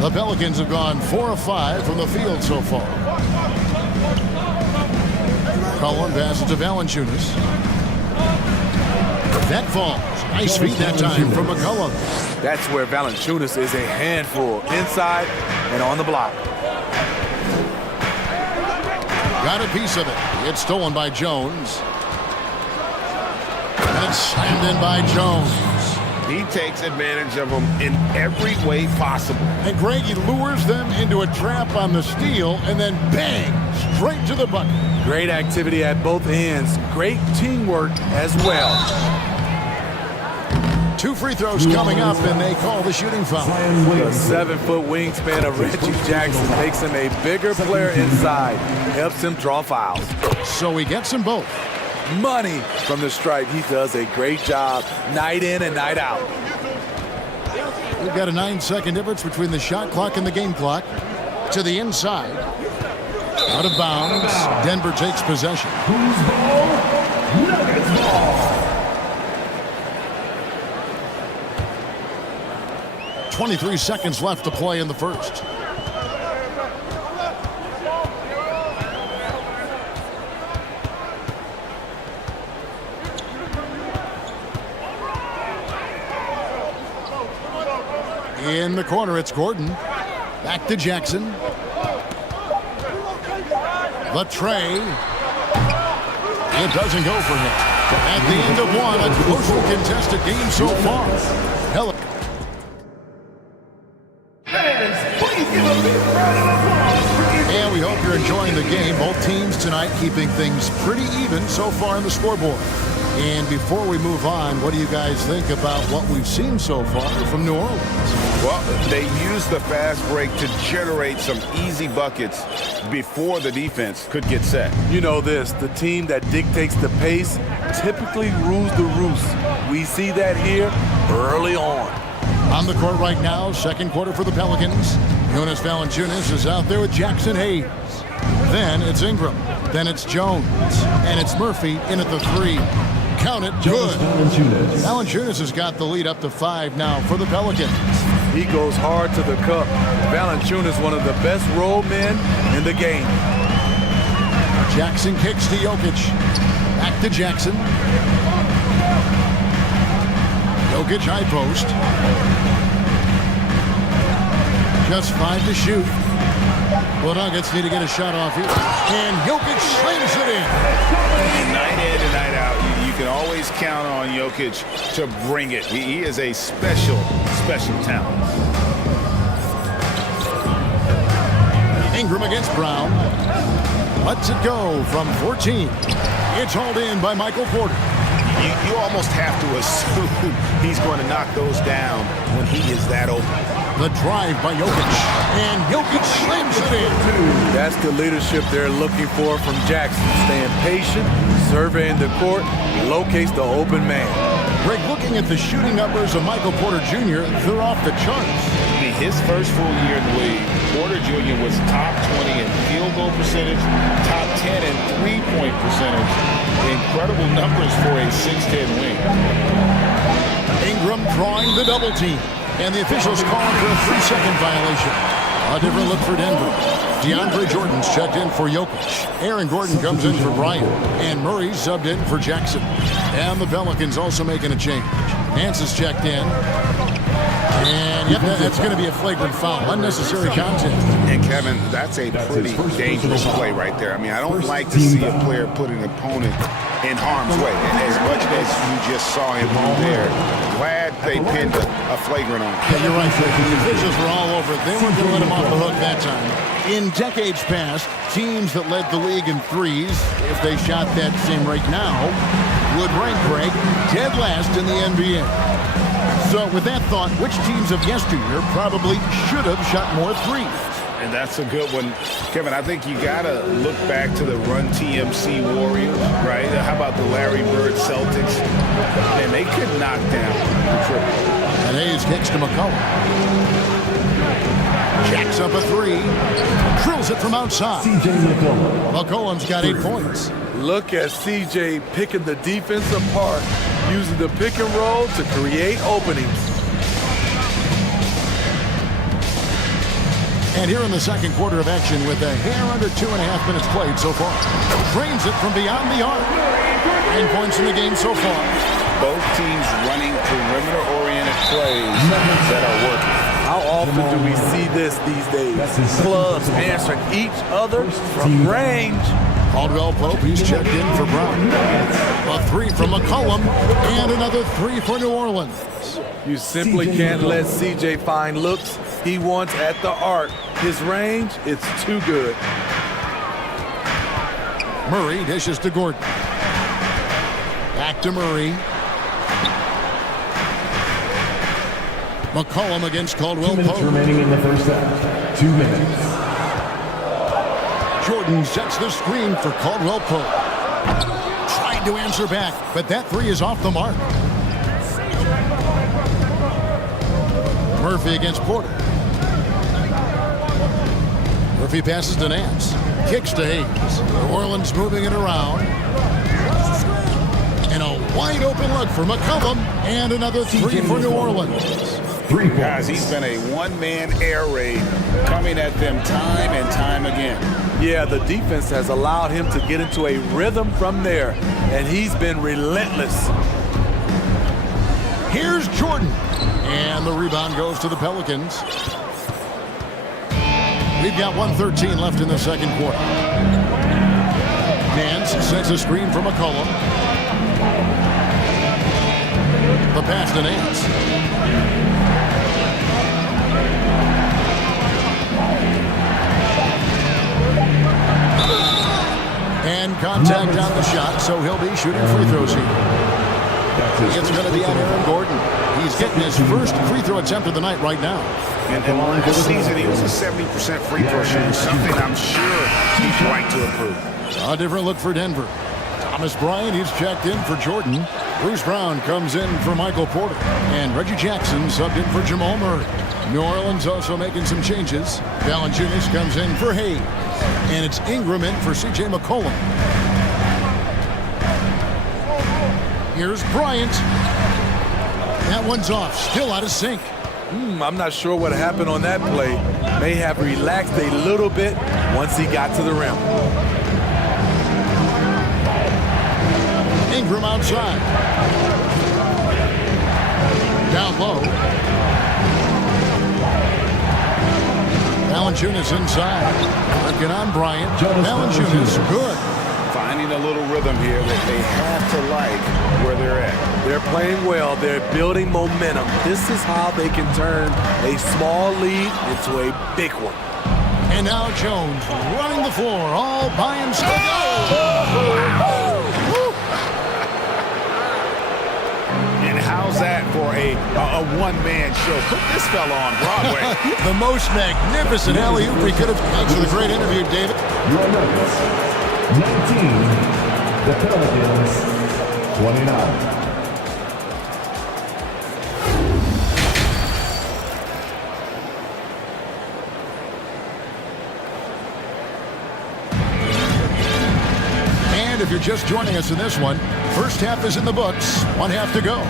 The Pelicans have gone 4 of 5 from the field so far. McCollum passes to Valanciunas. That falls. Nice feed that time from McCollum. That's where Valanciunas is a handful, inside and on the block. got a piece of it. It's stolen by Jones. And it's slammed in by Jones. He takes advantage of them in every way possible. And Greg, he lures them into a trap on the steal, and then bang, straight to the bucket. Great activity at both ends. Great teamwork as well. 2 free throws coming up, and they call the shooting foul. The 7-foot wingspan of Reggie Jackson makes him a bigger player inside. Helps him draw fouls. So he gets them both. Money from the stripe. He does a great job night in and night out. We've got a 9-second difference between the shot clock and the game clock. To the inside. Out of bounds. Denver takes possession. 23 seconds left to play in the first. In the corner, it's Gordon. Back to Jackson. The tray. It doesn't go for him. At the end of one, a closely contested game so far. And we hope you're enjoying the game. Both teams tonight keeping things pretty even so far on the scoreboard. And before we move on, what do you guys think about what we've seen so far from New Orleans? Well, they used the fast break to generate some easy buckets before the defense could get set. You know this, the team that dictates the pace typically rules the roost. We see that here early on. On the court right now, second quarter for the Pelicans. Jonas Valanciunas is out there with Jackson Hayes. Then it's Ingram. Then it's Jones. And it's Murphy in at the 3. Count it, good. Valanciunas has got the lead up to 5 now for the Pelicans. He goes hard to the cup. Valanciunas, one of the best roll men in the game. Jackson kicks to Jokic. Back to Jackson. Jokic high post. Just 5 to shoot. Well, Nuggets need to get a shot off here. And Jokic slams it in. Night in and night out, you can always count on Jokic to bring it. He is a special talent. Ingram against Brown. Lets it go from 14. It's hauled in by Michael Porter. You almost have to assume he's going to knock those down when he is that open. The drive by Jokic. And Jokic slams it in. That's the leadership they're looking for from Jackson. Staying patient, surveying the court, locates the open man. Greg, looking at the shooting numbers of Michael Porter Jr., they're off the charts. His first full year in the league, Porter Jr. was top 20 in field goal percentage, top 10 in three-point percentage. Incredible numbers for a 6'10 wing. Ingram drawing the double team. And the officials calling for a 3-second violation. A different look for Denver. DeAndre Jordan's checked in for Jokic. Aaron Gordon comes in for Bryant. And Murray's subbed in for Jackson. And the Pelicans also making a change. Nance is checked in. And yep, that's going to be a flagrant foul. Unnecessary contact. And Kevin, that's a pretty dangerous play right there. I mean, I don't like to see a player put an opponent in harm's way. And as much as you just saw him do there, glad they pinned a flagrant on him. Yeah, you're right, Frank. The officials were all over it. They weren't going to let him off the hook that time. In decades past, teams that led the league in threes, if they shot that same rate now, would rank Greg dead last in the NBA. So with that thought, which teams of yesteryear probably should have shot more threes? And that's a good one. Kevin, I think you got to look back to the Run TMC Warriors, right? How about the Larry Bird Celtics? And they could knock down the triple. And Hayes kicks to McCollum. Jacks up a 3. Drills it from outside. McCollum's got 8 points. Look at CJ picking the defense apart, using the pick and roll to create openings. And here in the second quarter of action with a hair under 2.5 minutes played so far. Drains it from beyond the arc. 9 points in the game so far. Both teams running perimeter-oriented plays that are working. How often do we see this these days? Clubs answering each other from range. Caldwell Pope, he's checked in for Brown. A three from McCollum, and another three for New Orleans. You simply can't let CJ find looks he wants at the arc. His range, it's too good. Murray dishes to Gordon. Back to Murray. McCollum against Caldwell Pope. 2 minutes remaining in the first half. 2 minutes. Jordan sets the screen for Caldwell Pope. Tried to answer back, but that three is off the mark. Murphy against Porter. Murphy passes to Nance. Kicks to Hayes. New Orleans moving it around. And a wide open look for McCollum. And another three for New Orleans. Guys, he's been a one-man air raid coming at them time and time again. Yeah, the defense has allowed him to get into a rhythm from there, and he's been relentless. Here's Jordan. And the rebound goes to the Pelicans. We've got 1:13 left in the second quarter. Nance sets a screen for McCollum. The pass to Nance. And contact on the shot, so he'll be shooting free throws here. It's going to be on Aaron Gordon. He's getting his first free throw attempt of the night right now. And last season, he was a 70% free throw shooter, something I'm sure he's going to improve. A different look for Denver. Thomas Bryant, he's checked in for Jordan. Bruce Brown comes in for Michael Porter. And Reggie Jackson subbed in for Jamal Murray. New Orleans also making some changes. Valanciunas comes in for Hayes. And it's Ingram in for C.J. McCollum. Here's Bryant. That one's off, still out of sync. I'm not sure what happened on that play. May have relaxed a little bit once he got to the rim. Ingram outside. Down low. Valanciunas inside. Looking on Bryant. Valanciunas, good. Finding a little rhythm here that they have to like where they're at. They're playing well. They're building momentum. This is how they can turn a small lead into a big one. And now Jones running the floor all by himself. And how's that for a one-man show? Put this fella on Broadway. The most magnificent alley-oop we could have. Thanks for the great interview, David. 19, the Pelicans, 29. And if you're just joining us in this one, first half is in the books, one half to go.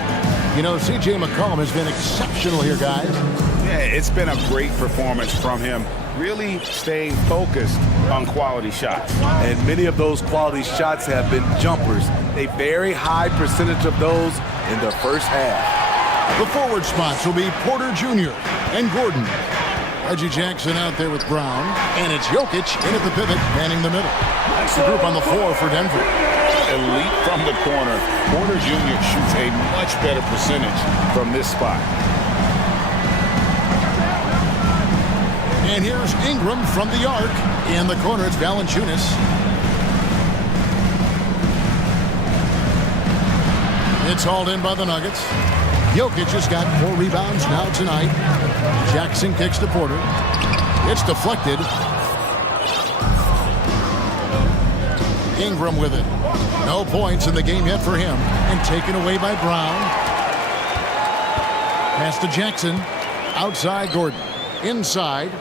You know, C.J. McCollum has been exceptional here, guys. Yeah, it's been a great performance from him. Really staying focused on quality shots. And many of those quality shots have been jumpers. A very high percentage of those in the first half. The forward spots will be Porter Jr. and Gordon. Reggie Jackson out there with Brown. And it's Jokic in at the pivot, manning the middle. That's the group on the floor for Denver. Elite from the corner. Porter Jr. shoots a much better percentage from this spot. And here's Ingram from the arc. In the corner, it's Valanciunas. It's hauled in by the Nuggets. Jokic has got 4 rebounds now tonight. Jackson kicks to Porter. It's deflected. Ingram with it. No points in the game yet for him. And taken away by Brown. Pass to Jackson. Outside Gordon. Inside.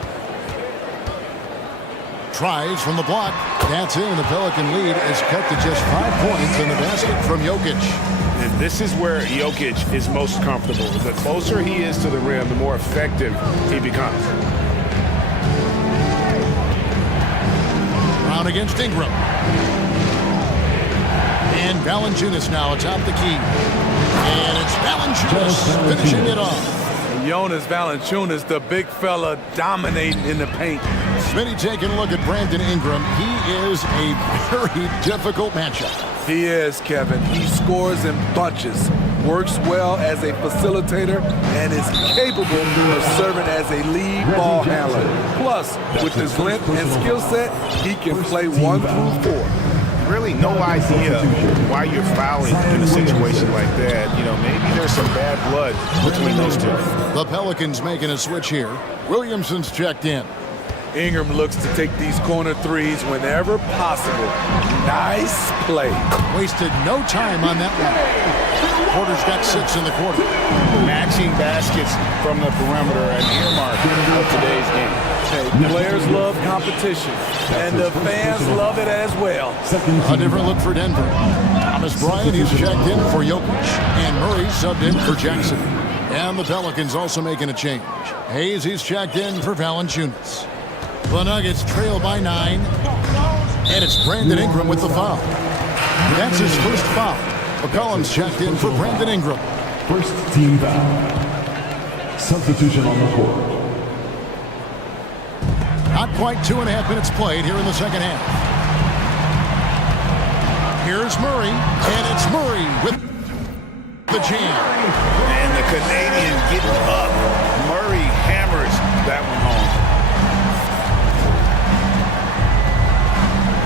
Tries from the block. That's in. The Pelican lead is cut to just 5 points in the basket from Jokic. And this is where Jokic is most comfortable. The closer he is to the rim, the more effective he becomes. Brown against Ingram. And Valanciunas now atop the key. And it's Valanciunas finishing it off. Jonas Valanciunas, the big fella dominating in the paint. Smitty taking a look at Brandon Ingram. He is a very difficult matchup. He is, Kevin. He scores in bunches, works well as a facilitator, and is capable of serving as a lead ball handler. Plus, with his length and skill set, he can play 1 through 4. Really no idea why you're fouling in a situation like that. You know, maybe there's some bad blood between those two. The Pelicans making a switch here. Williamson's checked in. Ingram looks to take these corner threes whenever possible. Nice play. Wasted no time on that one. Porter's got 6 in the quarter. Matching baskets from the perimeter, an earmark of today's game. Hey, players love competition, and the fans love it as well. A different look for Denver. Thomas Bryant, he's checked in for Jokic, and Murray subbed in for Jackson. And the Pelicans also making a change. Hayes, he's checked in for Valanciunas. The Nuggets trail by 9, and it's Brandon Ingram with the foul. That's his first foul. McCollum's checked in for Brandon Ingram. First team foul. Substitution on the court. Not quite 2.5 minutes played here in the second half. Here's Murray, and it's Murray with the jam. And the Canadian getting up. Murray hammers that one home.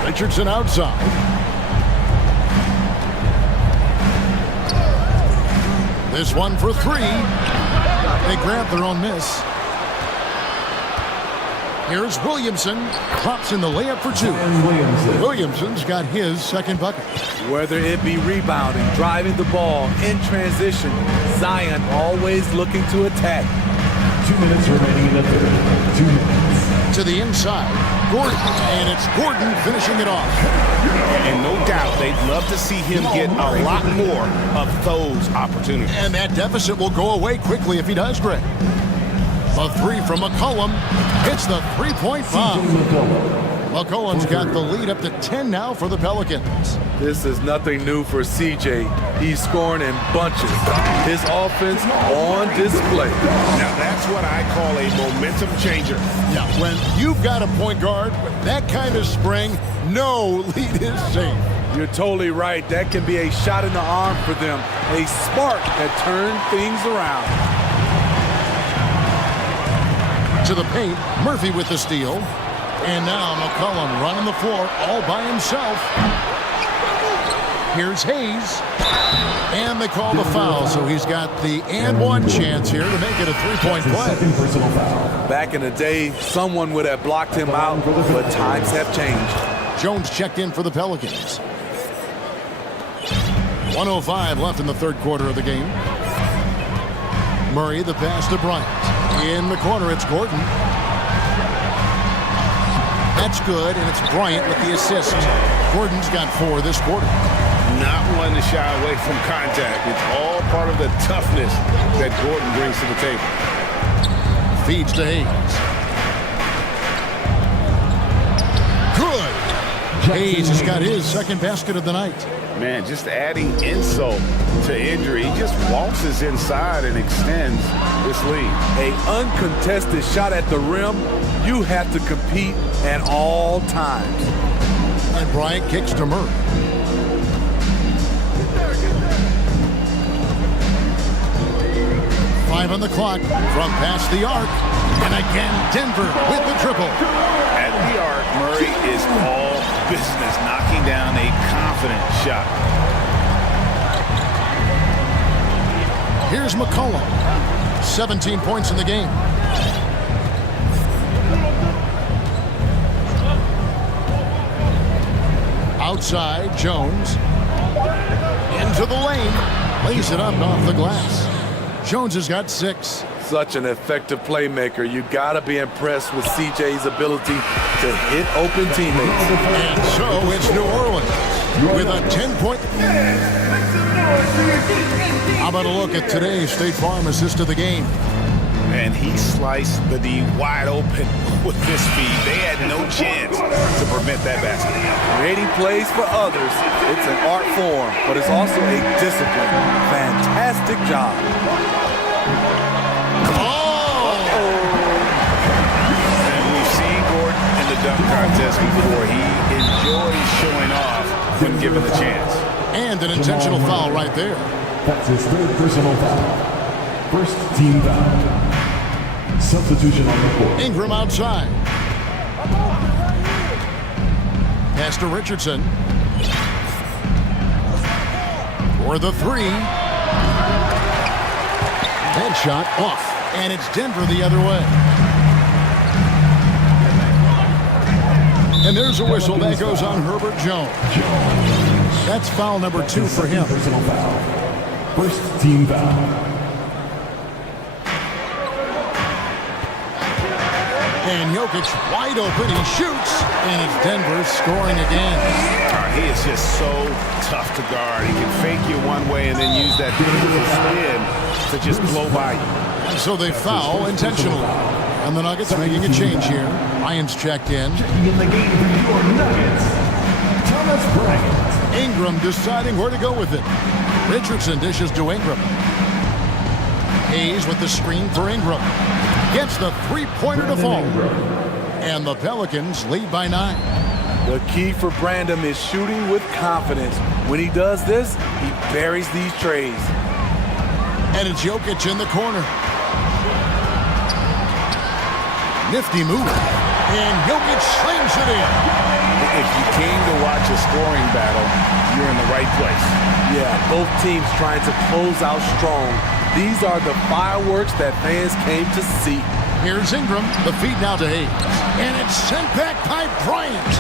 Richardson outside. This one for 3. They grab their own miss. Here's Williamson. Drops in the layup for 2. Williamson's got his second bucket. Whether it be rebounding, driving the ball, in transition, Zion always looking to attack. 2 minutes remaining in the third. 2 minutes. To the inside, Gordon, and it's Gordon finishing it off. And no doubt they'd love to see him get a lot more of those opportunities. And that deficit will go away quickly if he does, Greg. A 3 from McCollum hits the three-point bomb. McCollum's got the lead up to 10 now for the Pelicans. This is nothing new for CJ. He's scoring in bunches. His offense on display. Now that's what I call a momentum changer. Yeah, when you've got a point guard with that kind of spring, no lead is safe. You're totally right. That can be a shot in the arm for them. A spark that turned things around. To the paint, Murphy with the steal. And now McCollum running the floor all by himself. Here's Hayes. And they call the foul, so he's got the and one chance here to make it a three-point play. Back in the day, someone would have blocked him out, but times have changed. Jones checked in for the Pelicans. 1:05 left in the third quarter of the game. Murray, the pass to Bryant. In the corner, it's Gordon. That's good, and it's Bryant with the assist. Gordon's got 4 this quarter. Not one to shy away from contact. It's all part of the toughness that Gordon brings to the table. Feeds to Hayes. Good. Hayes has got his second basket of the night. Man, just adding insult to injury. He just waltzes inside and extends this lead. An uncontested shot at the rim, you have to compete at all times. And Bryant kicks to Murray. Five on the clock from past the arc. And again, Denver with the triple. At the arc, Murray is all business, knocking down a confident shot. Here's McCollum. 17 points in the game. Outside, Jones. Into the lane. Lays it up off the glass. Jones has got 6. Such an effective playmaker. You gotta be impressed with CJ's ability to hit open teammates. And so it's New Orleans with a 10-point. How about a look at today's State Farm assist of the game? And he sliced the D wide open with this feed. They had no chance to prevent that basket. Creating plays for others, it's an art form, but it's also a discipline. Fantastic job. And we've seen Gordon dunk contest before. He enjoys showing off when given the chance. And an intentional foul right there. That's his third personal foul. First team foul. Substitution on the court. Ingram outside. Pass to Richardson. For the three. Headshot off. And it's Denver the other way. And there's a whistle that goes on Herbert Jones. That's foul number 2 for him. Personal foul. First team foul. And Jokic wide open. He shoots. And it's Denver scoring again. He is just so tough to guard. He can fake you one way and then use that beautiful spin to just blow by you. And so they foul intentionally. And the Nuggets making a change here. Lions checked in. Checking in the game for your Nuggets, Thomas Bryant. Ingram deciding where to go with it. Richardson dishes to Ingram. Hayes with the screen for Ingram. Gets the three-pointer to fall. And the Pelicans lead by 9. The key for Brandon is shooting with confidence. When he does this, he buries these trays. And it's Jokic in the corner. Nifty move. And Jokic slams it in. If you came to watch a scoring battle, you're in the right place. Yeah, both teams trying to close out strong. These are the fireworks that fans came to see. Here's Ingram. The feed now to Hayes. And it's sent back by Bryant.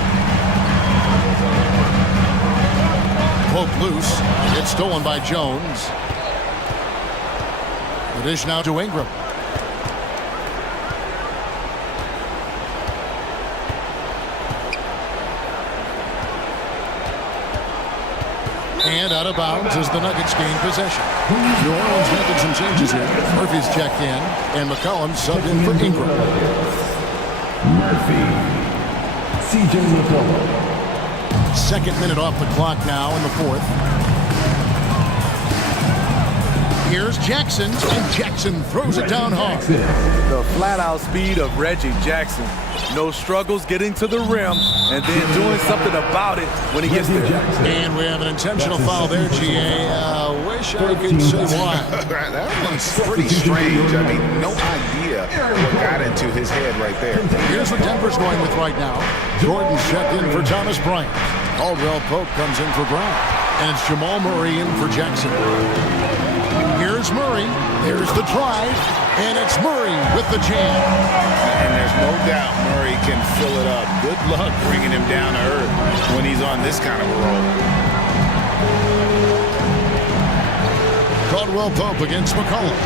Poke loose. It's stolen by Jones. The dish now to Ingram. And out of bounds as the Nuggets gain possession. New Orleans making some changes here. Murphy's checked in, and McCollum subbed in for Ingram. Murphy. C.J. McCollum. Second minute off the clock now in the fourth. Here's Jackson, and Jackson throws it down hard. The flat-out speed of Reggie Jackson. No struggles getting to the rim, and then doing something about it when he gets there. And we have an intentional foul there, GA. Wish I could say why. That one's pretty strange. I mean, no idea what got into his head right there. Here's what Denver's going with right now. Jordan's checked in for Thomas Bryant. Caldwell Pope comes in for Brown. And it's Jamal Murray in for Jackson. Here's Murray. There's the drive. And it's Murray with the jam. And there's no doubt Murray can fill it up. Good luck bringing him down to earth when he's on this kind of a roll. Caldwell Pope against McCollum.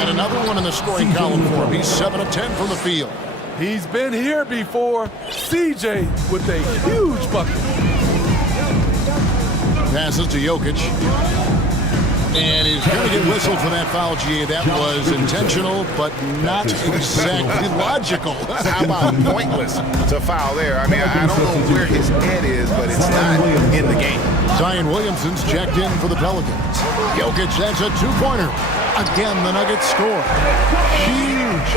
And another one in the scoring column for him. He's 7 of 10 from the field. He's been here before. CJ with a huge bucket. Passes to Jokic. And he's going to get whistled for that foul, GA. That was intentional, but not exactly logical. How about pointless to foul there? I mean, I don't know where his head is, but it's not in the game. Zion Williamson's checked in for the Pelicans. Jokic, that's a two-pointer. Again, the Nuggets score. Huge.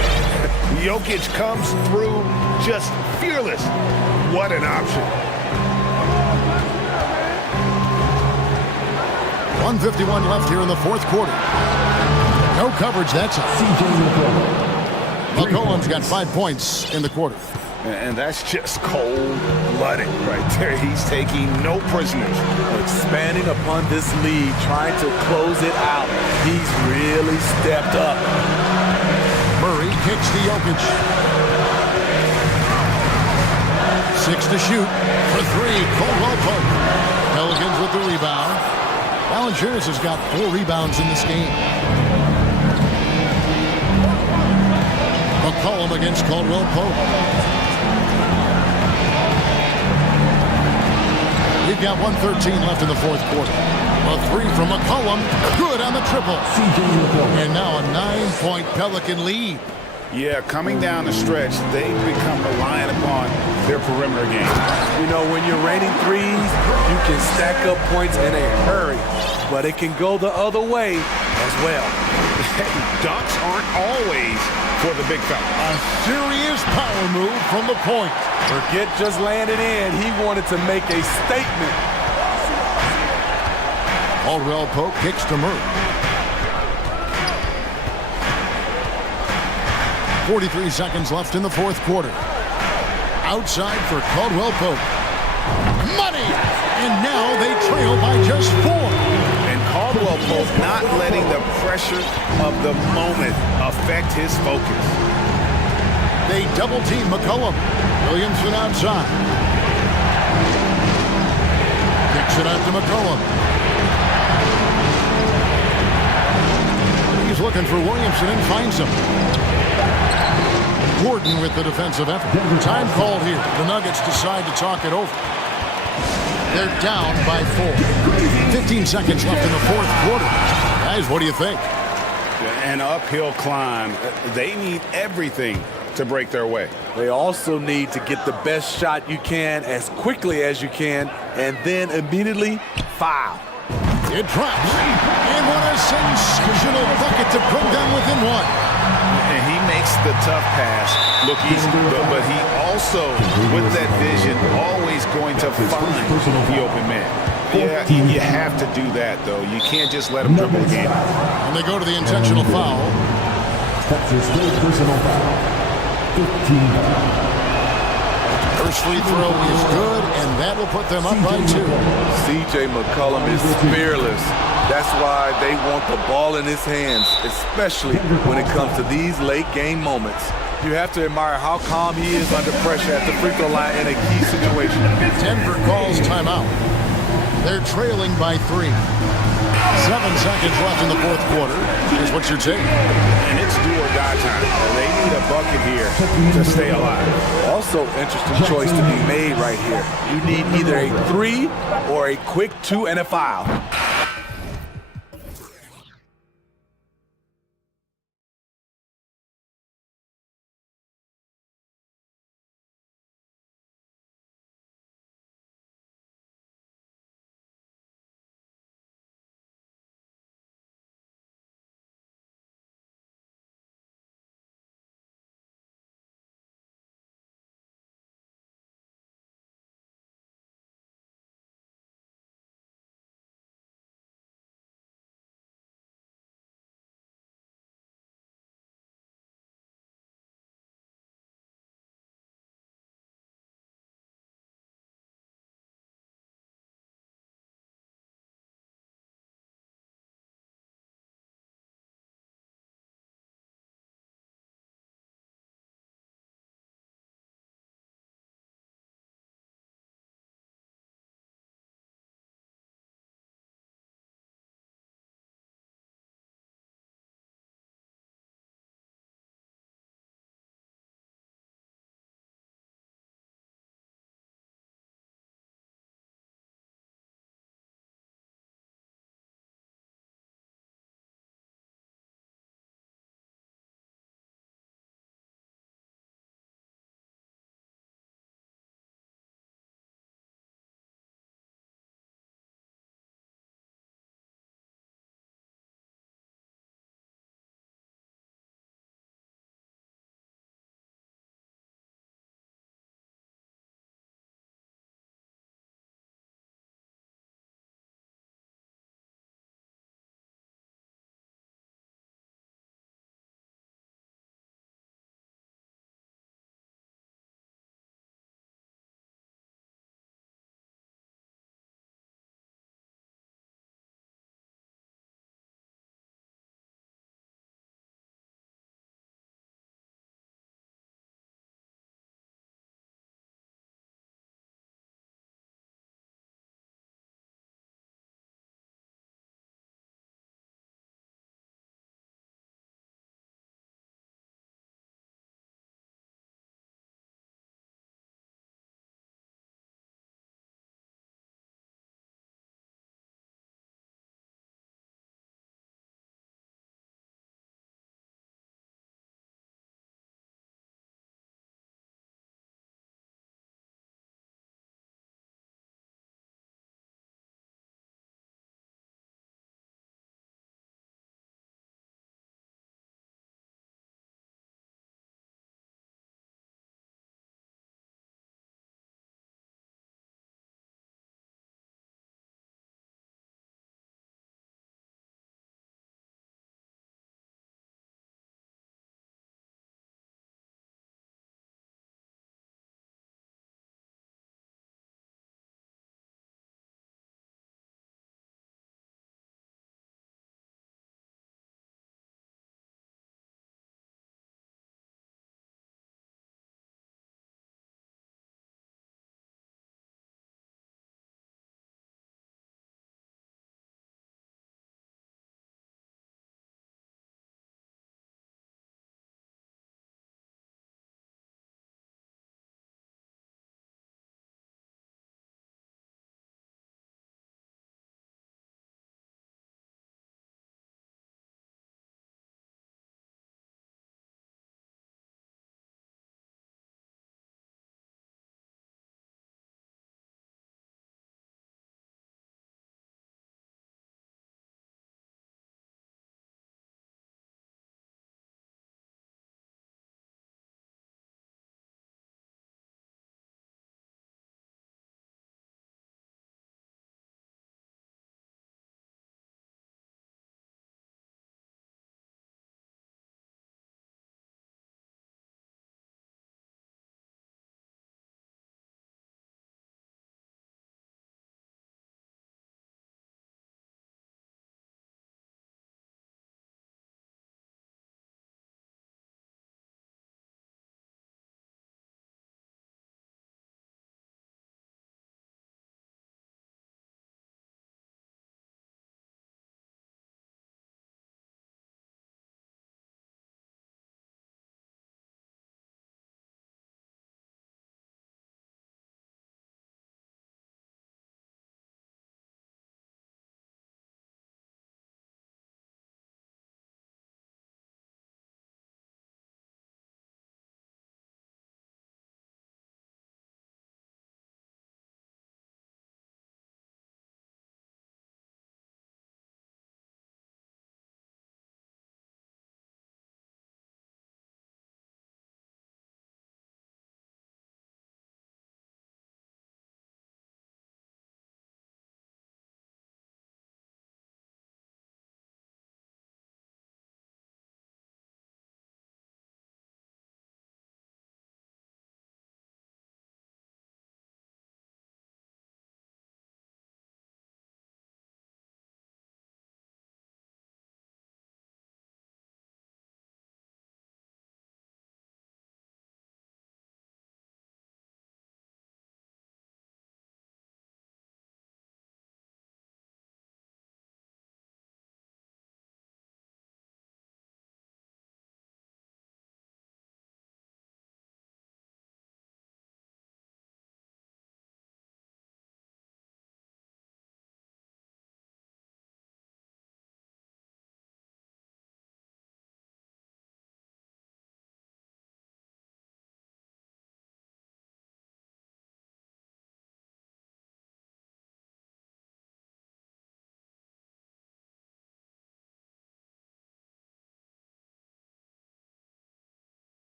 Jokic comes through just fearless. What an option. 1:51 left here in the fourth quarter. No coverage, that's it. McCollum's got 5 points in the quarter. And that's just cold-blooded right there. He's taking no prisoners. Expanding upon this lead, trying to close it out. He's really stepped up. Murray kicks to Jokic. 6 to shoot. For 3, Caldwell Pope. Pelicans with the rebound. Valanciunas has got 4 rebounds in this game. McCollum against Caldwell Pope. We've got 1:13 left in the fourth quarter. A 3 from McCollum. Good on the triple. And now a 9-point Pelican lead. Yeah, coming down the stretch, they've become reliant upon their perimeter game. You know, when you're raining threes, you can stack up points in a hurry, but it can go the other way as well. Dunks aren't always for the big fella. A serious power move from the point. Forget just landed in. He wanted to make a statement. Caldwell Pope kicks to Murray. 43 seconds left in the fourth quarter. Outside for Caldwell Pope. Money! And now they trail by just 4. And Caldwell Pope not letting the pressure of the moment affect his focus. They double team McCollum. Williamson outside. Kicks it out to McCollum. He's looking for Williamson and finds him. Gordon with the defensive effort. Time called here. The Nuggets decide to talk it over. They're down by 4. 15 seconds left in the fourth quarter. Guys, what do you think? An uphill climb. They need everything to break their way. They also need to get the best shot you can as quickly as you can, and then immediately foul. It drops. And what a sensational bucket to bring them within 1. And he makes the tough pass look easy, but he also, with that vision, always going to find the open man. Yeah, you have to do that, though. You can't just let him dribble the game. And they go to the intentional foul. That's his third personal foul. 15. First free throw is good, and that will put them up by 2. C.J. McCollum is fearless. That's why they want the ball in his hands, especially when it comes to these late game moments. You have to admire how calm he is under pressure at the free throw line in a key situation. Denver calls timeout. They're trailing by 3. 7 seconds left in the fourth quarter. Here's what you're taking. And it's do or die time. They need a bucket here to stay alive. Also, interesting choice to be made right here. You need either a 3 or a quick 2 and a foul.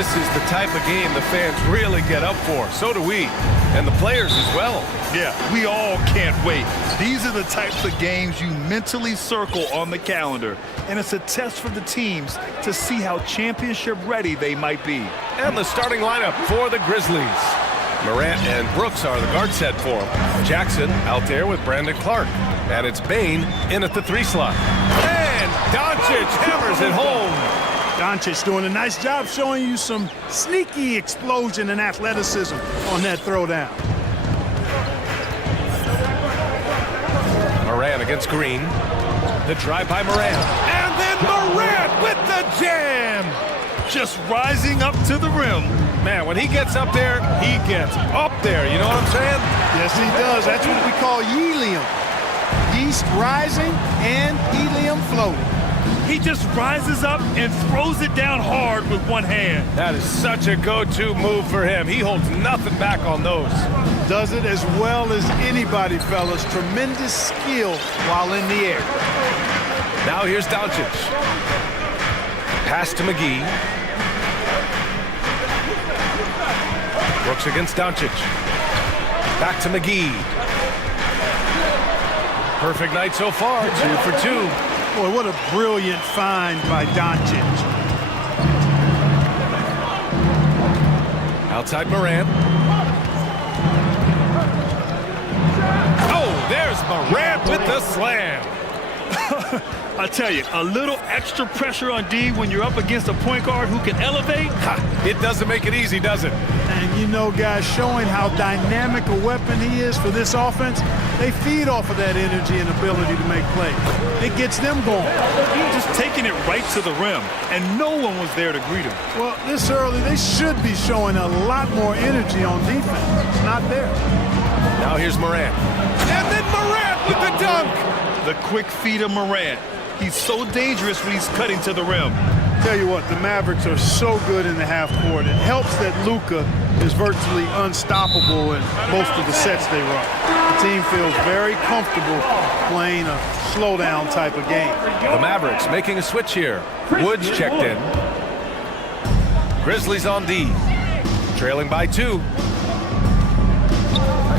This is the type of game the fans really get up for. So do we, and the players as well. Yeah, we all can't wait. These are the types of games you mentally circle on the calendar, and it's a test for the teams to see how championship ready they might be. And the starting lineup for the Grizzlies. Morant and Brooks are the guard set for him. Jackson out there with Brandon Clark. And it's Bane in at the 3 slot. And Doncic hammers it home. Doncic doing a nice job showing you some sneaky explosion and athleticism on that throwdown. Morant against Green. The drive by Morant. And then Morant with the jam. Just rising up to the rim. Man, when he gets up there, he gets up there. You know what I'm saying? Yes, he does. That's what we call helium. Yeast rising and helium floating. He just rises up and throws it down hard with one hand. That is such a go-to move for him. He holds nothing back on those. Does it as well as anybody, fellas. Tremendous skill while in the air. Now here's Doncic. Pass to McGee. Brooks against Doncic. Back to McGee. Perfect night so far, 2 for 2. Boy, what a brilliant find by Doncic. Outside Morant. Oh, there's Morant with the slam. I tell you, a little extra pressure on D when you're up against a point guard who can elevate. It doesn't make it easy, does it? And you know, guys, showing how dynamic a weapon he is for this offense, they feed off of that energy and ability to make plays. It gets them going. Just taking it right to the rim, and no one was there to greet him. Well, this early, they should be showing a lot more energy on defense. It's not there. Now here's Morant. And then Morant with the dunk. The quick feed of Morant. He's so dangerous when he's cutting to the rim. Tell you what, the Mavericks are so good in the half court. It helps that Luka is virtually unstoppable in most of the sets they run. The team feels very comfortable playing a slowdown type of game. The Mavericks making a switch here. Woods checked in. Grizzlies on D. Trailing by 2.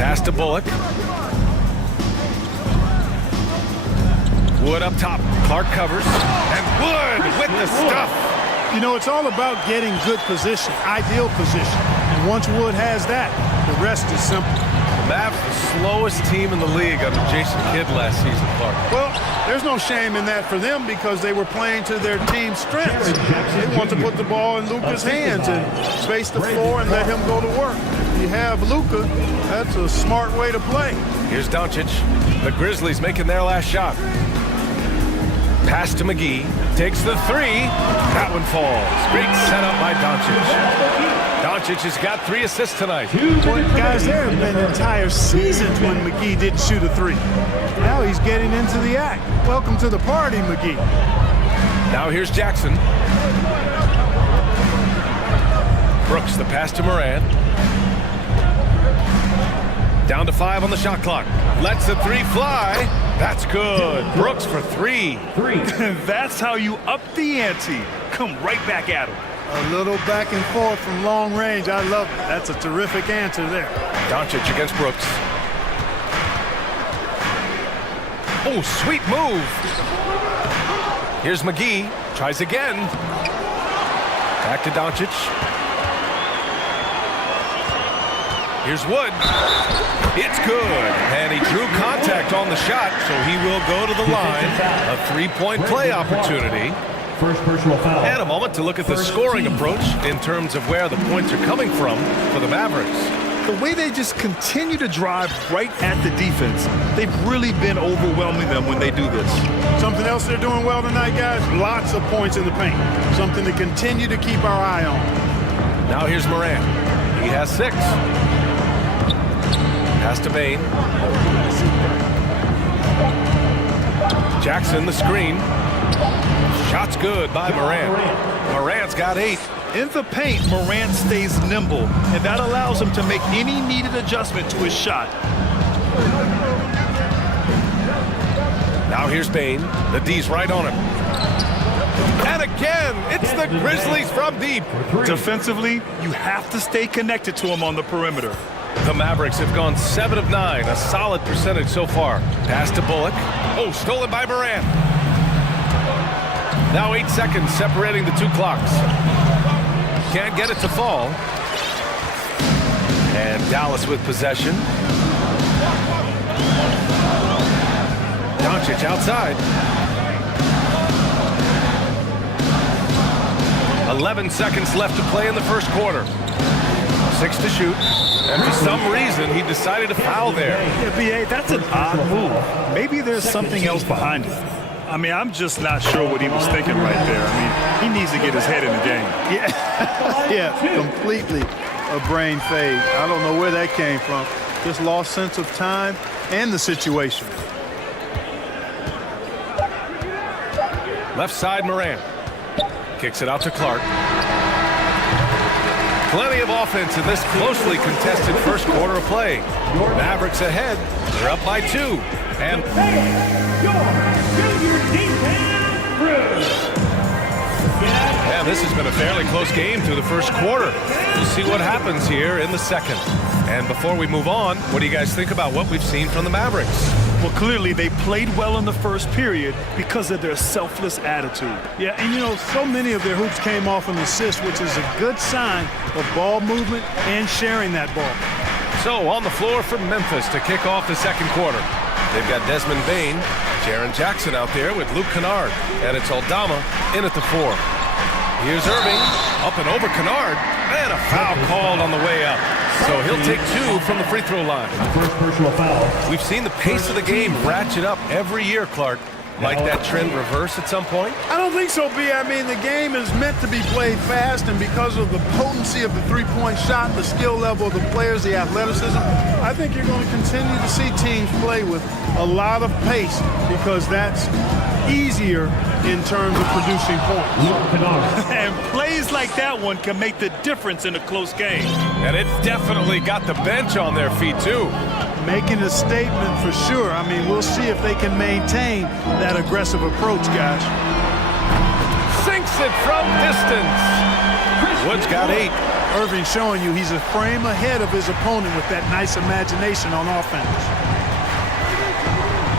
Pass to Bullock. Wood up top. Clark covers. And Wood with the stuff. You know, it's all about getting good position, ideal position. And once Wood has that, the rest is simple. The Mavs, the slowest team in the league under Jason Kidd last season, Clark. Well, there's no shame in that for them because they were playing to their team's strengths. They want to put the ball in Luka's hands and space the floor and let him go to work. If you have Luka, that's a smart way to play. Here's Doncic. The Grizzlies making their last shot. Pass to McGee. Takes the 3. That one falls. Great setup by Doncic. Doncic has got 3 assists tonight. Boy, guys, there have been entire seasons when McGee didn't shoot a 3. Now he's getting into the act. Welcome to the party, McGee. Now here's Jackson. Brooks, the pass to Morant. Down to 5 on the shot clock. Lets the 3 fly. That's good. Brooks for 3. That's how you up the ante. Come right back at him. A little back and forth from long range. I love it. That's a terrific answer there. Doncic against Brooks. Oh, sweet move. Here's McGee. Tries again. Back to Doncic. Here's Wood. It's good. And he drew contact on the shot, so he will go to the line. A 3-point play opportunity. First personal foul. And a moment to look at the scoring approach in terms of where the points are coming from for the Mavericks. The way they just continue to drive right at the defense, they've really been overwhelming them when they do this. Something else they're doing well tonight, guys, lots of points in the paint. Something to continue to keep our eye on. Now here's Morant. He has 6. Pass to Bane. Jackson, the screen. Shot's good by Morant. Morant's got 8. In the paint, Morant stays nimble, and that allows him to make any needed adjustment to his shot. Now here's Bane. The D's right on him. And again, it's the Grizzlies from deep. Defensively, you have to stay connected to him on the perimeter. The Mavericks have gone 7 of 9, a solid percentage so far. Pass to Bullock. Oh, stolen by Morant. Now 8 seconds separating the two clocks. Can't get it to fall. And Dallas with possession. Doncic outside. 11 seconds left to play in the first quarter. 6 to shoot. And for some reason, he decided to foul there. Yeah, B.A., that's an odd move. Maybe there's something else behind it. I mean, I'm just not sure what he was thinking right there. I mean, he needs to get his head in the game. Yeah, completely a brain fade. I don't know where that came from. Just lost sense of time and the situation. Left side, Morant. Kicks it out to Clark. Plenty of offense in this closely contested first quarter of play. Mavericks ahead. They're up by 2. And yeah, this has been a fairly close game through the first quarter. We'll see what happens here in the second. And before we move on, what do you guys think about what we've seen from the Mavericks? Well, clearly they played well in the first period because of their selfless attitude. Yeah, and you know, so many of their hoops came off an assist, which is a good sign of ball movement and sharing that ball. So on the floor for Memphis to kick off the second quarter. They've got Desmond Bane, Jaren Jackson out there with Luke Kennard, and it's Aldama in at the 4. Here's Irving, up and over Kennard, and a foul called on the way up. So he'll take 2 from the free throw line. First personal foul. We've seen the pace of the game ratchet up every year, Clark. Like that trend reverse at some point? I don't think so, B. I mean, the game is meant to be played fast, and because of the potency of the three-point shot, the skill level of the players, the athleticism, I think you're going to continue to see teams play with a lot of pace because that's easier in terms of producing points. And plays like that one can make the difference in a close game. And it definitely got the bench on their feet, too. Making a statement for sure. I mean, we'll see if they can maintain that aggressive approach, guys. Sinks it from distance. Woods got 8. Irving showing you he's a frame ahead of his opponent with that nice imagination on offense.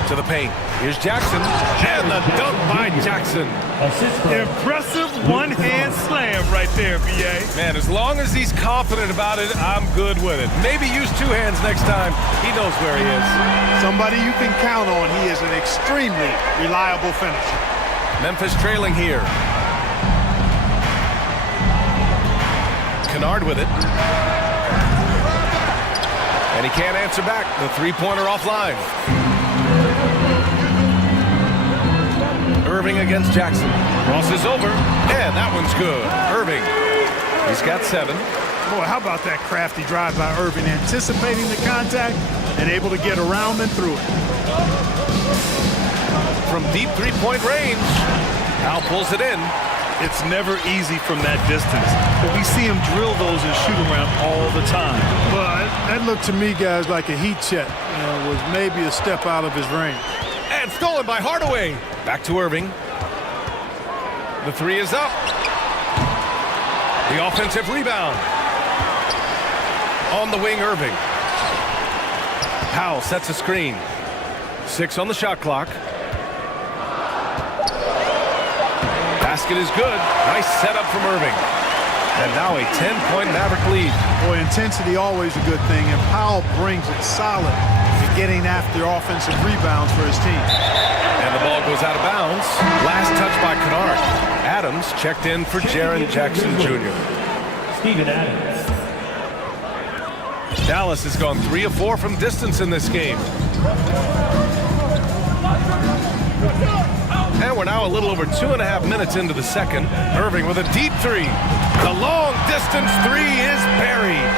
To the paint. Here's Jackson. And the dunk by Jackson. Impressive one-hand slam right there, B.A. Man, as long as he's confident about it, I'm good with it. Maybe use 2 hands next time. He knows where he is. Somebody you can count on. He is an extremely reliable finisher. Memphis trailing here. Kennard with it. And he can't answer back. The three-pointer offline. Irving against Jackson. Crosses over. And that one's good. Irving. He's got 7. Boy, how about that crafty drive by Irving, anticipating the contact and able to get around and through it. From deep three-point range. Al pulls it in. It's never easy from that distance, but we see him drill those and shoot around all the time. Well, that looked to me, guys, like a heat check. You know, was maybe a step out of his range. And stolen by Hardaway. Back to Irving. The 3 is up. The offensive rebound. On the wing, Irving. Powell sets a screen. 6 on the shot clock. Basket is good. Nice setup from Irving. And now a 10-point Maverick lead. Boy, intensity always a good thing, and Powell brings it solid to getting after offensive rebounds for his team. And the ball goes out of bounds. Last touch by Kennard. Adams checked in for Jaren Jackson Jr. Steven Adams. Dallas has gone 3 of 4 from distance in this game. And we're now a little over 2.5 minutes into the second. Irving with a deep 3. The long distance 3 is buried.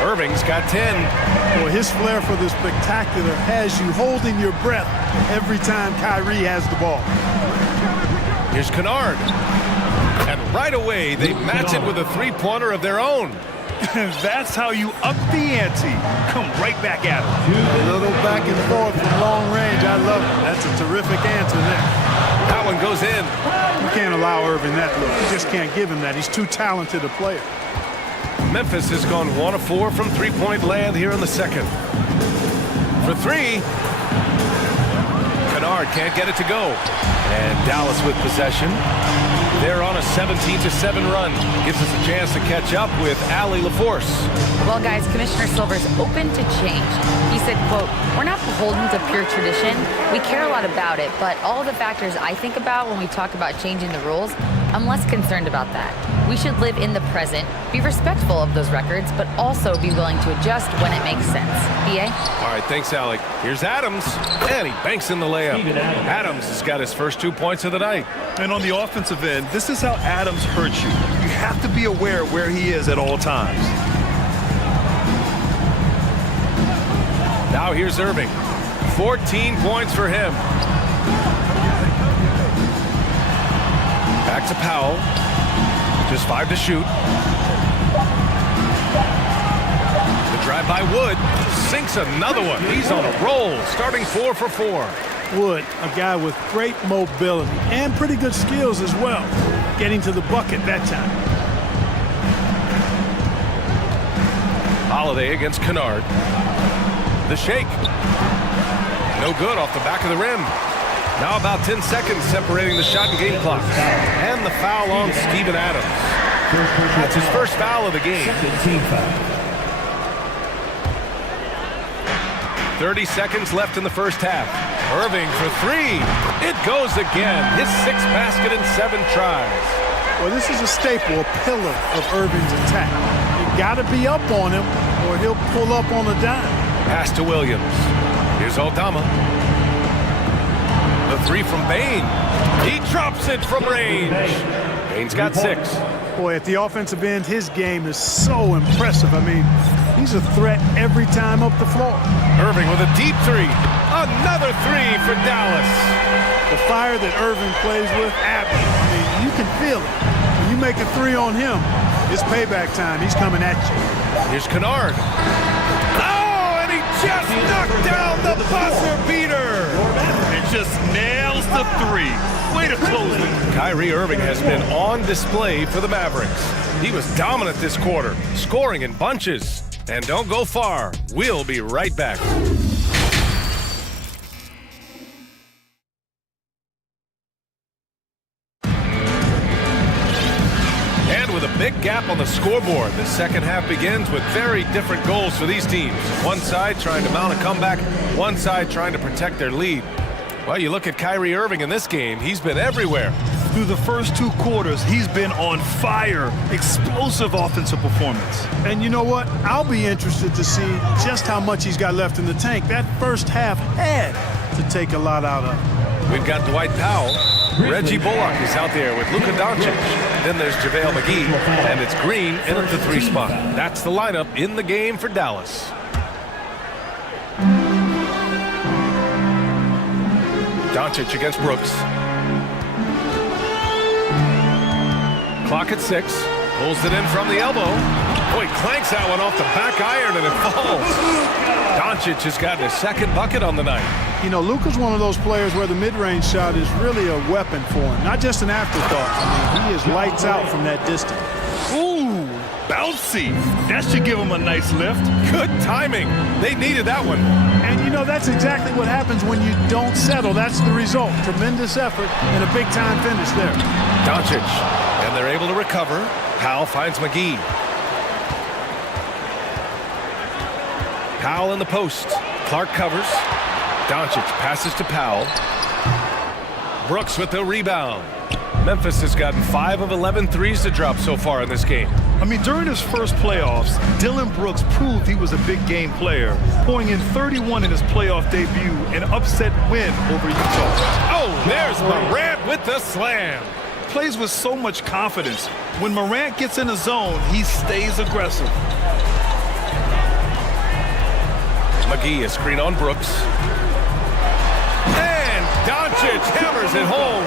Irving's got 10. Boy, his flair for the spectacular has you holding your breath every time Kyrie has the ball. Here's Kennard. And right away, they match it with a three-pointer of their own. That's how you up the ante. Come right back at him. A little back and forth from long range. I love it. That's a terrific answer there. That one goes in. You can't allow Irving that look. You just can't give him that. He's too talented a player. Memphis has gone 1 of 4 from three-point land here in the second. For three. Kennard can't get it to go. And Dallas with possession. They're on a 17-7 run. Gives us a chance to catch up with Allie LaForce. Well, guys, Commissioner Silver's open to change. He said, quote, "We're not beholden to pure tradition. We care a lot about it, but all the factors I think about when we talk about changing the rules, I'm less concerned about that. We should live in the present, be respectful of those records, but also be willing to adjust when it makes sense." BA? All right, thanks, Alec. Here's Adams, and he banks in the layup. Adams has got his first 2 points of the night. And on the offensive end, this is how Adams hurts you. You have to be aware where he is at all times. Now here's Irving. 14 points for him. Back to Powell. Just 5 to shoot. The drive by Wood sinks another one. He's on a roll, starting 4 for 4. Wood, a guy with great mobility and pretty good skills as well. Getting to the bucket that time. Holiday against Kennard. The shake. No good off the back of the rim. Now about 10 seconds separating the shot and game clock. And the foul on Steven Adams. That's his first foul of the game. 30 seconds left in the first half. Irving for three. It goes again. His 6th basket in 7 tries. Well, this is a staple, a pillar of Irving's attack. You got to be up on him or he'll pull up on a dime. Pass to Williams. Here's Aldama. The three from Bain. He drops it from range. Bain's got 6. Boy, at the offensive end, his game is so impressive. I mean, he's a threat every time up the floor. Irving with a deep three. Another three for Dallas. The fire that Irving plays with, I mean, you can feel it. When you make a three on him, it's payback time. He's coming at you. Here's Kennard. Oh, and he just knocked down the buzzer beater. And just nails the three. Way to close it. Kyrie Irving has been on display for the Mavericks. He was dominant this quarter, scoring in bunches. And don't go far. We'll be right back. With a big gap on the scoreboard, the second half begins with very different goals for these teams. One side trying to mount a comeback, one side trying to protect their lead. Well, you look at Kyrie Irving in this game, he's been everywhere. Through the first 2 quarters, he's been on fire. Explosive offensive performance. And you know what? I'll be interested to see just how much he's got left in the tank. That first half had to take a lot out of him. We've got Dwight Powell. Reggie Bullock is out there with Luka Doncic. Then there's JaVale McGee, and it's Green in at the 3 spot. That's the lineup in the game for Dallas. Doncic against Brooks. Clock at 6. Pulls it in from the elbow. Boy, clanks that one off the back iron and it falls. Doncic has gotten his 2nd bucket on the night. You know, Luka's one of those players where the mid-range shot is really a weapon for him, not just an afterthought. I mean, he is lights out from that distance. Ooh, bouncy. That should give him a nice lift. Good timing. They needed that one. And, you know, that's exactly what happens when you don't settle. That's the result. Tremendous effort and a big-time finish there. Doncic. And they're able to recover. Powell finds McGee. Powell in the post. Clark covers. Doncic passes to Powell. Brooks with the rebound. Memphis has gotten 5 of 11 threes to drop so far in this game. I mean, during his first playoffs, Dillon Brooks proved he was a big game player, pouring in 31 in his playoff debut, an upset win over Utah. Oh, there's Morant with the slam. Plays with so much confidence. When Morant gets in the zone, he stays aggressive. McGee, a screen on Brooks. And Doncic hammers it home.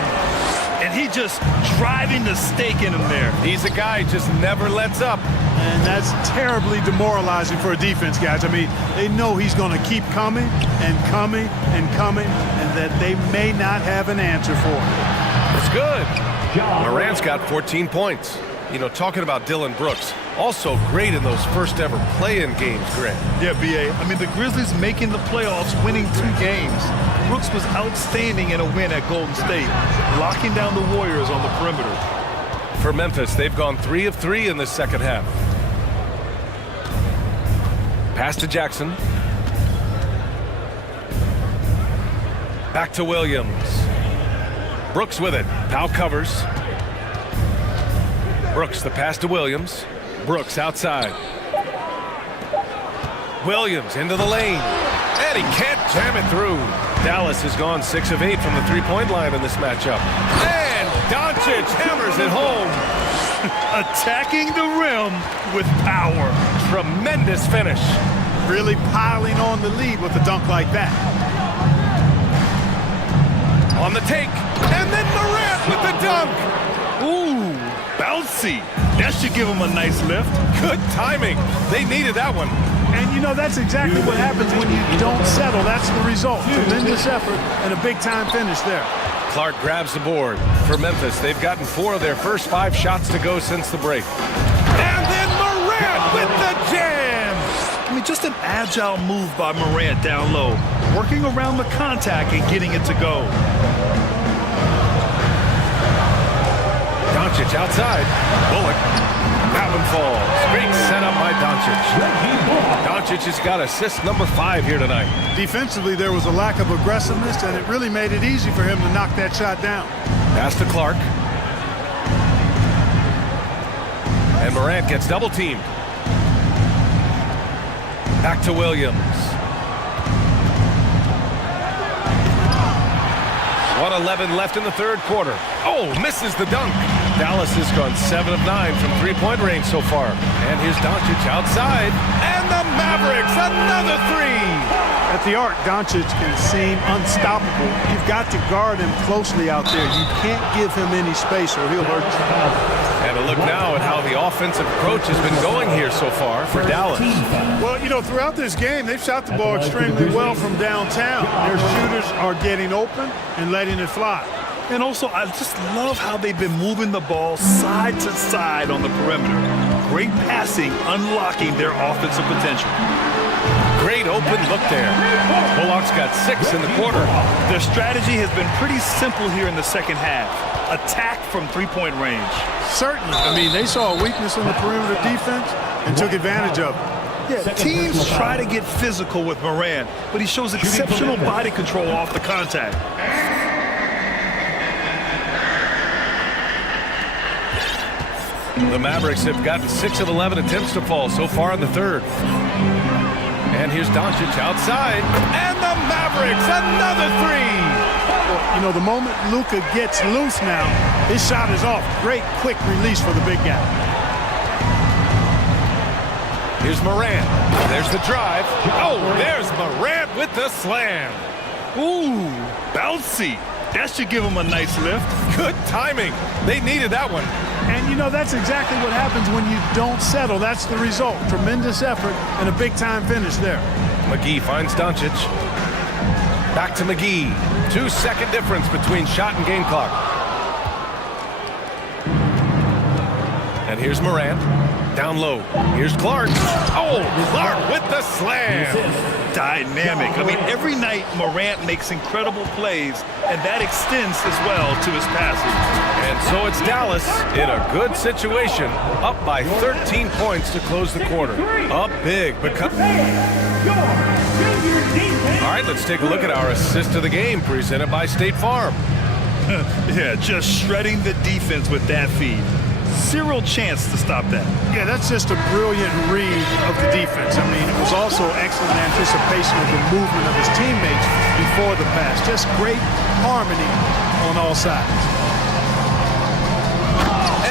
And he just driving the stake in him there. He's a guy who just never lets up. And that's terribly demoralizing for a defense, guys. I mean, they know he's going to keep coming and coming and coming, and that they may not have an answer for it. It's good. Morant's got 14 points. You know, talking about Dylan Brooks, also great in those first ever play-in games, Greg. Yeah, B.A. I mean, the Grizzlies making the playoffs, winning 2 games. Brooks was outstanding in a win at Golden State, locking down the Warriors on the perimeter. For Memphis, they've gone 3 of 3 in the second half. Pass to Jackson. Back to Williams. Brooks with it. Powell covers. Brooks, the pass to Williams. Brooks outside. Williams into the lane. And he can't jam it through. Dallas has gone 6 of 8 from the three-point line in this matchup. And Doncic hammers it home. Attacking the rim with power. Tremendous finish. Really piling on the lead with a dunk like that. On the take. And then Morant with the dunk. Ooh, bouncy. That should give him a nice lift. Good timing. They needed that one. And, you know, that's exactly what happens when you don't settle. That's the result. Tremendous effort and a big-time finish there. Clark grabs the board. For Memphis, they've gotten 4 of their first 5 shots to go since the break. And then Morant with the jam! I mean, just an agile move by Morant down low, working around the contact and getting it to go. Doncic outside. Bullock. That one falls. Great setup by Doncic. Doncic has got assist number 5 here tonight. Defensively, there was a lack of aggressiveness, and it really made it easy for him to knock that shot down. Pass to Clark. And Morant gets double-teamed. Back to Williams. 1:11 left in the third quarter. Oh, misses the dunk. Dallas has gone 7 of 9 from three-point range so far. And here's Doncic outside. And the Mavericks, another 3. At the arc, Doncic can seem unstoppable. You've got to guard him closely out there. You can't give him any space or he'll hurt you. And a look now at how the offensive approach has been going here so far for Dallas. Well, you know, throughout this game, they've shot the ball extremely well from downtown. Their shooters are getting open and letting it fly. And also, I just love how they've been moving the ball side to side on the perimeter. Great passing, unlocking their offensive potential. Great open look there. Bullock's got 6 in the quarter. Their strategy has been pretty simple here in the second half. Attack from three-point range. Certainly. I mean, they saw a weakness in the perimeter defense and took advantage of it. Yeah, teams try to get physical with Morant, but he shows exceptional body control off the contact. The Mavericks have gotten 6 of 11 attempts to fall so far in the third. And here's Doncic outside. And the Mavericks, another 3. Well, you know, the moment Luka gets loose now, his shot is off. Great quick release for the big guy. Here's Morant. There's the drive. Oh, there's Morant with the slam. Ooh, bouncy. That should give him a nice lift. Good timing. They needed that one. And, you know, that's exactly what happens when you don't settle. That's the result. Tremendous effort and a big-time finish there. McGee finds Doncic. Back to McGee. 2-second difference between shot and game clock. And here's Morant. Down low. Here's Clark. Oh, Clark with the slam. Dynamic. I mean, every night Morant makes incredible plays, and that extends as well to his passing. And so it's Dallas in a good situation, up by 13 points to close the quarter. Up big, but all right, let's take a look at our assist of the game presented by State Farm. Yeah, just shredding the defense with that feed. Zero chance to stop that. Yeah, that's just a brilliant read of the defense. I mean, it was also excellent anticipation of the movement of his teammates before the pass. Just great harmony on all sides.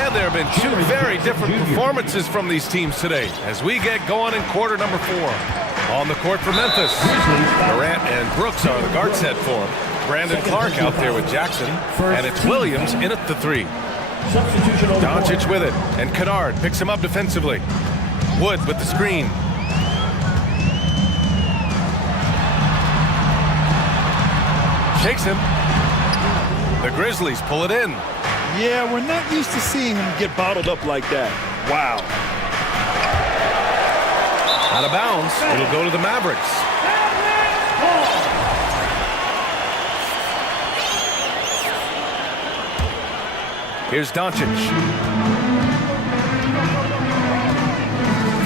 And there have been 2 very different performances from these teams today as we get going in quarter number 4. On the court for Memphis, Morant and Brooks are the guard set for him. Brandon Clark out there with Jackson, and it's Williams in at the 3. Doncic with it, and Kennard picks him up defensively. Wood with the screen. Shakes him. The Grizzlies pull it in. Yeah, we're not used to seeing him get bottled up like that. Wow. Out of bounds. It'll go to the Mavericks. Here's Doncic.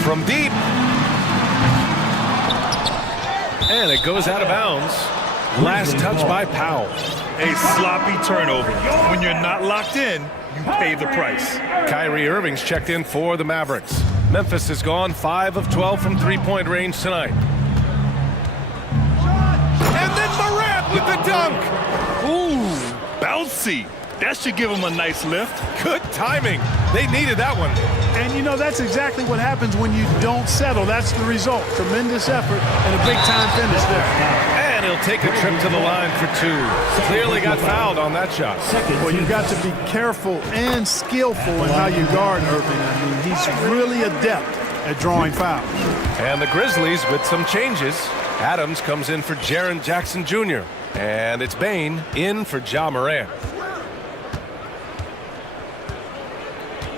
From deep. And it goes out of bounds. Last touch by Powell. A sloppy turnover. When you're not locked in, you pay the price. Kyrie Irving's checked in for the Mavericks. Memphis has gone 5 of 12 from three-point range tonight. And then Morant with the dunk. Ooh, bouncy. That should give him a nice lift. Good timing. They needed that one. And, you know, that's exactly what happens when you don't settle. That's the result. Tremendous effort and a big-time finish there. And he'll take a trip to the line for 2. Clearly got fouled on that shot. Well, you've got to be careful and skillful in how you guard Irving. I mean, he's really adept at drawing fouls. And the Grizzlies with some changes. Adams comes in for Jaren Jackson Jr. And it's Bane in for Ja Morant.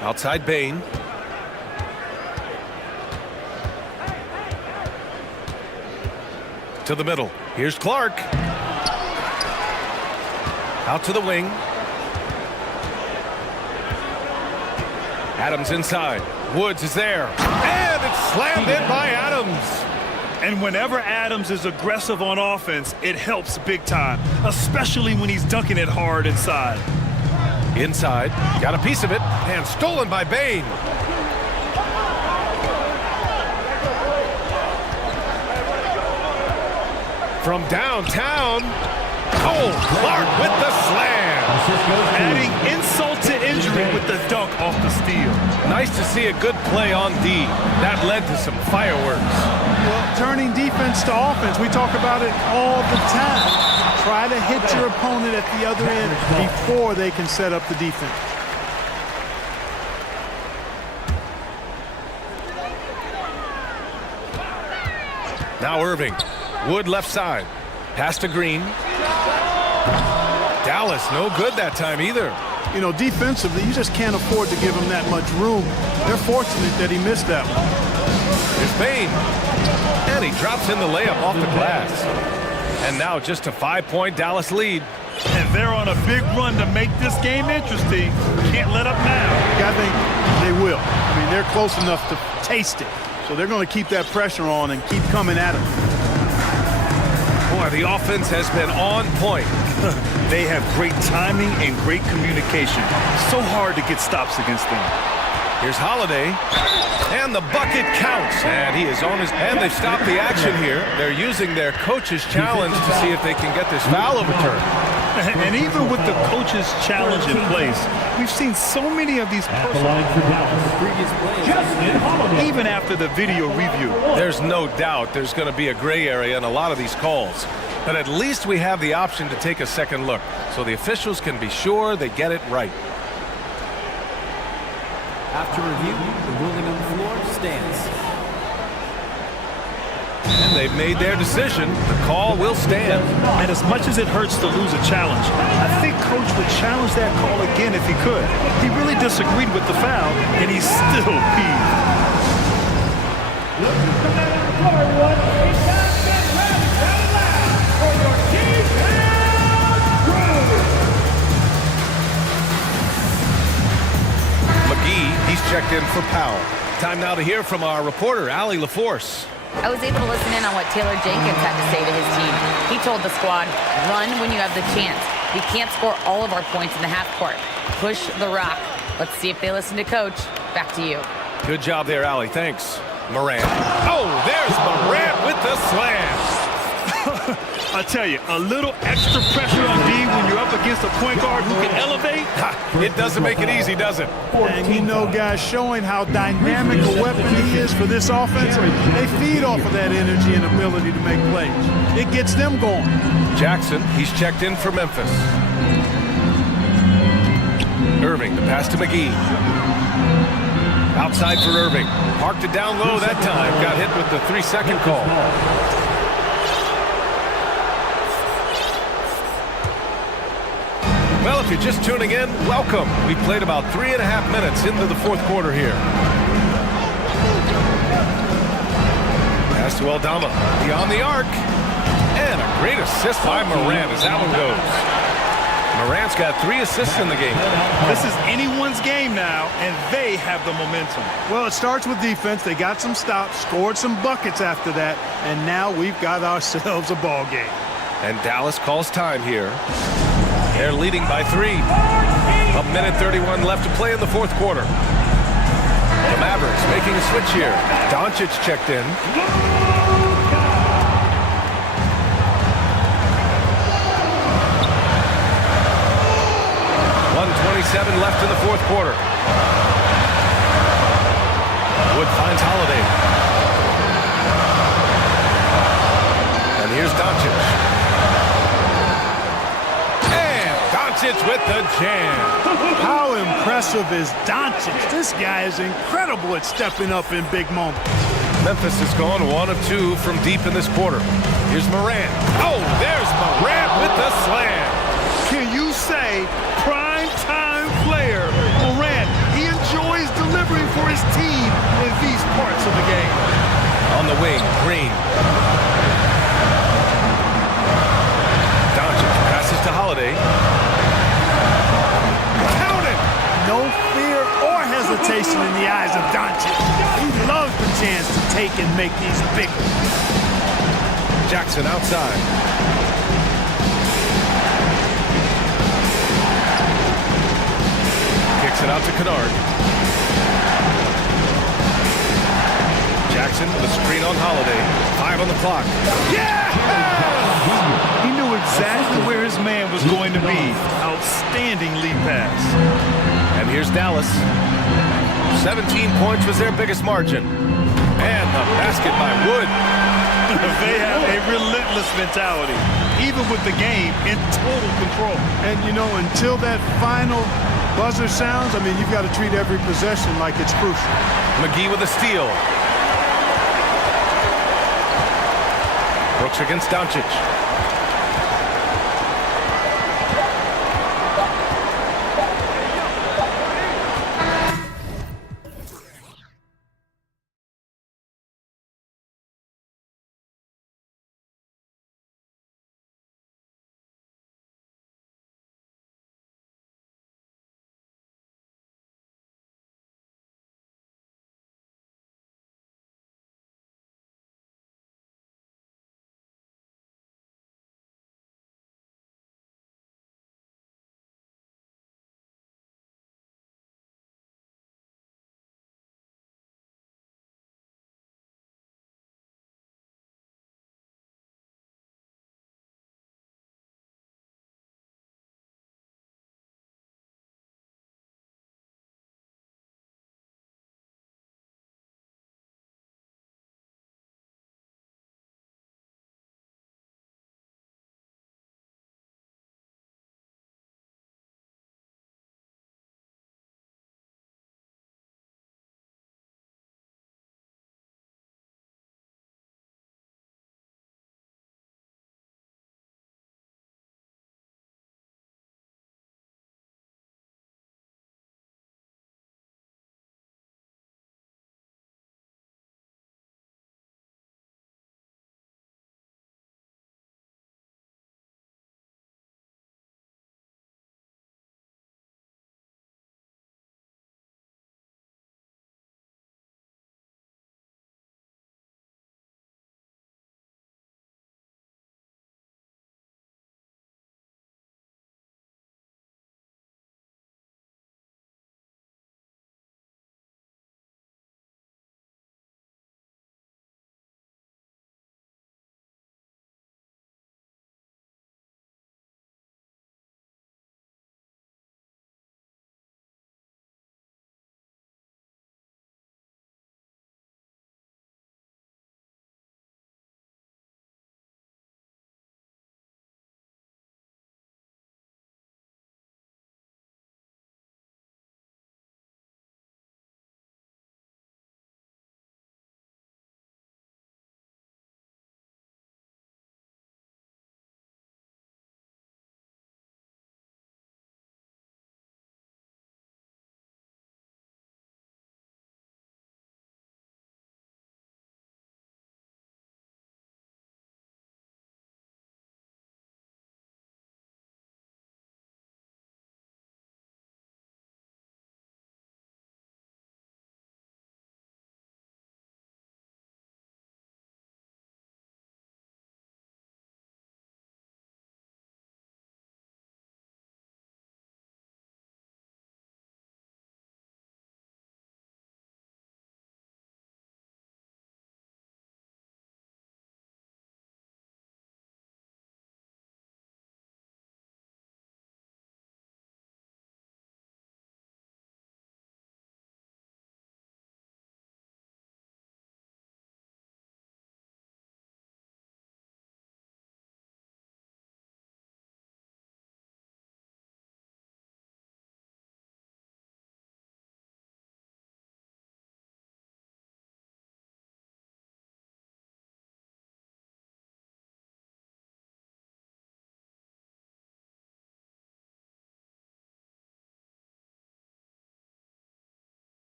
Outside Bane. To the middle. Here's Clark. Out to the wing. Adams inside. Woods is there. And it's slammed in by Adams. And whenever Adams is aggressive on offense, it helps big time, especially when he's dunking it hard inside. Inside, got a piece of it, and stolen by Bane. From downtown, Clark with the slam. Adding insult to injury with the dunk off the steal. Nice to see a good play on D. That led to some fireworks. Well, turning defense to offense, we talk about it all the time. Try to hit your opponent at the other end before they can set up the defense. Now Irving. Wood left side. Pass to Green. Dallas no good that time either. You know, defensively, you just can't afford to give him that much room. They're fortunate that he missed that one. Here's Bane. And he drops in the layup off the glass. And now just a 5-point Dallas lead. And they're on a big run to make this game interesting. Can't let up now. I think they will. I mean, they're close enough to taste it. So they're going to keep that pressure on and keep coming at him. Boy, the offense has been on point. They have great timing and great communication. So hard to get stops against them. Here's Holiday. And the bucket counts. And he is on his... And they've stopped the action here. They're using their coach's challenge to see if they can get this foul overturned. And even with the coach's challenge in place, we've seen so many of these personal even after the video review. There's no doubt there's going to be a gray area in a lot of these calls. But at least we have the option to take a second look, so the officials can be sure they get it right. After review, the ruling on the floor stands. And they've made their decision. The call will stand. And as much as it hurts to lose a challenge, I think Coach would challenge that call again if he could. He really disagreed with the foul, and he's still peeved. McGee, he's checked in for Powell. Time now to hear from our reporter, Allie LaForce. I was able to listen in on what Taylor Jenkins had to say to his team. He told the squad, run when you have the chance. We can't score all of our points in the half court. Push the rock. Let's see if they listen to Coach. Back to you. Good job there, Allie. Thanks. Morant. Oh, there's Morant with the slam. I tell you, a little extra pressure on D when you're up against a point guard who can elevate. It doesn't make it easy, does it? And you know, guys, showing how dynamic a weapon he is for this offense, they feed off of that energy and ability to make plays. It gets them going. Jackson, he's checked in for Memphis. Irving, the pass to McGee. Outside for Irving. Parked it down low that time. Got hit with the 3-second call. Well, if you're just tuning in, welcome. We played about 3.5 minutes into the fourth quarter here. Pass to Aldama. Beyond the arc. And a great assist by Morant as that one goes. Morant's got 3 assists in the game. This is anyone's game now, and they have the momentum. Well, it starts with defense. They got some stops, scored some buckets after that, and now we've got ourselves a ball game. And Dallas calls time here. They're leading by 3. 1:31 left to play in the fourth quarter. The Mavericks making a switch here. Doncic checked in. 1:27 left in the fourth quarter. Wood finds Holiday. And here's Doncic. And Doncic with the jam. How impressive is Doncic? This guy is incredible at stepping up in big moments. Memphis has gone 1 of 2 from deep in this quarter. Here's Morant. Oh, there's Morant with the slam. Can you say prime-time player Morant? He enjoys delivering for his team in these parts of the game. On the wing, Green. Doncic passes to Holiday. Count it! No fear or hesitation in the eyes of Doncic. He loves the chance to take and make these big ones. Jackson outside. Kicks it out to Kennard. Jackson with a screen on Holiday. 5 on the clock. Yeah! He knew exactly where his man was going to be. Outstanding lead pass. And here's Dallas. 17 points was their biggest margin. And the basket by Wood. They have a relentless mentality, even with the game in total control. And, you know, until that final buzzer sounds, I mean, you've got to treat every possession like it's crucial. McGee with a steal. Brooks against Doncic.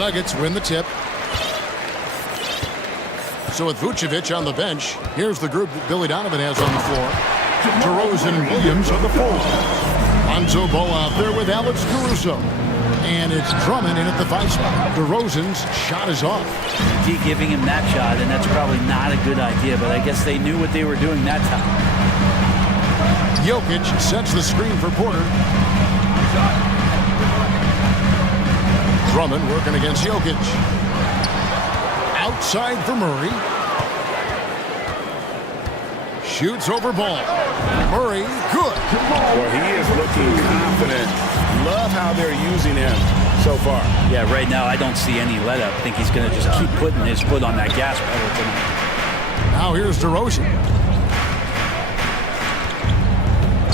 Nuggets win the tip. So with Vucevic on the bench, here's the group that Billy Donovan has on the floor. DeRozan and Williams on the floor. Lonzo Ball out there with Alex Caruso. And it's Drummond in at the 5 spot. DeRozan's shot is off. D giving him that shot, and that's probably not a good idea, but I guess they knew what they were doing that time. Jokic sets the screen for Porter. Drummond working against Jokic. Outside for Murray. Shoots over Ball. Murray, good. Well, he is looking confident. Love how they're using him so far. Yeah, right now I don't see any let up. I think he's going to just keep putting his foot on that gas pedal tonight. Now here's DeRozan.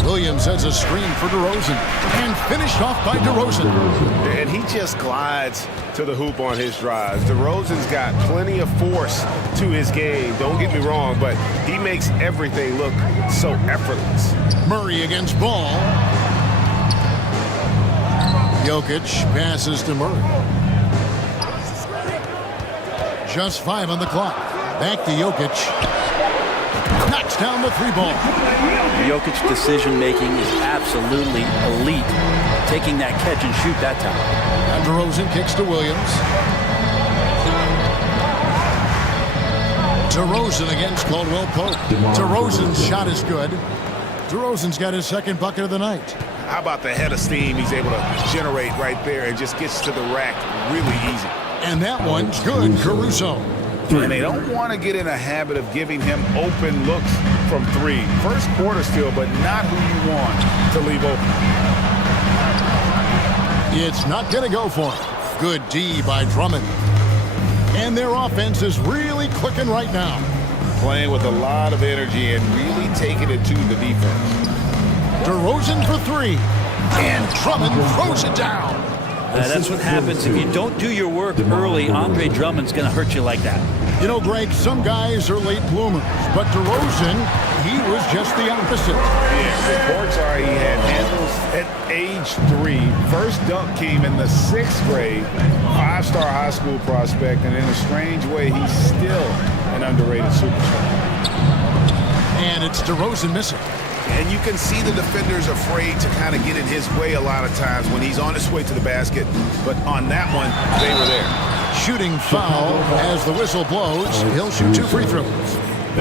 Williams has a screen for DeRozan. And finished off by DeRozan. And he just glides to the hoop on his drives. DeRozan's got plenty of force to his game. Don't get me wrong, but he makes everything look so effortless. Murray against Ball. Jokic passes to Murray. Just 5 on the clock. Back to Jokic. Knocks down the 3 ball. Jokic's decision-making is absolutely elite. Taking that catch and shoot that time. And DeRozan kicks to Williams. DeRozan against Caldwell Pope. DeRozan's shot is good. DeRozan's got his second bucket of the night. How about the head of steam he's able to generate right there and just gets to the rack really easy. And that one's good, Caruso. And they don't want to get in a habit of giving him open looks from 3. First quarter still, but not who you want to leave open. It's not going to go for him. Good D by Drummond. And their offense is really clicking right now. Playing with a lot of energy and really taking it to the defense. DeRozan for 3. And Drummond throws it down. That's what happens if you don't do your work early. Andre Drummond's going to hurt you like that. You know, Greg, some guys are late bloomers, but DeRozan, he was just the opposite. Yeah, reports are he had handles at age 3. First dunk came in the 6th grade. 5-star high school prospect, and in a strange way, he's still an underrated superstar. And it's DeRozan missing. And you can see the defenders afraid to kind of get in his way a lot of times when he's on his way to the basket. But on that one, they were there. Shooting foul as the whistle blows. He'll shoot 2 free throws.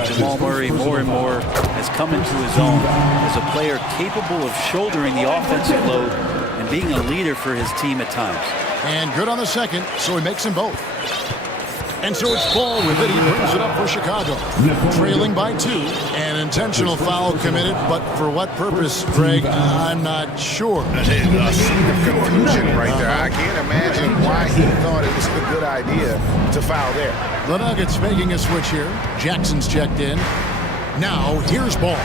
Jamal Murray more and more has come into his own as a player capable of shouldering the offensive load and being a leader for his team at times. And good on the second, so he makes them both. And so it's Ball with it. He brings it up for Chicago. Trailing by 2. An intentional foul committed, but for what purpose, Greg? I'm not sure. A scene of confusion right there. I can't imagine why he thought it was a good idea to foul there. The Nuggets making a switch here. Jackson's checked in. Now, here's Ball.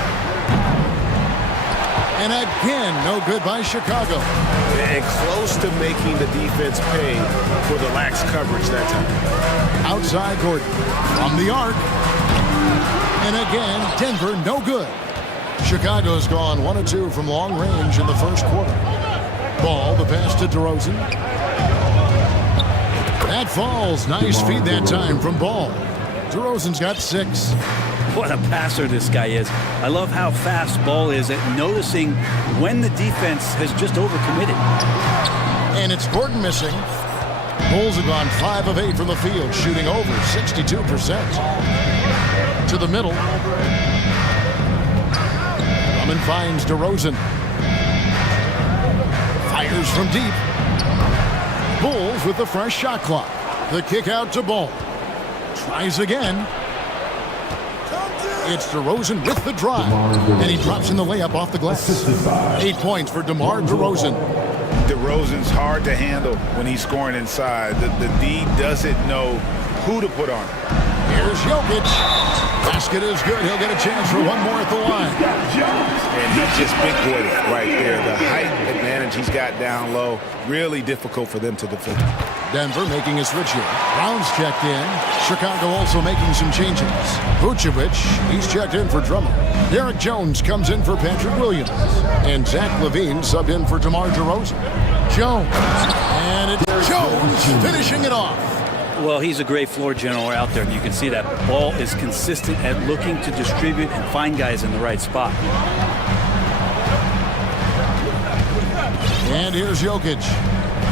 And again, no good by Chicago. And close to making the defense pay for the lax coverage that time. Outside Gordon. From the arc. And again, Denver, no good. Chicago's gone 1 of 2 from long range in the first quarter. Ball, the pass to DeRozan. That falls. Nice feed that time from Ball. DeRozan's got 6. What a passer this guy is. I love how fast Ball is at noticing when the defense has just overcommitted. And it's Gordon missing. Bulls have gone 5 of 8 from the field, shooting over 62%. To the middle. Drummond finds DeRozan. Fires from deep. Bulls with the fresh shot clock. The kick out to Ball. Tries again. It's DeRozan with the drive. And he drops in the layup off the glass. 8 points for DeMar DeRozan. DeRozan's hard to handle when he's scoring inside. The D doesn't know who to put on. Here's Jokic. Basket is good. He'll get a chance for one more at the line. And he just big-boyed it right there. The height advantage he's got down low, really difficult for them to defend. Denver making a switch here. Brown's checked in. Chicago also making some changes. Vucevic, he's checked in for Drummond. Derek Jones comes in for Patrick Williams. And Zach LaVine subbed in for DeMar DeRozan. Jones. And it's Jones finishing it off. Well, he's a great floor general out there, and you can see that ball is consistent at looking to distribute and find guys in the right spot. And here's Jokic.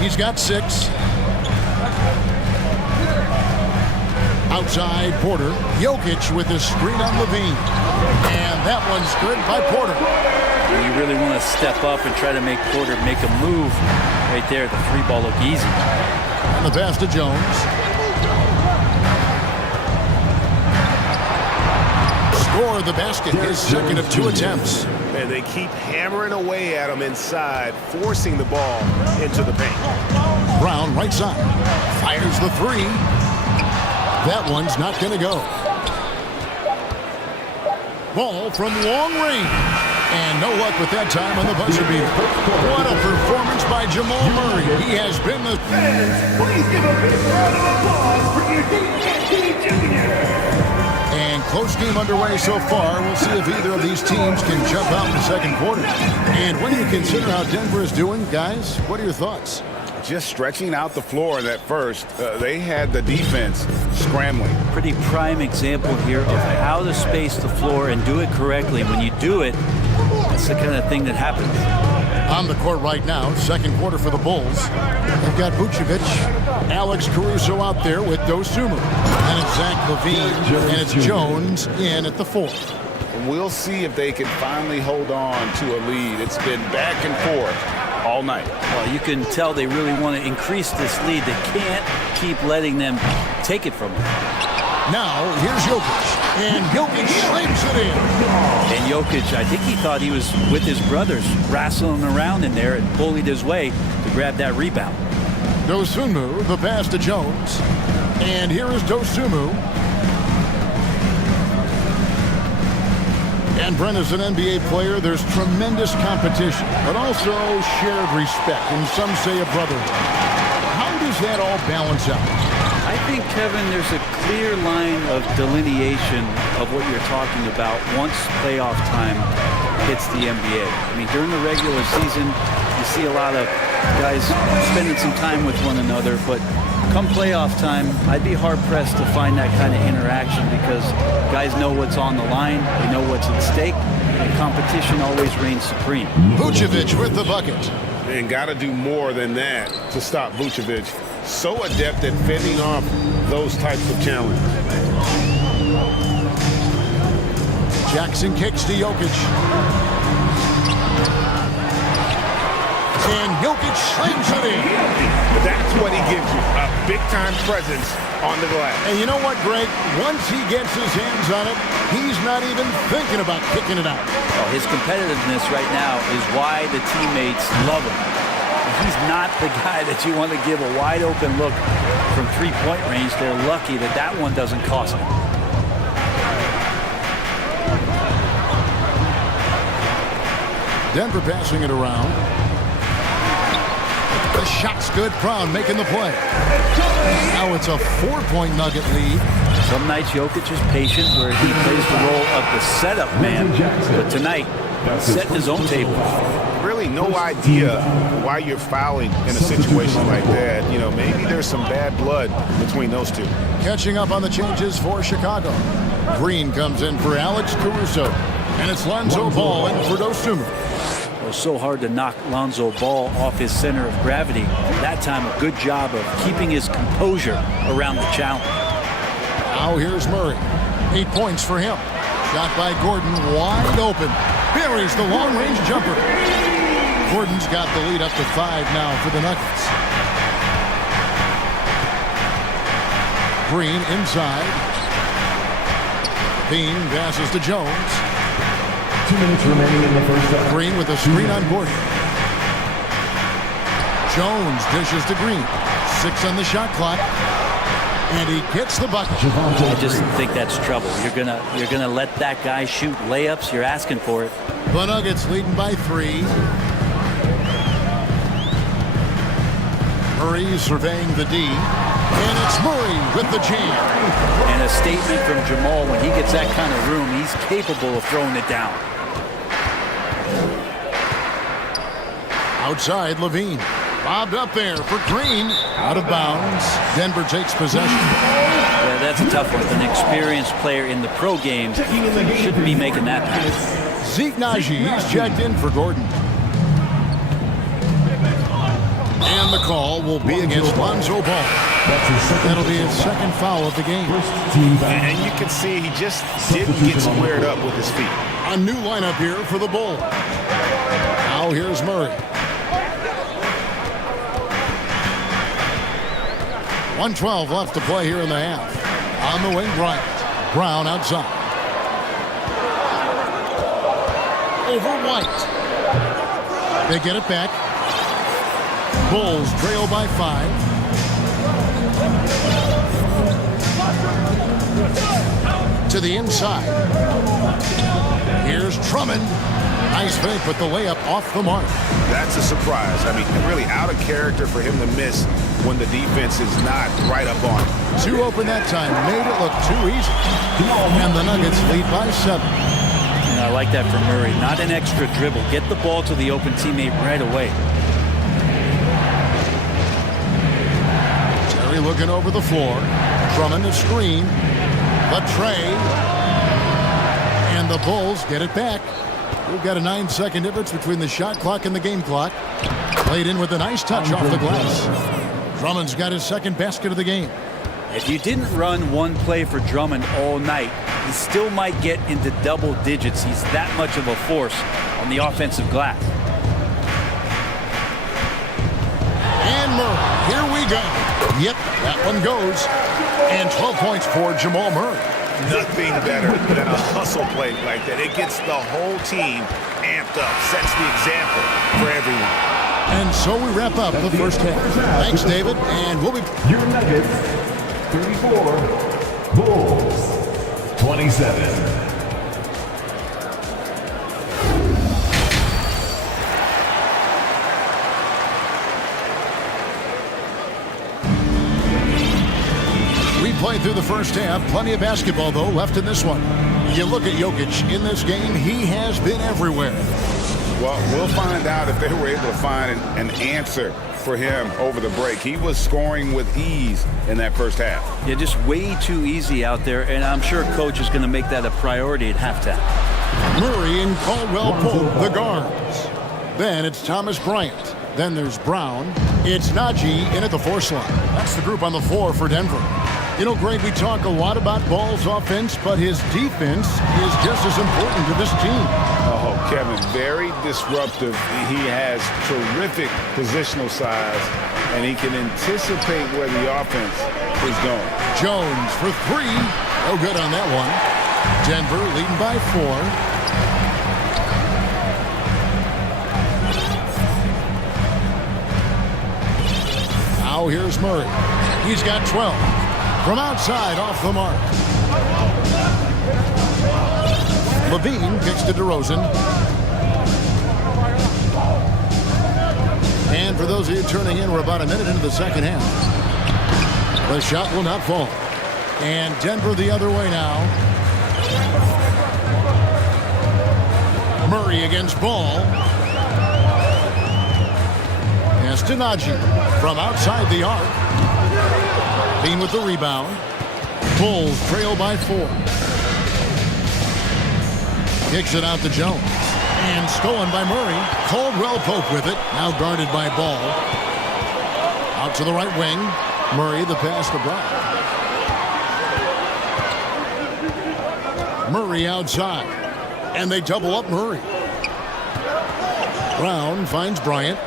He's got 6. Outside Porter. Jokic with his screen on Levine. And that one's good by Porter. You really want to step up and try to make Porter make a move right there. The 3-ball look easy. And the pass to Jones. Score the basket. His second of 2 attempts. And they keep hammering away at him inside, forcing the ball into the paint. Brown right side. Fires the 3. That one's not going to go. Ball from long range. And no luck with that time on the buzzer beater. What a performance by Jamal Murray. He has been the... Please give a big round of applause for your Jr. And close game underway so far. We'll see if either of these teams can jump out in the second quarter. And when you consider how Denver is doing, guys, what are your thoughts? Just stretching out the floor in that first. They had the defense scrambling. Pretty prime example here of how to space the floor and do it correctly. When you do it, that's the kind of thing that happens. On the court right now, second quarter for the Bulls. They've got Vucevic, Alex Caruso out there with Dosunmu. And it's Zach Levine, and it's Jones in at the 4. We'll see if they can finally hold on to a lead. It's been back and forth all night. Well, you can tell they really want to increase this lead. They can't keep letting them take it from them. Now, here's Jokic. And Jokic slams it in. And Jokic, I think he thought he was with his brothers, wrestling around in there and bullied his way to grab that rebound. Dosunmu, the pass to Jones. And here is Dosunmu. And Brent, as an NBA player, there's tremendous competition, but also shared respect, and some say a brotherhood. How does that all balance out? I think, Kevin, there's a clear line of delineation of what you're talking about once playoff time hits the NBA. I mean, during the regular season, you see a lot of guys spending some time with one another, but come playoff time, I'd be hard-pressed to find that kind of interaction because guys know what's on the line, they know what's at stake, and competition always reigns supreme. Vucevic with the bucket. And got to do more than that to stop Vucevic. So adept at fending off those types of challenges. Jackson kicks to Jokic. And Jokic slams it in. That's what he gives you, a big-time presence on the glass. And you know what, Greg? Once he gets his hands on it, he's not even thinking about kicking it out. Well, his competitiveness right now is why the teammates love him. He's not the guy that you want to give a wide-open look from three-point range. They're lucky that that one doesn't cost them. Denver passing it around. The shot's good. Brown making the play. Now it's a 4-point Nugget lead. Some nights Jokic is patient where he plays the role of the setup man. But tonight, he's setting his own table. Really no idea why you're fouling in a situation like that. You know, maybe there's some bad blood between those two. Catching up on the changes for Chicago. Green comes in for Alex Caruso. And it's Lonzo Ball in for Dosunmu. It was so hard to knock Lonzo Ball off his center of gravity. That time, a good job of keeping his composure around the challenge. Now here's Murray. 8 points for him. Shot by Gordon, wide open. Buries the long-range jumper. Gordon's got the lead up to 5 now for the Nuggets. Green inside. Bean passes to Jones. 2 minutes remaining in the first half. Green with a screen on Gordon. Jones dishes to Green. 6 on the shot clock. And he gets the bucket. I just think that's trouble. You're gonna let that guy shoot layups. You're asking for it. The Nuggets leading by 3. Murray surveying the D. And it's Murray with the jam. And a statement from Jamal, when he gets that kind of room, he's capable of throwing it down. Outside, Levine. Bobbed up there for Green. Out of bounds. Denver takes possession. Yeah, that's a tough one. An experienced player in the pro game shouldn't be making that pass. Zeke Naji, he's checked in for Gordon. And the call will be against Lonzo Ball. That'll be his second foul of the game. And you can see he just didn't get squared up with his feet. A new lineup here for the Bulls. Now here's Murray. 1:12 left to play here in the half. On the wing, Bryant. Brown outside. Over White. They get it back. Bulls trail by 5. To the inside. Here's Drummond. Nice fake, but the layup off the mark. That's a surprise. I mean, really out of character for him to miss when the defense is not right up on him. Too open that time. Made it look too easy. And the Nuggets lead by 7. And I like that from Murray. Not an extra dribble. Get the ball to the open teammate right away. Terry looking over the floor. Drummond a screen. The tray. And the Bulls get it back. We've got a 9-second difference between the shot clock and the game clock. Played in with a nice touch off the glass. Drummond's got his second basket of the game. If you didn't run one play for Drummond all night, he still might get into double digits. He's that much of a force on the offensive glass. And Murray, here we go. Yep, that one goes. And 12 points for Jamal Murray. Nothing better than a hustle play like that. It gets the whole team amped up, sets the example for everyone. And so we wrap up the first half. Thanks, David, and we'll be... Your Nuggets, 34. Bulls, 27. Played through the first half. Plenty of basketball, though, left in this one. You look at Jokic in this game, he has been everywhere. Well, we'll find out if they were able to find an answer for him over the break. He was scoring with ease in that first half. Yeah, just way too easy out there, and I'm sure coach is going to make that a priority at halftime. Murray and Caldwell Pope, the guards. Then it's Thomas Bryant. Then there's Brown. It's Naji in at the force line. That's the group on the floor for Denver. You know, Greg, we talk a lot about Ball's offense, but his defense is just as important to this team. Oh, Kevin, very disruptive. He has terrific positional size, and he can anticipate where the offense is going. Jones for 3. No good on that one. Denver leading by 4. Now here's Murray. He's got 12. From outside, off the mark. Levine kicks to DeRozan. And for those of you turning in, we're about a minute into the second half. The shot will not fall. And Denver the other way now. Murray against Ball. Pass to Naji from outside the arc. Bean with the rebound. Bulls trail by 4. Kicks it out to Jones. And stolen by Murray. Caldwell Pope with it. Now guarded by Ball. Out to the right wing. Murray the pass to Brown. Murray outside. And they double up Murray. Brown finds Bryant.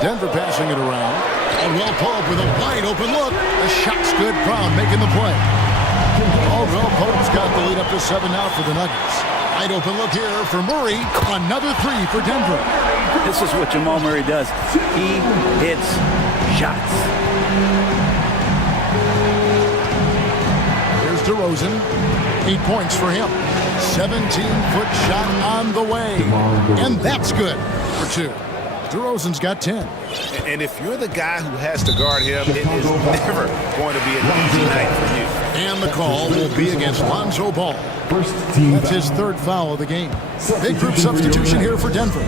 Denver passing it around. Caldwell Pope with a wide open look. The shot's good. Brown making the play. Caldwell Pope's got the lead up to 7 now for the Nuggets. Wide open look here for Murray. Another 3 for Denver. This is what Jamal Murray does. He hits shots. Here's DeRozan. 8 points for him. 17-foot shot on the way. And that's good for 2. DeRozan's got 10. And if you're the guy who has to guard him, it is never going to be an easy night for you. And the call will be against Lonzo Ball. That's his 3rd foul of the game. Big group substitution here for Denver.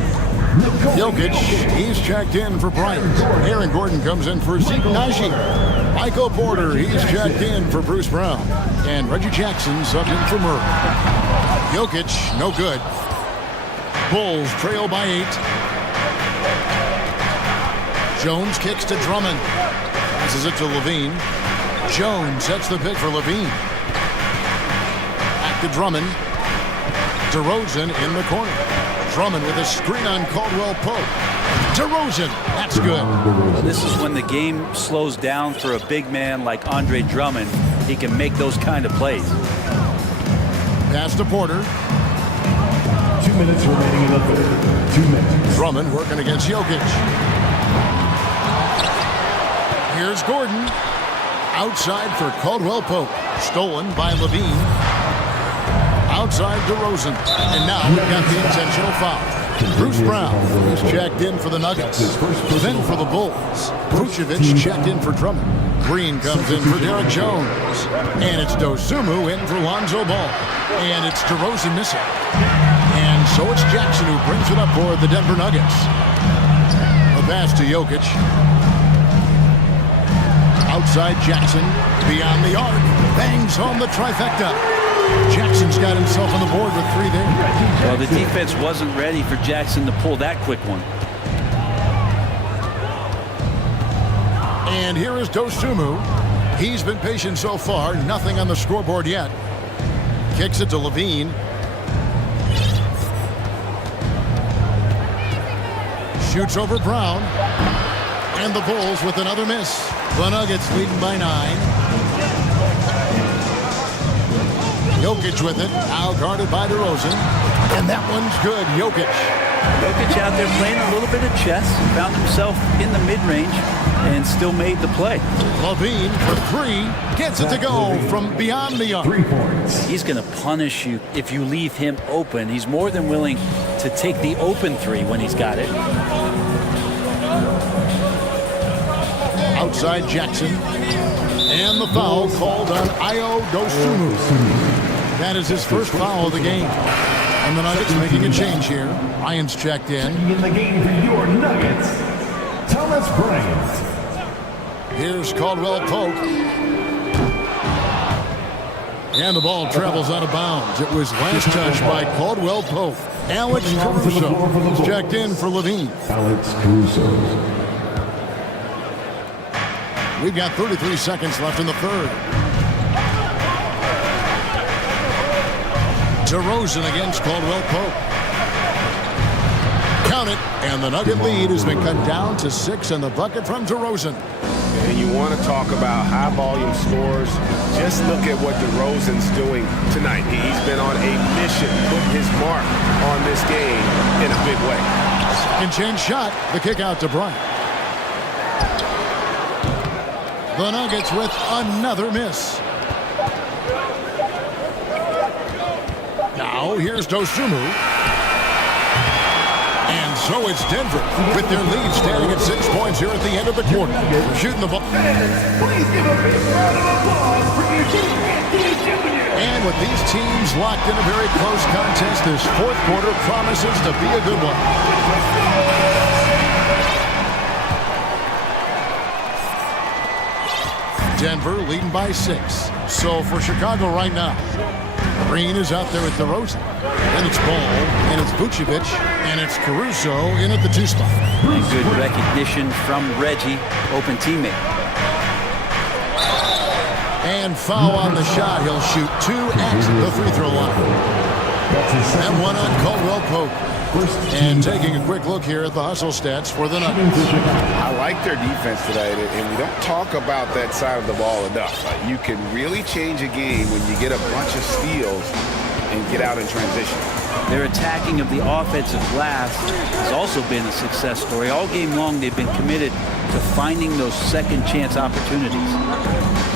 Jokic, he's checked in for Bryant. Aaron Gordon comes in for Zeke Naji. Michael Porter, he's checked in for Bruce Brown. And Reggie Jackson subbed in for Murray. Jokic, no good. Bulls trail by 8. Jones kicks to Drummond. Passes it to Levine. Jones sets the pick for Levine. Back to Drummond. DeRozan in the corner. Drummond with a screen on Caldwell Pope. DeRozan, that's good. Well, this is when the game slows down for a big man like Andre Drummond. He can make those kind of plays. Pass to Porter. 2 minutes remaining in the third. 2 minutes. Drummond working against Jokic. Here's Gordon. Outside for Caldwell Pope. Stolen by Levine. Outside DeRozan. And now we've got the intentional foul. Bruce Brown is checked in for the Nuggets. Then for the Bulls. Vucevic checked in for Drummond. Green comes in for Derek Jones. And it's Dosunmu in for Lonzo Ball. And it's DeRozan missing. And so it's Jackson who brings it up for the Denver Nuggets. The pass to Jokic. Outside Jackson. Beyond the arc. Bangs home the trifecta. Jackson's got himself on the board with 3 there. Well, the defense wasn't ready for Jackson to pull that quick one. And here is Dosunmu. He's been patient so far. Nothing on the scoreboard yet. Kicks it to Levine. Shoots over Brown. And the Bulls with another miss. The Nuggets leading by 9. Jokic with it, now guarded by DeRozan. And that one's good, Jokic. Jokic out there playing a little bit of chess. Found himself in the mid-range and still made the play. Levine for 3. Gets it to go from beyond the arc. 3 points. He's going to punish you if you leave him open. He's more than willing to take the open 3 when he's got it. Outside Jackson. And the foul called on Ayo Dosunmu. That is his first foul of the game. And the Nuggets making a change here. Ryan's checked in. In the game for your Nuggets, Thomas Bryant. Here's Caldwell Pope. And the ball travels out of bounds. It was last touched by Caldwell Pope. Alex Caruso is checked in for Levine. Alex Caruso. We've got 33 seconds left in the third. DeRozan against Caldwell Pope. Count it, and the Nugget lead has been cut down to 6 in the bucket from DeRozan. And you want to talk about high volume scores. Just look at what DeRozan's doing tonight. He's been on a mission, putting his mark on this game in a big way. Second chance shot, the kick out to Bryant. The Nuggets with another miss. Now here's Dosunmu. And so it's Denver with their lead standing at 6 points here at the end of the quarter. They're shooting the ball. Please give a big round of applause for And with these teams locked in a very close contest, this fourth quarter promises to be a good one. Denver leading by 6. So for Chicago right now, Green is out there with DeRozan. And it's Ball, and it's Vucevic, and it's Caruso in at the 2 spot. And good recognition from Reggie, open teammate. And foul on the shot. He'll shoot 2 at the free throw line. And 1 on Caldwell Pope. And taking a quick look here at the hustle stats for the Nuggets. I like their defense today, and we don't talk about that side of the ball enough. You can really change a game when you get a bunch of steals and get out in transition. Their attacking of the offensive glass has also been a success story. All game long, they've been committed to finding those second chance opportunities.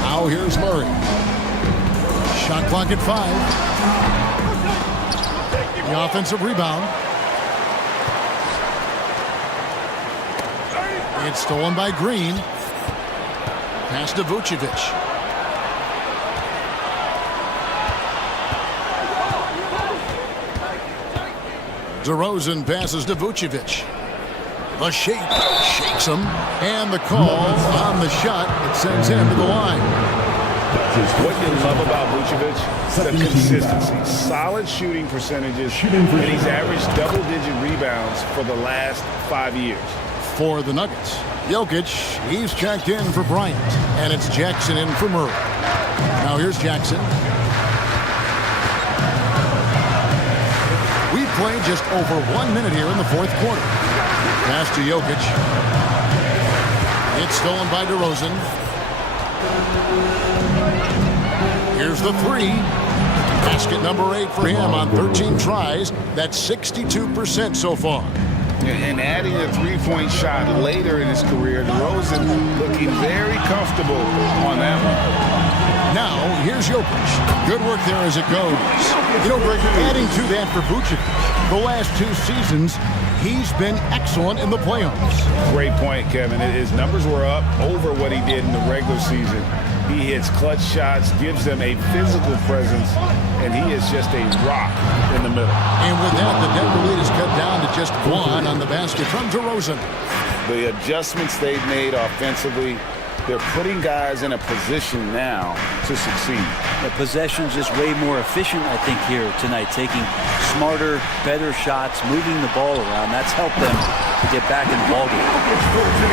Now here's Murray. Shot clock at 5. The offensive rebound. It's stolen by Green. Pass to Vucevic. DeRozan passes to Vucevic. The shake shakes him, and the call on the shot. It sends him to the line. What you love about Vucevic? The consistency. Solid shooting percentages, and he's averaged double-digit rebounds for the last 5 years. For the Nuggets, Jokic, he's checked in for Bryant, and it's Jackson in for Murray. Now here's Jackson. We played just over 1 minute here in the fourth quarter. Pass to Jokic. It's stolen by DeRozan. Here's the three. Basket number 8 for him on 13 tries. That's 62% so far. And adding a three-point shot later in his career, DeRozan looking very comfortable on that one. Now, here's Jokic. Good work there as it goes. You know, Greg, adding to that for Vucevic, the last 2 seasons, he's been excellent in the playoffs. Great point, Kevin. His numbers were up over what he did in the regular season. He hits clutch shots, gives them a physical presence, and he is just a rock in the middle. And with that, the Denver lead is cut down to just 1 on the basket from DeRozan. The adjustments they've made offensively, they're putting guys in a position now to succeed. The possession's just way more efficient, I think, here tonight. Taking smarter, better shots, moving the ball around. That's helped them to get back in the ballgame.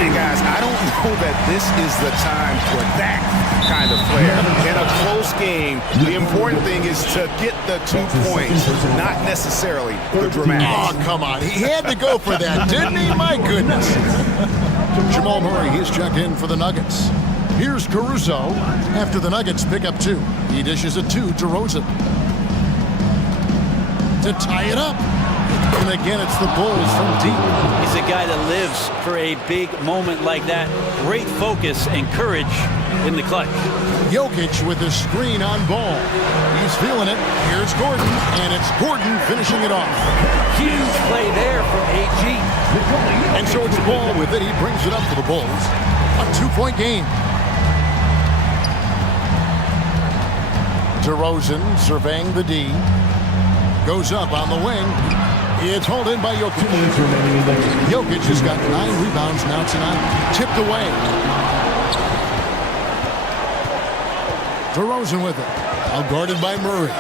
And guys, I don't know that this is the time for that kind of flair. In a close game, the important thing is to get the 2 points, not necessarily the dramatics. Oh, come on. He had to go for that, didn't he? My goodness. Jamal Murray, he's checked in for the Nuggets. Here's Caruso after the Nuggets pick up 2. He dishes it to DeRozan to tie it up. And again, it's the Bulls from deep. He's a guy that lives for a big moment like that. Great focus and courage in the clutch. Jokic with the screen on ball. He's feeling it. Here's Gordon, and it's Gordon finishing it off. Huge play there from AG. And so it's Ball with it. He brings it up for the Bulls. A 2-point game. DeRozan surveying the D. Goes up on the wing. It's hauled in by Jokic. Jokic has got 9 rebounds now tonight. Tipped away. DeRozan with it. Now guarded by Murray.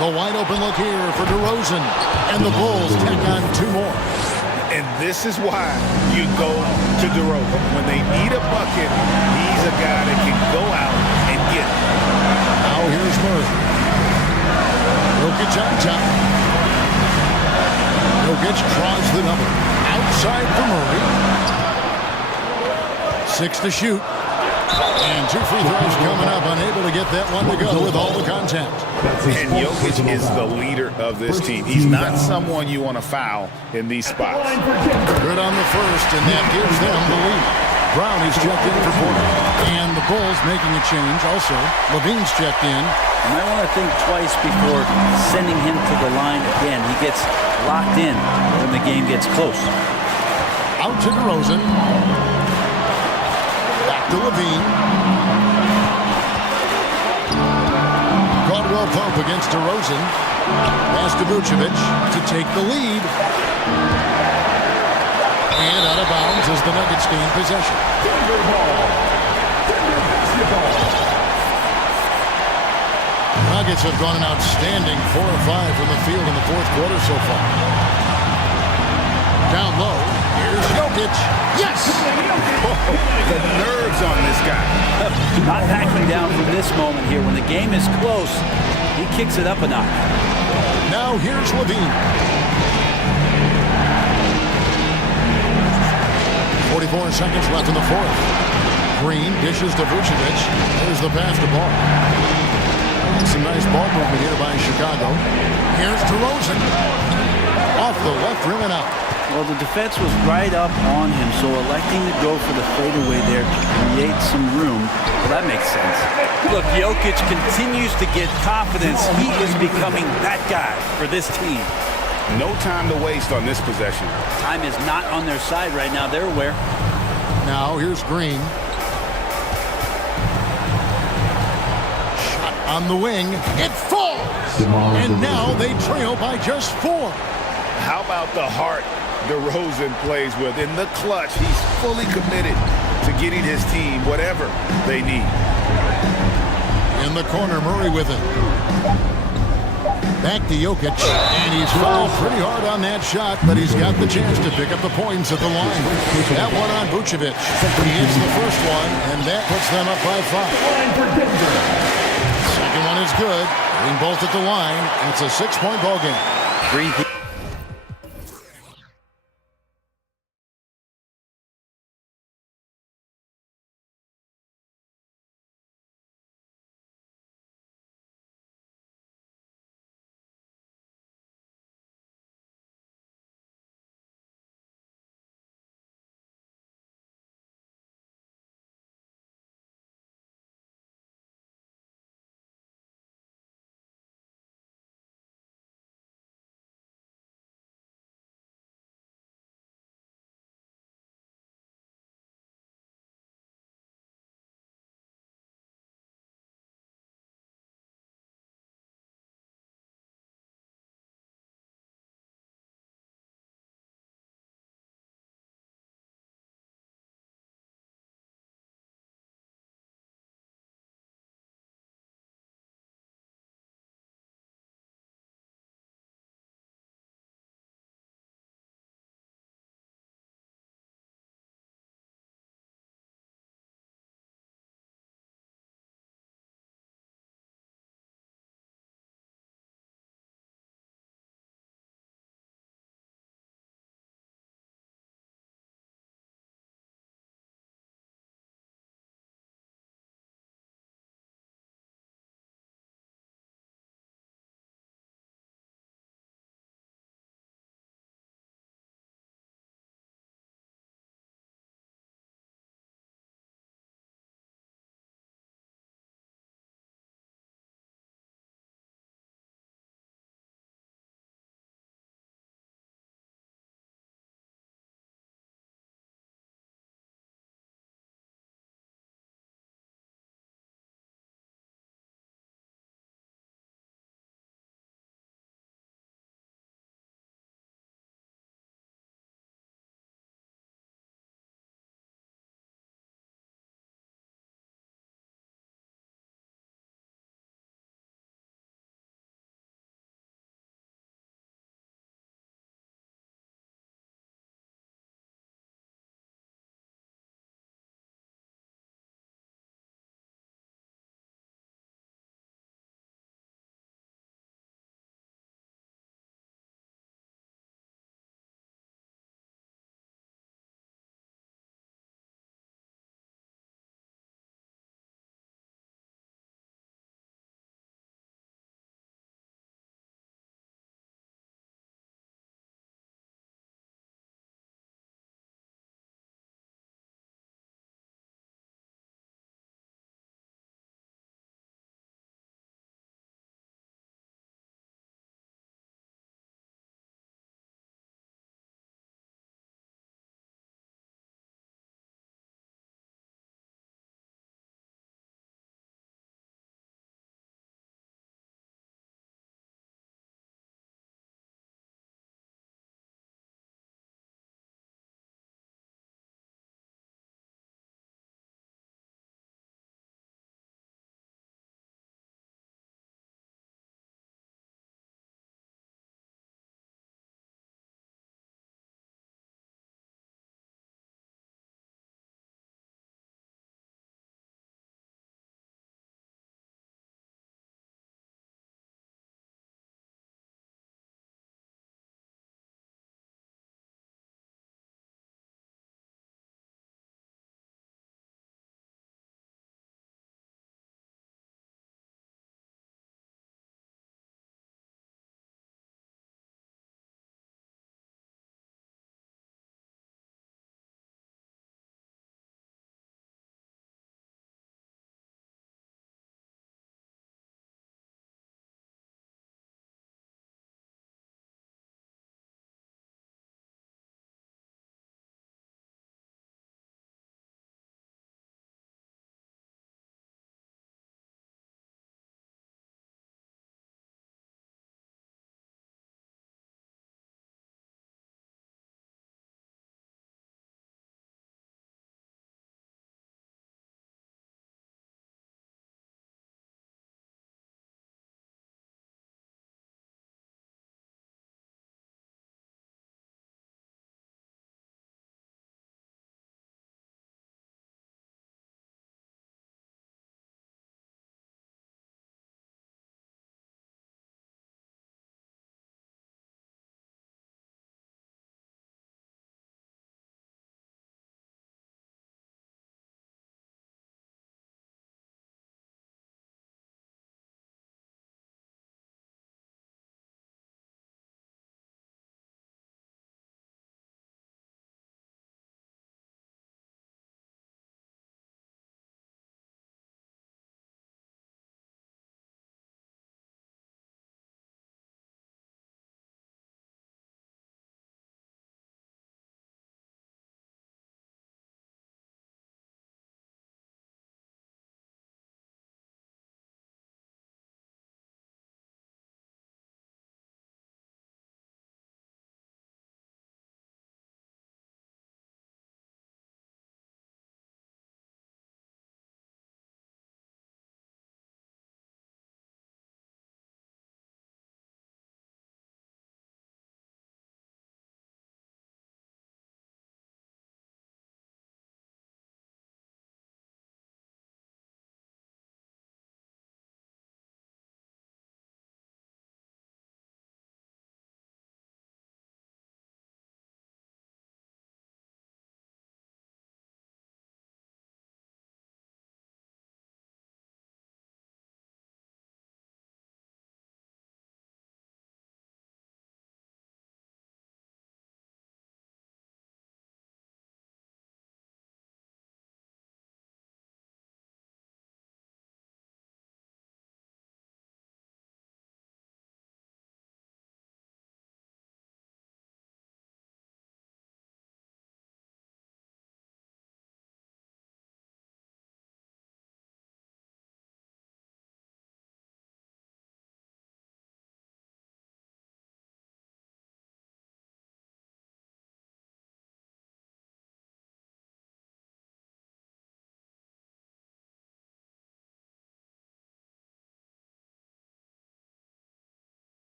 The wide open look here for DeRozan. And the Bulls take on 2 more. And this is why you go to DeRozan. When they need a bucket, he's a guy that can go out and get it. Now here's Murray. Jokic on top. Jokic draws the number. Outside for Murray. 6 to shoot. And 2 free throws coming up. Unable to get that one to go with all the contact. And Jokic is the leader of this team. He's not someone you want to foul in these spots. Good on the first, and that gives them the lead. Brown is checked in for Porter. And the Bulls making a change also. Levine's checked in. You might want to think twice before sending him to the line again. He gets locked in when the game gets close. Out to DeRozan. Back to Levine. Caldwell Pope against DeRozan. Pass to Vucevic to take the lead. And out of bounds as the Nuggets gain possession. Nuggets have gone an outstanding 4 of 5 from the field in the fourth quarter so far. Down low, here's Jokic. Yes! The nerves on this guy. Not backing down from this moment here. When the game is close, he kicks it up a notch. Now here's Levine. 44 seconds left in the fourth. Green dishes to Vucevic. There's the pass to Ball. Some nice ball movement here by Chicago. Here's DeRozan. Off the left rim and out. Well, the defense was right up on him, so electing to go for the fadeaway there to create some room. Well, that makes sense. Look, Jokic continues to get confidence. He is becoming that guy for this team. No time to waste on this possession. Time is not on their side right now. They're aware. Now here's Green. Shot on the wing. It falls. And now they trail by just 4. How about the heart DeRozan plays with? In the clutch, he's fully committed to getting his team whatever they need. In the corner, Murray with it. Back to Jokic, and he's fouled pretty hard on that shot, but he's got the chance to pick up the points at the line. That one on Vucevic. He hits the first one, and that puts them up by 5. Second one is good. Hitting both at the line, and it's a 6-point ball game.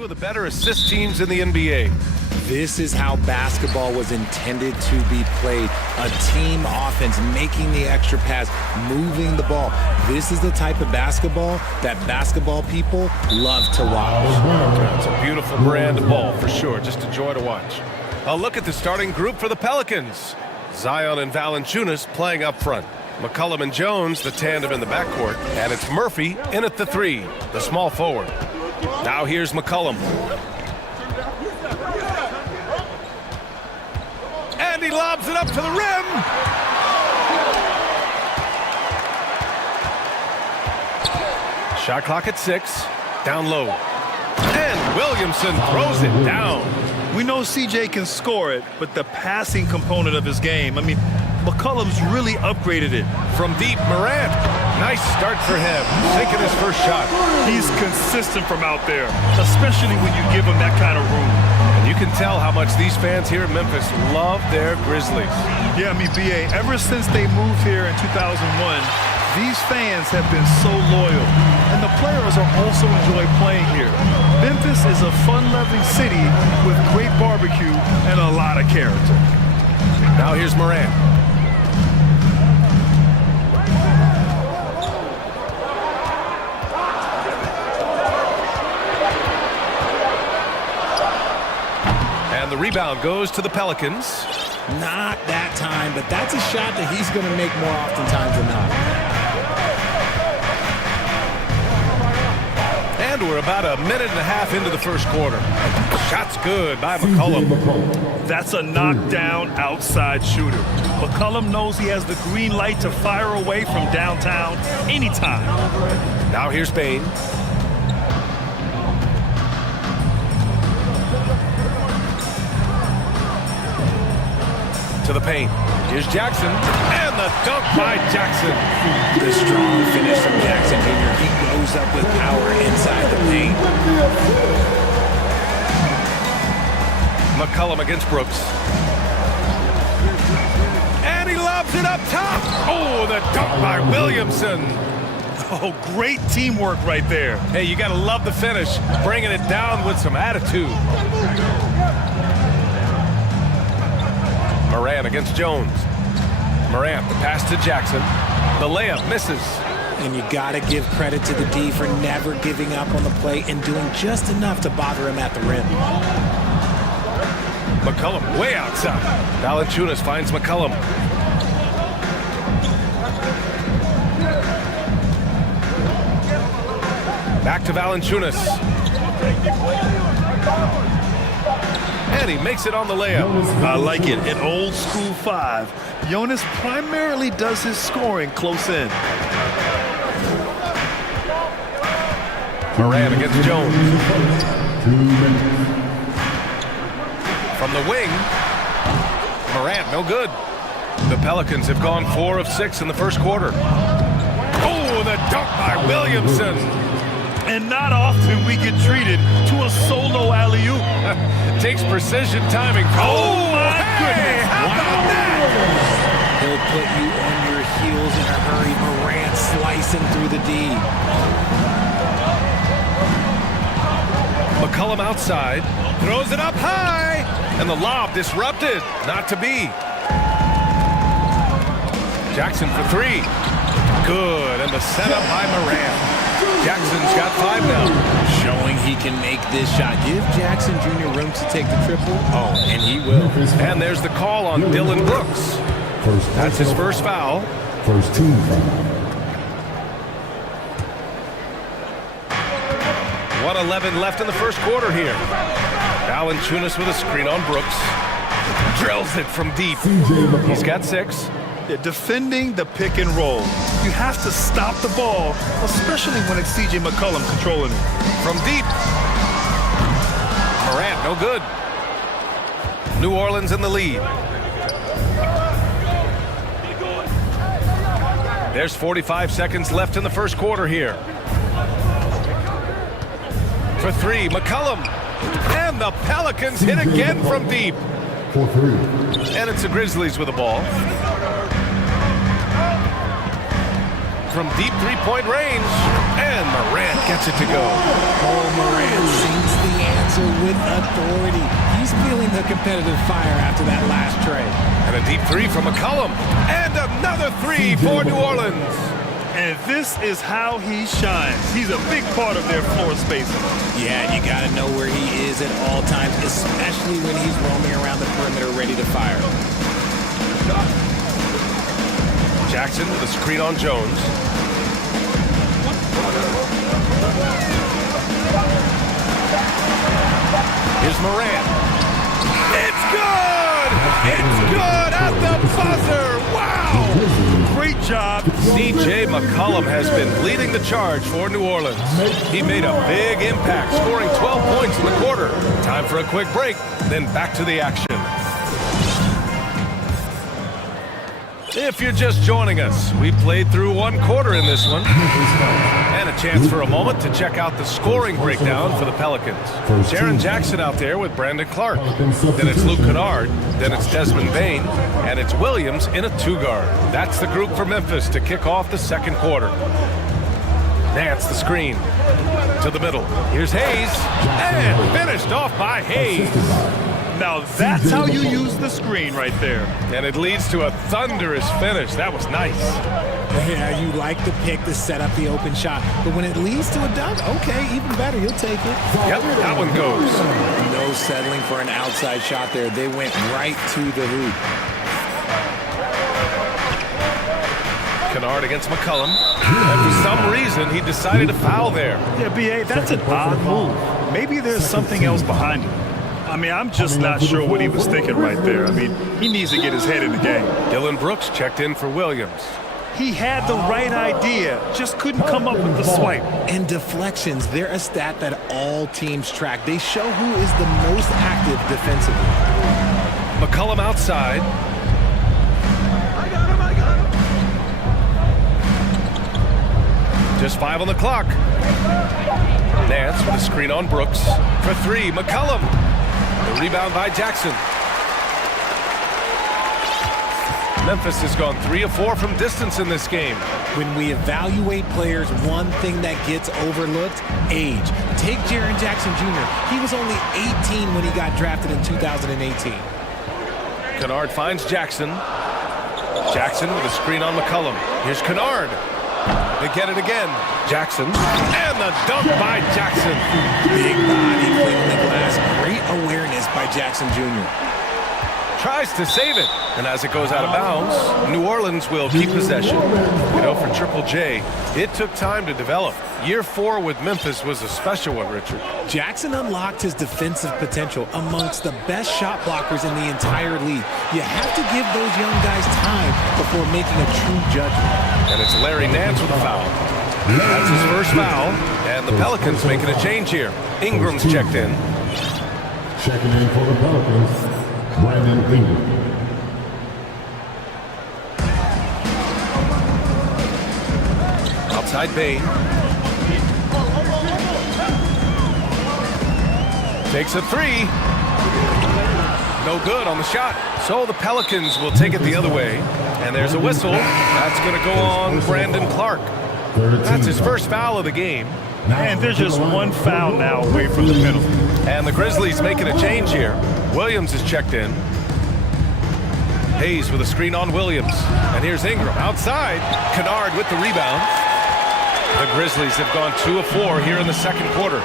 two of the better assist teams in the NBA. This is how basketball was intended to be played. A team offense, making the extra pass, moving the ball. This is the type of basketball that basketball people love to watch. It's a beautiful brand of ball, for sure. Just a joy to watch. A look at the starting group for the Pelicans. Zion and Valanciunas playing up front. McCollum and Jones, the tandem in the backcourt. And it's Murphy in at the three, the small forward. Now here's McCollum. And he lobs it up to the rim. Shot clock at 6. Down low. And Williamson throws it down. We know CJ can score it, but the passing component of his game, I mean, McCollum's really upgraded it. From deep, Morant. Nice start for him. Sinking his first shot. He's consistent from out there, especially when you give him that kind of room. And you can tell how much these fans here in Memphis love their Grizzlies. Yeah, I mean, BA, ever since they moved here in 2001, these fans have been so loyal. And the players are also enjoy playing here. Memphis is a fun-loving city with great barbecue and a lot of character. Now here's Morant. And the rebound goes to the Pelicans. Not that time, but that's a shot that he's going to make more oftentimes than not. And we're about a minute and a half into the first quarter. Shot's good by McCollum. That's a knockdown outside shooter. McCollum knows he has the green light to fire away from downtown anytime. Now here's Payne. To the paint. Here's Jackson. And the dunk by Jackson. The strong finish from Jackson Jr. He goes up with power inside the paint. McCollum against Brooks. And he lobs it up top. Oh, the dunk by Williamson. Oh, great teamwork right there. Hey, you got to love the finish. Bringing it down with some attitude. Morant against Jones. Morant, the pass to Jackson. The layup misses. And you got to give credit to the D for never giving up on the play and doing just enough to bother him at the rim. McCollum way outside. Valanciunas finds McCollum. Back to Valanciunas. And he makes it on the layup. I like it. An old school 5. Jonas primarily does his scoring close in. Morant against Jones. From the wing. Morant, no good. The Pelicans have gone 4 of 6 in the first quarter. Oh, the dunk by Williamson. And not often we get treated to a solo alley-oop. Takes precision timing. Oh, my goodness. How about that? He'll put you on your heels in a hurry. Morant slicing through the D. McCollum outside. Throws it up high. And the lob disrupted. Not to be. Jackson for 3. Good. And the setup by Morant. Jackson's got 5 now. Showing he can make this shot. Give Jackson Jr. room to take the triple. Oh, and he will. And there's the call on Dylan Brooks. That's his first foul. First team foul. 1:11 left in the first quarter here. Valanciunas with a screen on Brooks. Drills it from deep. He's got 6. Defending the pick and roll. You have to stop the ball, especially when it's CJ McCollum controlling it. From deep. Morant, no good. New Orleans in the lead. There's 45 seconds left in the first quarter here. For 3, McCollum. And the Pelicans hit again from deep. For 3. And it's the Grizzlies with the ball. from deep three-point range. And Morant gets it to go. Oh, Morant sinks the answer with authority. He's feeling the competitive fire after that last tray. And a deep three from McCollum. And another three for New Orleans. And this is how he shines. He's a big part of their floor spacing. Yeah, you got to know where he is at all times, especially when he's roaming around the perimeter ready to fire. Jackson with a screen on Jones. Here's Morant. It's good! It's good at the buzzer! Wow! Great job. C.J. McCollum has been leading the charge for New Orleans. He made a big impact, scoring 12 points in the quarter. Time for a quick break, then back to the action. If you're just joining us, we played through one quarter in this one. And a chance for a moment to check out the scoring breakdown for the Pelicans. Jaren Jackson out there with Brandon Clark. Then it's Luke Kennard. Then it's Desmond Bain. And it's Williams in a two-guard. That's the group for Memphis to kick off the second quarter. Nance the screen to the middle. Here's Hayes. And finished off by Hayes. Now that's how you use the screen right there. And it leads to a thunderous finish. That was nice. Yeah, you like the pick to set up the open shot, but when it leads to a dunk, okay, even better, you'll take it. Yep, that one goes. No settling for an outside shot there. They went right to the hoop. Kennard against McCollum. And for some reason, he decided to foul there. Yeah, B.A., that's an odd move. Maybe there's something else behind it. I mean, I'm just not sure what he was thinking right there. I mean, he needs to get his head in the game. Dylan Brooks checked in for Williams. He had the right idea, just couldn't come up with the swipe. And deflections, they're a stat that all teams track. They show who is the most active defensively. McCollum outside. Just 5 on the clock. Nance with a screen on Brooks. For 3, McCollum. The rebound by Jackson. Memphis has gone 3 of 4 from distance in this game. When we evaluate players, one thing that gets overlooked, age. Take Jaren Jackson Jr. He was only 18 when he got drafted in 2018. Kennard finds Jackson. Jackson with a screen on McCollum. Here's Kennard. They get it again. Jackson. And the dunk by Jackson. Big body clearing the glass. Great awareness by Jackson Jr. Tries to save it. And as it goes out of bounds, New Orleans will keep possession. You know, for Triple J, it took time to develop. Year 4 with Memphis was a special one, Richard. Jackson unlocked his defensive potential amongst the best shot blockers in the entire league. You have to give those young guys time before making a true judgment. And it's Larry Nance with a foul. That's his first foul. And the Pelicans making a change here. Ingram's checked in. Checking in for the Pelicans, Brandon Ingram. Outside Bain. Takes a 3. No good on the shot. So the Pelicans will take it the other way. And there's a whistle. That's going to go on Brandon Clark. That's his first foul of the game. And there's just one foul now away from the penalty. And the Grizzlies making a change here. Williams is checked in. Hayes with a screen on Williams. And here's Ingram outside. Kennard with the rebound. The Grizzlies have gone 2 of 4 here in the second quarter.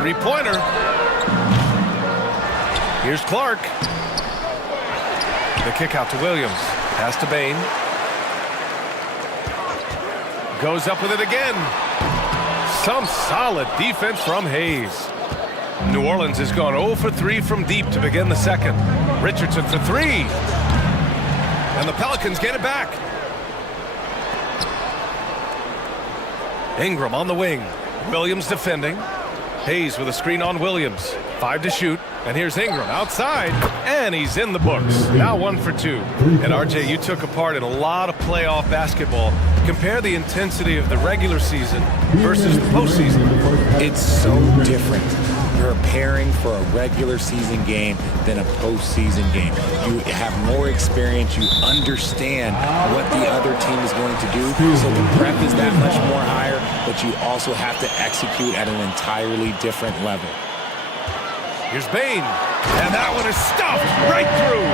Three-pointer. Here's Clark. The kick out to Williams. Pass to Bain. Goes up with it again. Some solid defense from Hayes. New Orleans has gone 0 for 3 from deep to begin the second. Richardson for 3. And the Pelicans get it back. Ingram on the wing. Williams defending. Hayes with a screen on Williams. 5 to shoot. And here's Ingram outside. And he's in the books. Now 1 for 2. And RJ, you took a part in a lot of playoff basketball. Compare the intensity of the regular season versus the postseason. It's so different. You're preparing for a regular season game than a postseason game. You have more experience. You understand what the other team is going to do. So the prep is that much more higher, but you also have to execute at an entirely different level. Here's Bain, and that one is stuffed right through.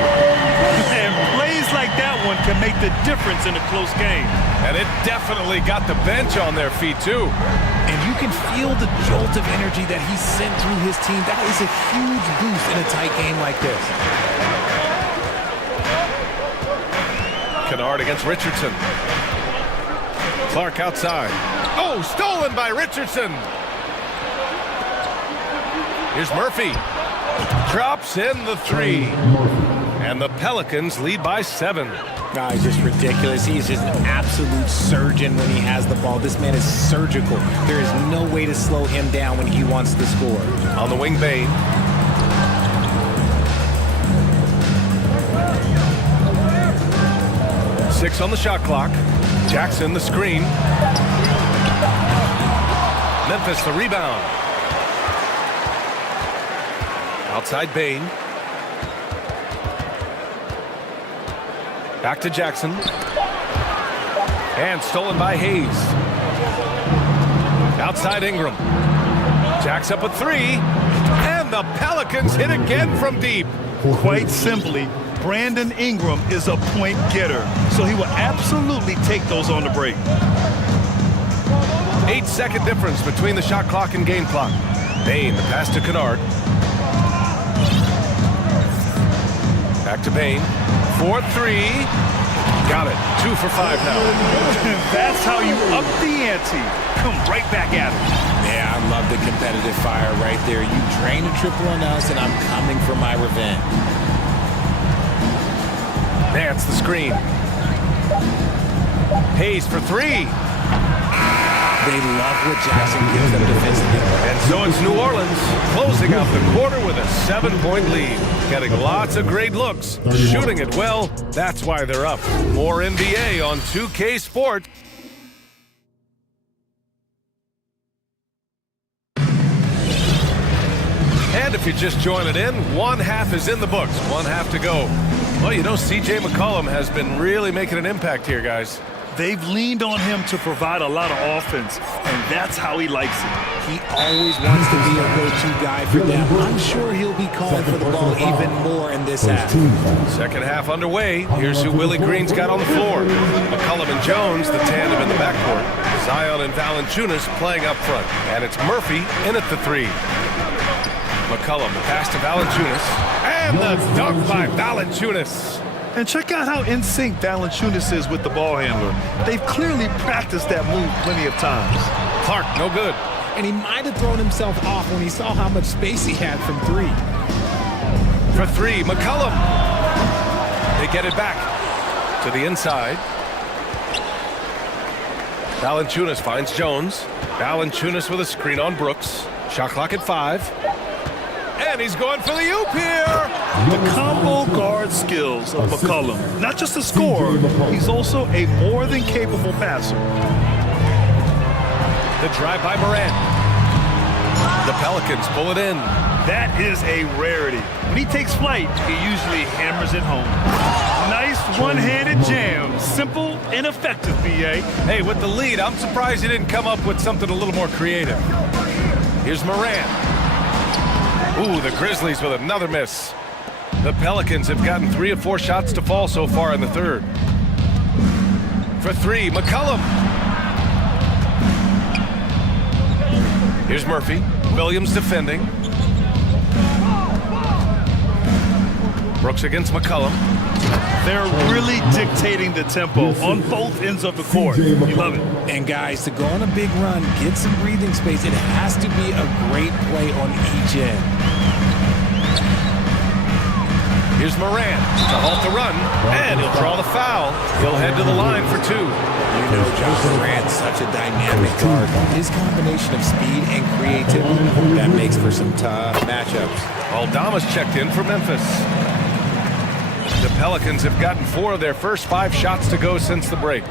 And plays like that one can make the difference in a close game. And it definitely got the bench on their feet, too. And you can feel the jolt of energy that he sent through his team. That is a huge boost in a tight game like this. Kennard against Richardson. Clark outside. Oh, stolen by Richardson. Here's Murphy. Drops in the three. And the Pelicans lead by 7. He's just ridiculous. He's just an absolute surgeon when he has the ball. This man is surgical. There is no way to slow him down when he wants to score. On the wing, Bain. Six on the shot clock. Jackson the screen. Memphis the rebound. Outside Bain. Back to Jackson. And stolen by Hayes. Outside Ingram. Jacks up a 3. And the Pelicans hit again from deep. Quite simply, Brandon Ingram is a point getter, so he will absolutely take those on the break. 8-second difference between the shot clock and game clock. Bain, the pass to Kennard. Back to Bain. 4-3. Got it. 2 for 5 now. That's how you up the ante. Come right back at it. Yeah, I love the competitive fire right there. You drain a triple on us, and I'm coming for my revenge. Nance the screen. Hayes for 3. They love what Jackson gives them defensively. And so it's New Orleans closing out the quarter with a 7-point lead. Getting lots of great looks, shooting it well. That's why they're up. More NBA on 2K Sports. And if you're just joining in, one half is in the books, one half to go. Well, you know, C.J. McCollum has been really making an impact here, guys. They've leaned on him to provide a lot of offense, and that's how he likes it. He always wants to be a go-to guy for them. I'm sure he'll be calling for the ball even more in this half. Second half underway. Here's who Willie Green's got on the floor. McCollum and Jones, the tandem in the backcourt. Zion and Valanciunas playing up front. And it's Murphy in at the 3. McCollum, the pass to Valanciunas. And the dunk by Valanciunas. And check out how in sync Valanciunas is with the ball handler. They've clearly practiced that move plenty of times. Clark, no good. And he might have thrown himself off when he saw how much space he had from 3. For 3, McCollum. They get it back to the inside. Valanciunas finds Jones. Valanciunas with a screen on Brooks. Shot clock at 5. And he's going for the oop here. The combo guard skills of McCollum. Not just a scorer, he's also a more than capable passer. The drive by Morant. The Pelicans pull it in. That is a rarity. When he takes flight, he usually hammers it home. Nice one-handed jam. Simple and effective, B.A. Hey, with the lead, I'm surprised he didn't come up with something a little more creative. Here's Morant. Ooh, the Grizzlies with another miss. The Pelicans have gotten 3 of 4 shots to fall so far in the third. For 3, McCollum. Here's Murphy. Williams defending. Brooks against McCollum. They're really dictating the tempo on both ends of the court. You love it. And guys, to go on a big run, get some breathing space, it has to be a great play on each end. Here's Morant to halt the run, and he'll draw the foul. He'll head to the line for 2. You know, John Morant's such a dynamic guard. His combination of speed and creativity, that makes for some tough matchups. Aldama's checked in for Memphis. The Pelicans have gotten 4 of their first 5 shots to go since the break.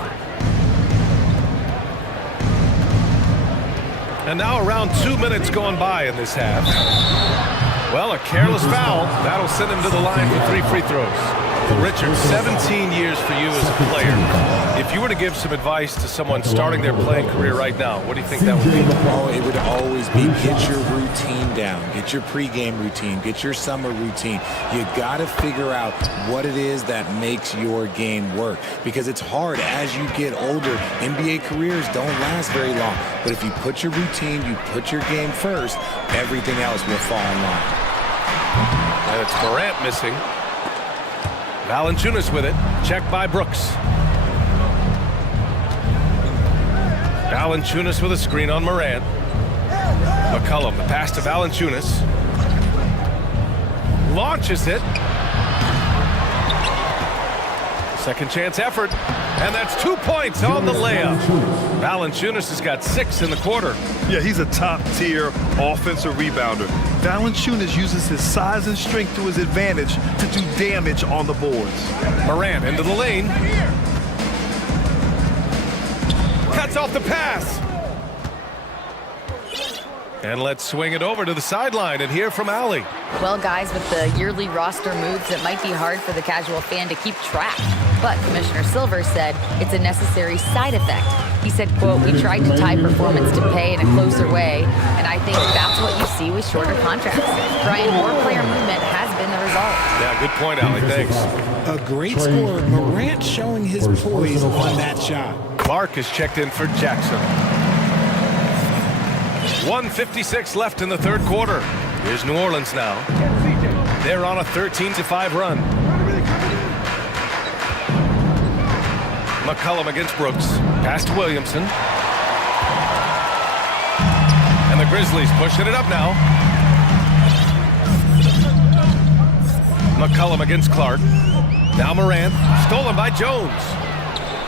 And now around 2 minutes gone by in this half. Well, a careless foul. That'll send him to the line for 3 free throws. Richard, 17 years for you as a player. If you were to give some advice to someone starting their playing career right now, what do you think that would be? Oh, it would always be get your routine down. Get your pregame routine. Get your summer routine. You got to figure out what it is that makes your game work. Because it's hard as you get older. NBA careers don't last very long. But if you put your routine, you put your game first, everything else will fall in line. And it's Morant missing. Valanciunas with it. Check by Brooks. Valanciunas with a screen on Morant. McCollum, the pass to Valanciunas. Launches it. Second chance effort. And that's 2 points on the layup. Valanciunas has got 6 in the quarter. Yeah, he's a top-tier offensive rebounder. Valanciunas uses his size and strength to his advantage to do damage on the boards. Morant into the lane. Cuts off the pass. And let's swing it over to the sideline and hear from Allie. Well, guys, with the yearly roster moves, it might be hard for the casual fan to keep track. But Commissioner Silver said it's a necessary side effect. He said, quote, "We tried to tie performance to pay in a closer way, and I think that's what you see with shorter contracts." Brian, more player movement has been the result. Yeah, good point, Allie. Thanks. A great scorer. Morant showing his poise on that shot. Clark is checked in for Jackson. 1:56 left in the third quarter. Here's New Orleans now. They're on a 13-5 run. McCollum against Brooks. Pass to Williamson. And the Grizzlies pushing it up now. McCollum against Clark. Now Morant. Stolen by Jones.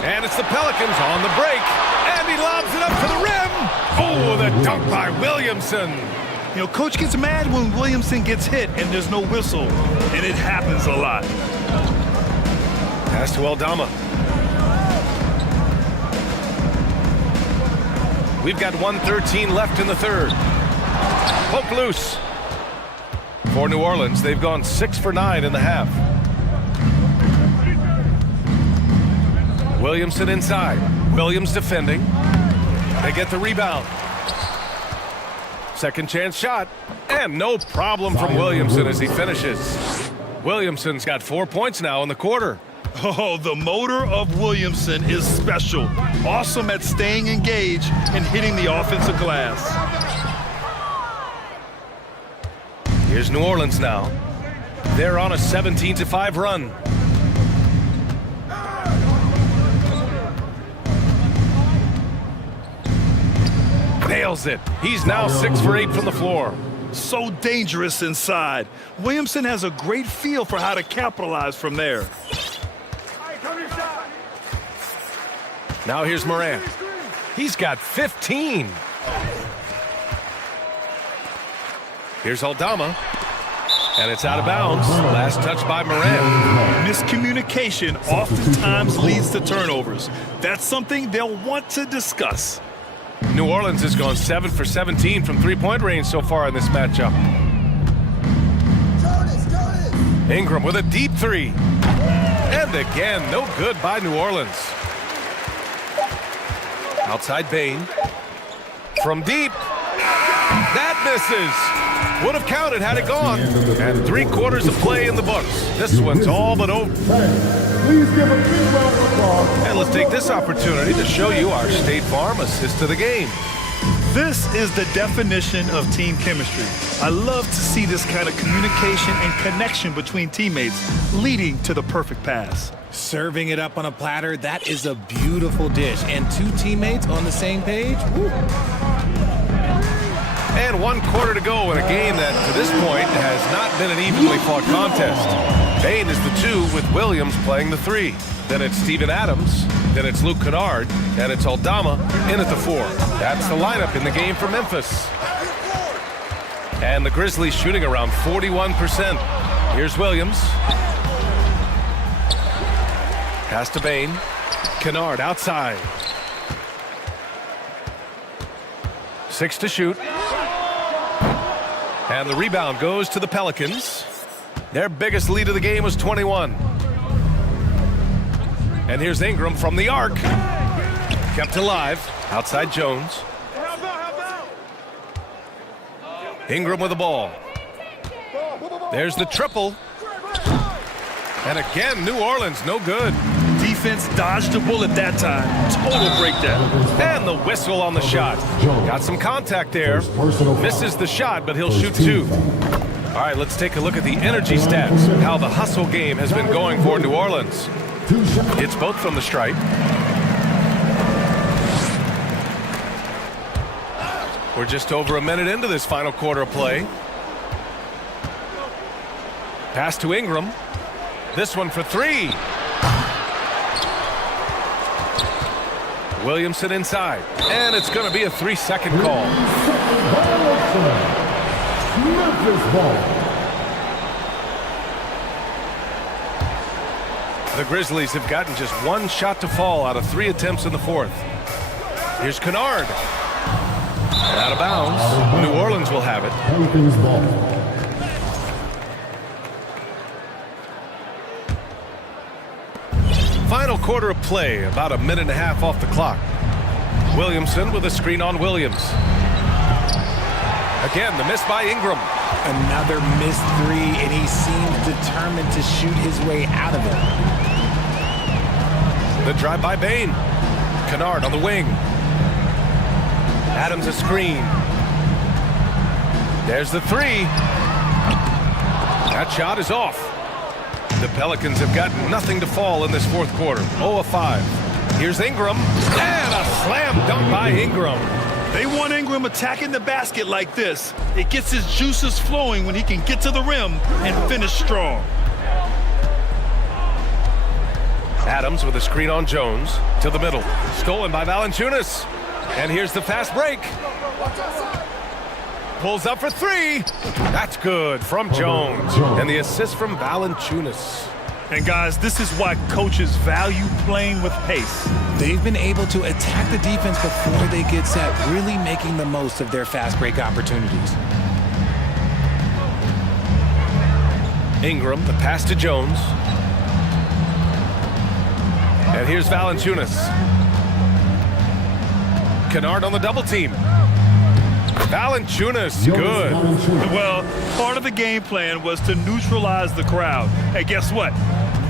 And it's the Pelicans on the break. And he lobs it up to the rim. Oh, the dunk by Williamson. You know, coach gets mad when Williamson gets hit and there's no whistle. And it happens a lot. Pass to Aldama. We've got 1:13 left in the third. Poke loose. For New Orleans, they've gone 6 for 9 in the half. Williamson inside. Williams defending. They get the rebound. Second chance shot. And no problem from Williamson as he finishes. Williamson's got 4 points now in the quarter. Oh, the motor of Williamson is special. Awesome at staying engaged and hitting the offensive glass. Here's New Orleans now. They're on a 17-5 run. Nails it. He's now 6 for 8 from the floor. So dangerous inside. Williamson has a great feel for how to capitalize from there. Now here's Morant. He's got 15. Here's Aldama. And it's out of bounds. Last touch by Morant. Miscommunication oftentimes leads to turnovers. That's something they'll want to discuss. New Orleans has gone 7 for 17 from three-point range so far in this matchup. Ingram with a deep three. And again, no good by New Orleans. Outside Bain. From deep. That misses. Would have counted had it gone. And 3/4 of play in the books. This one's all but over. Please give a big round of applause. And let's take this opportunity to show you our State Farm assist to the game. This is the definition of team chemistry. I love to see this kind of communication and connection between teammates leading to the perfect pass. Serving it up on a platter, that is a beautiful dish. And 2 teammates on the same page. Woo. And 1/4 to go in a game that, to this point, has not been an evenly fought contest. Bain is the 2 with Williams playing the 3. Then it's Steven Adams. Then it's Luke Kennard. And it's Aldama in at the 4. That's the lineup in the game for Memphis. And the Grizzlies shooting around 41%. Here's Williams. Pass to Bain. Kennard outside. 6 to shoot. And the rebound goes to the Pelicans. Their biggest lead of the game was 21. And here's Ingram from the arc. Kept alive. Outside Jones. Ingram with the ball. There's the triple. And again, New Orleans, no good. Defense dodged a bullet that time. Total breakdown. And the whistle on the shot. Got some contact there. Misses the shot, but he'll shoot 2. All right, let's take a look at the energy stats. How the hustle game has been going for New Orleans. It's both from the stripe. We're just over a minute into this final quarter of play. Pass to Ingram. This one for 3. Williamson inside. And it's going to be a 3-second call. The Grizzlies have gotten just 1 shot to fall out of 3 attempts in the 4th. Here's Kennard. Out of bounds. New Orleans will have it. Final quarter of play, about a minute and a half off the clock. Williamson with a screen on Williams. Again, the miss by Ingram. Another missed 3, and he seems determined to shoot his way out of it. The drive by Bain. Kennard on the wing. Adams a screen. There's the 3. That shot is off. The Pelicans have got nothing to fall in this 4th quarter. 0 of 5. Here's Ingram. And a slam dunk by Ingram. They want Ingram attacking the basket like this. It gets his juices flowing when he can get to the rim and finish strong. Adams with a screen on Jones. To the middle. Stolen by Valanciunas. And here's the fast break. Pulls up for 3. That's good from Jones. And the assist from Valanciunas. And guys, this is why coaches value playing with pace. They've been able to attack the defense before they get set, really making the most of their fast break opportunities. Ingram, the pass to Jones. And here's Valanciunas. Kennard on the double team. Valanciunas, good. Well, part of the game plan was to neutralize the crowd. Hey, guess what?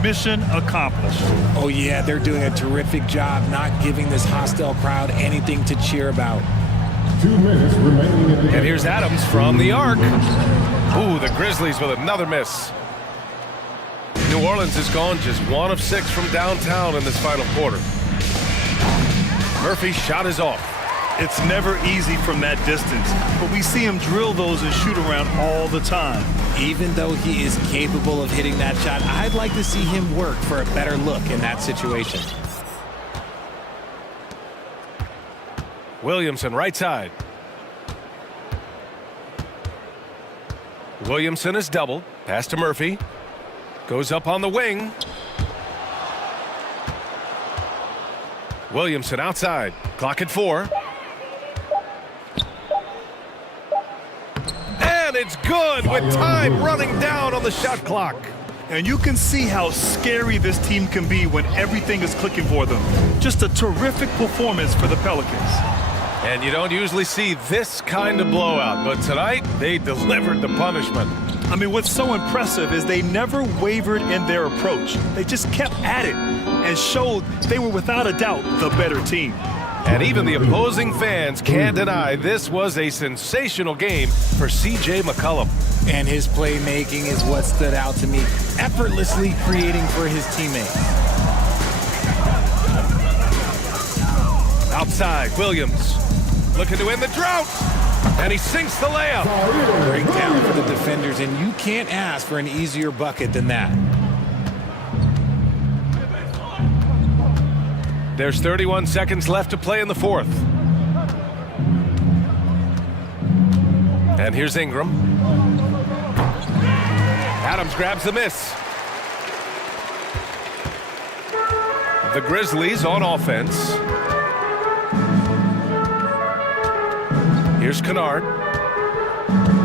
Mission accomplished. Oh, yeah, they're doing a terrific job not giving this hostile crowd anything to cheer about. 2 minutes remaining in the game. And here's Adams from the arc. Ooh, the Grizzlies with another miss. New Orleans has gone just 1 of 6 from downtown in this final quarter. Murphy's shot is off. It's never easy from that distance, but we see him drill those and shoot around all the time. Even though he is capable of hitting that shot, I'd like to see him work for a better look in that situation. Williamson, right side. Williamson is doubled. Pass to Murphy. Goes up on the wing. Williamson outside. Clock at 4. And it's good with time running down on the shot clock. And you can see how scary this team can be when everything is clicking for them. Just a terrific performance for the Pelicans. And you don't usually see this kind of blowout, but tonight they delivered the punishment. I mean, what's so impressive is they never wavered in their approach. They just kept at it and showed they were without a doubt the better team. And even the opposing fans can't deny this was a sensational game for C.J. McCollum. And his playmaking is what stood out to me, effortlessly creating for his teammates. Outside, Williams looking to end the drought. And he sinks the layup. Great talent for the defenders, and you can't ask for an easier bucket than that. There's 31 seconds left to play in the 4th. And here's Ingram. Adams grabs the miss. The Grizzlies on offense. Here's Kennard.